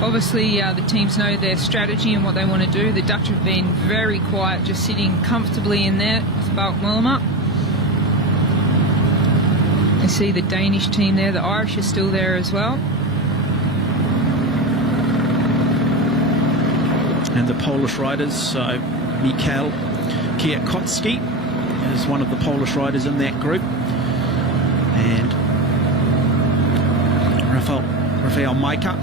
obviously the teams know their strategy and what they want to do. The Dutch have been very quiet, just sitting comfortably in there with Balk Mollema. You see the Danish team there, the Irish are still there as well. And the Polish riders, so Mikhail Kwiatkowski is one of the Polish riders in that group. And Rafael Majka.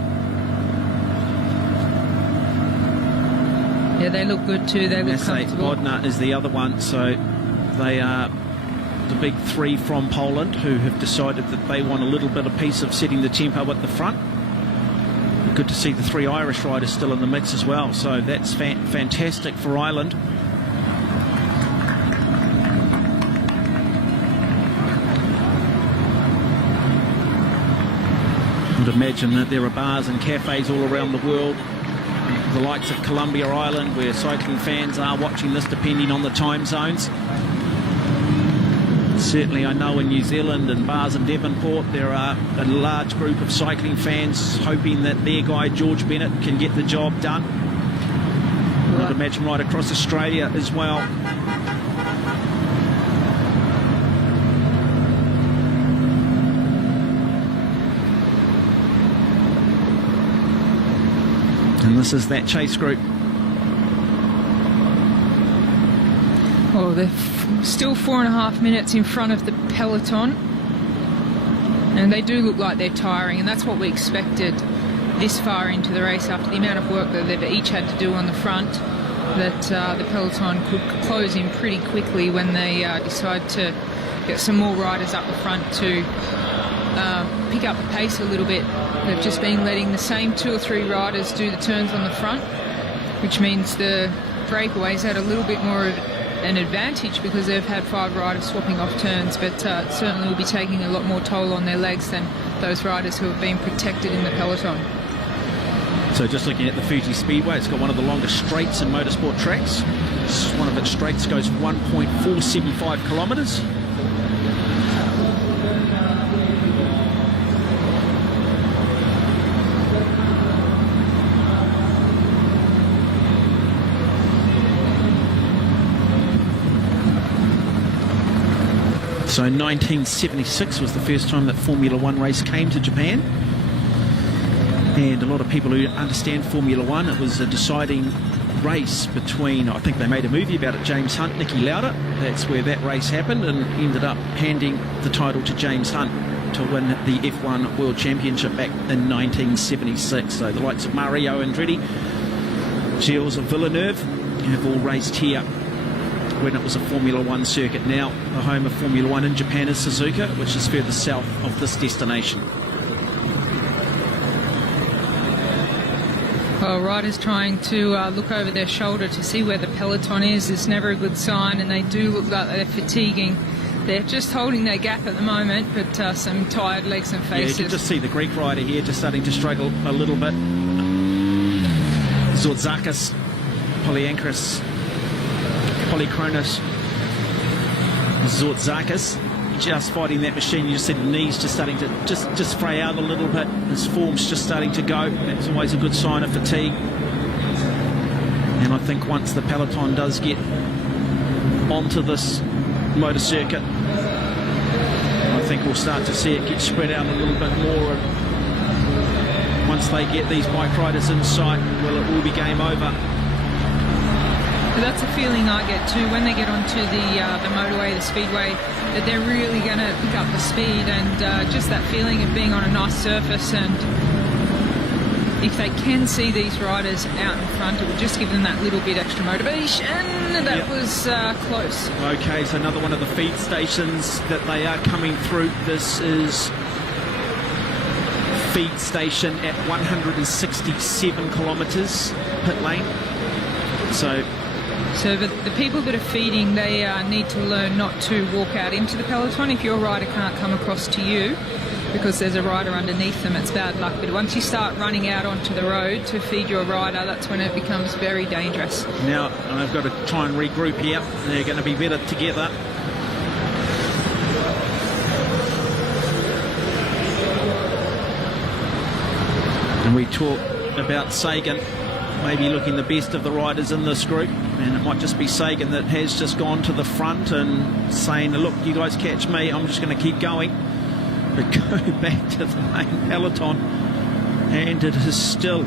Yeah, they look good too, they look comfortable. Bodnar is the other one, so they are the big 3 from Poland who have decided that they want a little bit of piece of setting the tempo at the front. Good to see the 3 Irish riders still in the mix as well, so that's fantastic for Ireland. I would imagine that there are bars and cafes all around the world, the likes of Columbia Island, where cycling fans are watching this depending on the time zones. Certainly I know in New Zealand and bars in Devonport there are a large group of cycling fans hoping that their guy George Bennett can get the job done. I'd imagine right across Australia as well. And this is that chase group. Oh, they're still 4.5 minutes in front of the peloton, and they do look like they're tiring, and that's what we expected this far into the race after the amount of work that they've each had to do on the front, that the peloton could close in pretty quickly when they decide to get some more riders up the front to pick up the pace a little bit. They've just been letting the same 2 or 3 riders do the turns on the front, which means the Breakaway's had a little bit more of an advantage because they've had 5 riders swapping off turns, but certainly will be taking a lot more toll on their legs than those riders who have been protected in the peloton. So just looking at the Fuji Speedway, it's got one of the longest straights in motorsport tracks. One of its straights goes 1.475 kilometres. So 1976 was the first time that Formula One race came to Japan. And a lot of people who understand Formula One, it was a deciding race between, I think they made a movie about it, James Hunt, Niki Lauda. That's where that race happened, and ended up handing the title to James Hunt to win the F1 World Championship back in 1976. So the likes of Mario Andretti, Gilles Villeneuve have all raced here when it was a Formula One circuit. Now the home of Formula One in Japan is Suzuka, which is further south of this destination. Well, riders trying to look over their shoulder to see where the peloton is never a good sign, and they do look like they're fatiguing. They're just holding their gap at the moment, but some tired legs and faces. Yeah, you can just see the Greek rider here just starting to struggle a little bit. Zortzakis, Polyankris, Polychronos, Zortzakis, just fighting that machine. You just see the knees just starting to just fray out a little bit. His form's just starting to go. That's always a good sign of fatigue. And I think once the peloton does get onto this motor circuit, I think we'll start to see it get spread out a little bit more. And once they get these bike riders in sight, well, it will be game over. That's a feeling I get too when they get onto the motorway, the speedway, that they're really going to pick up the speed, and just that feeling of being on a nice surface. And if they can see these riders out in front, it would just give them that little bit extra motivation. That was close. Okay, so another one of the feed stations that they are coming through. This is feed station at 167 kilometres pit lane. So the people that are feeding, they need to learn not to walk out into the peloton. If your rider can't come across to you because there's a rider underneath them, it's bad luck. But once you start running out onto the road to feed your rider, that's when it becomes very dangerous. Now, and I've got to try and regroup here. They're going to be better together. And we talk about Sagan maybe looking the best of the riders in this group, and it might just be Sagan that has just gone to the front and saying, look, you guys catch me, I'm just going to keep going. But go back to the main peloton, and it is still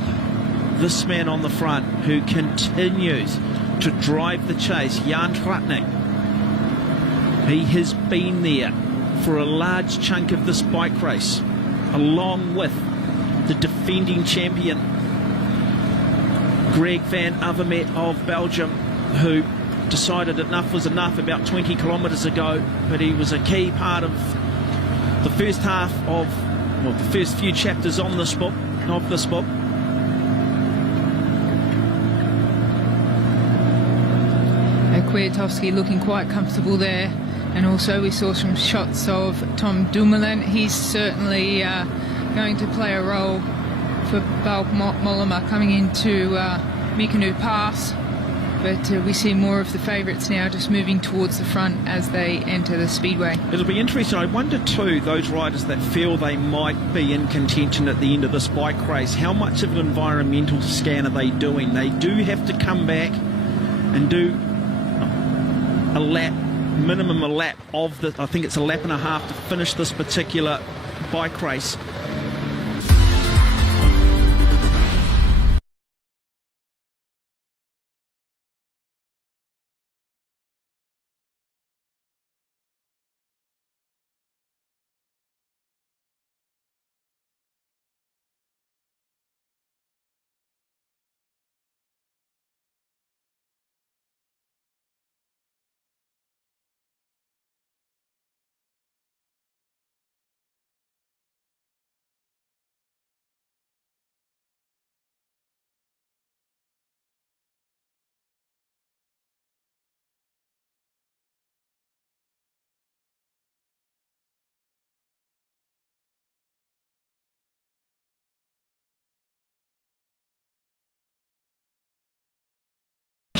this man on the front who continues to drive the chase, Jan Trutnik. He has been there for a large chunk of this bike race, along with the defending champion Greg van Avermaet of Belgium, who decided enough was enough about 20 kilometres ago, but he was a key part of the first half of, well, the first few chapters on this book, of this book. Kwiatkowski looking quite comfortable there, and also we saw some shots of Tom Dumoulin. He's certainly going to play a role for Bauke Mollema coming into Mykonos Pass, but we see more of the favourites now just moving towards the front as they enter the speedway. It'll be interesting. I wonder too, those riders that feel they might be in contention at the end of this bike race, how much of an environmental scan are they doing? They do have to come back and do a lap, minimum a lap of the, I think it's a lap and a half to finish this particular bike race.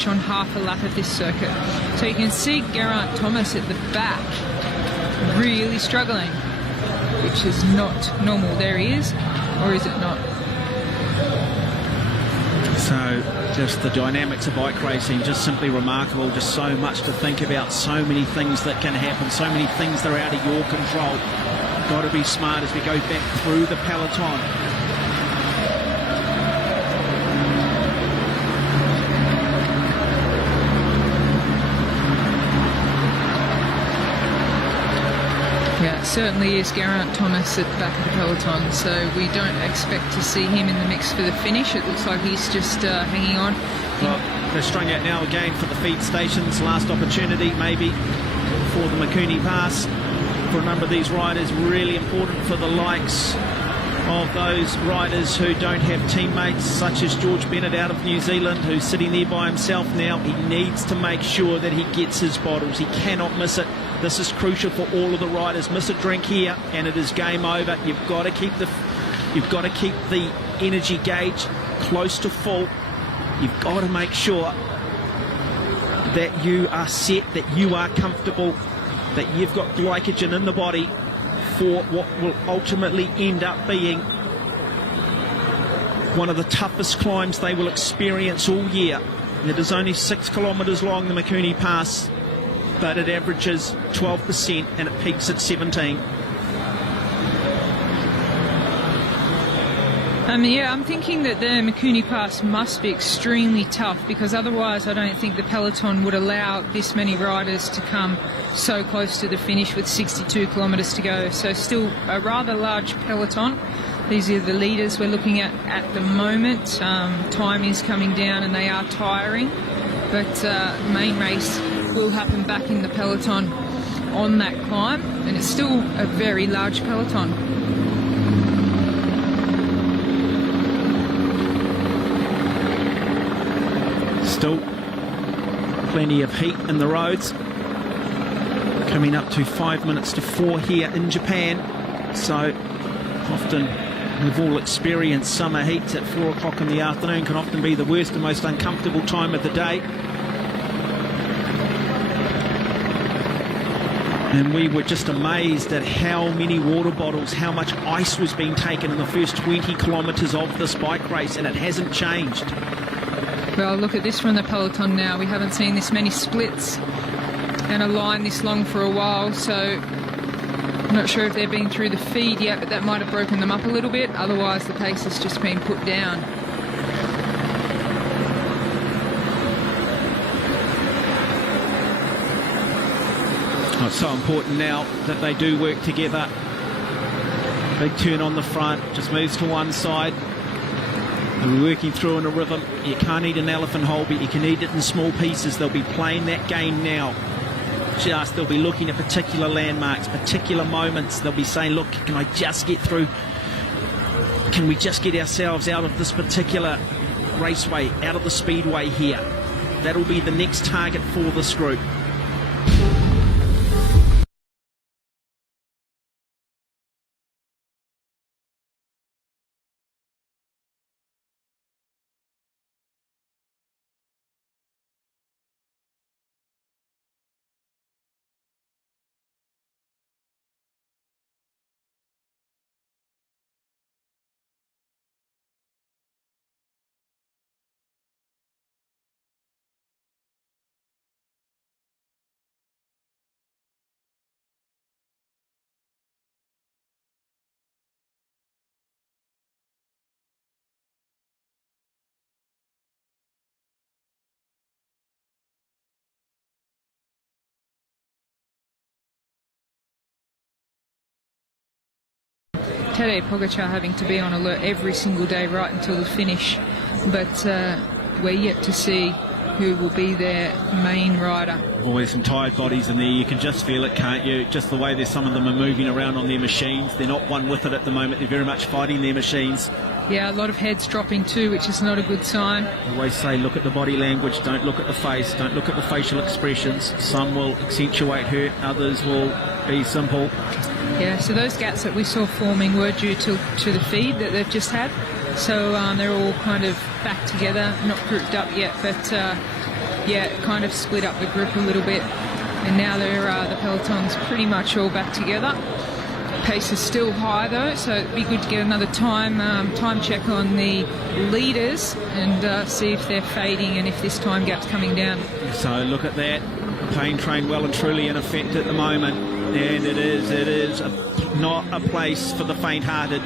on half a lap of this circuit. So you can see Geraint Thomas at the back really struggling, which is not normal. There he is, or is it not? So just the dynamics of bike racing, just simply remarkable. Just so much to think about, so many things that can happen, so many things that are out of your control. You've got to be smart as we go back through the peloton. Yeah, it certainly is Geraint Thomas at the back of the peloton, so we don't expect to see him in the mix for the finish. It looks like he's just hanging on. Well, they're strung out now again for the feed stations. Last opportunity maybe for the Makuni Pass for a number of these riders. Really important for the likes of those riders who don't have teammates, such as George Bennett out of New Zealand, who's sitting there by himself now. He needs to make sure that he gets his bottles. He cannot miss it. This is crucial for all of the riders. Miss a drink here and it is game over. You've got to keep the energy gauge close to full. You've got to make sure that you are set, that you are comfortable, that you've got glycogen in the body for what will ultimately end up being one of the toughest climbs they will experience all year. It is only 6 kilometres long, the Makuni Pass, but it averages 12% and it peaks at 17. Yeah, I'm thinking that the Makuni Pass must be extremely tough, because otherwise I don't think the peloton would allow this many riders to come so close to the finish with 62 kilometres to go. So still a rather large peloton. These are the leaders we're looking at the moment. Time is coming down and they are tiring, but the main race will happen back in the peloton on that climb, and it's still a very large peloton. Still plenty of heat in the roads, coming up to 5 minutes to 4 here in Japan. So often we've all experienced summer heats at 4 o'clock in the afternoon, can often be the worst and most uncomfortable time of the day. And we were just amazed at how many water bottles, how much ice was being taken in the first 20 kilometres of this bike race, and it hasn't changed. Well, look at this from the peloton now. We haven't seen this many splits and a line this long for a while, so I'm not sure if they've been through the feed yet, but that might have broken them up a little bit. Otherwise, the pace has just been put down. Oh, it's so important now that they do work together. Big turn on the front, just moves to one side. They're working through in a rhythm. You can't eat an elephant whole, but you can eat it in small pieces. They'll be playing that game now. They'll be looking at particular landmarks, particular moments. They'll be saying, look, can I just get through? Can we just get ourselves out of this particular raceway, out of the speedway here? That'll be the next target for this group. Tadej Pogačar having to be on alert every single day right until the finish, but we're yet to see who will be their main rider. Always some tired bodies in there, you can just feel it, can't you? Just the way some of them are moving around on their machines. They're not one with it at the moment, they're very much fighting their machines. Yeah, a lot of heads dropping too, which is not a good sign. I always say look at the body language, don't look at the face, don't look at the facial expressions. Some will accentuate hurt, others will be simple. Yeah, so those gaps that we saw forming were due to the feed that they've just had. So they're all kind of back together, not grouped up yet, but kind of split up the group a little bit. And now the peloton's pretty much all back together. Pace is still high though, so it'd be good to get another time check on the leaders and see if they're fading and if this time gap's coming down. So look at that. Pain train well and truly in effect at the moment, and it is not a place for the faint-hearted.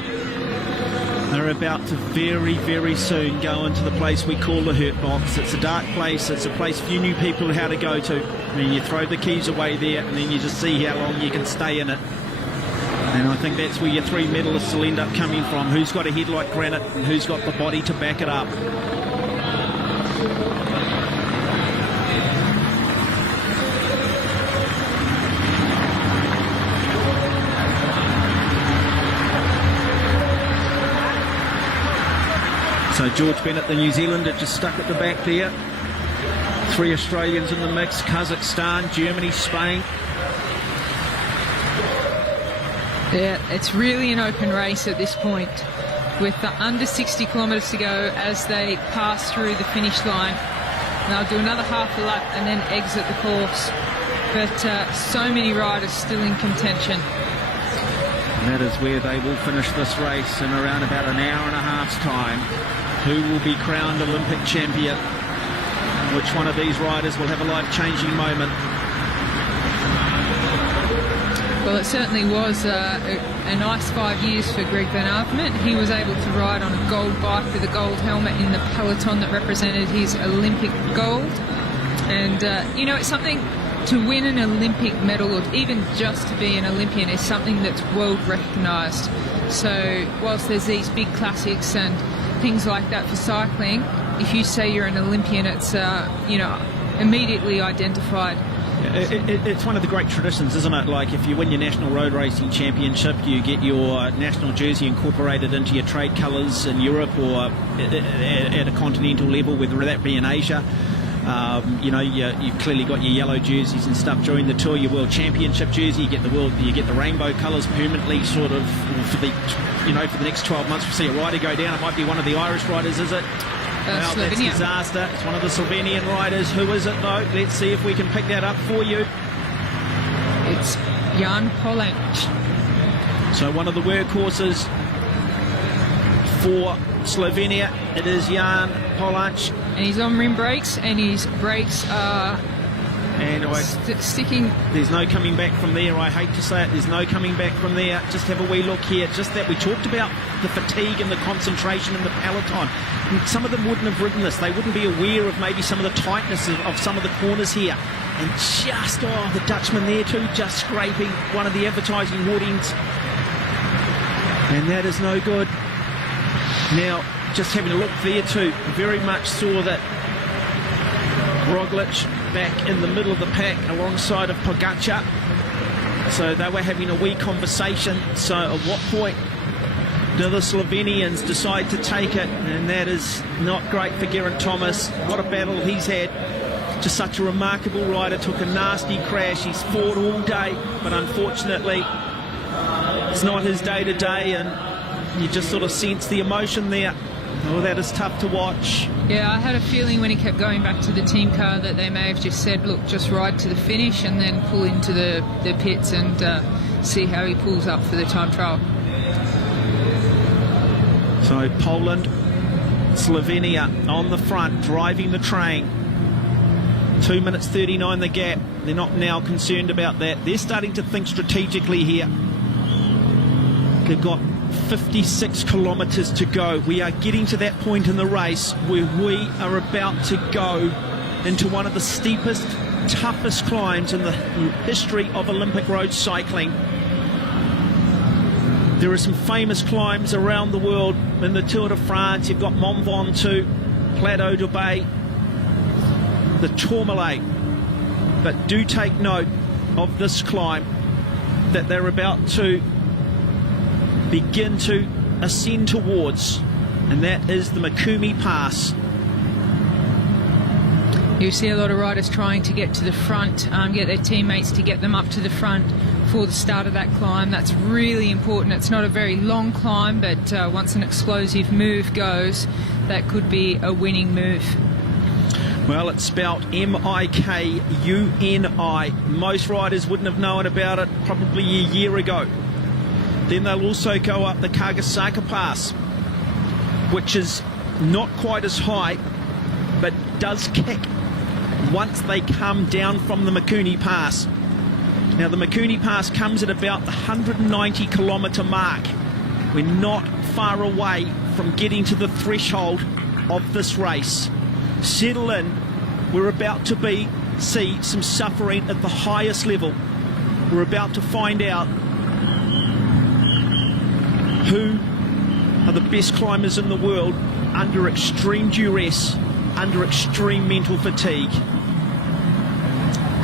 They're about to very, very soon go into the place we call the hurt box. It's a dark place. It's a place few new people how to go to. I mean, you throw the keys away there, and then you just see how long you can stay in it. And I think that's where your three medalists will end up coming from. Who's got a head like granite and who's got the body to back it up. So George Bennett, the New Zealander, just stuck at the back there. 3 Australians in the mix, Kazakhstan, Germany, Spain. Yeah, it's really an open race at this point, with the under 60 kilometres to go as they pass through the finish line. And they'll do another half a lap and then exit the course. But so many riders still in contention. And that is where they will finish this race in around about an hour and a half's time. Who will be crowned Olympic champion? Which one of these riders will have a life-changing moment? Well, it certainly was a nice 5 years for Greg Van Avermaet. He was able to ride on a gold bike with a gold helmet in the peloton that represented his Olympic gold. And, you know, it's something to win an Olympic medal, or even just to be an Olympian, is something that's world recognised. So whilst there's these big classics and things like that for cycling, if you say you're an Olympian, it's, you know, immediately identified. It's one of the great traditions, isn't it? Like if you win your National Road Racing Championship, you get your national jersey incorporated into your trade colours in Europe or at a continental level, whether that be in Asia. You know, you've clearly got your yellow jerseys and stuff during the tour. Your World Championship jersey, you get the rainbow colours permanently, sort of for the, you know, for the next 12 months. We see a rider go down. It might be one of the Irish riders, is it? Well, that's disaster. It's one of the Slovenian riders. Who is it though? Let's see if we can pick that up for you. It's Jan Polanc. So one of the workhorses for Slovenia, it is Jan Polanc. And he's on rim brakes, and his brakes are sticking. There's no coming back from there. I hate to say it, there's no coming back from there. Just have a wee look here. Just that we talked about the fatigue and the concentration in the peloton. Some of them wouldn't have ridden this. They wouldn't be aware of maybe some of the tightness of some of the corners here. And just, the Dutchman there too, just scraping one of the advertising hoardings. And that is no good. Now, just having a look there too, very much saw that Roglic back in the middle of the pack alongside of Pogacar. So they were having a wee conversation. So at what point do the Slovenians decide to take it? And that is not great for Geraint Thomas. What a battle he's had. Just such a remarkable rider. Took a nasty crash. He's fought all day, but unfortunately it's not his day to day, and you just sort of sense the emotion there. Oh, that is tough to watch. Yeah, I had a feeling when he kept going back to the team car that they may have just said, look, just ride to the finish and then pull into the pits and see how he pulls up for the time trial. So Poland, Slovenia on the front, driving the train. 2 minutes 39 the gap. They're not now concerned about that. They're starting to think strategically here. They've got 56 kilometres to go. We are getting to that point in the race where we are about to go into one of the steepest, toughest climbs in the history of Olympic road cycling. There are some famous climbs around the world. In the Tour de France, you've got Mont Ventoux, Plateau de Bay, the Tourmalet. But do take note of this climb that they're about to begin to ascend towards, and that is the Mikumi Pass. You see a lot of riders trying to get to the front, get their teammates to get them up to the front for the start of that climb. That's really important. It's not a very long climb, but once an explosive move goes, that could be a winning move. Well, it's spelt M-I-K-U-N-I. Most riders wouldn't have known about it probably a year ago. Then they'll also go up the Kagasaka Pass, which is not quite as high, but does kick once they come down from the Mikuni Pass. Now, the Mikuni Pass comes at about the 190 kilometre mark. We're not far away from getting to the threshold of this race. Settle in. We're about to see some suffering at the highest level. We're about to find out who are the best climbers in the world under extreme duress, under extreme mental fatigue.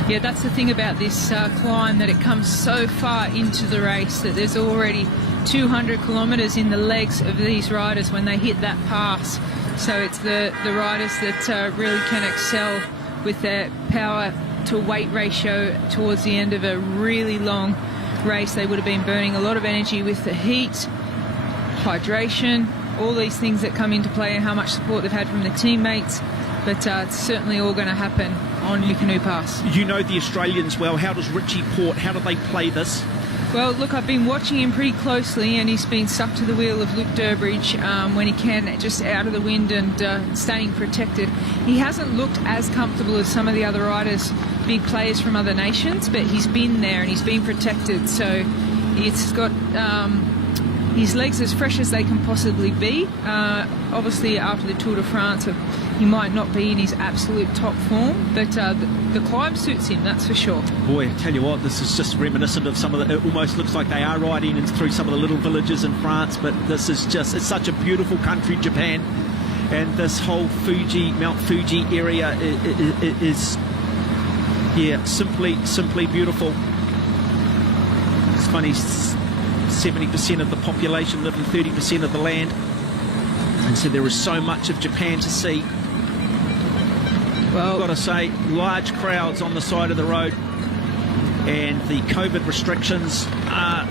Yeah, that's the thing about this climb, that it comes so far into the race that there's already 200 kilometres in the legs of these riders when they hit that pass. So it's the riders that really can excel with their power to weight ratio towards the end of a really long race. They would have been burning a lot of energy with the heat, hydration, all these things that come into play, and how much support they've had from the teammates. But it's certainly all going to happen on Mikunu Pass. You know the Australians well. How does Richie Port, how do they play this? Well, look, I've been watching him pretty closely, and he's been stuck to the wheel of Luke Durbridge when he can, just out of the wind and staying protected. He hasn't looked as comfortable as some of the other riders, big players from other nations, but he's been there and he's been protected. So it's got his legs as fresh as they can possibly be. Obviously, after the Tour de France, he might not be in his absolute top form, but the climb suits him, that's for sure. Boy, I tell you what, this is just reminiscent of some of the, it almost looks like they are riding through some of the little villages in France, but this is just, it's such a beautiful country, Japan, and this whole Fuji, Mount Fuji area is yeah, simply beautiful. It's funny, 70% of the population live in 30% of the land, and so there is so much of Japan to see. Well, I've got to say, large crowds on the side of the road, and the COVID restrictions are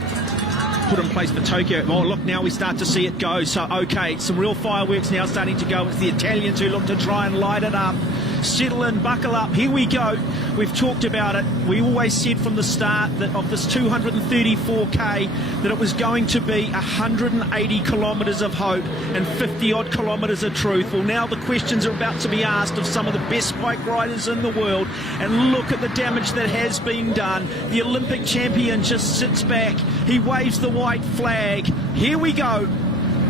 put in place for Tokyo. Oh, look, now we start to see it go. So, okay, some real fireworks now starting to go. It's the Italians who look to try and light it up. Settle in, buckle up, here we go. We've talked about it. We always said from the start that of this 234k that it was going to be 180 kilometres of hope and 50 odd kilometres of truth. Well, now the questions are about to be asked of some of the best bike riders in the world, and look at the damage that has been done. The Olympic champion just sits back. He waves the white flag. Here we go.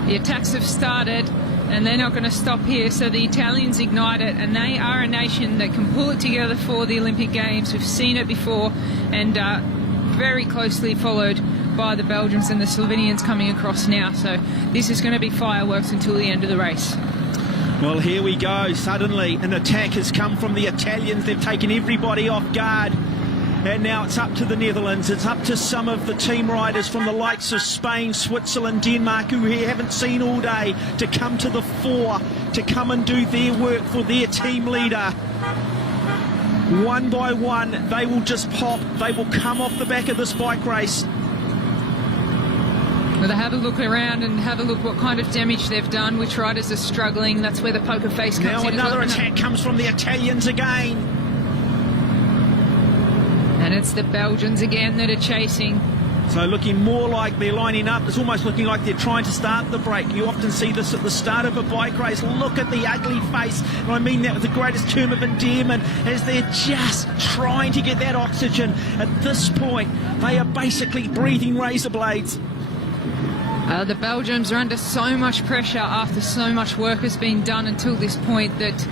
The attacks have started, and they're not going to stop here. So the Italians ignite it, and they are a nation that can pull it together for the Olympic Games. We've seen it before, and very closely followed by the Belgians and the Slovenians coming across now. So this is going to be fireworks until the end of the race. Well, here we go. Suddenly an attack has come from the Italians. They've taken everybody off guard. And now it's up to the Netherlands. It's up to some of the team riders from the likes of Spain, Switzerland, Denmark, who we haven't seen all day, to come to the fore, to come and do their work for their team leader. One by one, they will just pop. They will come off the back of this bike race. Well, they have a look around and have a look what kind of damage they've done, which riders are struggling. That's where the poker face comes in. Now another attack comes from the Italians again. And it's the Belgians again that are chasing. So looking more like they're lining up. It's almost looking like they're trying to start the break. You often see this at the start of a bike race. Look at the ugly face. And I mean that with the greatest term of endearment, as they're just trying to get that oxygen. At this point, they are basically breathing razor blades. The Belgians are under so much pressure after so much work has been done until this point, that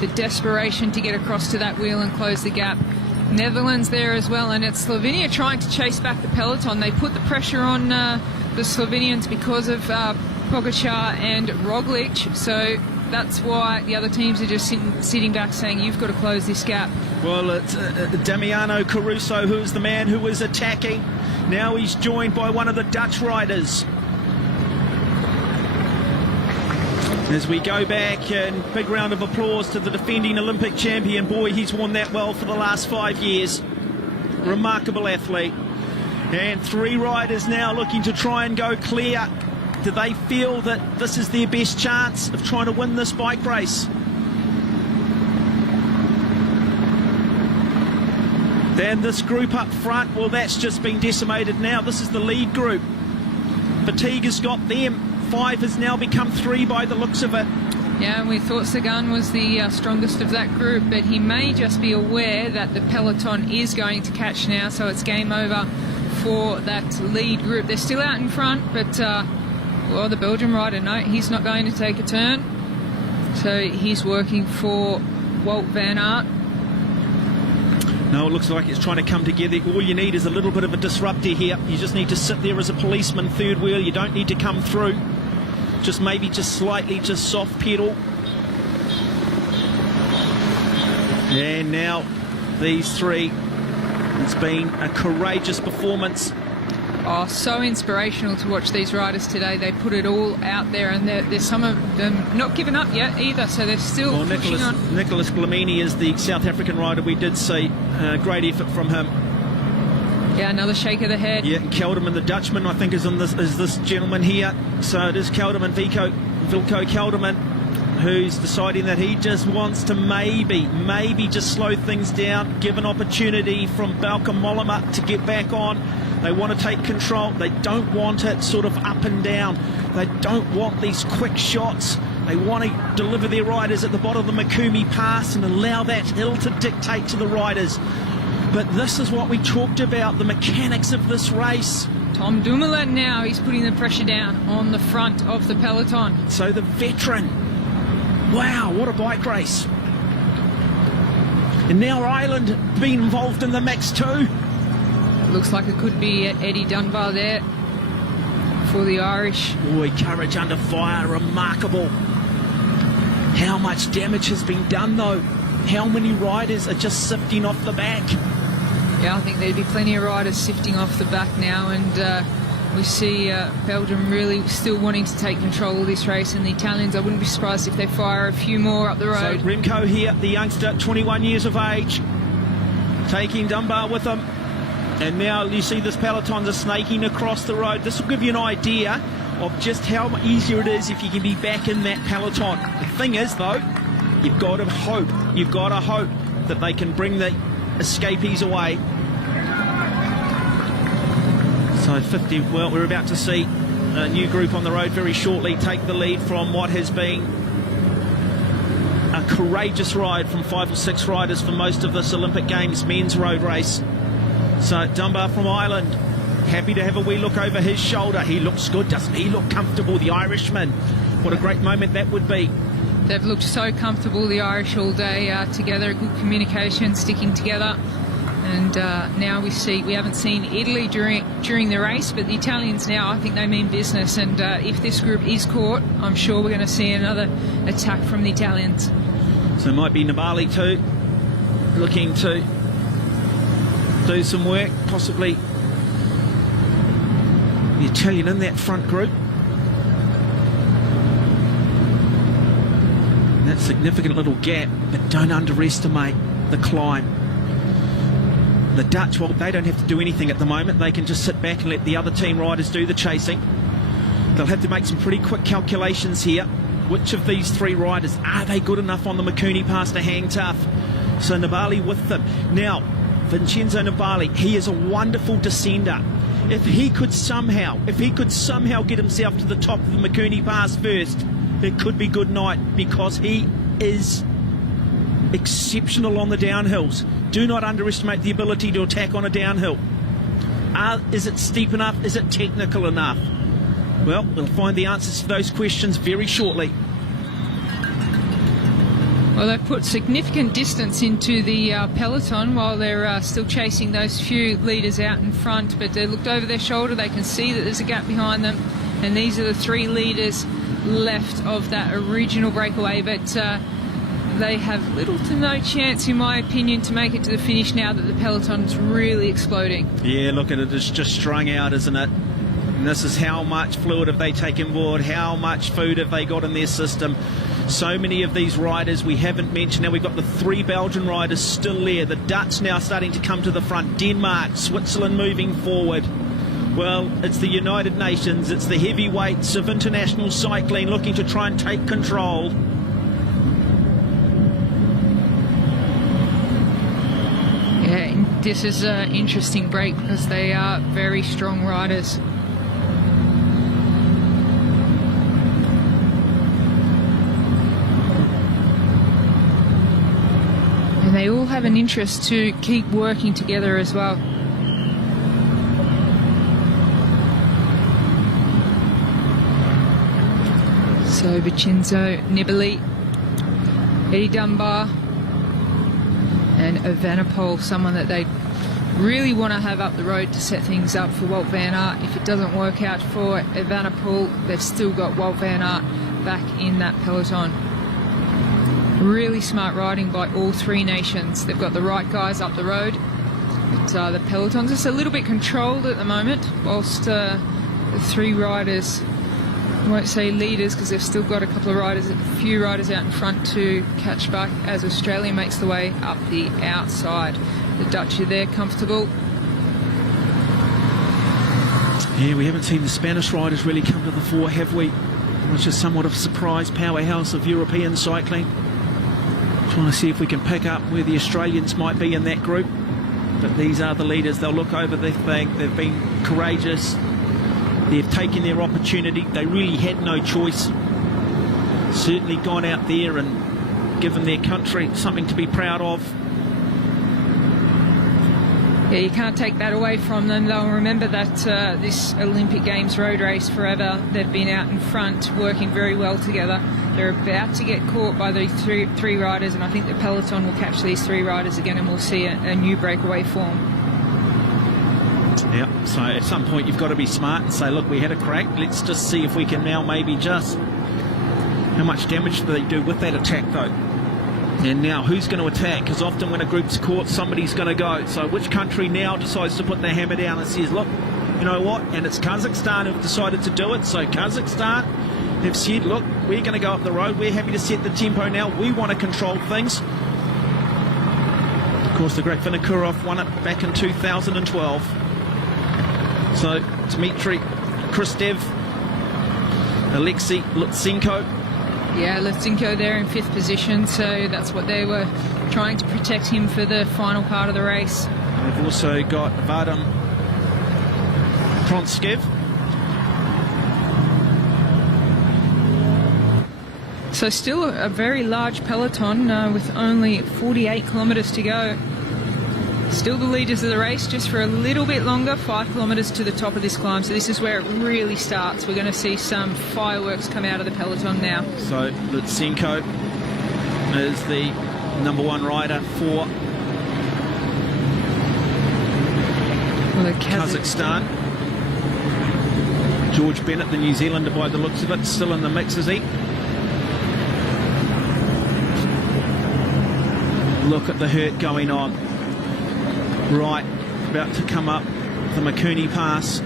the desperation to get across to that wheel and close the gap. Netherlands there as well, and it's Slovenia trying to chase back the peloton. They put the pressure on the Slovenians because of Pogačar and Roglic, so that's why the other teams are just sitting back saying, you've got to close this gap. Well, it's Damiano Caruso who is the man who is attacking. Now he's joined by one of the Dutch riders. As we go back, and big round of applause to the defending Olympic champion. Boy, he's worn that well for the last 5 years. Remarkable athlete. And three riders now looking to try and go clear. Do they feel that this is their best chance of trying to win this bike race? Then this group up front, well, that's just been decimated now. This is the lead group. Fatigue has got them. 5 has now become 3 by the looks of it. Yeah, and we thought Sagan was the strongest of that group, but he may just be aware that the peloton is going to catch now, so it's game over for that lead group. They're still out in front, but, well, the Belgian rider, no, he's not going to take a turn. So he's working for Wout van Aert. No, it looks like it's trying to come together. All you need is a little bit of a disruptor here. You just need to sit there as a policeman, third wheel. You don't need to come through. Just maybe just slightly, just soft pedal. And now these 3. It's been a courageous performance. Oh, so inspirational to watch these riders today. They put it all out there, and there's some of them not giving up yet either, so they're still pushing on. Nicholas Glamini is the South African rider. We did see great effort from him. Yeah, another shake of the head. Yeah, and Kelderman, the Dutchman, I think is this gentleman here. So it is Kelderman, Wilco Kelderman, who's deciding that he just wants to maybe just slow things down, give an opportunity from Bauke Mollema to get back on. They want to take control. They don't want it sort of up and down. They don't want these quick shots. They want to deliver their riders at the bottom of the Mikumi Pass and allow that hill to dictate to the riders. But this is what we talked about, the mechanics of this race. Tom Dumoulin now, he's putting the pressure down on the front of the peloton. So the veteran, wow, what a bike race. And now Ireland being involved in the mix too. Looks like it could be Eddie Dunbar there for the Irish. Boy, courage under fire, remarkable. How much damage has been done though? How many riders are just sifting off the back? Yeah, I think there'd be plenty of riders sifting off the back now, and we see Belgium really still wanting to take control of this race, and the Italians, I wouldn't be surprised if they fire a few more up the road. So Remco here, the youngster, 21 years of age, taking Dunbar with him. And now you see this peloton just snaking across the road. This will give you an idea of just how easier it is if you can be back in that peloton. The thing is, though, you've got to hope. You've got to hope that they can bring the escapees away. So 50, well, we're about to see a new group on the road very shortly take the lead from what has been a courageous ride from 5 or 6 riders for most of this Olympic Games men's road race. So Dunbar from Ireland, happy to have a wee look over his shoulder. He looks good, doesn't he? Look comfortable, the Irishman. What a great moment that would be. They've looked so comfortable, the Irish, all day together, good communication, sticking together. And now we haven't seen Italy during the race, but the Italians now, I think they mean business. And if this group is caught, I'm sure we're going to see another attack from the Italians. So it might be Nibali too, looking to do some work, possibly the Italian in that front group. And that significant little gap, but don't underestimate the climb. The Dutch, well, they don't have to do anything at the moment. They can just sit back and let the other team riders do the chasing. They'll have to make some pretty quick calculations here. Which of these 3 riders, are they good enough on the Mikuni Pass to hang tough? So Nibali with them. Now, Vincenzo Nibali, he is a wonderful descender. If he could somehow get himself to the top of the Mikuni Pass first, it could be good night, because he is exceptional on the downhills. Do not underestimate the ability to attack on a downhill. Is it steep enough? Is it technical enough? Well, we'll find the answers to those questions very shortly. Well, they've put significant distance into the peloton while they're still chasing those few leaders out in front, but they looked over their shoulder, they can see that there's a gap behind them, and these are the 3 leaders left of that original breakaway, but they have little to no chance, in my opinion, to make it to the finish now that the peloton's really exploding. Yeah, look at it, it's just strung out, isn't it? And this is how much fluid have they taken board, how much food have they got in their system. So many of these riders we haven't mentioned. Now we've got the 3 Belgian riders still there. The Dutch now starting to come to the front. Denmark, Switzerland moving forward. Well, it's the United Nations. It's the heavyweights of international cycling looking to try and take control. Yeah, this is an interesting break because they are very strong riders. And they all have an interest to keep working together as well. So Vincenzo Nibali, Eddie Dunbar and Evenepoel, someone that they really want to have up the road to set things up for Wout van Aert. If it doesn't work out for Evenepoel, they've still got Wout van Aert back in that peloton. Really smart riding by all three nations. They've got the right guys up the road, but the peloton's just a little bit controlled at the moment, whilst the three riders, I won't say leaders because they've still got a couple of riders, a few riders out in front to catch back as Australia makes the way up the outside. The Dutch are there comfortable. Yeah, we haven't seen the Spanish riders really come to the fore, have we? Which is somewhat of a surprise powerhouse of European cycling. Trying to see if we can pick up where the Australians might be in that group. But these are the leaders. They'll look over their thing. They've been courageous. They've taken their opportunity. They really had no choice. Certainly gone out there and given their country something to be proud of. Yeah, you can't take that away from them. They'll remember that this Olympic Games road race forever. They've been out in front, working very well together. They're about to get caught by the three riders, and I think the peloton will catch these three riders again, and we'll see a new breakaway form. Yeah, so at some point you've got to be smart and say, look, we had a crack. Let's just see if we can now maybe just... How much damage do they do with that attack, though? And now, who's going to attack? Because often when a group's caught, somebody's going to go. So which country now decides to put their hammer down and says, look, you know what? And it's Kazakhstan who've decided to do it. So Kazakhstan have said, look, we're going to go up the road. We're happy to set the tempo now. We want to control things. Of course, the great Vinokurov won it back in 2012. So Dmitry Kristev, Alexei Lutsenko. Yeah, Lutsenko there in 5th position, so that's what they were trying to protect him for the final part of the race. They've also got Vadim Kronskev. So still a very large peloton with only 48 kilometres to go. Still the leaders of the race, just for a little bit longer, 5 kilometres to the top of this climb. So this is where it really starts. We're going to see some fireworks come out of the peloton now. So Lutsenko is the #1 rider for Kazakhstan. George Bennett, the New Zealander by the looks of it, still in the mix, is he? Look at the hurt going on. Right, about to come up the Makuni Pass.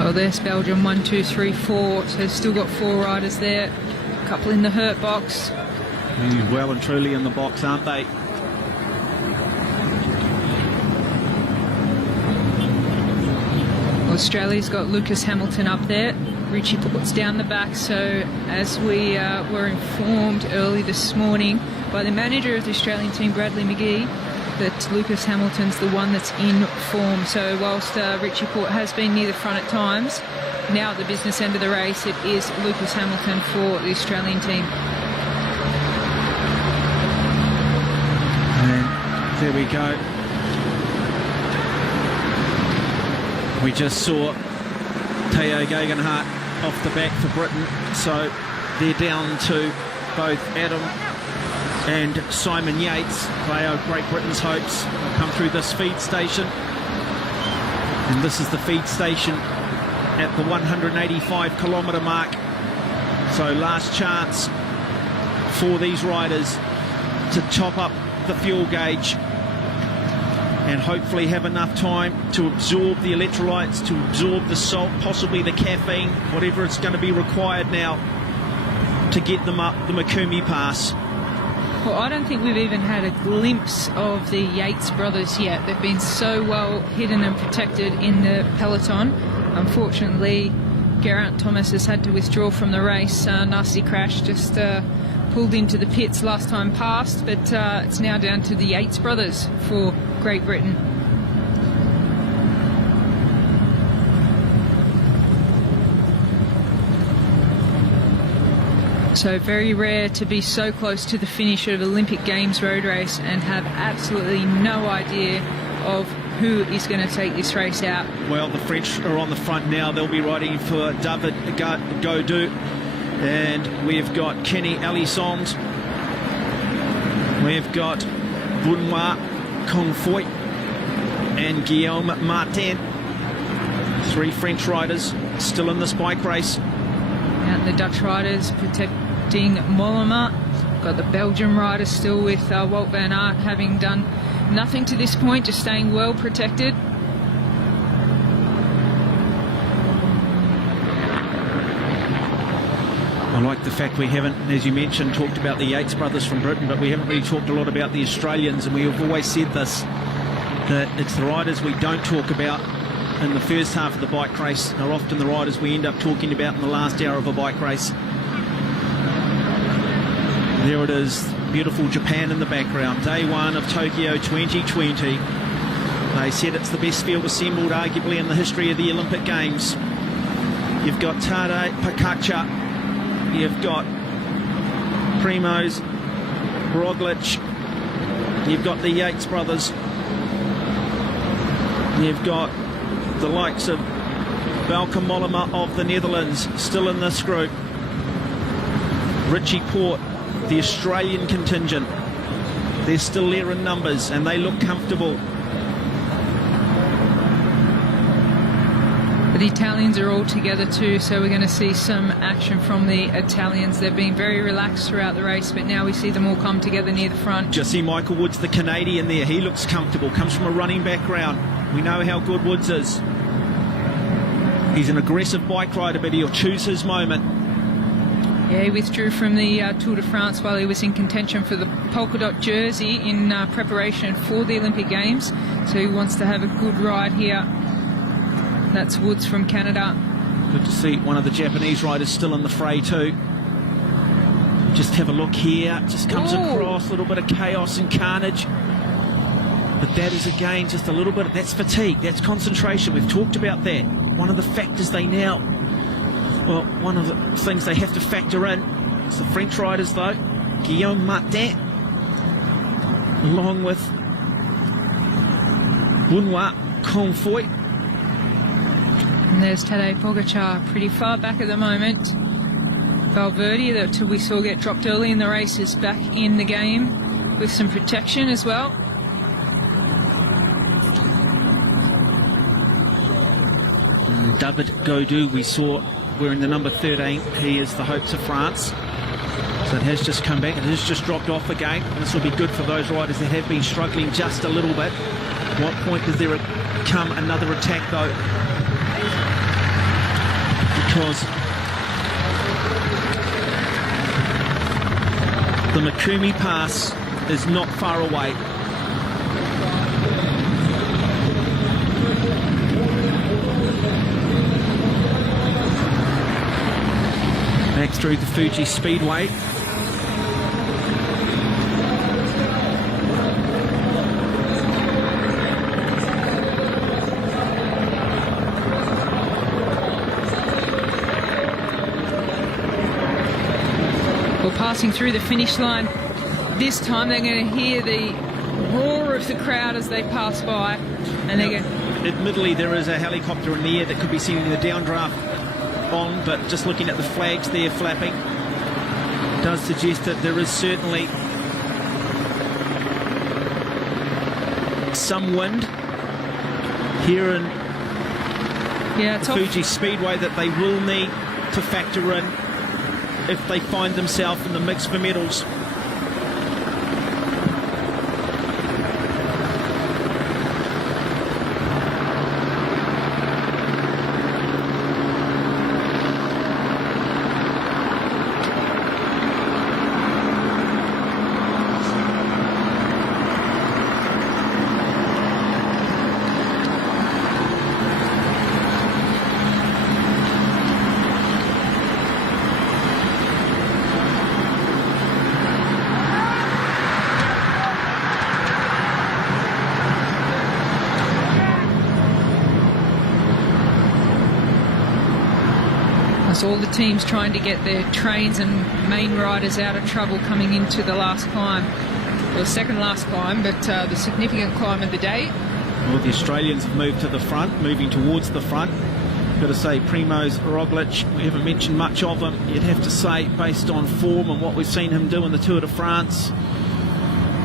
Oh, there's Belgium, 1, 2, 3, 4. So still got 4 riders there. A couple in the hurt box. Well and truly in the box, aren't they? Australia's got Lucas Hamilton up there. Richie Port's down the back, so as we were informed early this morning by the manager of the Australian team, Bradley McGee, that Lucas Hamilton's the one that's in form. So whilst Richie Port has been near the front at times, now at the business end of the race, it is Lucas Hamilton for the Australian team. And there we go. We just saw Teo Gegenhardt off the back for Britain, so they're down to both Adam and Simon Yates. They are Great Britain's hopes. They'll come through this feed station, and this is the feed station at the 185 kilometre mark. So last chance for these riders to top up the fuel gauge and hopefully have enough time to absorb the electrolytes, to absorb the salt, possibly the caffeine, whatever it's going to be required now to get them up the Makumi Pass. Well, I don't think we've even had a glimpse of the Yates brothers yet. They've been so well hidden and protected in the peloton. Unfortunately, Geraint Thomas has had to withdraw from the race. Nasty crash, just pulled into the pits last time past, but it's now down to the Yates brothers for Great Britain. So very rare to be so close to the finish of Olympic Games road race and have absolutely no idea of who is going to take this race out. Well, the French are on the front now. They'll be riding for David Gaudu. And we've got Kenny Alissons. We've got Benoit Confoy and Guillaume Martin. 3 French riders still in this bike race. And the Dutch riders protecting Mollema. Got the Belgian riders still with Wout van Aert having done nothing to this point, just staying well protected. I like the fact we haven't, as you mentioned, talked about the Yates brothers from Britain, but we haven't really talked a lot about the Australians, and we've always said this, that it's the riders we don't talk about in the first half of the bike race are often the riders we end up talking about in the last hour of a bike race. There it is, beautiful Japan in the background. Day 1 of Tokyo 2020. They said it's the best field assembled arguably in the history of the Olympic Games. You've got Tadej Pogačar, you've got Primož Roglic, you've got the Yates brothers, you've got the likes of Bauke Mollema of the Netherlands still in this group. Richie Porte, the Australian contingent, they're still there in numbers and they look comfortable. The Italians are all together too, so we're going to see some action from the Italians. They've been very relaxed throughout the race, but now we see them all come together near the front. Just see Michael Woods, the Canadian there. He looks comfortable, comes from a running background. We know how good Woods is. He's an aggressive bike rider, but he'll choose his moment. Yeah, he withdrew from the Tour de France while he was in contention for the polka dot jersey in preparation for the Olympic Games. So he wants to have a good ride here. That's Woods from Canada. Good to see one of the Japanese riders still in the fray too. Just have a look here. Just comes across a little bit of chaos and carnage. But that is again just a little bit of, that's fatigue, that's concentration. We've talked about that. One of the factors they now, well, one of the things they have to factor in. It's the French riders though. Guillaume Martin, along with Benoit Confoy. And there's Tadej Pogačar, pretty far back at the moment. Valverde, that we saw get dropped early in the race, is back in the game with some protection as well. David Gaudu, we saw wearing the number 13. He is the hopes of France. So it has just come back. It has just dropped off again. And this will be good for those riders that have been struggling just a little bit. At what point does there come another attack, though? Because the Mikumi Pass is not far away. Back through the Fuji Speedway. Well, passing through the finish line, this time they're going to hear the roar of the crowd as they pass by, and they're going. Admittedly, there is a helicopter in the air that could be seen in the downdraft on, but just looking at the flags there flapping does suggest that there is certainly some wind here in Fuji Speedway that they will need to factor in if they find themselves in the mix for medals. course, all the teams trying to get their trains and main riders out of trouble coming into the last climb, or second last climb, but the significant climb of the day. Well, the Australians have moved to the front, moving towards the front. Got to say, Primož Roglic, we haven't mentioned much of him. You'd have to say, based on form and what we've seen him do in the Tour de France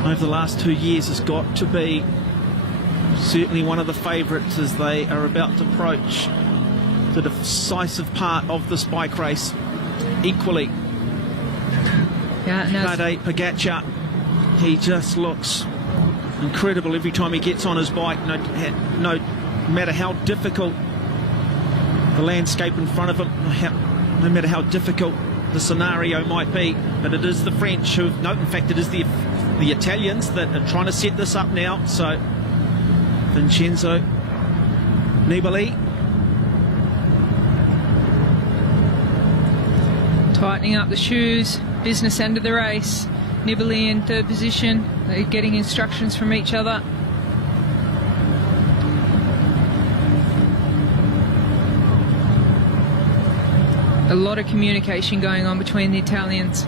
over the last 2 years, has got to be certainly one of the favourites as they are about to approach the decisive part of this bike race. Equally, Tadej Pogačar, he just looks incredible every time he gets on his bike, no matter how difficult the landscape in front of him, no matter how difficult the scenario might be. But it is the French who, no, in fact it is the Italians that are trying to set this up now. So Vincenzo Nibali tightening up the shoes, business end of the race. Nibali in third position, they're getting instructions from each other. A lot of communication going on between the Italians.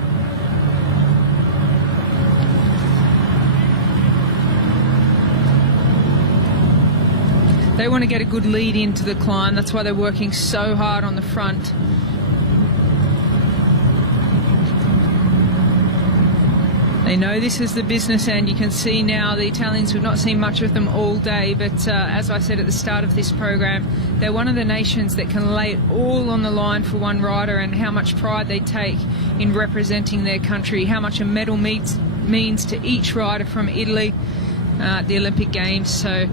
They want to get a good lead into the climb, that's why they're working so hard on the front. They know this is the business end. You can see now the Italians, we've not seen much of them all day, but as I said at the start of this program, they're one of the nations that can lay it all on the line for one rider, and how much pride they take in representing their country, how much a medal means to each rider from Italy at the Olympic Games. So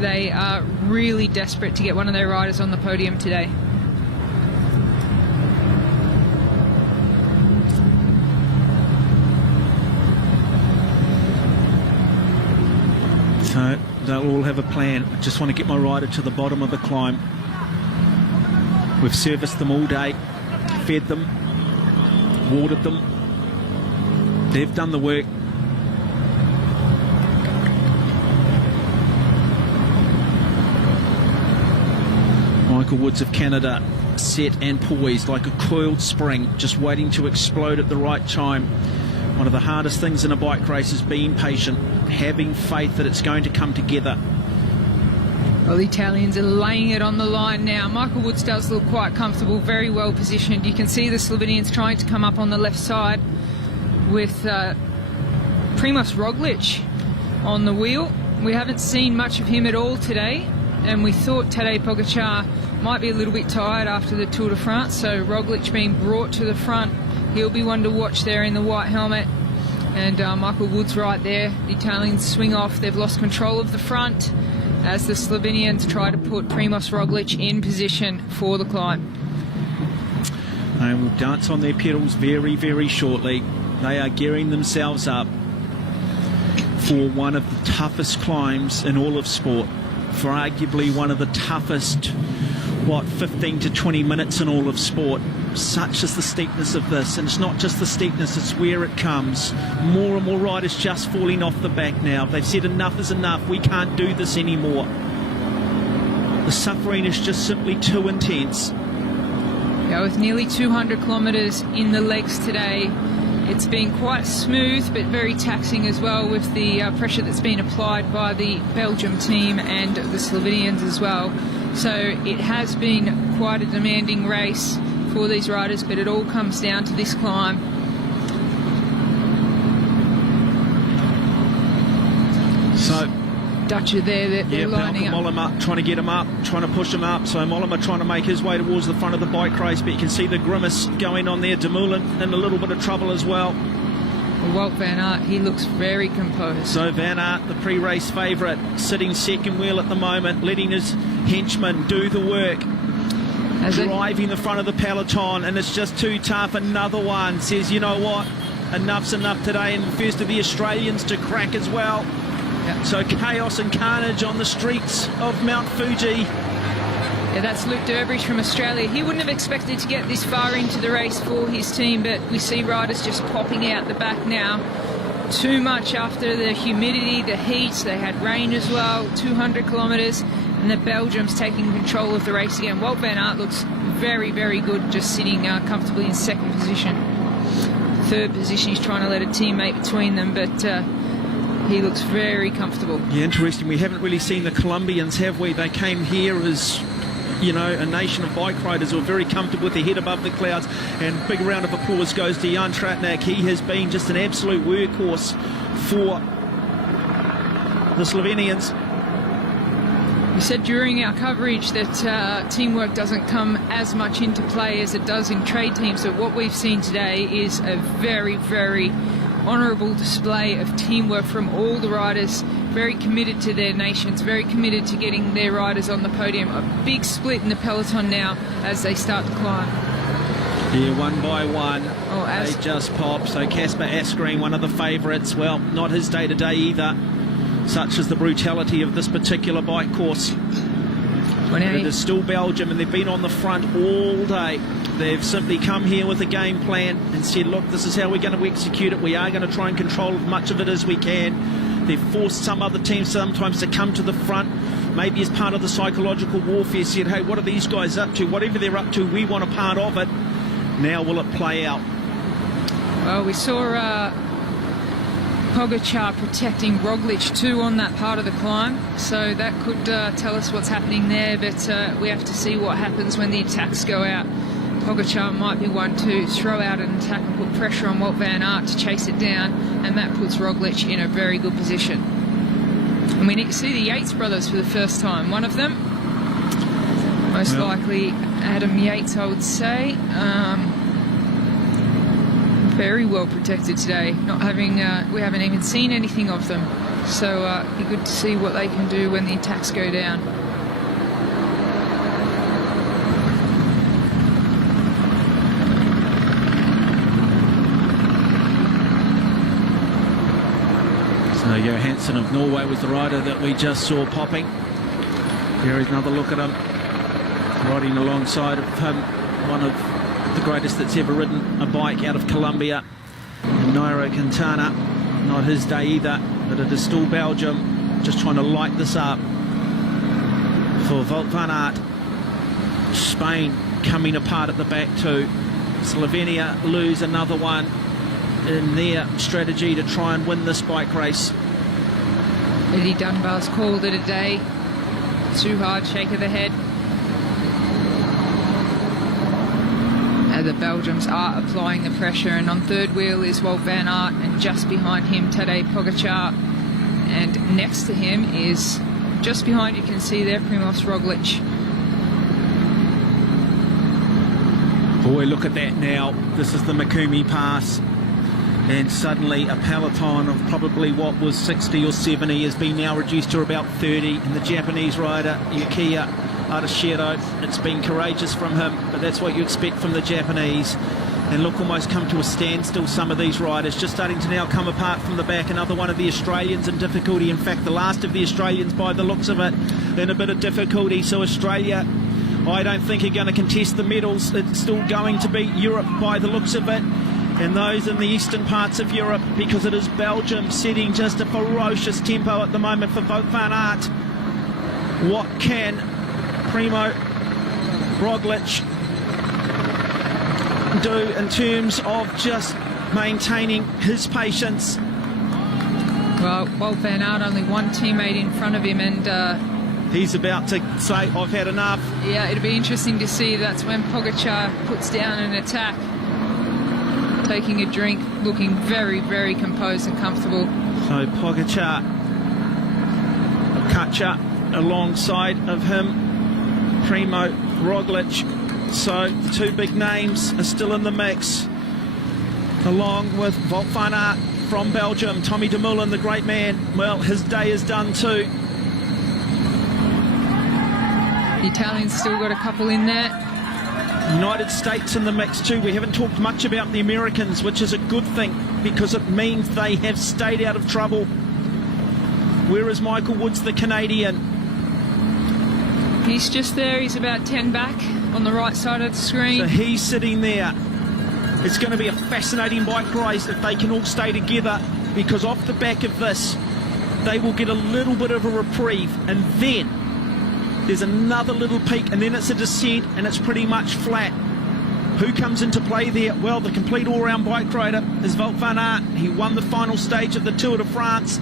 they are really desperate to get one of their riders on the podium today. So they'll all have a plan. I just want to get my rider to the bottom of the climb. We've serviced them all day, fed them, watered them. They've done the work. Michael Woods of Canada, set and poised like a coiled spring, just waiting to explode at the right time. One of the hardest things in a bike race is being patient, having faith that it's going to come together. Well, the Italians are laying it on the line now. Michael Woods does look quite comfortable, very well positioned. You can see the Slovenians trying to come up on the left side with Primož Roglic on the wheel. We haven't seen much of him at all today, and we thought Tadej Pogačar might be a little bit tired after the Tour de France, so Roglic being brought to the front. He'll be one to watch there in the white helmet. And Michael Woods right there. The Italians swing off. They've lost control of the front as the Slovenians try to put Primož Roglic in position for the climb. They will dance on their pedals very, very shortly. They are gearing themselves up for one of the toughest climbs in all of sport. For arguably one of the toughest, 15 to 20 minutes in all of sport. Such is the steepness of this, and it's not just the steepness, it's where it comes. More and more riders just falling off the back now. They've said enough is enough, we can't do this anymore. The suffering is just simply too intense. Yeah, with nearly 200 kilometres in the legs today, it's been quite smooth but very taxing as well, with the pressure that's been applied by the Belgium team and the Slovenians as well. So it has been quite a demanding race for these riders, but it all comes down to this climb. So Dutch are there, they're lining up. Mollema trying to get him up, trying to push him up. So Mollema trying to make his way towards the front of the bike race, but you can see the grimace going on there. Dumoulin in a little bit of trouble as well. Wout van Aert, he looks very composed. So Van Aert, the pre-race favourite, sitting second wheel at the moment, letting his henchmen do the work. Driving the front of the peloton, and it's just too tough. Another one says, you know what, enough's enough today, and the first of the Australians to crack as well. Yep. So chaos and carnage on the streets of Mount Fuji. Yeah, that's Luke Durbridge from Australia. He wouldn't have expected to get this far into the race for his team, but we see riders just popping out the back now. too much after the humidity, the heat. They had rain as well, 200 kilometres, and the Belgium's taking control of the race again. Wout van Aert looks very, very good, just sitting comfortably in second position. Third position, he's trying to let a teammate between them, but he looks very comfortable. Yeah, interesting. We haven't really seen the Colombians, have we? They came here as, you know, a nation of bike riders who are very comfortable with their head above the clouds. And big round of applause goes to Jan Tratnik. He has been just an absolute workhorse for the Slovenians. We said during our coverage that teamwork doesn't come as much into play as it does in trade teams. So what we've seen today is a very, very honourable display of teamwork from all the riders, very committed to their nations, very committed to getting their riders on the podium. A big split in the peloton now as they start to climb. Yeah, one by one, they just pop. So Casper Asgreen, one of the favourites, well, not his day today either. Such is the brutality of this particular bike course. But it is still Belgium, and they've been on the front all day. They've simply come here with a game plan and said, look, this is how we're going to execute it. We are going to try and control as much of it as we can. They've forced some other teams sometimes to come to the front, maybe as part of the psychological warfare, said, hey, what are these guys up to? Whatever they're up to, we want a part of it. Now will it play out? Well, we saw Pogačar protecting Roglic too on that part of the climb, so that could tell us what's happening there, but we have to see what happens when the attacks go out. Pogačar might be one to throw out an attack and put pressure on Wout van Aert to chase it down, and that puts Roglic in a very good position. And we need to see the Yates brothers for the first time. One of them, most likely Adam Yates, I would say. Very well protected today. Not having, we haven't even seen anything of them. So it'd be good to see what they can do when the attacks go down. So Johansson of Norway was the rider that we just saw popping. Here is another look at him, riding alongside of him, one of the greatest that's ever ridden a bike out of Colombia, Nairo Quintana. Not his day either, but it is still Belgium, just trying to light this up for Wout van Aert. Spain coming apart at the back too. Slovenia lose another one in their strategy to try and win this bike race. Eddie Dunbar's called it a day. Too hard, shake of the head. The Belgians are applying the pressure, and on third wheel is Wout van Aert, and just behind him Tadej Pogačar, and next to him is, just behind, you can see there, Primož Roglic. Boy, look at that now. This is the Mikumi Pass, and suddenly a peloton of probably what was 60 or 70 has been now reduced to about 30, and the Japanese rider Yukiya Arashiro, it's been courageous from him, but that's what you expect from the Japanese. And look, almost come to a standstill, some of these riders just starting to now come apart from the back. Another one of the Australians in difficulty, in fact the last of the Australians by the looks of it, in a bit of difficulty. So Australia, I don't think are going to contest the medals. It's still going to be Europe by the looks of it, and those in the eastern parts of Europe, because it is Belgium setting just a ferocious tempo at the moment for Wout van Aert. What can Primo Roglic do in terms of just maintaining his patience? Well, Wout van Aert, only one teammate in front of him, and he's about to say, I've had enough. Yeah, it'll be interesting to see. That's when Pogačar puts down an attack, taking a drink, looking very, very composed and comfortable. So Pogačar, Kacha alongside of him, Primo Roglic. So the two big names are still in the mix, along with Wout van Aert from Belgium. Tommy Dumoulin, the great man, well, his day is done too. The Italians still got a couple in there. United States in the mix too. We haven't talked much about the Americans, which is a good thing, because it means they have stayed out of trouble. Where is Michael Woods, the Canadian? He's just there. He's about 10 back on the right side of the screen. So he's sitting there. It's going to be a fascinating bike race if they can all stay together. because off the back of this, they will get a little bit of a reprieve, and then there's another little peak, and then it's a descent, and it's pretty much flat. Who comes into play there? Well, the complete all-round bike rider is Wout van Aert. He won the final stage of the Tour de France.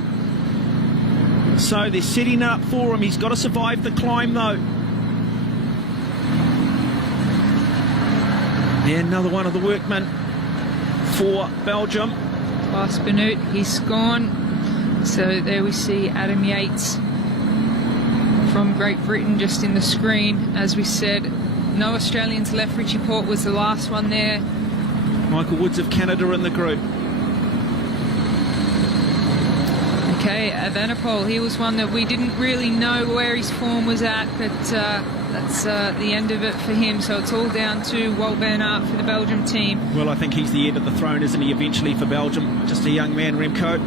So they're setting it up for him. He's got to survive the climb, though. And another one of the workmen for Belgium. Last Benoot, he's gone. So there we see Adam Yates from Great Britain just in the screen. As we said, no Australians left. Richie Porte was the last one there. Michael Woods of Canada in the group. Okay, Evenepoel, he was one that we didn't really know where his form was at, but that's the end of it for him. So it's all down to Wout van Aert for the Belgium team. Well, I think he's the end of the throne, isn't he, eventually for Belgium? Just a young man, Remco.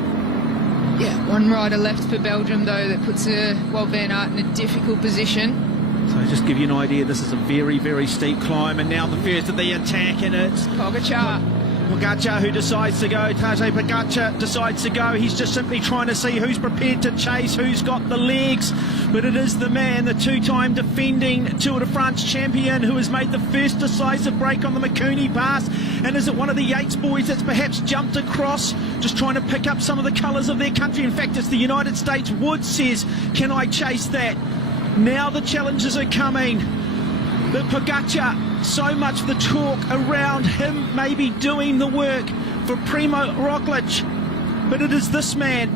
Yeah, one rider left for Belgium, though, that puts Wout van Aert in a difficult position. So just give you an idea, this is a very, very steep climb, and now the first of the attack, and it's Pogacar. Pogacar who decides to go. Tadej Pogacar decides to go. He's just simply trying to see who's prepared to chase, who's got the legs. But it is the man, the two-time defending Tour de France champion, who has made the first decisive break on the Mikuni Pass. And is it one of the Yates boys that's perhaps jumped across, just trying to pick up some of the colours of their country? In fact, it's the United States. Woods says, can I chase that? Now the challenges are coming. But Pogacar, so much the talk around him maybe doing the work for Primo Roglic. But it is this man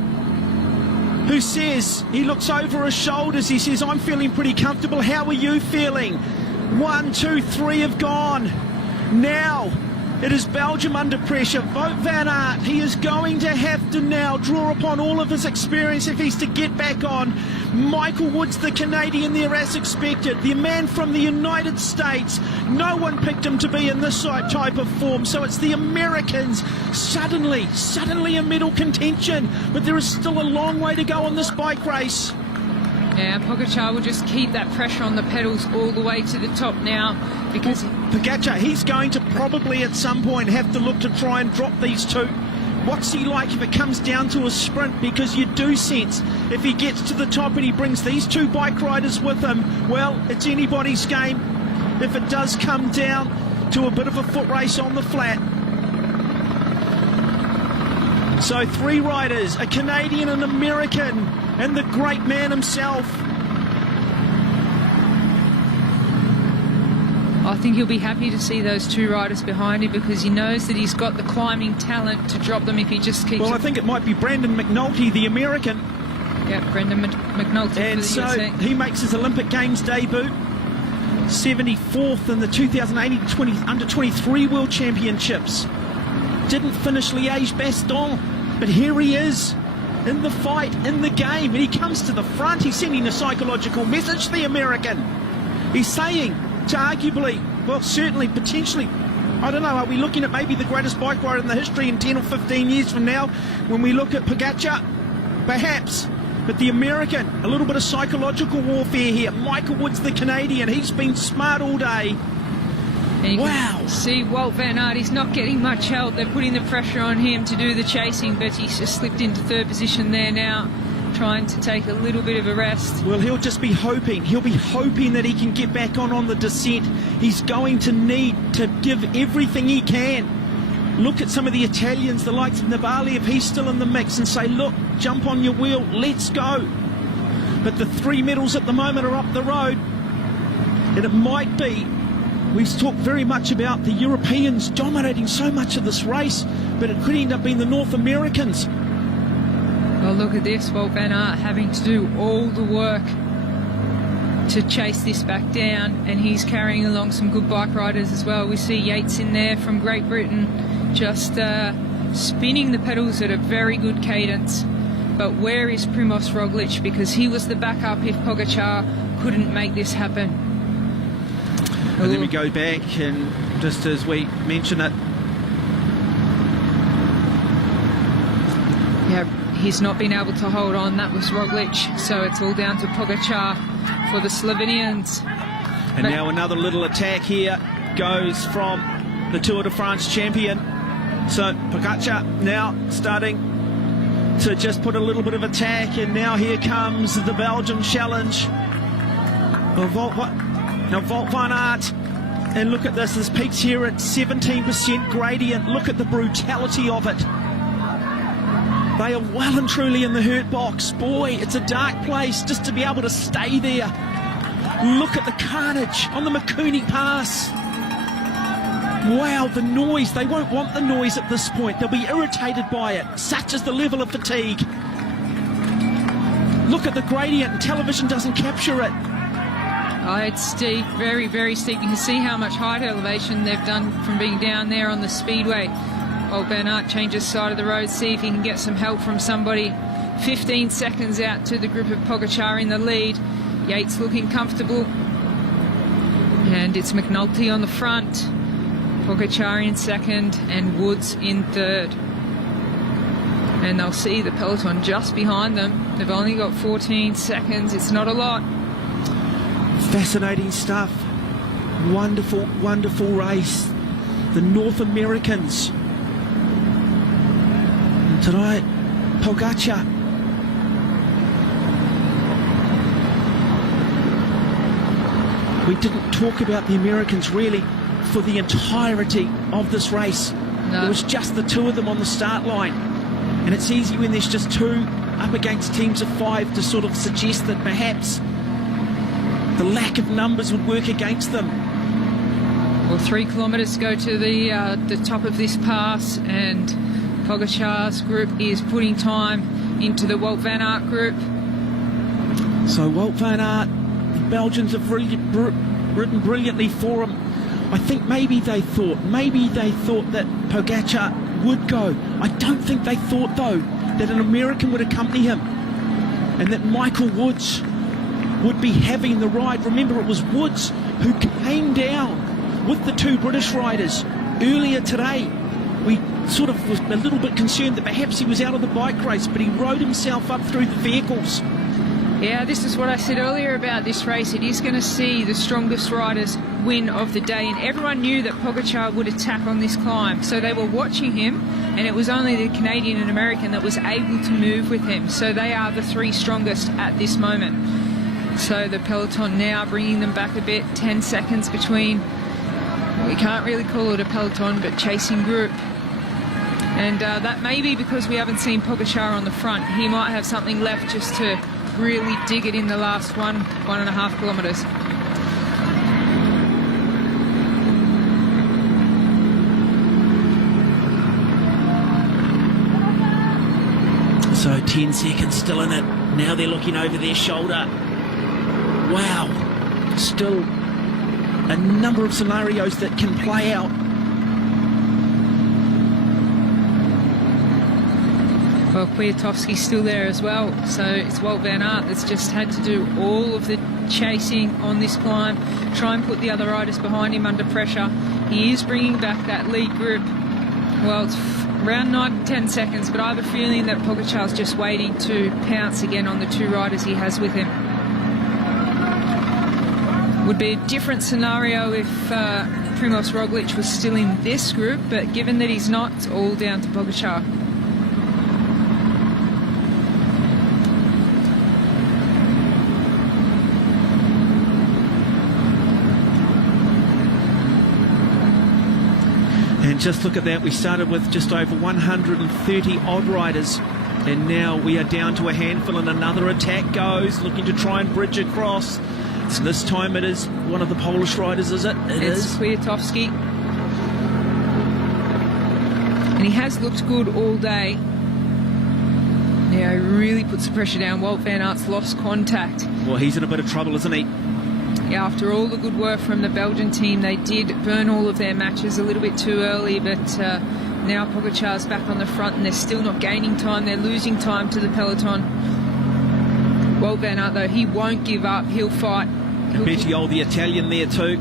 who says, he looks over his shoulders, he says, I'm feeling pretty comfortable. How are you feeling? 1, 2, 3 have gone. Now it is Belgium under pressure. Wout van Aert, he is going to have to now draw upon all of his experience if he's to get back on. Michael Woods, the Canadian there as expected. The man from the United States. No one picked him to be in this type of form. So it's the Americans suddenly in medal contention. But there is still a long way to go on this bike race. Yeah, Pogacar will just keep that pressure on the pedals all the way to the top now, because Pogacar, he's going to probably at some point have to look to try and drop these two. What's he like if it comes down to a sprint? Because you do sense if he gets to the top and he brings these two bike riders with him, well, it's anybody's game. If it does come down to a bit of a foot race on the flat. So 3 riders, a Canadian, an American, and the great man himself. I think he'll be happy to see those 2 riders behind him, because he knows that he's got the climbing talent to drop them if he just keeps... Well, I think it might be Brandon McNulty, the American. Yeah, Brendan McNulty. And for the so USA. he makes his Olympic Games debut. 74th in the 2018 Under-23 World Championships. Didn't finish Liège-Bastogne, but here he is in the fight, in the game, and he comes to the front. He's sending a psychological message to the American. He's saying to arguably, well, certainly, potentially, I don't know, are we looking at maybe the greatest bike rider in the history in 10 or 15 years from now when we look at Pogacar? Perhaps. But the American, a little bit of psychological warfare here. Michael Woods, the Canadian, he's been smart all day. Wow. See Wout van Aert, he's not getting much help. They're putting the pressure on him to do the chasing, but he's just slipped into 3rd position there now, trying to take a little bit of a rest. Well, he'll just be hoping. He'll be hoping that he can get back on the descent. He's going to need to give everything he can. Look at some of the Italians, the likes of Nibali, if he's still in the mix, and say, look, jump on your wheel, let's go. But the 3 medals at the moment are up the road. And it might be, we've talked very much about the Europeans dominating so much of this race, but it could end up being the North Americans. Well, look at this, Wout van Aert having to do all the work to chase this back down, and he's carrying along some good bike riders as well. We see Yates in there from Great Britain, just spinning the pedals at a very good cadence. But where is Primož Roglic? Because he was the backup if Pogacar couldn't make this happen. And then we go back, and just as we mention it, yeah, he's not been able to hold on. That was Roglic, so it's all down to Pogacar for the Slovenians. And now another little attack here goes from the Tour de France champion. So Pogacar now starting to just put a little bit of attack, and now here comes the Belgian challenge of Wout van Aert. And look at this peaks here at 17% gradient. Look at the brutality of it. They are well and truly in the hurt box. Boy, it's a dark place just to be able to stay there. Look at the carnage on the Makuni Pass. Wow, the noise. They won't want the noise at this point. They'll be irritated by it. Such is the level of fatigue. Look at the gradient, and television doesn't capture it. Oh, it's steep, very, very steep. You can see how much height elevation they've done from being down there on the Speedway. Wout van Aert changes side of the road, see if he can get some help from somebody. 15 seconds out to the group of Pogačar in the lead. Yates looking comfortable. And it's McNulty on the front. Pogačar in second and Woods in third. And they'll see the peloton just behind them. They've only got 14 seconds. It's not a lot. Fascinating stuff. Wonderful, wonderful race. The North Americans. And tonight, Pogačar. We didn't talk about the Americans really for the entirety of this race. No. It was just the two of them on the start line. And it's easy when there's just two up against teams of five to sort of suggest that perhaps the lack of numbers would work against them. Well, 3 kilometres to go to the top of this pass, and Pogačar's group is putting time into the Wout van Aert group. So Wout van Aert, the Belgians have ridden brilliantly for him. I think maybe they thought that Pogačar would go. I don't think they thought, though, that an American would accompany him and that Michael Woods would be having the ride. Remember, it was Woods who came down with the two British riders earlier today. We sort of was a little bit concerned that perhaps he was out of the bike race, but he rode himself up through the vehicles. Yeah, this is what I said earlier about this race. It is going to see the strongest riders win of the day, and everyone knew that Pogačar would attack on this climb, so they were watching him, and it was only the Canadian and American that was able to move with him. So they are the three strongest at this moment. So the peloton now bringing them back a bit. 10 seconds between, we can't really call it a peloton, but chasing group. And that may be because we haven't seen Pogačar on the front. He might have something left just to really dig it in the last 1.5 kilometres. So 10 seconds still in it. Now they're looking over their shoulder. Wow. Still a number of scenarios that can play out. Well, Kwiatkowski's still there as well, so it's Wout van Aert that's just had to do all of the chasing on this climb, try and put the other riders behind him under pressure. He is bringing back that lead group. Well, it's around 9 to 10 seconds, but I have a feeling that Pogačar's just waiting to pounce again on the two riders he has with him. Would be a different scenario if Primož Roglič was still in this group, but given that he's not, it's all down to Pogačar. And just look at that, we started with just over 130 odd riders, and now we are down to a handful, and another attack goes, looking to try and bridge across. So this time it is one of the Polish riders, is it? It's Kwiatkowski. And he has looked good all day. Yeah, he really puts the pressure down. Wout van Aert's lost contact. Well, he's in a bit of trouble, isn't he? Yeah, after all the good work from the Belgian team, they did burn all of their matches a little bit too early, but now Pogačar's back on the front and they're still not gaining time. They're losing time to the peloton. Wout van Aert, though, he won't give up. He'll fight. Bettiol, the Italian, there too.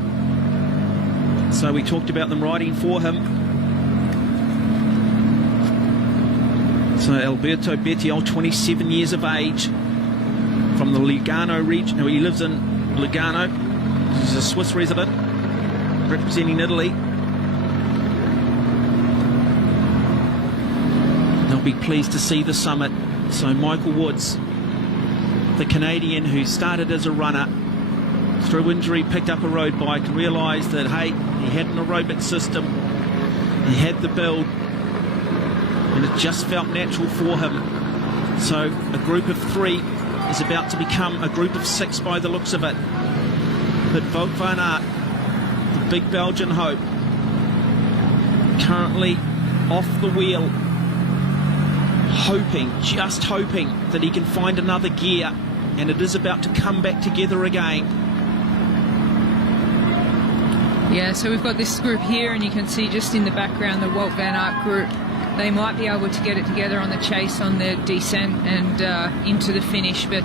So we talked about them riding for him. So Alberto Bettiol, 27 years of age, from the Lugano region. No, he lives in Lugano. He's a Swiss resident representing Italy. Now be pleased to see the summit. So Michael Woods, the Canadian who started as a runner, through injury picked up a road bike, realised that, hey, he had an aerobic system, he had the build, and it just felt natural for him. So a group of 3 is about to become a group of 6 by the looks of it. But Wout van Aert, the big Belgian hope, currently off the wheel, just hoping that he can find another gear, and it is about to come back together again. Yeah, so we've got this group here, and you can see just in the background the Wout van Aert group. They might be able to get it together on the chase on the descent and into the finish, but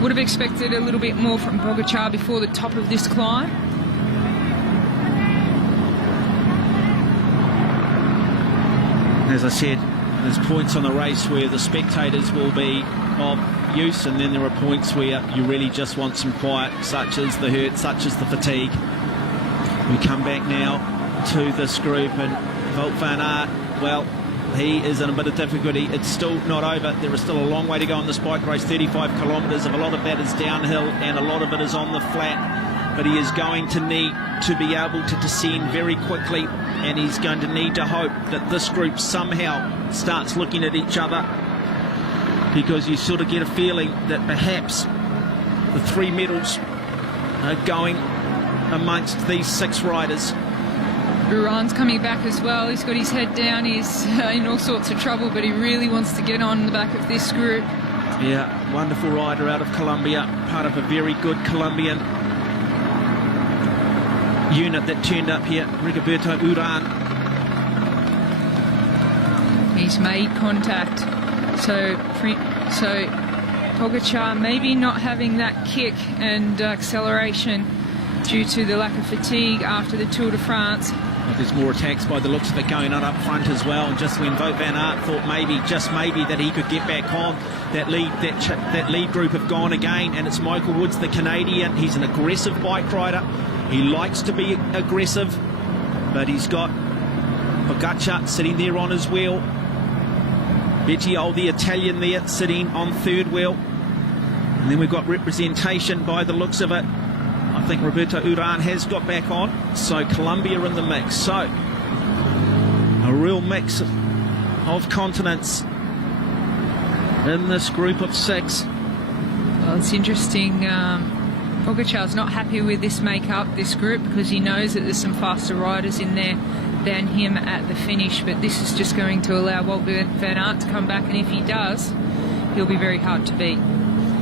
would have expected a little bit more from Pogačar before the top of this climb. As I said, there's points on the race where the spectators will be of use, and then there are points where you really just want some quiet, such as the hurt, such as the fatigue. We come back now to this group, and Wout van Aert, well, he is in a bit of difficulty. It's still not over. There is still a long way to go on this bike race, 35 kilometres. A lot of that is downhill and a lot of it is on the flat, but he is going to need to be able to descend very quickly, and he's going to need to hope that this group somehow starts looking at each other, because you sort of get a feeling that perhaps the 3 medals are going amongst these 6 riders. Uran's coming back as well. He's got his head down. He's in all sorts of trouble, but he really wants to get on the back of this group. Yeah, wonderful rider out of Colombia, part of a very good Colombian unit that turned up here, Rigoberto Uran. He's made contact. So Pogačar maybe not having that kick and acceleration due to the lack of fatigue after the Tour de France. Well, there's more attacks by the looks of it going on up front as well, and just when Wout van Aert thought maybe, just maybe, that he could get back on, that lead group have gone again, and it's Michael Woods, the Canadian. He's an aggressive bike rider. He likes to be aggressive, but he's got Pogačar sitting there on his wheel. Bettiol, the Italian, there sitting on 3rd wheel. And then we've got representation by the looks of it. I think Roberto Uran has got back on, so Colombia in the mix. So a real mix of continents in this group of 6. Well, it's interesting. Pogačar's not happy with this makeup, this group, because he knows that there's some faster riders in there than him at the finish, but this is just going to allow Wout van Aert to come back, and if he does, he'll be very hard to beat.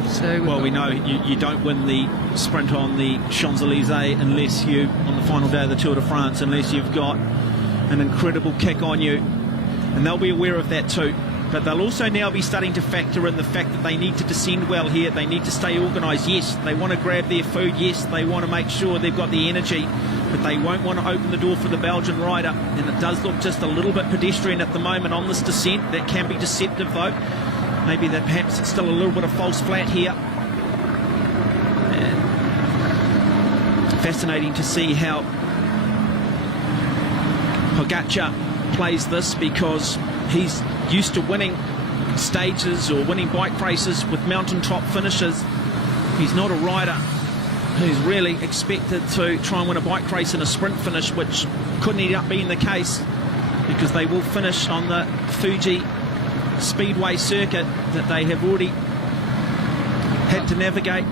So well, we know you don't win the sprint on the Champs-Élysées unless you, on the final day of the Tour de France, unless you've got an incredible kick on you, and they'll be aware of that too. But they'll also now be starting to factor in the fact that they need to descend well here. They need to stay organised. Yes, they want to grab their food. Yes, they want to make sure they've got the energy, but they won't want to open the door for the Belgian rider. And it does look just a little bit pedestrian at the moment on this descent. That can be deceptive though. Maybe that perhaps it's still a little bit of false flat here. And fascinating to see how Pogačar plays this, because he's used to winning stages or winning bike races with mountaintop finishes. He's not a rider who's really expected to try and win a bike race in a sprint finish, which couldn't end up being the case, because they will finish on the Fuji Speedway circuit that they have already had to navigate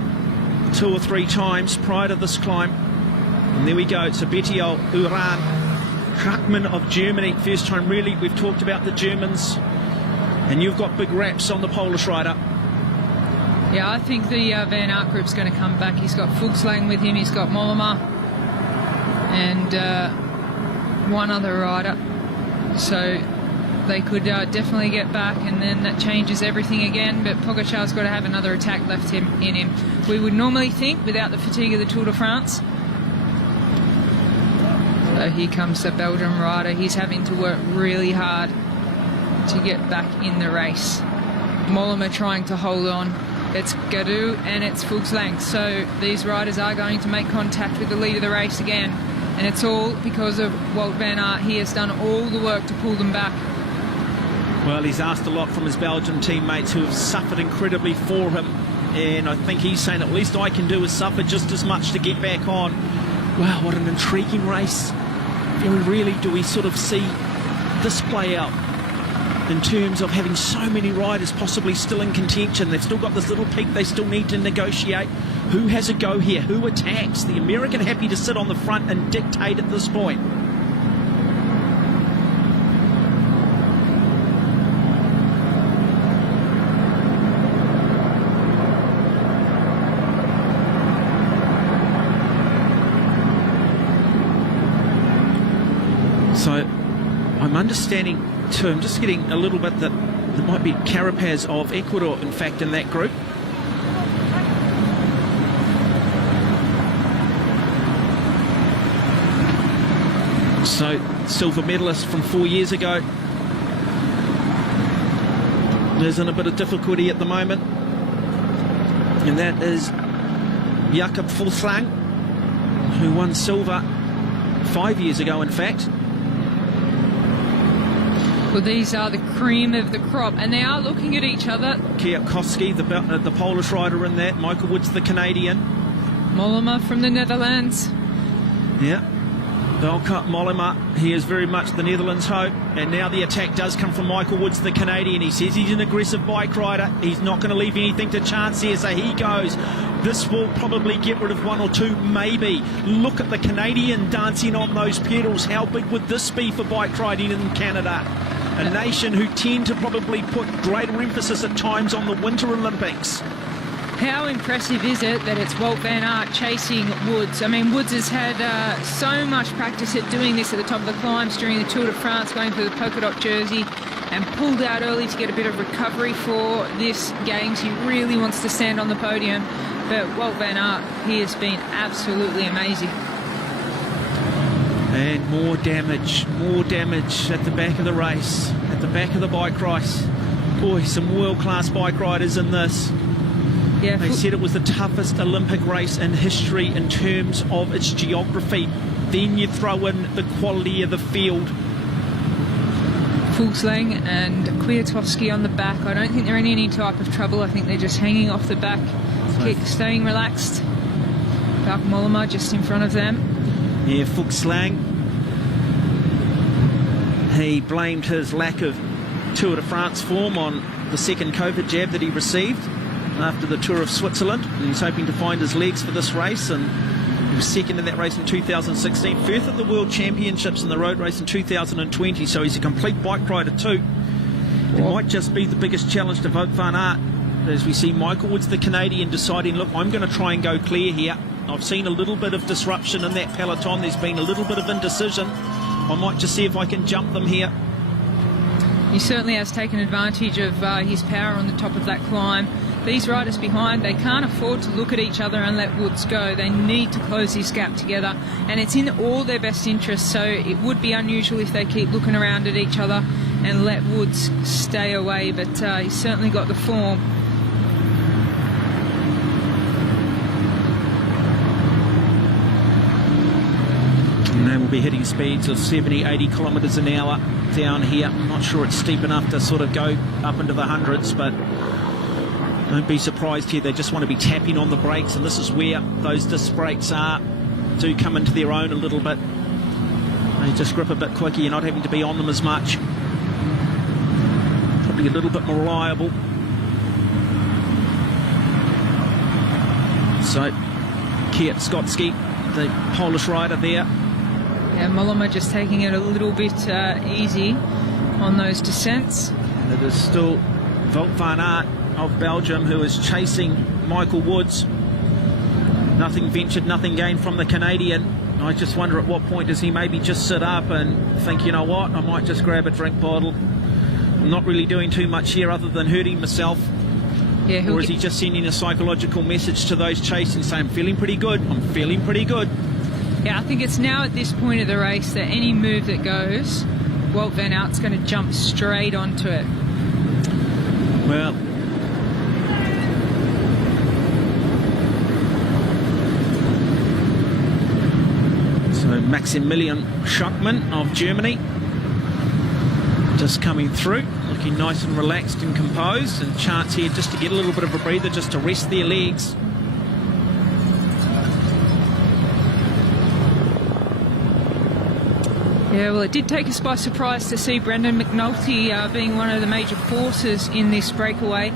2 or 3 times prior to this climb. And there we go, it's Bettiol, Uran, Hartmann of Germany. First time really we've talked about the Germans, and you've got big raps on the Polish rider. Yeah, I think the Van Aert group's going to come back. He's got Fuchslang with him, he's got Mollema and one other rider, so they could definitely get back, and then that changes everything again. But Pogačar's got to have another attack left in him. We would normally think, without the fatigue of the Tour de France. So here comes the Belgian rider. He's having to work really hard to get back in the race. Mollema trying to hold on. It's Gadu and it's Fuchslang. So these riders are going to make contact with the lead of the race again. And it's all because of Wout van Aert. He has done all the work to pull them back. Well, he's asked a lot from his Belgian teammates who have suffered incredibly for him, and I think he's saying at least I can do is suffer just as much to get back on. Wow, what an intriguing race. Very rarely do we sort of see this play out in terms of having so many riders possibly still in contention. They've still got this little peak they still need to negotiate. Who has a go here? Who attacks? The American happy to sit on the front and dictate at this point. So I'm understanding too, I'm just getting a little bit that there might be Carapaz of Ecuador, in fact, in that group. So, silver medalist from 4 years ago. There's in a bit of difficulty at the moment. And that is Jakob Fuglsang, who won silver 5 years ago, in fact. Well, these are the cream of the crop, and they are looking at each other. Kwiatkowski, the Polish rider in that. Michael Woods, the Canadian. Mollema from the Netherlands. Yeah. Belka Mollema, he is very much the Netherlands' hope. And now the attack does come from Michael Woods, the Canadian. He says he's an aggressive bike rider. He's not going to leave anything to chance here, so he goes. This will probably get rid of one or two, maybe. Look at the Canadian dancing on those pedals. How big would this be for bike riding in Canada? A nation who tend to probably put greater emphasis at times on the Winter Olympics. How impressive is it that it's Wout van Aert chasing Woods? I mean, Woods has had so much practice at doing this at the top of the climbs during the Tour de France, going for the polka dot jersey, and pulled out early to get a bit of recovery for this Games. He really wants to stand on the podium, but Wout van Aert, he has been absolutely amazing. And more damage at the back of the race, at the back of the bike race. Boy, some world-class bike riders in this. Yeah, they said it was the toughest Olympic race in history in terms of its geography. Then you throw in the quality of the field. Fuglsang and Kwiatkowski on the back. I don't think they're in any type of trouble. I think they're just hanging off the back, staying relaxed. Belka Mollema just in front of them. Yeah, Fuglsang. He blamed his lack of Tour de France form on the second COVID jab that he received after the Tour of Switzerland. And he's hoping to find his legs for this race, and he was second in that race in 2016, fifth at the World Championships in the road race in 2020, so he's a complete bike rider too. It might just be the biggest challenge to Wout van Aert, as we see Michael Woods, the Canadian, deciding, look, I'm going to try and go clear here. I've seen a little bit of disruption in that peloton. There's been a little bit of indecision. I might just see if I can jump them here. He certainly has taken advantage of his power on the top of that climb. These riders behind, they can't afford to look at each other and let Woods go. They need to close this gap together, and it's in all their best interests, so it would be unusual if they keep looking around at each other and let Woods stay away, but he's certainly got the form. And they will be hitting speeds of 70, 80 kilometres an hour down here. I'm not sure it's steep enough to sort of go up into the hundreds, but don't be surprised here. They just want to be tapping on the brakes, and this is where those disc brakes do come into their own a little bit. They just grip a bit quicker. You're not having to be on them as much. Probably a little bit more reliable. So Kwiatkowski, the Polish rider there. Yeah, Mollema just taking it a little bit easy on those descents. And it is still Wout van Aert of Belgium who is chasing Michael Woods. Nothing ventured, nothing gained from the Canadian. I just wonder at what point does he maybe just sit up and think, you know what, I might just grab a drink bottle. I'm not really doing too much here other than hurting myself. Yeah, or is he just sending a psychological message to those chasing, saying, I'm feeling pretty good, I'm feeling pretty good? Yeah, I think it's now at this point of the race that any move that goes, Wout van Aert's going to jump straight onto it. Well, so Maximilian Schockmann of Germany Just coming through, looking nice and relaxed and composed, and chance here just to get a little bit of a breather, just to rest their legs. Yeah, well, it did take us by surprise to see Brendan McNulty being one of the major forces in this breakaway.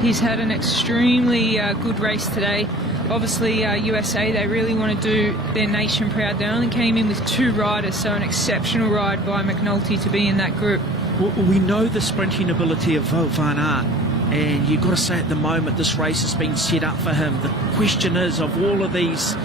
He's had an extremely good race today. Obviously, USA, they really want to do their nation proud. They only came in with 2 riders, so an exceptional ride by McNulty to be in that group. Well, we know the sprinting ability of Wout van Aert, and you've got to say at the moment this race has been set up for him. The question is, of all of these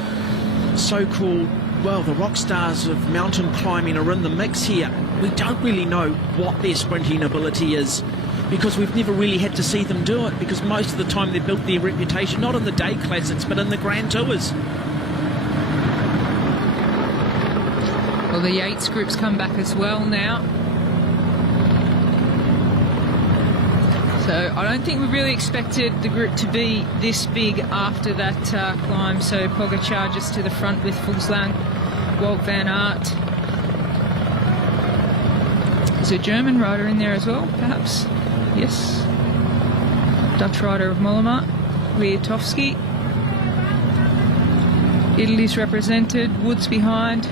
so-called, well, the rock stars of mountain climbing are in the mix here. We don't really know what their sprinting ability is, because we've never really had to see them do it, because most of the time they've built their reputation not in the day classics but in the Grand Tours. Well, the Yates group's come back as well now. So I don't think we really expected the group to be this big after that climb. So Pogačar just to the front with Fuglsang, Wout van Aert. There's a German rider in there as well, perhaps. Yes. Dutch rider of Mollema, Kwiatkowski. Italy's represented, Woods behind.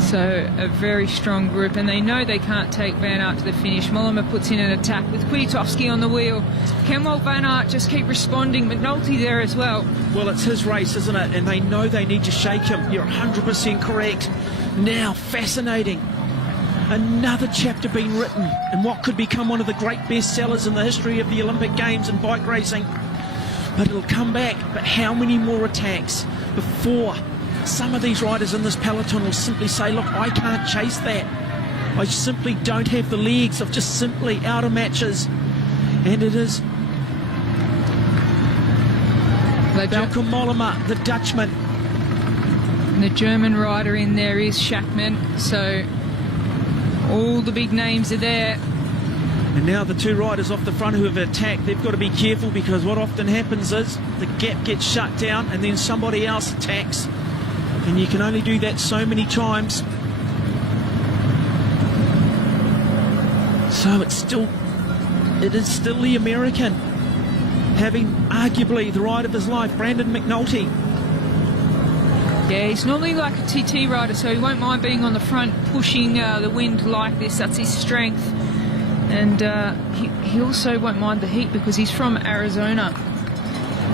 So a very strong group, and they know they can't take Van Aert to the finish. Mollema puts in an attack with Kwiatkowski on the wheel. Can Wout van Aert just keep responding? McNulty there as well. Well, it's his race, isn't it? And they know they need to shake him. You're 100% correct. Now, fascinating. Another chapter being written in what could become one of the great bestsellers in the history of the Olympic Games and bike racing. But it'll come back. But how many more attacks before some of these riders in this peloton will simply say, look, I can't chase that. I simply don't have the legs. I'm just simply out of matches. And it is Bauke Mollema, the Dutchman. And the German rider in there is Schachmann. So all the big names are there. And now the 2 riders off the front who have attacked, they've got to be careful, because what often happens is the gap gets shut down and then somebody else attacks. And you can only do that so many times. So it is still the American having arguably the ride of his life, Brendan McNulty. Yeah, he's normally like a TT rider, so he won't mind being on the front, pushing the wind like this. That's his strength. And he also won't mind the heat, because he's from Arizona.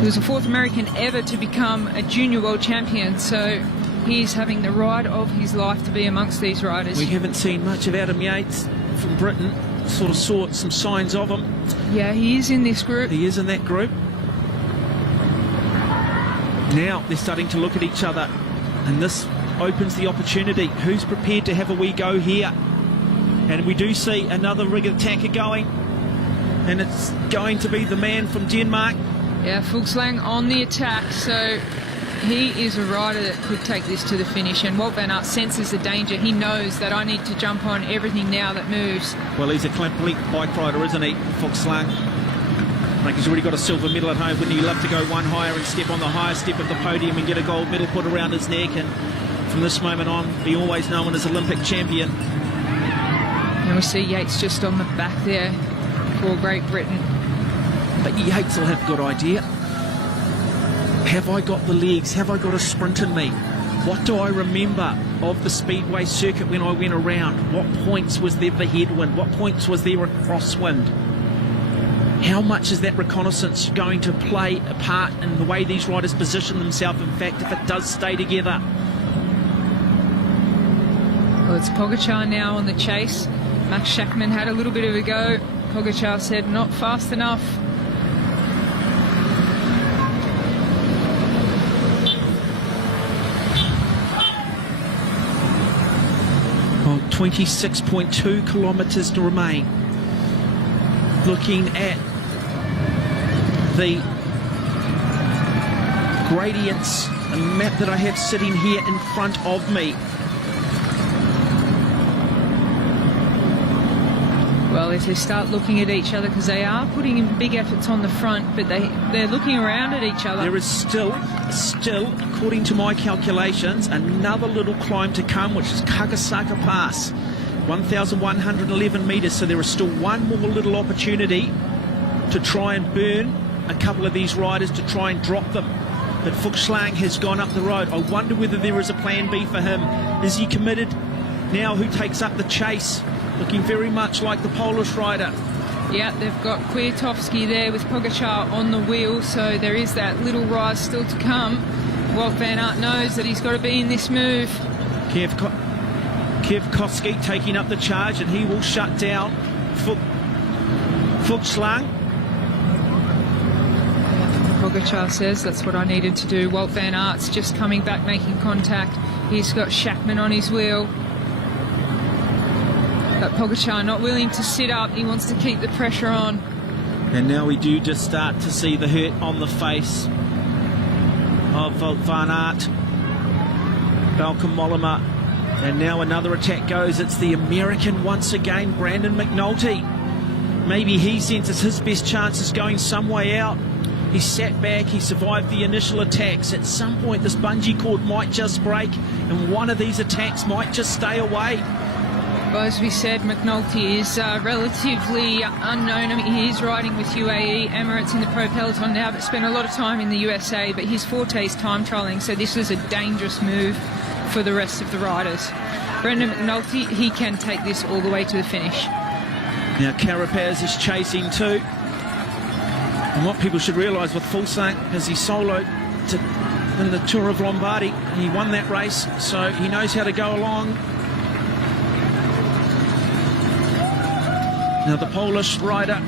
He was the 4th American ever to become a junior world champion, so he's having the ride of his life to be amongst these riders. We haven't seen much of Adam Yates from Britain. Sort of saw some signs of him. Yeah, he is in this group. He is in that group. Now they're starting to look at each other, and this opens the opportunity. Who's prepared to have a wee go here? And we do see another rig attacker going, and it's going to be the man from Denmark. Yeah, Fuglsang on the attack, so he is a rider that could take this to the finish, and Wout van Aert senses the danger. He knows that I need to jump on everything now that moves. Well, he's a complete bike rider, isn't he, Fuglsang? Like, he's already got a silver medal at home. Wouldn't he love to go one higher and step on the higher step of the podium and get a gold medal put around his neck, and from this moment on be always known as Olympic champion? And we see Yates just on the back there for Great Britain. But Yates will have a good idea. Have I got the legs? Have I got a sprint in me? What do I remember of the Speedway circuit when I went around? What points was there the headwind? What points was there a crosswind? How much is that reconnaissance going to play a part in the way these riders position themselves? In fact, if it does stay together. Well, it's Pogačar now on the chase. Max Schachmann had a little bit of a go. Pogačar said not fast enough. Well, 26.2 kilometres to remain. Looking at the gradients, a map that I have sitting here in front of me. Well, if they start looking at each other, because they are putting in big efforts on the front, but they're looking around at each other. There is still, according to my calculations, another little climb to come, which is Kagasaka Pass. 1,111 metres, so there is still one more little opportunity to try and burn a couple of these riders, to try and drop them. But Fuchslang has gone up the road. I wonder whether there is a plan B for him. Is he committed? Now who takes up the chase? Looking very much like the Polish rider. Yeah, they've got Kwiatkowski there with Pogačar on the wheel, so there is that little rise still to come. Wout van Aert knows that he's got to be in this move. Kwiatkowski taking up the charge, and he will shut down Fuchslang. Pogačar says that's what I needed to do. Wout van Aert's just coming back, making contact. He's got Schachmann on his wheel. But Pogačar not willing to sit up. He wants to keep the pressure on. And now we do just start to see the hurt on the face of Wout van Aert. Bauke Mollema. And now another attack goes. It's the American once again, Brandon McNulty. Maybe he senses his best chances going some way out. He sat back, he survived the initial attacks. At some point this bungee cord might just break and one of these attacks might just stay away. Well, as we said, McNulty is relatively unknown. I mean, he is riding with UAE, Emirates in the Pro Peloton now, but spent a lot of time in the USA, but his forte is time trialling, so this is a dangerous move for the rest of the riders. Brendan McNulty, he can take this all the way to the finish. Now Carapaz is chasing too. And what people should realise with Fuglsang is he soloed in the Tour of Lombardy. He won that race, so he knows how to go along. Now the Polish rider,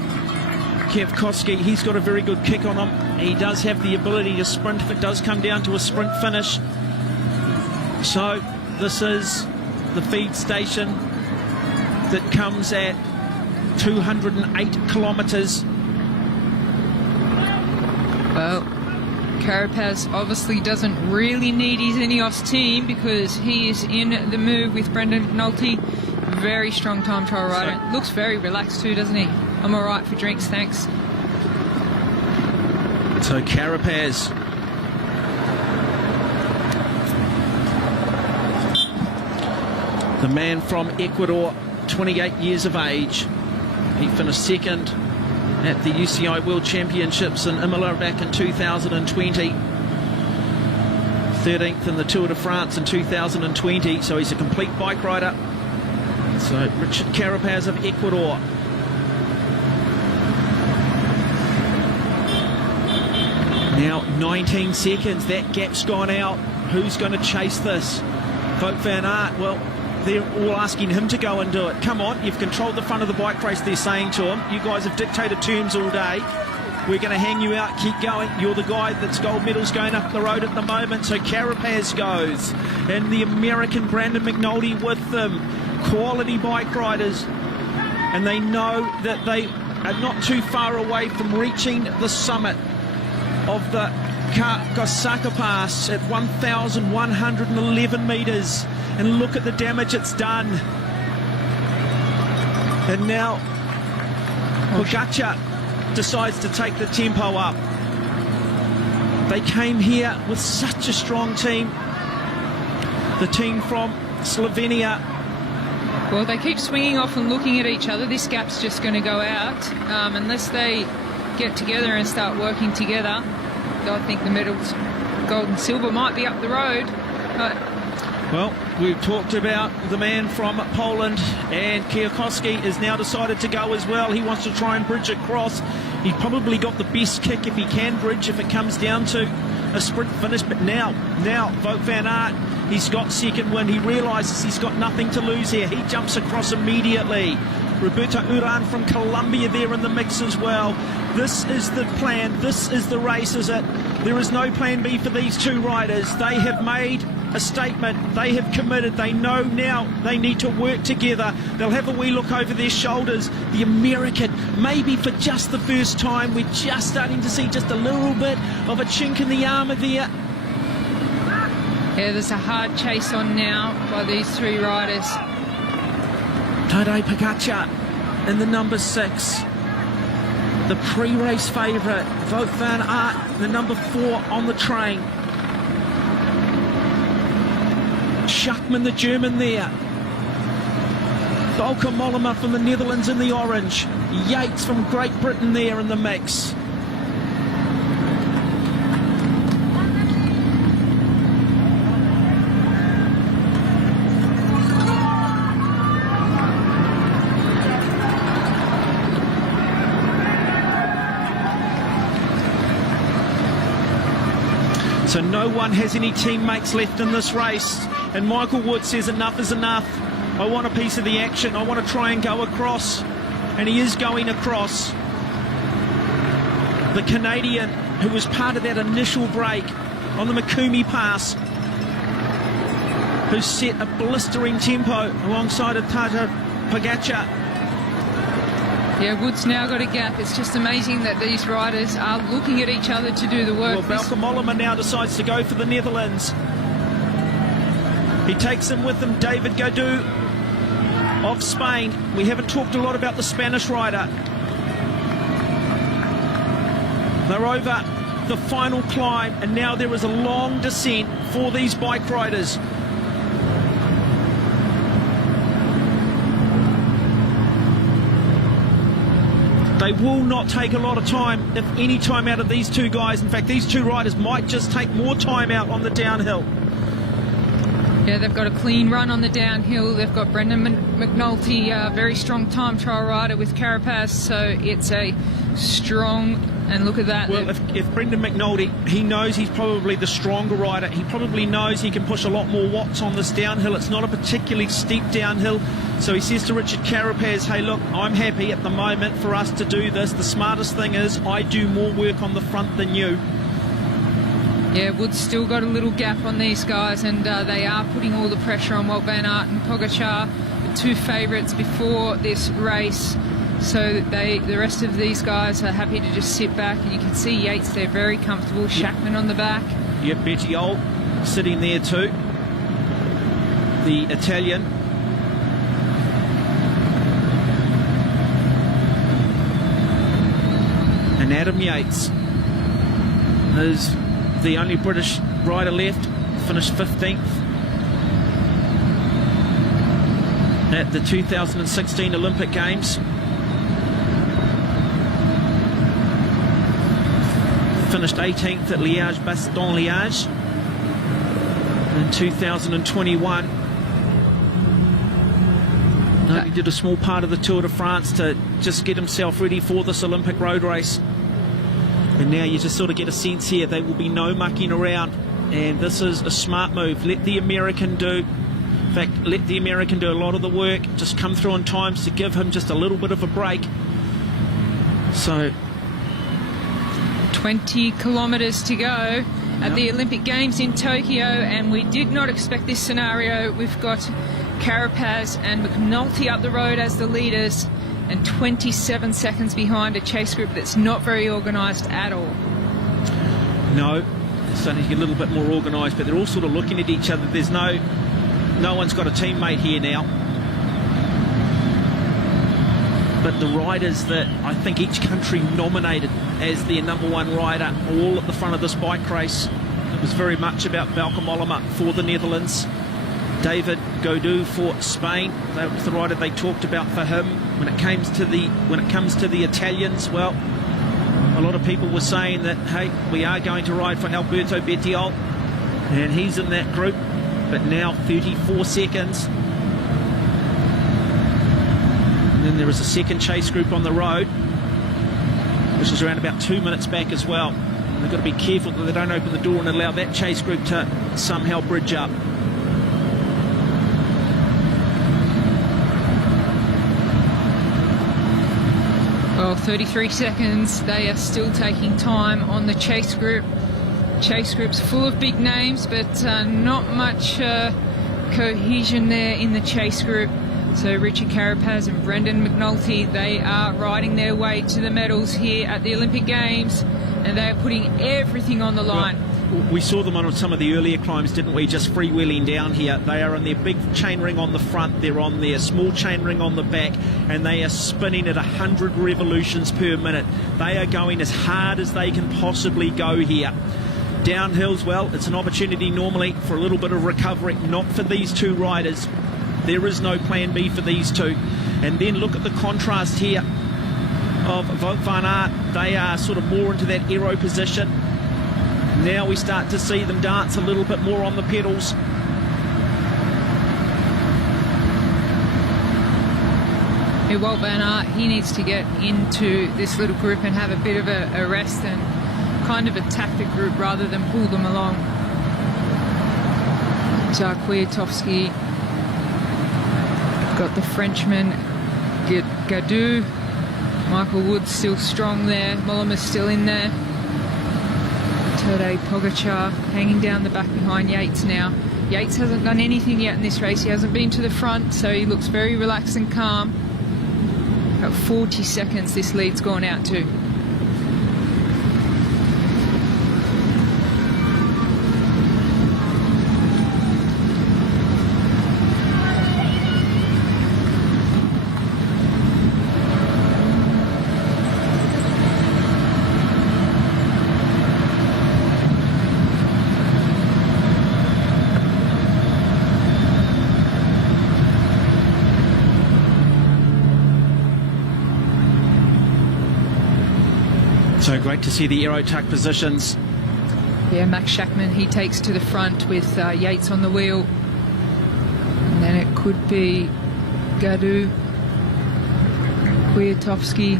Kwiatkowski, he's got a very good kick on him. He does have the ability to sprint if it does come down to a sprint finish. So this is the feed station that comes at 208 kilometres. Well, Carapaz obviously doesn't really need his Ineos team because he is in the move with Brendan McNulty. Very strong time trial rider. Looks very relaxed too, doesn't he? I'm all right for drinks, thanks. So Carapaz. The man from Ecuador, 28 years of age. He finished second at the UCI World Championships in Imola back in 2020. 13th in the Tour de France in 2020, so he's a complete bike rider. So Richard Carapaz of Ecuador. Now 19 seconds, that gap's gone out. Who's going to chase this? Wout van Aert, well, they're all asking him to go and do it. Come on, you've controlled the front of the bike race, they're saying to him. You guys have dictated terms all day. We're going to hang you out, keep going. You're the guy that's gold medals going up the road at the moment. So Carapaz goes. And the American Brandon McNulty with them. Quality bike riders. And they know that they are not too far away from reaching the summit of the Kosaka Pass at 1,111 metres. And look at the damage it's done. And now Pogačar decides to take the tempo up. They came here with such a strong team. The team from Slovenia. Well, they keep swinging off and looking at each other. This gap's just going to go out unless they get together and start working together. I think the medals, gold and silver, might be up the road. Well, we've talked about the man from Poland, and Kwiatkowski has now decided to go as well. He wants to try and bridge across. He probably got the best kick if he can bridge, if it comes down to a sprint finish. But now Wout van Aert, he's got second wind. He realises he's got nothing to lose here. He jumps across immediately. Roberto Uran from Colombia there in the mix as well. This is the plan. This is the race, is it? There is no plan B for these two riders. They have made a statement. They have committed. They know now they need to work together. They'll have a wee look over their shoulders. The American, maybe for just the first time, we're just starting to see just a little bit of a chink in the armour there. Yeah, there's a hard chase on now by these three riders. Tadej Pogačar in the number 6. The pre-race favourite, Wout van Aert, the number 4 on the train. Schachmann, the German there. Balkan Mollema from the Netherlands in the orange. Yates from Great Britain there in the mix. So no one has any teammates left in this race. And Michael Wood says enough is enough. I want a piece of the action. I want to try and go across. And he is going across. The Canadian, who was part of that initial break on the Mikumi Pass, who set a blistering tempo alongside of Tadej Pogacar. Yeah, Wood's now got a gap. It's just amazing that these riders are looking at each other to do the work. Well, Balkan Mollema now decides to go for the Netherlands. He takes him with him, David Gaudu of Spain. We haven't talked a lot about the Spanish rider. They're over the final climb, and now there is a long descent for these bike riders. They will not take a lot of time, if any time out of these two guys. In fact, these two riders might just take more time out on the downhill. Yeah, they've got a clean run on the downhill. They've got Brendan McNulty, a very strong time trial rider with Carapaz, so it's a strong, and look at that. Well, if Brendan McNulty, he knows he's probably the stronger rider. He probably knows he can push a lot more watts on this downhill. It's not a particularly steep downhill. So he says to Richard Carapaz, hey, look, I'm happy at the moment for us to do this. The smartest thing is I do more work on the front than you. Yeah, Wood's still got a little gap on these guys, and they are putting all the pressure on Wout van Aert and Pogacar, the two favourites before this race. So the rest of these guys are happy to just sit back, and you can see Yates there very comfortable, Shackman on the back. Yep, Bettiol sitting there too, the Italian. And Adam Yates is the only British rider left, finished 15th at the 2016 Olympic Games. Finished 18th at Liège-Bastogne-Liège in 2021. He did a small part of the Tour de France to just get himself ready for this Olympic road race. And now you just sort of get a sense here, there will be no mucking around. And this is a smart move. Let the American do. In fact, let the American do a lot of the work. Just come through on times to give him just a little bit of a break. So 20 kilometres to go at the Olympic Games in Tokyo, and we did not expect this scenario. We've got Carapaz and McNulty up the road as the leaders, and 27 seconds behind a chase group that's not very organised at all. No, it's starting to get a little bit more organised, but they're all sort of looking at each other. There's no one's got a teammate here now. But the riders that I think each country nominated as their #1 rider are all at the front of this bike race. It was very much about Balkan Mollema for the Netherlands, David Gaudu for Spain. That was the rider they talked about for him. When it comes to the Italians, well, a lot of people were saying that, hey, we are going to ride for Alberto Bettiol, and he's in that group. But now 34 seconds. And then there is a second chase group on the road, which is around about 2 minutes back as well. And they've got to be careful that they don't open the door and allow that chase group to somehow bridge up. Well, 33 seconds. They are still taking time on the chase group. Chase group's full of big names, but not much cohesion there in the chase group. So Richard Carapaz and Brendan McNulty, they are riding their way to the medals here at the Olympic Games, and they are putting everything on the line. Well, we saw them on some of the earlier climbs, didn't we? Just freewheeling down here. They are on their big chainring on the front, they're on their small chainring on the back, and they are spinning at 100 revolutions per minute. They are going as hard as they can possibly go here. Downhills, well, it's an opportunity normally for a little bit of recovery, not for these two riders. There is no plan B for these two. And then look at the contrast here of Wout van Aert. They are sort of more into that aero position. Now we start to see them dance a little bit more on the pedals. Wout van Aert, he needs to get into this little group and have a bit of a rest and kind of attack the group rather than pull them along. Kwiatkowski, got the Frenchman Gaudu, Michael Woods still strong there, Mullet still in there, Tadej Pogačar hanging down the back behind Yates now. Yates hasn't done anything yet in this race, he hasn't been to the front, so he looks very relaxed and calm. About 40 seconds this lead's gone out to. So great to see the aero attack positions. Yeah, Max Schachmann, he takes to the front with Yates on the wheel. And then it could be Gaudu, Kwiatkowski,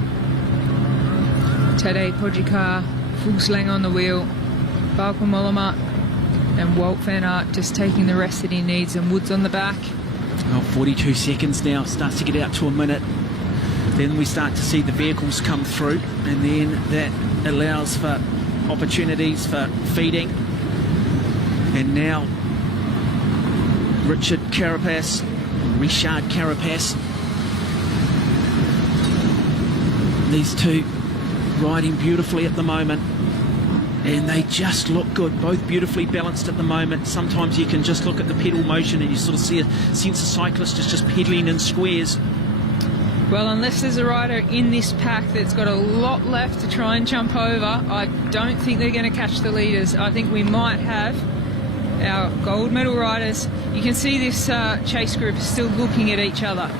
Tadej Pogačar, Fuglsang on the wheel, Bauke Mollema, and Wout van Aert just taking the rest that he needs, and Woods on the back. Oh, 42 seconds now, starts to get out to a minute. Then we start to see the vehicles come through, and then that allows for opportunities for feeding. And now Richard Carapaz, these two riding beautifully at the moment, and they just look good, both beautifully balanced at the moment. Sometimes you can just look at the pedal motion and you sort of see a sense of cyclist is just pedaling in squares. Well, unless there's a rider in this pack that's got a lot left to try and jump over, I don't think they're going to catch the leaders. I think we might have our gold medal riders. You can see this chase group is still looking at each other.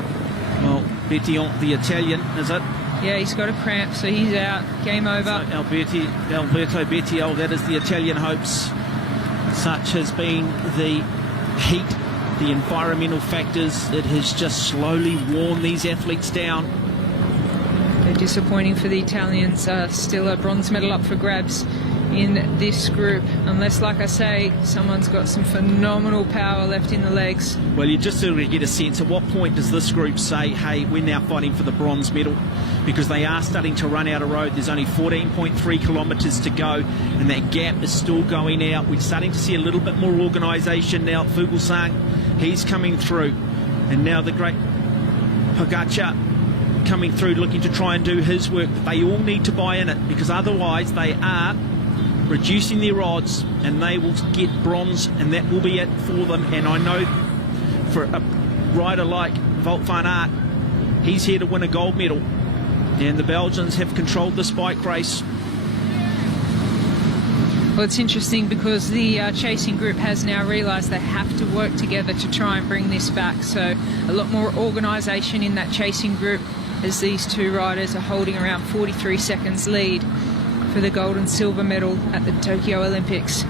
Well, Betillon, the Italian, is it? Yeah, he's got a cramp, so he's out. Game over. So Alberto Betillon, that is the Italian hopes. Such has been the heat, the environmental factors. It has just slowly worn these athletes down. They're disappointing for the Italians. Still a bronze medal up for grabs in this group, unless, like I say, someone's got some phenomenal power left in the legs. Well, you just sort of get a sense, at what point does this group say, hey, we're now fighting for the bronze medal? Because they are starting to run out of road. There's only 14.3 kilometres to go, and that gap is still going out. We're starting to see a little bit more organisation now. Fuglsang, he's coming through, and now the great Pogačar coming through, looking to try and do his work. But they all need to buy in it, because otherwise they are reducing their odds, and they will get bronze, and that will be it for them. And I know for a rider like Wout van Aert, he's here to win a gold medal, and the Belgians have controlled this bike race. Well, it's interesting because the chasing group has now realised they have to work together to try and bring this back. So a lot more organisation in that chasing group, as these two riders are holding around 43 seconds lead for the gold and silver medal at the Tokyo Olympics.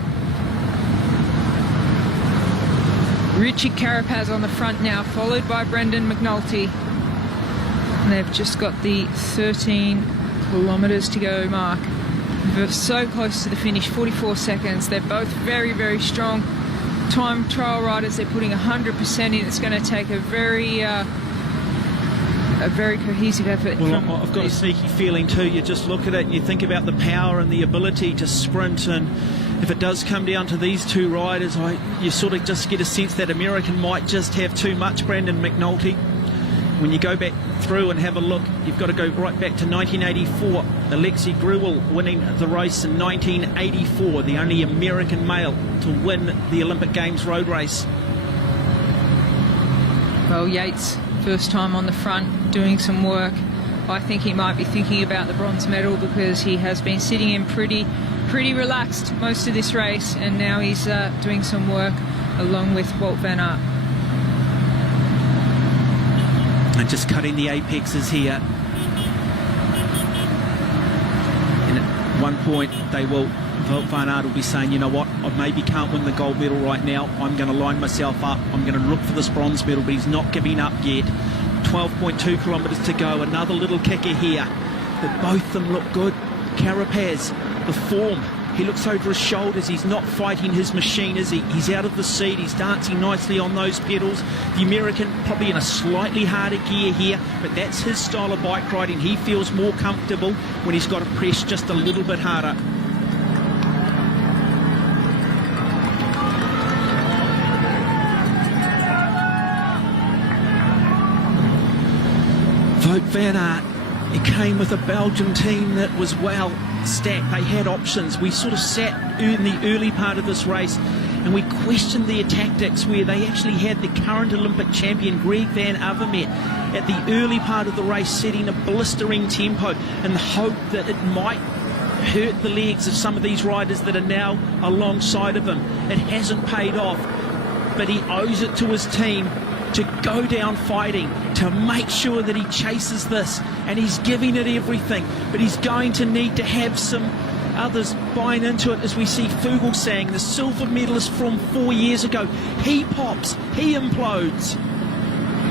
Richard Carapaz on the front now, followed by Brendan McNulty. And they've just got the 13 kilometres to go mark. They're so close to the finish, 44 seconds. They're both very, very strong time trial riders. They're putting 100% in. It's going to take a very cohesive effort. Well, I've got a sneaky feeling too. You just look at it and you think about the power and the ability to sprint, and if it does come down to these two riders, you sort of just get a sense that American might just have too much. Brendan McNulty, when you go back through and have a look, you've got to go right back to 1984. Alexei Gruel winning the race in 1984, the only American male to win the Olympic Games road race. Well, Yates, first time on the front, doing some work. I think he might be thinking about the bronze medal, because he has been sitting in pretty relaxed most of this race, and now he's doing some work along with Wout van Aert. And just cutting the apexes here. And at one point, Wout van Aert will be saying, you know what, I maybe can't win the gold medal right now. I'm going to line myself up. I'm going to look for this bronze medal, but he's not giving up yet. 12.2 kilometres to go. Another little kicker here. But both of them look good. Carapaz, the form. He looks over his shoulders. He's not fighting his machine, is he? He's out of the seat. He's dancing nicely on those pedals. The American probably in a slightly harder gear here, but that's his style of bike riding. He feels more comfortable when he's got to press just a little bit harder. Wout van Aert, it came with a Belgian team that was well stacked. They had options. We sort of sat in the early part of this race and we questioned their tactics, where they actually had the current Olympic champion Greg van Avermaet at the early part of the race setting a blistering tempo in the hope that it might hurt the legs of some of these riders that are now alongside of him. It hasn't paid off, but he owes it to his team to go down fighting, to make sure that he chases this, and he's giving it everything, but he's going to need to have some others buying into it, as we see Fuglsang, the silver medalist from 4 years ago. He pops, he implodes.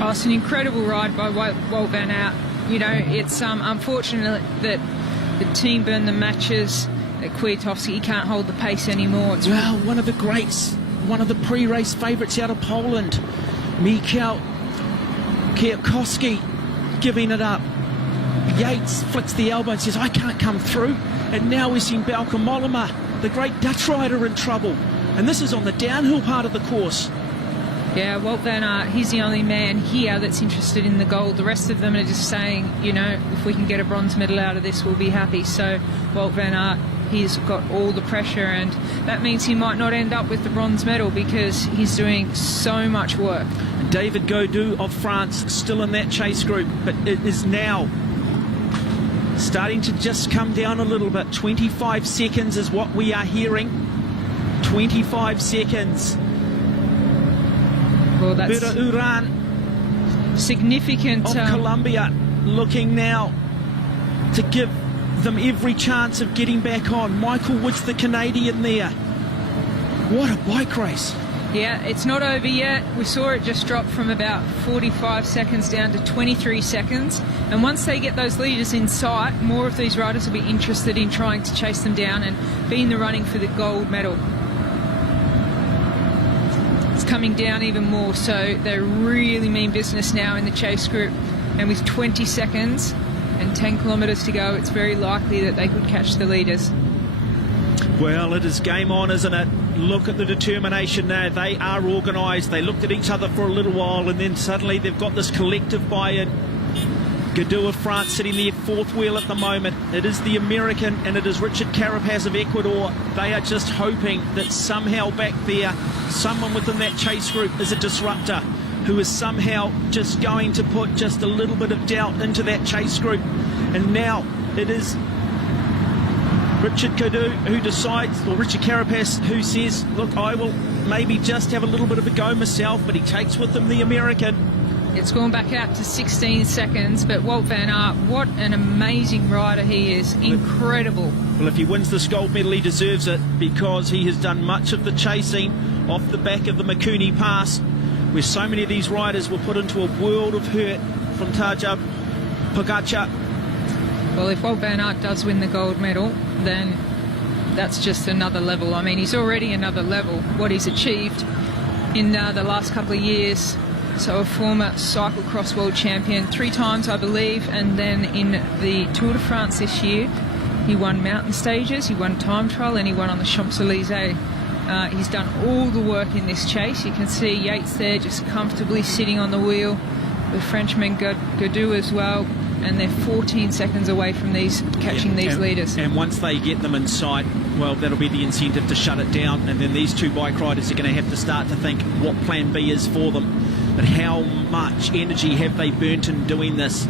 Oh, it's an incredible ride by Wout van Aert. You know, it's unfortunate that the team burned the matches, that Kwiatkowski can't hold the pace anymore. It's one of the greats, one of the pre-race favourites out of Poland, Michał Kwiatkowski giving it up. Yates flicks the elbow and says, I can't come through. And now we've seen Bauke Mollema, the great Dutch rider, in trouble. And this is on the downhill part of the course. Yeah, Wout van Aert, he's the only man here that's interested in the gold. The rest of them are just saying, you know, if we can get a bronze medal out of this, we'll be happy. So Wout van Aert, he's got all the pressure, and that means he might not end up with the bronze medal because he's doing so much work. David Gaudu of France still in that chase group, but it is now starting to just come down a little bit. 25 seconds is what we are hearing. 25 seconds. Well, that's Berger Uran significant. Of Colombia looking now to give them every chance of getting back on. Michael Woods, the Canadian, there. What a bike race. Yeah, it's not over yet. We saw it just drop from about 45 seconds down to 23 seconds. And once they get those leaders in sight, more of these riders will be interested in trying to chase them down and be in the running for the gold medal. It's coming down even more, so they really mean business now in the chase group. And with 20 seconds and 10 kilometres to go, it's very likely that they could catch the leaders. Well, it is game on, isn't it? Look at the determination now. They are organised. They looked at each other for a little while, and then suddenly they've got this collective buy-in. Gaudu of France sitting there fourth wheel at the moment. It is the American, and it is Richard Carapaz of Ecuador. They are just hoping that somehow back there, someone within that chase group is a disruptor who is somehow just going to put just a little bit of doubt into that chase group. And now it is Richard Gaudu who decides, or Richard Carapaz who says, look, I will maybe just have a little bit of a go myself, but he takes with him the American. It's gone back out to 16 seconds, but Wout van Aert, what an amazing rider he is. Incredible. Well, if he wins this gold medal, he deserves it, because he has done much of the chasing off the back of the Mikuni Pass, where so many of these riders were put into a world of hurt from Tadej Pogačar. Well, if Wout van Aert does win the gold medal, then that's just another level. I mean, he's already another level, what he's achieved in the last couple of years. So a former cyclocross world champion 3 times, I believe, and then in the Tour de France this year, he won mountain stages, he won time trial, and he won on the Champs-Élysées. He's done all the work in this chase. You can see Yates there just comfortably sitting on the wheel, the Frenchman Gaudu as well, and they're 14 seconds away from catching these leaders. And once they get them in sight, well, that'll be the incentive to shut it down, and then these two bike riders are going to have to start to think what plan B is for them. But how much energy have they burnt in doing this?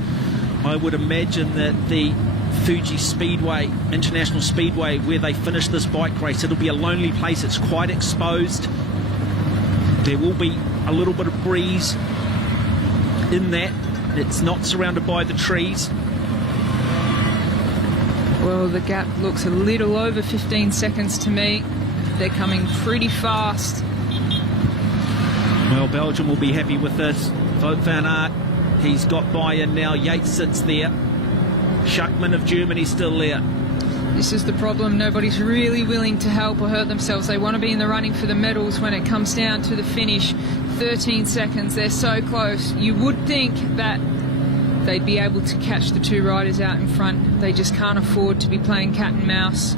I would imagine that the Fuji Speedway, International Speedway, where they finish this bike race, it'll be a lonely place. It's quite exposed. There will be a little bit of breeze in that. it's not surrounded by the trees. Well, the gap looks a little over 15 seconds to me. They're coming pretty fast. Well, Belgium will be happy with this. Wout van Aert, he's got buy-in now. Yates sits there. Schachmann of Germany still there. This is the problem. Nobody's really willing to help or hurt themselves. They want to be in the running for the medals when it comes down to the finish. 13 seconds. They're so close. You would think that they'd be able to catch the two riders out in front. They just can't afford to be playing cat and mouse.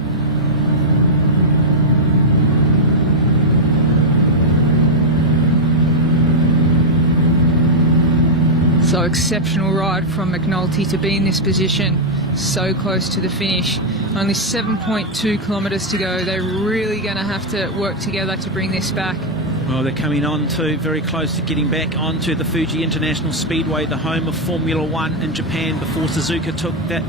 So exceptional ride from McNulty to be in this position, so close to the finish. Only 7.2 kilometres to go. They're really going to have to work together to bring this back. Well, they're coming on to very close to getting back onto the Fuji International Speedway, the home of Formula One in Japan, before Suzuka took that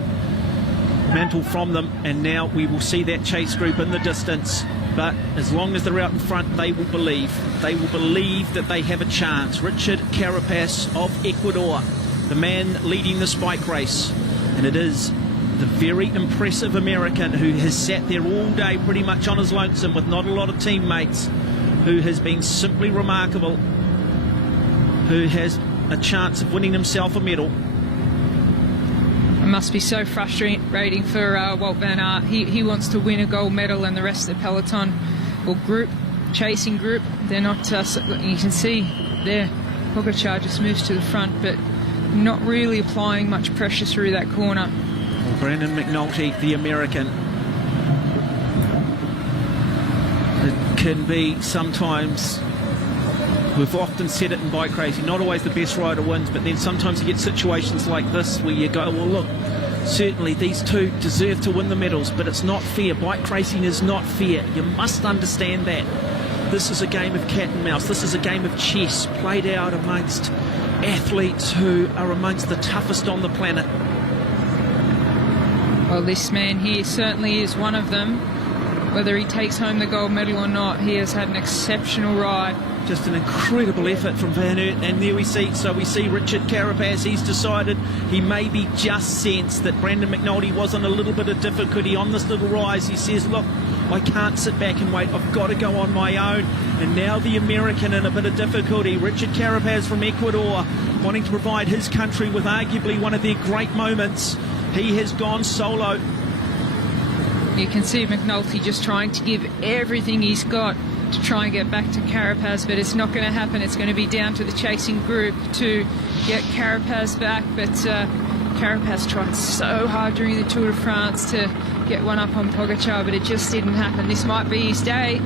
mantle from them. And now we will see that chase group in the distance. But as long as they're out in front, they will believe. They will believe that they have a chance. Richard Carapaz of Ecuador, the man leading this bike race. And it is the very impressive American who has sat there all day pretty much on his lonesome with not a lot of teammates, who has been simply remarkable, who has a chance of winning himself a medal. It must be so frustrating for Wout van Aert. He wants to win a gold medal, and the rest of the peloton or group, chasing group, they're not, you can see there, Pogačar just moves to the front, but not really applying much pressure through that corner. Well, Brandon McNulty, the American, it can be sometimes, we've often said it in bike racing, not always the best rider wins, but then sometimes you get situations like this where you go, well look, certainly these two deserve to win the medals, but it's not fair. Bike racing is not fair. You must understand that. This is a game of cat and mouse. This is a game of chess played out amongst athletes who are amongst the toughest on the planet. Well, this man here certainly is one of them. Whether he takes home the gold medal or not, he has had an exceptional ride. Just an incredible effort from Van Aert, and there we see Richard Carapaz. He's decided, he maybe just sensed that Brandon McNulty was in a little bit of difficulty on this little rise. He says, look, I can't sit back and wait, I've got to go on my own. And now the American in a bit of difficulty, Richard Carapaz from Ecuador, wanting to provide his country with arguably one of their great moments. He has gone solo. You can see McNulty just trying to give everything he's got to try and get back to Carapaz, but it's not going to happen. It's going to be down to the chasing group to get Carapaz back, but Carapaz tried so hard during the Tour de France to get one up on Pogačar, but it just didn't happen. This might be his day.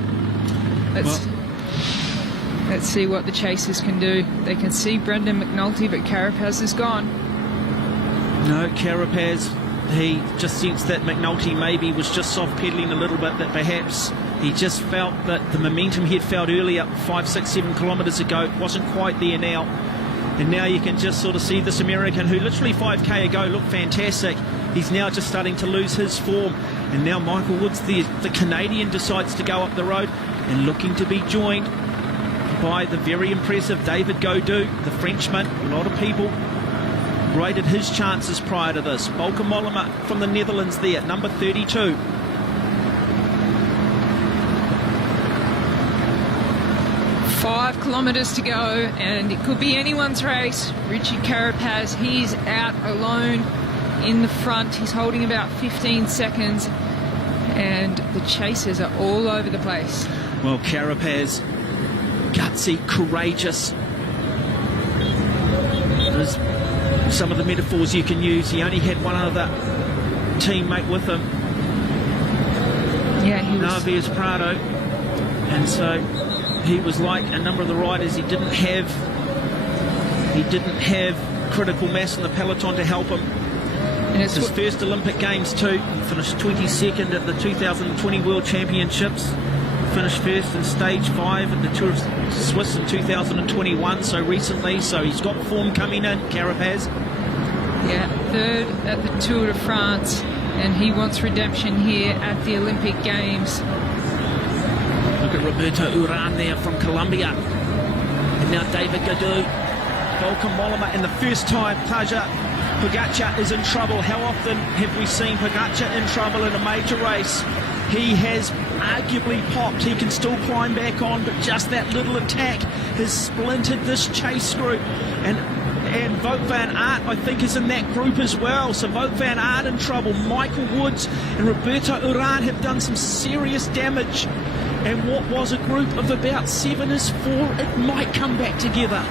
Let's see what the chasers can do. They can see Brendan McNulty, but Carapaz is gone. No, Carapaz, he just sensed that McNulty maybe was just soft pedaling a little bit, that perhaps he just felt that the momentum he had felt earlier, 5, 6, 7 kilometres ago, wasn't quite there now. And now you can just sort of see this American, who literally 5k ago looked fantastic, he's now just starting to lose his form. And now Michael Woods, the Canadian, decides to go up the road and looking to be joined by the very impressive David Gaudu, the Frenchman. A lot of people rated his chances prior to this. Bauke Mollema from the Netherlands there, number 32. Five kilometres to go, and it could be anyone's race. Richard Carapaz, he's out alone in the front. He's holding about 15 seconds, and the chasers are all over the place. Well, Carapaz, gutsy, courageous. There's some of the metaphors you can use. He only had one other teammate with him. Yeah, he was. Narvaez Prado. And so he was like a number of the riders. He didn't have critical mass in the peloton to help him. And it's his first Olympic Games too. He finished 22nd at the 2020 World Championships. Finished first in stage 5 at the Tour of Swiss in 2021, so recently. So he's got form coming in, Carapaz. Yeah, third at the Tour de France, and he wants redemption here at the Olympic Games. Look at Roberto Urán there from Colombia. And now David Gaudu. Volkan Mollema, and the first time Tadej Pogačar is in trouble. How often have we seen Pogačar in trouble in a major race? He has arguably popped. He can still climb back on, but just that little attack has splintered this chase group. And Wout van Aert, I think, is in that group as well. So Wout van Aert in trouble. Michael Woods and Roberto Urán have done some serious damage. And what was a group of about 7 is 4. It might come back together.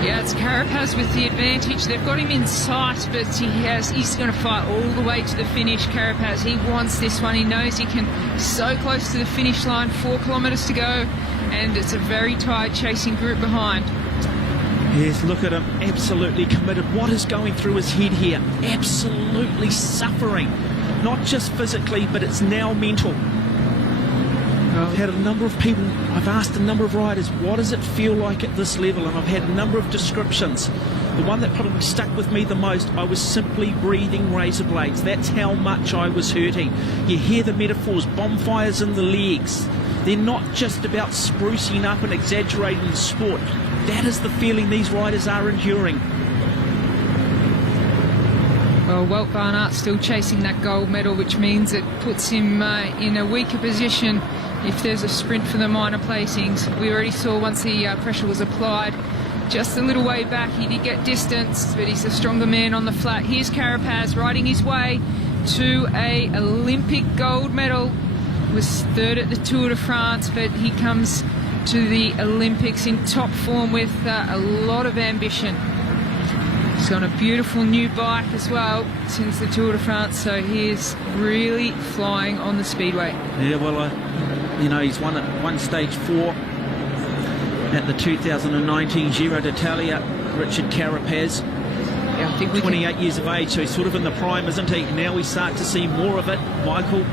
Yeah, it's Carapaz with the advantage. They've got him in sight, but he's going to fight all the way to the finish. Carapaz, he wants this one. He knows he can. So close to the finish line, 4 kilometres to go, and it's a very tired chasing group behind. Yes, look at him, absolutely committed. What is going through his head here? Absolutely suffering, not just physically, but it's now mental. I've had a number of people, I've asked a number of riders, what does it feel like at this level? And I've had a number of descriptions. The one that probably stuck with me the most, I was simply breathing razor blades. That's how much I was hurting. You hear the metaphors, bonfires in the legs. They're not just about sprucing up and exaggerating the sport. That is the feeling these riders are enduring. Well, Wout van Aert still chasing that gold medal, which means it puts him in a weaker position if there's a sprint for the minor placings. We already saw once the pressure was applied, just a little way back, he did get distance, but he's a stronger man on the flat. Here's Carapaz riding his way to a Olympic gold medal. Was third at the Tour de France, but he comes to the Olympics in top form with a lot of ambition. He's on a beautiful new bike as well since the Tour de France, so he is really flying on the Speedway. Yeah, well, you know, he's won at one stage 4 at the 2019 Giro d'Italia. Richard Carapaz, Yeah, I think 28 years of age, so he's sort of in the prime, isn't he? Now we start to see more of it. Michael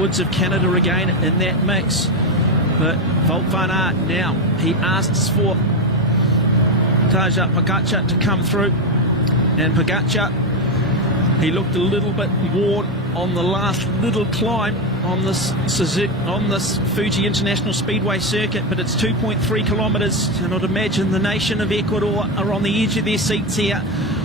Woods of Canada again in that mix. But Wout van Aert now, he asks for Tadej Pogačar to come through. And Pogačar, he looked a little bit worn on the last little climb on this Fuji International Speedway circuit, but it's 2.3 kilometres, and I'd imagine the nation of Ecuador are on the edge of their seats here.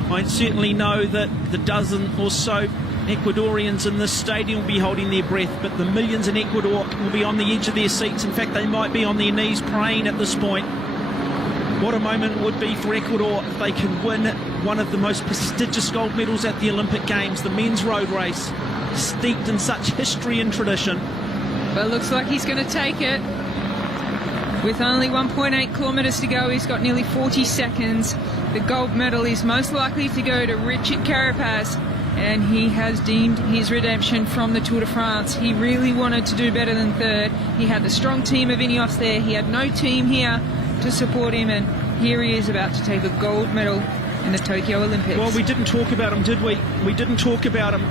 I certainly know that the dozen or so Ecuadorians in this stadium will be holding their breath, but the millions in Ecuador will be on the edge of their seats. In fact, they might be on their knees praying at this point. What a moment it would be for Ecuador if they can win one of the most prestigious gold medals at the Olympic Games, the men's road race, steeped in such history and tradition. Well, looks like he's going to take it. With only 1.8 kilometres to go, he's got nearly 40 seconds. The gold medal is most likely to go to Richard Carapaz, and he has deemed his redemption from the Tour de France. He really wanted to do better than third. He had the strong team of Ineos there. He had no team here to support him, and here he is about to take a gold medal in the Tokyo Olympics. Well, we didn't talk about him, did we? We didn't talk about him.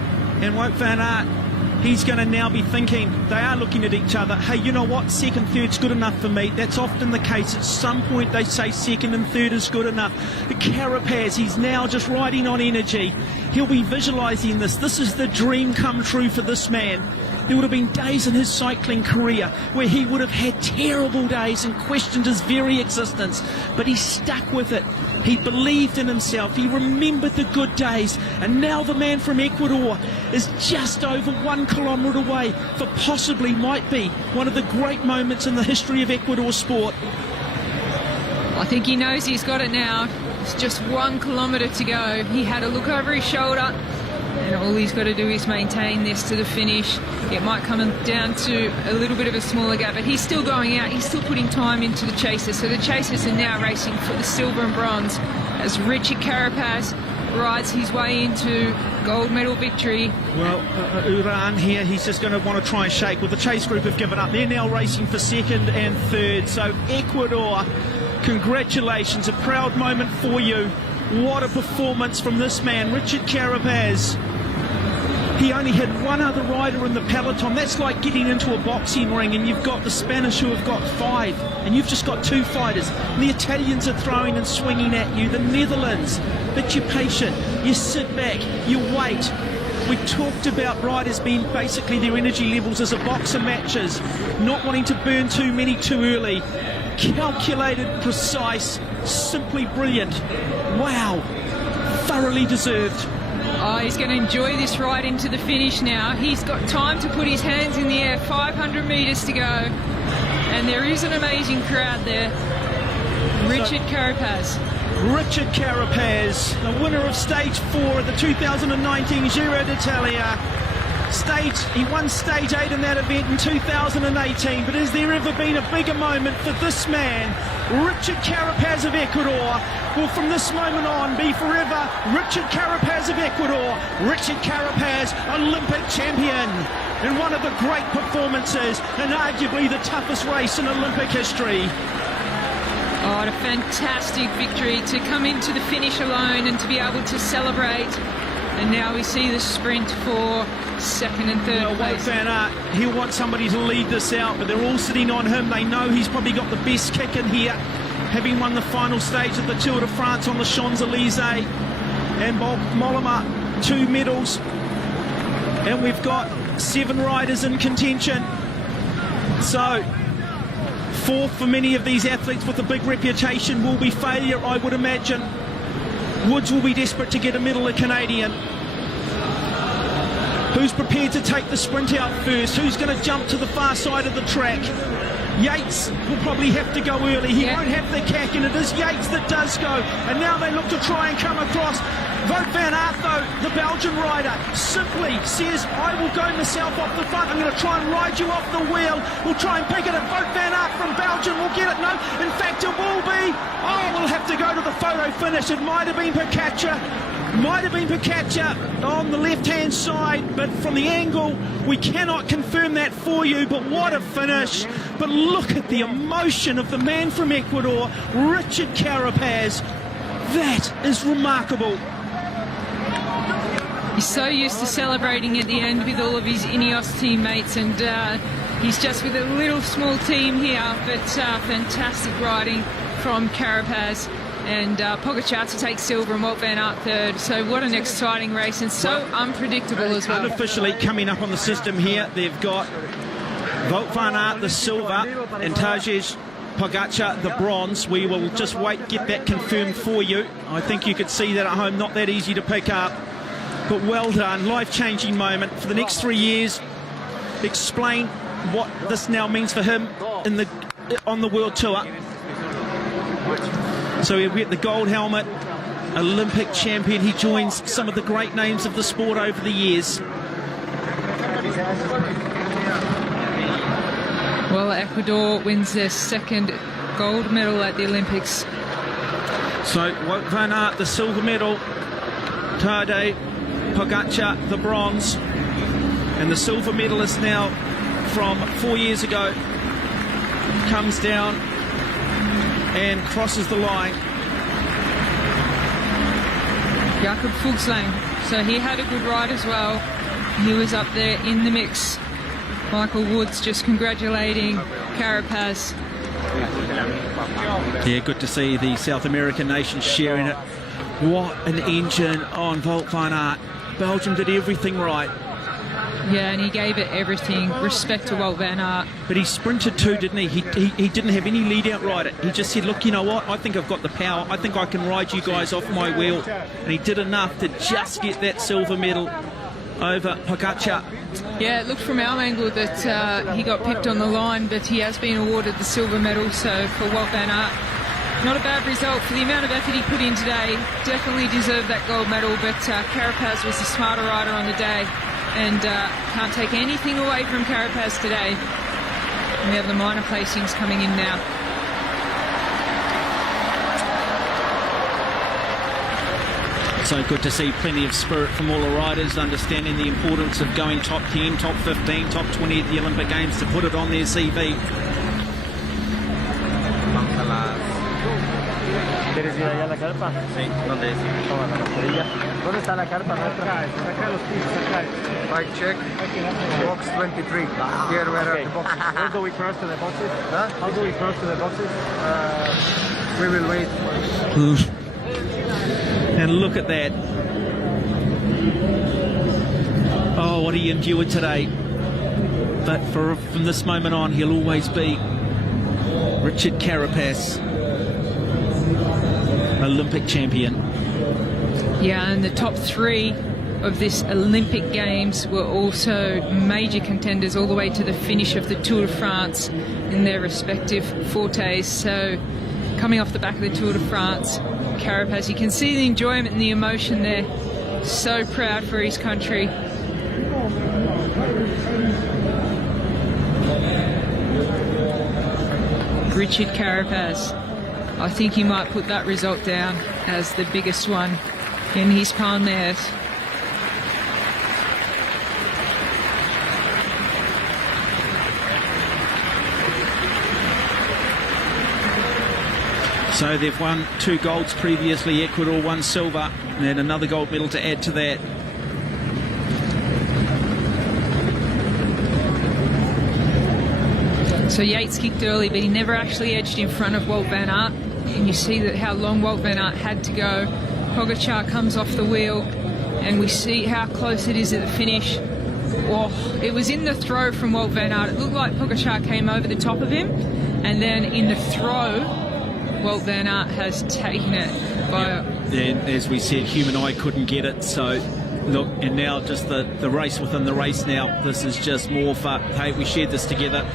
And Wout van Aert, he's going to now be thinking, they are looking at each other, hey, you know what, second, third's good enough for me. That's often the case. At some point they say second and third is good enough. But Carapaz, he's now just riding on energy. He'll be visualising this. This is the dream come true for this man. There would have been days in his cycling career where he would have had terrible days and questioned his very existence, but he stuck with it. He believed in himself. He remembered the good days, and now the man from Ecuador is just over 1 kilometre away for possibly might be one of the great moments in the history of Ecuador sport. I think he knows he's got it now. It's just 1 kilometre to go. He had a look over his shoulder, and all he's got to do is maintain this to the finish. It might come down to a little bit of a smaller gap, but he's still going out. He's still putting time into the chasers. So the chasers are now racing for the silver and bronze as Richard Carapaz rides his way into gold medal victory. Well, Urán here, he's just going to want to try and shake. Well, the chase group have given up. They're now racing for second and third. So Ecuador, congratulations, a proud moment for you. What a performance from this man, Richard Carapaz. He only had one other rider in the peloton. That's like getting into a boxing ring and you've got the Spanish who have got 5 and you've just got 2 fighters. The Italians are throwing and swinging at you, the Netherlands. But you're patient, you sit back, you wait. We talked about riders being basically their energy levels as a boxer matches, not wanting to burn too many too early. Calculated, precise, simply brilliant. Wow, thoroughly deserved. Oh, he's going to enjoy this ride into the finish now. He's got time to put his hands in the air, 500 metres to go. And there is an amazing crowd there. Richard Carapaz. Richard Carapaz, the winner of Stage 4 at the 2019 Giro d'Italia. He won Stage 8 in that event in 2018, but has there ever been a bigger moment for this man, Richard Carapaz of Ecuador? Will from this moment on be forever Richard Carapaz of Ecuador. Richard Carapaz, Olympic champion in one of the great performances and arguably the toughest race in Olympic history. Oh, what a fantastic victory to come into the finish alone and to be able to celebrate. And now we see the sprint for second and third place. Wout van Aert, he'll want somebody to lead this out, but they're all sitting on him. They know he's probably got the best kick in here, having won the final stage of the Tour de France on the Champs-Elysees. And Mollema, 2 medals. And we've got 7 riders in contention. So, 4th for many of these athletes with a big reputation will be failure, I would imagine. Woods will be desperate to get a medal, a Canadian. Who's prepared to take the sprint out first? Who's going to jump to the far side of the track? Yates will probably have to go early. He won't have the cack, and it is Yates that does go. And now they look to try and come across. Wout van Aert, though, the Belgian rider, simply says, I will go myself off the front. I'm going to try and ride you off the wheel. We'll try and pick it up. Wout van Aert from Belgium will get it. No, in fact, it will be. Oh, we'll have to go to the photo finish. It might have been Pocaccia. Might have been Pocaccia on the left-hand side, but from the angle, we cannot confirm that for you. But what a finish. But look at the emotion of the man from Ecuador, Richard Carapaz. That is remarkable. He's so used to celebrating at the end with all of his Ineos teammates, and he's just with a little small team here, but fantastic riding from Carapaz. And Pogacar to take silver and Wout van Aert third. So what an exciting race, and so unpredictable as well. Unofficially coming up on the system here, they've got Wout van Aert the silver and Tadej Pogacar the bronze. We will just wait, get that confirmed for you. I think you could see that at home, not that easy to pick up. But well done, life-changing moment for the next 3 years. Explain what this now means for him on the World Tour. So he'll get the gold helmet, Olympic champion. He joins some of the great names of the sport over the years. Well, Ecuador wins their 2nd gold medal at the Olympics. So Wout van Aert the silver medal, Tadej Pogacar the bronze, and the silver medalist now from 4 years ago comes down and crosses the line. Jakob Fuglsang, so he had a good ride as well. He was up there in the mix. Michael Woods just congratulating Carapaz. Yeah, good to see the South American nations sharing it. What an engine on Wout van Aert. Belgium did everything right. Yeah, and he gave it everything. Respect to Wout van Aert. But he sprinted too, didn't he? He didn't have any lead-out rider. He just said, look, you know what? I think I've got the power. I think I can ride you guys off my wheel. And he did enough to just get that silver medal over Pogacar. Yeah, it looked from our angle that he got pipped on the line, but he has been awarded the silver medal. So for Wout van Aert, not a bad result for the amount of effort he put in today. Definitely deserved that gold medal, but Carapaz was the smarter rider on the day. And can't take anything away from Carapaz today. And we have the minor placings coming in now. So good to see plenty of spirit from all the riders, understanding the importance of going top 10, top 15, top 20 at the Olympic Games to put it on their CV. ¿Quieres ir allá a la carpa? Sí, ¿dónde es? Toma la mascarilla. ¿Dónde está la carpa nuestra? Acá los pisos, acá. Bike check, box 23. Here where are the boxes. How do we cross to the boxes? Huh? How do we cross to the boxes? We will wait. And look at that. Oh, what he endured today. But from this moment on, he'll always be Richard Carapaz, Olympic champion. Yeah, and the top 3 of this Olympic Games were also major contenders all the way to the finish of the Tour de France in their respective fortes. So coming off the back of the Tour de France, Carapaz, you can see the enjoyment and the emotion there. So proud for his country. Richard Carapaz, I think he might put that result down as the biggest one in his palmares. So they've won 2 golds previously, Ecuador 1 silver, and another gold medal to add to that. So Yates kicked early, but he never actually edged in front of Wout van Aert. And you see that how long Wout van Aert had to go. Pogačar comes off the wheel, and we see how close it is at the finish. Oh, it was in the throw from Wout van Aert. It looked like Pogačar came over the top of him, and then in the throw, Wout van Aert has taken it by... And as we said, human eye couldn't get it, so... Look, and now just the race within the race now. This is just more for, hey, we shared this together.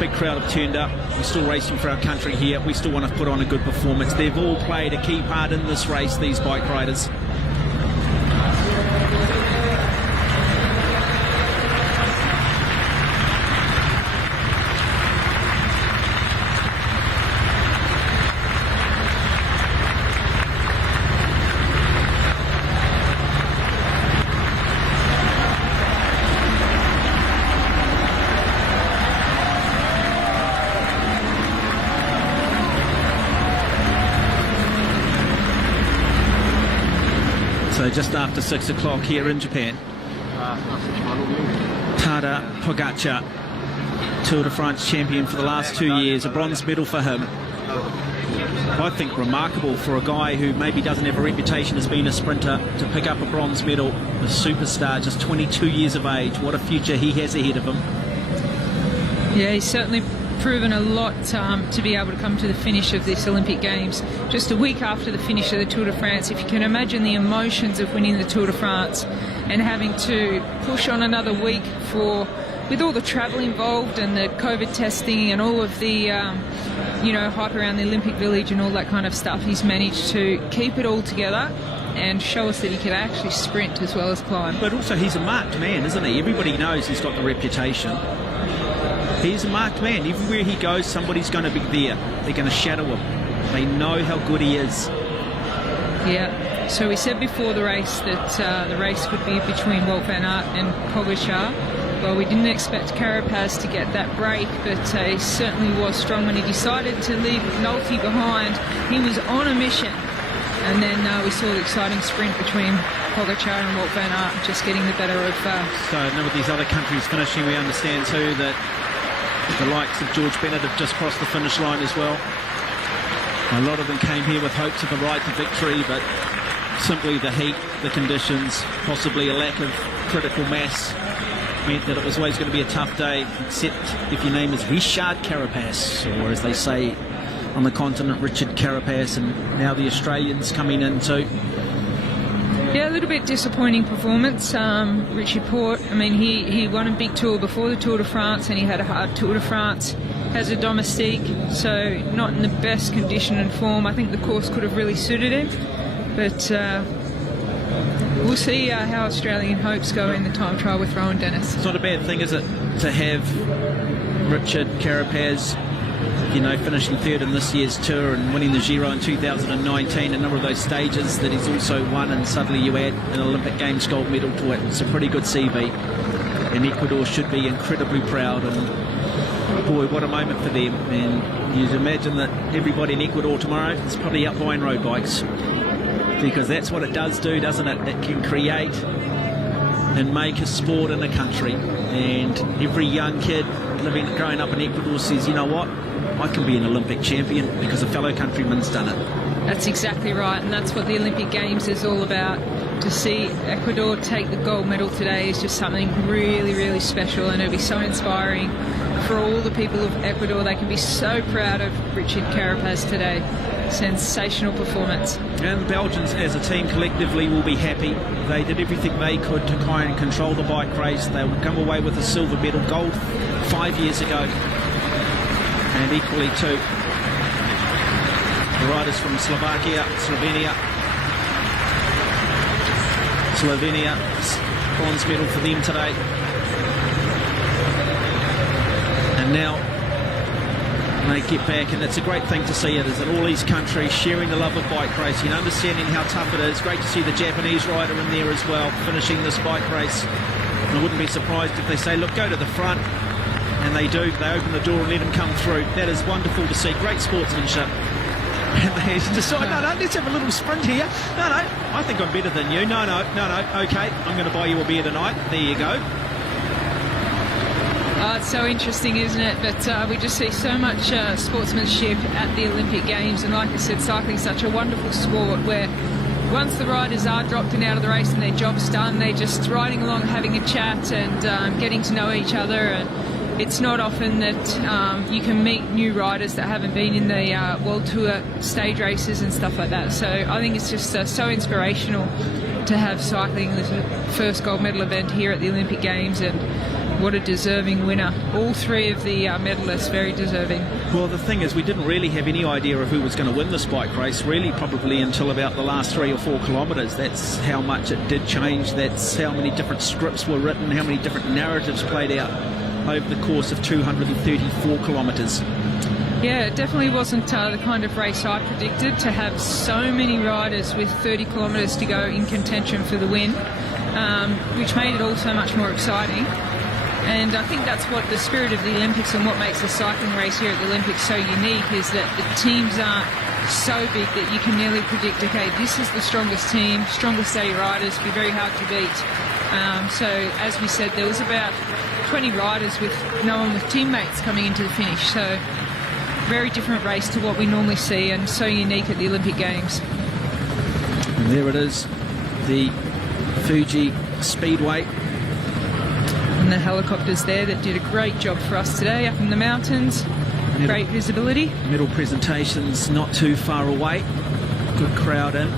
Big crowd have turned up. We're still racing for our country here. We still want to put on a good performance. They've all played a key part in this race, these bike riders. So just after 6 o'clock here in Japan, Tadej Pogačar, Tour de France champion for the last 2 years, a bronze medal for him. I think remarkable for a guy who maybe doesn't have a reputation as being a sprinter to pick up a bronze medal, a superstar, just 22 years of age. What a future he has ahead of him. Yeah, he's certainly proven a lot to be able to come to the finish of this Olympic Games. Just a week after the finish of the Tour de France, if you can imagine the emotions of winning the Tour de France and having to push on another week with all the travel involved and the COVID testing and all of the hype around the Olympic Village and all that kind of stuff, he's managed to keep it all together and show us that he can actually sprint as well as climb. But also he's a marked man, isn't he? Everybody knows he's got the reputation. He's a marked man. Everywhere he goes, somebody's going to be there. They're going to shadow him. They know how good he is. Yeah. So we said before the race that the race would be between Wout van Aert and Pogačar. Well, we didn't expect Carapaz to get that break, but he certainly was strong when he decided to leave McNulty behind. He was on a mission. And then we saw the exciting sprint between Pogačar and Wout van Aert just getting the better of... So now with these other countries finishing, we understand too that the likes of George Bennett have just crossed the finish line as well. A lot of them came here with hopes of a ride to victory, but simply the heat, the conditions, possibly a lack of critical mass meant that it was always going to be a tough day, except if your name is Richard Carapaz, or as they say on the continent, Richard Carapaz, and now the Australians coming in too. Yeah, a little bit disappointing performance. Richie Porte, I mean, he won a big tour before the Tour de France, and he had a hard Tour de France as a domestique, so not in the best condition and form. I think the course could have really suited him, but we'll see how Australian hopes go in the time trial with Rowan Dennis. It's not a bad thing, is it, to have Richard Carapaz, finishing third in this year's tour and winning the Giro in 2019, a number of those stages that he's also won, and suddenly you add an Olympic Games gold medal to it. It's a pretty good CV, and Ecuador should be incredibly proud, and boy, what a moment for them. And you'd imagine that everybody in Ecuador tomorrow is probably up buying road bikes, because that's what it does do, doesn't it? It can create and make a sport in a country, and every young kid growing up in Ecuador says, you know what, I can be an Olympic champion because a fellow countryman's done it. That's exactly right, and that's what the Olympic Games is all about. to see Ecuador take the gold medal today is just something really, really special, and it'll be so inspiring for all the people of Ecuador. They can be so proud of Richard Carapaz today. Sensational performance. And the Belgians as a team collectively will be happy. They did everything they could to try and control the bike race. They will come away with a silver medal, gold 5 years ago. And equally too, the riders from Slovenia, bronze medal for them today. And now they get back, and it's a great thing to see it, is that all these countries sharing the love of bike racing and understanding how tough it is. Great to see the Japanese rider in there as well, finishing this bike race. And I wouldn't be surprised if they say, look, go to the front. And they do. They open the door and let them come through. That is wonderful to see. Great sportsmanship. And they decide, no, let's have a little sprint here. No, I think I'm better than you. No, okay, I'm going to buy you a beer tonight. There you go. It's so interesting, isn't it? But we just see so much sportsmanship at the Olympic Games. And like I said, cycling is such a wonderful sport where once the riders are dropped and out of the race and their job's done, they're just riding along, having a chat and getting to know each other. And it's not often that you can meet new riders that haven't been in the World Tour stage races and stuff like that. So I think it's just so inspirational to have cycling as a first gold medal event here at the Olympic Games, and what a deserving winner. All three of the medalists very deserving. Well, the thing is, we didn't really have any idea of who was going to win this bike race, really, probably until about the last 3 or 4 kilometres. That's how much it did change. That's how many different scripts were written, how many different narratives played out over the course of 234 kilometres. Yeah, it definitely wasn't the kind of race I predicted, to have so many riders with 30 kilometres to go in contention for the win, which made it all so much more exciting. And I think that's what the spirit of the Olympics and what makes the cycling race here at the Olympics so unique, is that the teams aren't so big that you can nearly predict, okay, this is the strongest team, strongest 80 riders, be very hard to beat. So as we said, there was about 20 riders with no one with teammates coming into the finish. So very different race to what we normally see, and so unique at the Olympic Games. And there it is, the Fuji Speedway. And the helicopters there that did a great job for us today up in the mountains. Great visibility. Medal presentations not too far away. Good crowd in.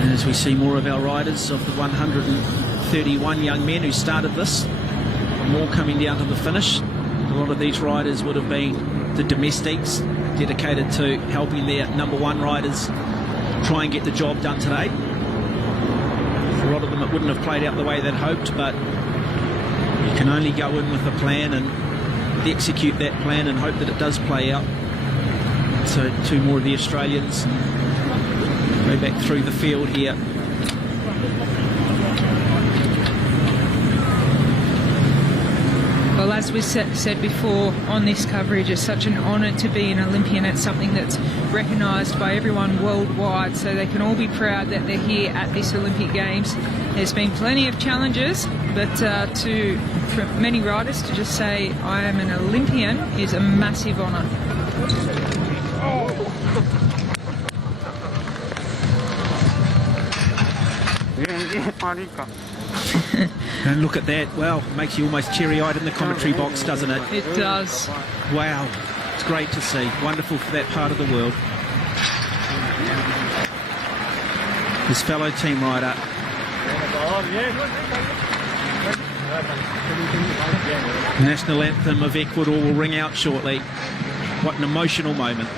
And as we see more of our riders, of the 131 young men who started this, more coming down to the finish. A lot of these riders would have been the domestics, dedicated to helping their number one riders try and get the job done today. For a lot of them it wouldn't have played out the way they'd hoped, but you can only go in with a plan and execute that plan and hope that it does play out. So 2 more of the Australians go back through the field here. Well, as we said before on this coverage, it's such an honour to be an Olympian. It's something that's recognised by everyone worldwide, so they can all be proud that they're here at this Olympic Games. There's been plenty of challenges, but for many riders to just say I am an Olympian is a massive honour. And look at that. Well, makes you almost teary-eyed in the commentary box, doesn't it? It does. Wow, it's great to see. Wonderful for that part of the world. His fellow team rider. National anthem of Ecuador will ring out shortly. What an emotional moment.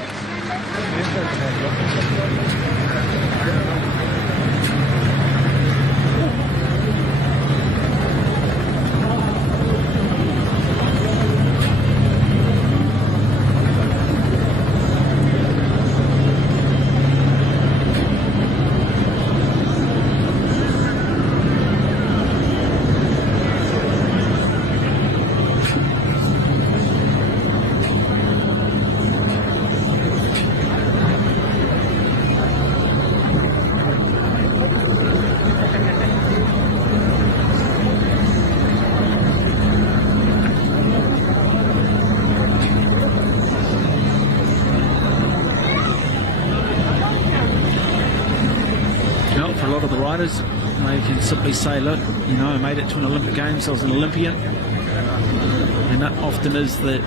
riders. They can simply say, look, you know, I made it to an Olympic Games, I was an Olympian. And that often is the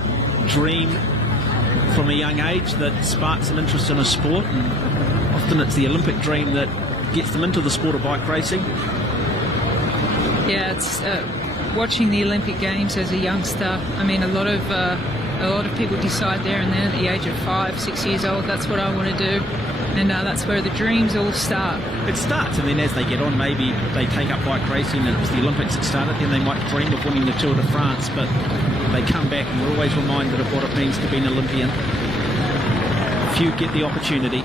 dream from a young age that sparks an interest in a sport. And often it's the Olympic dream that gets them into the sport of bike racing. Yeah, it's watching the Olympic Games as a youngster. I mean, a lot of people decide there and then at the age of 5, 6 years old, that's what I want to do. And that's where the dreams all start. It starts, and then as they get on, maybe they take up bike racing, and it was the Olympics that started, then they might dream of winning the Tour de France, but they come back and we're always reminded of what it means to be an Olympian. Few get the opportunity.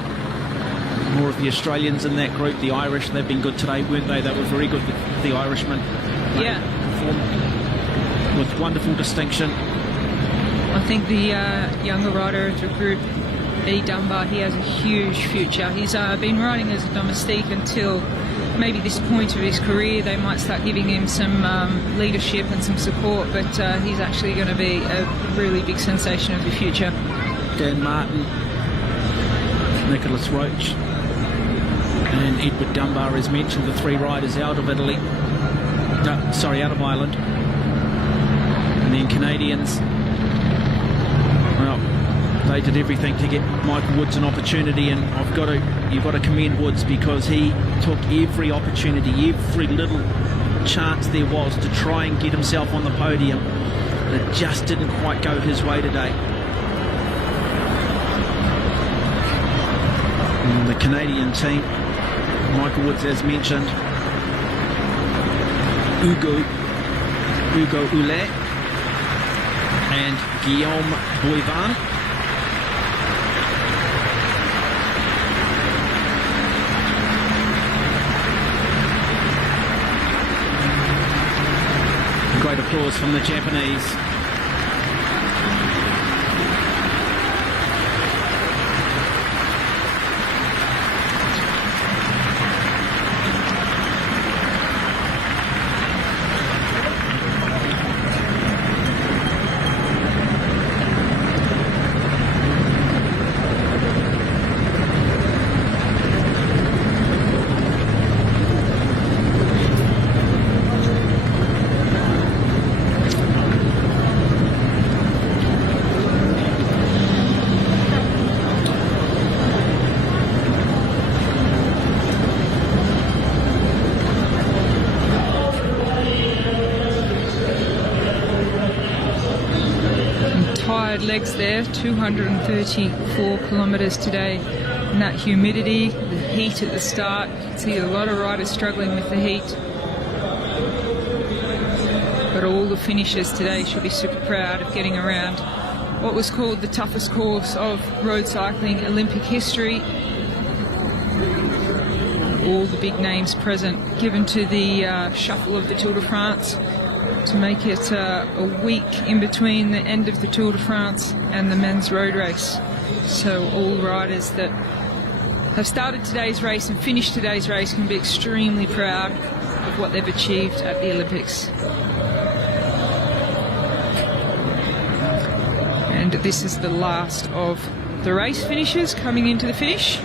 More of the Australians in that group, the Irish, they've been good today, weren't they? They were very good, the Irishmen. Yeah. With wonderful distinction. I think the younger rider of the group, E. Dunbar, he has a huge future. He's been riding as a domestique until maybe this point of his career. They might start giving him some leadership and some support, but he's actually going to be a really big sensation of the future. Dan Martin, Nicholas Roach and Edward Dunbar, as mentioned, the 3 riders out of Italy. Out of Ireland. And then Canadians, well, they did everything to get Michael Woods an opportunity, and you've got to commend Woods, because he took every opportunity, every little chance there was to try and get himself on the podium. It just didn't quite go his way today. And the Canadian team, Michael Woods, as mentioned, Hugo Houlet and Guillaume Boivin. Great applause from the Japanese. Legs there, 234 kilometres today, and that humidity, the heat at the start. You can see a lot of riders struggling with the heat, but all the finishers today should be super proud of getting around what was called the toughest course of road cycling Olympic history. All the big names present, given to the shuffle of the Tour de France, to make it a week in between the end of the Tour de France and the men's road race. So all riders that have started today's race and finished today's race can be extremely proud of what they've achieved at the Olympics. And this is the last of the race finishers coming into the finish.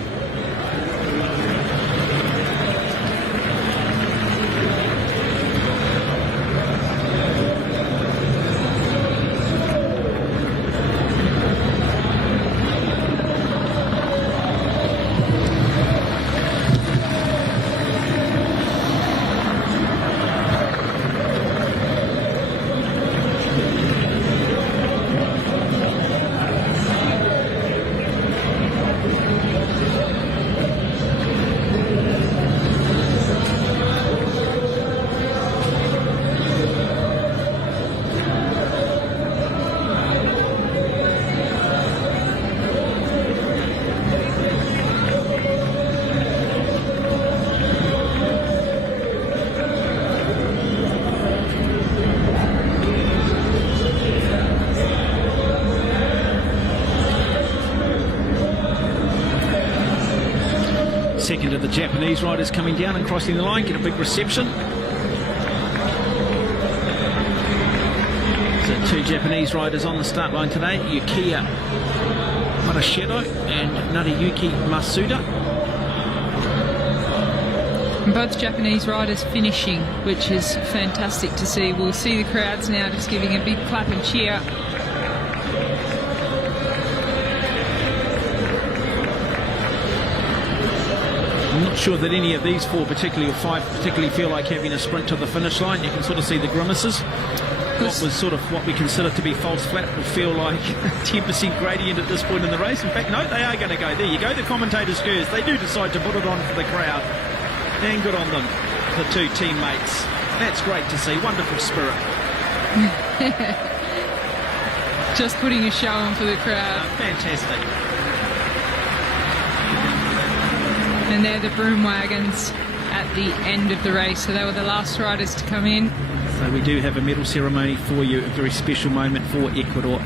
Second of the Japanese riders coming down and crossing the line, get a big reception. So 2 Japanese riders on the start line today, Yukiya Murashiro and Nariyuki Masuda. And both Japanese riders finishing, which is fantastic to see. We'll see the crowds now just giving a big clap and cheer. I'm not sure that any of these four particularly, or five particularly, feel like having a sprint to the finish line. You can sort of see the grimaces. What was sort of what we consider to be false flat will feel like a 10% gradient at this point in the race. In fact, no, they are going to go. There you go, the commentators' curse. They do decide to put it on for the crowd. And good on them, the two teammates. That's great to see. Wonderful spirit. Just putting a show on for the crowd. Fantastic. And they're the broom wagons at the end of the race. So they were the last riders to come in. So we do have a medal ceremony for you, a very special moment for Ecuador.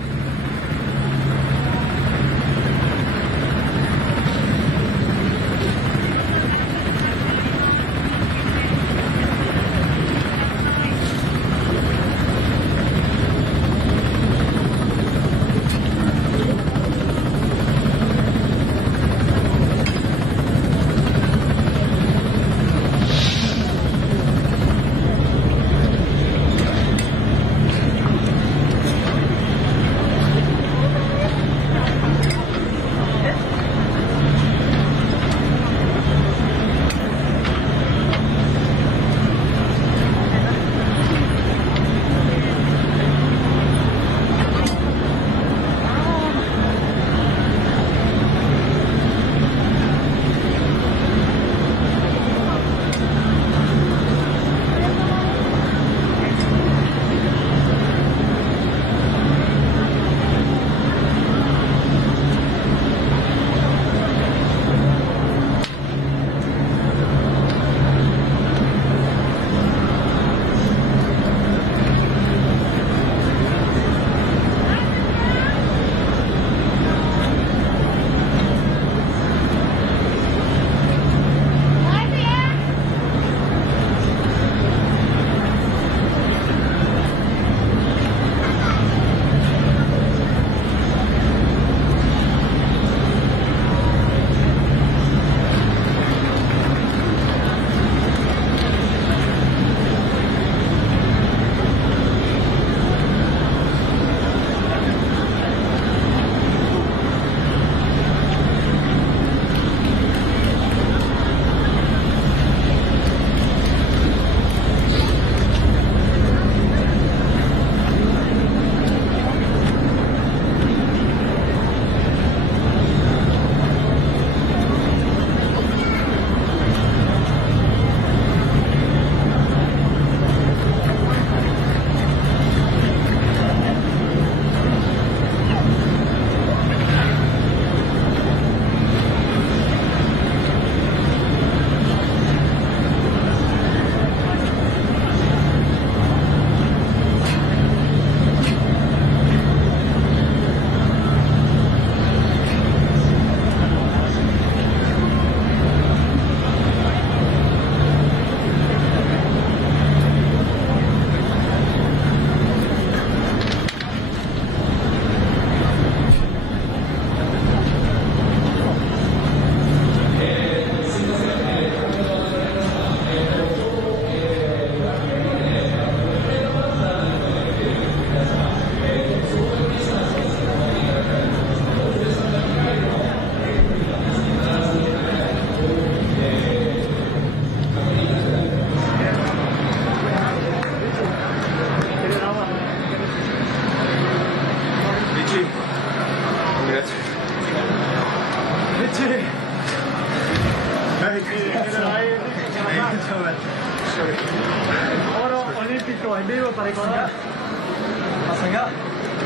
Oro olímpico en vivo para recordar.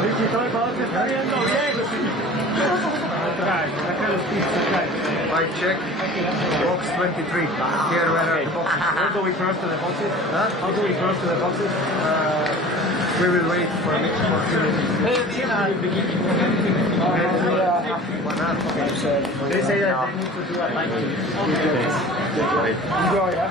Richie, todo el jugador se está viendo bien. Right, check. Box 23. Here, where are the boxes? How do we cross to the boxes? Huh? How do we cross to the boxes? We will wait for a few minutes. They say that they need to do a time. Okay. Enjoy, yeah?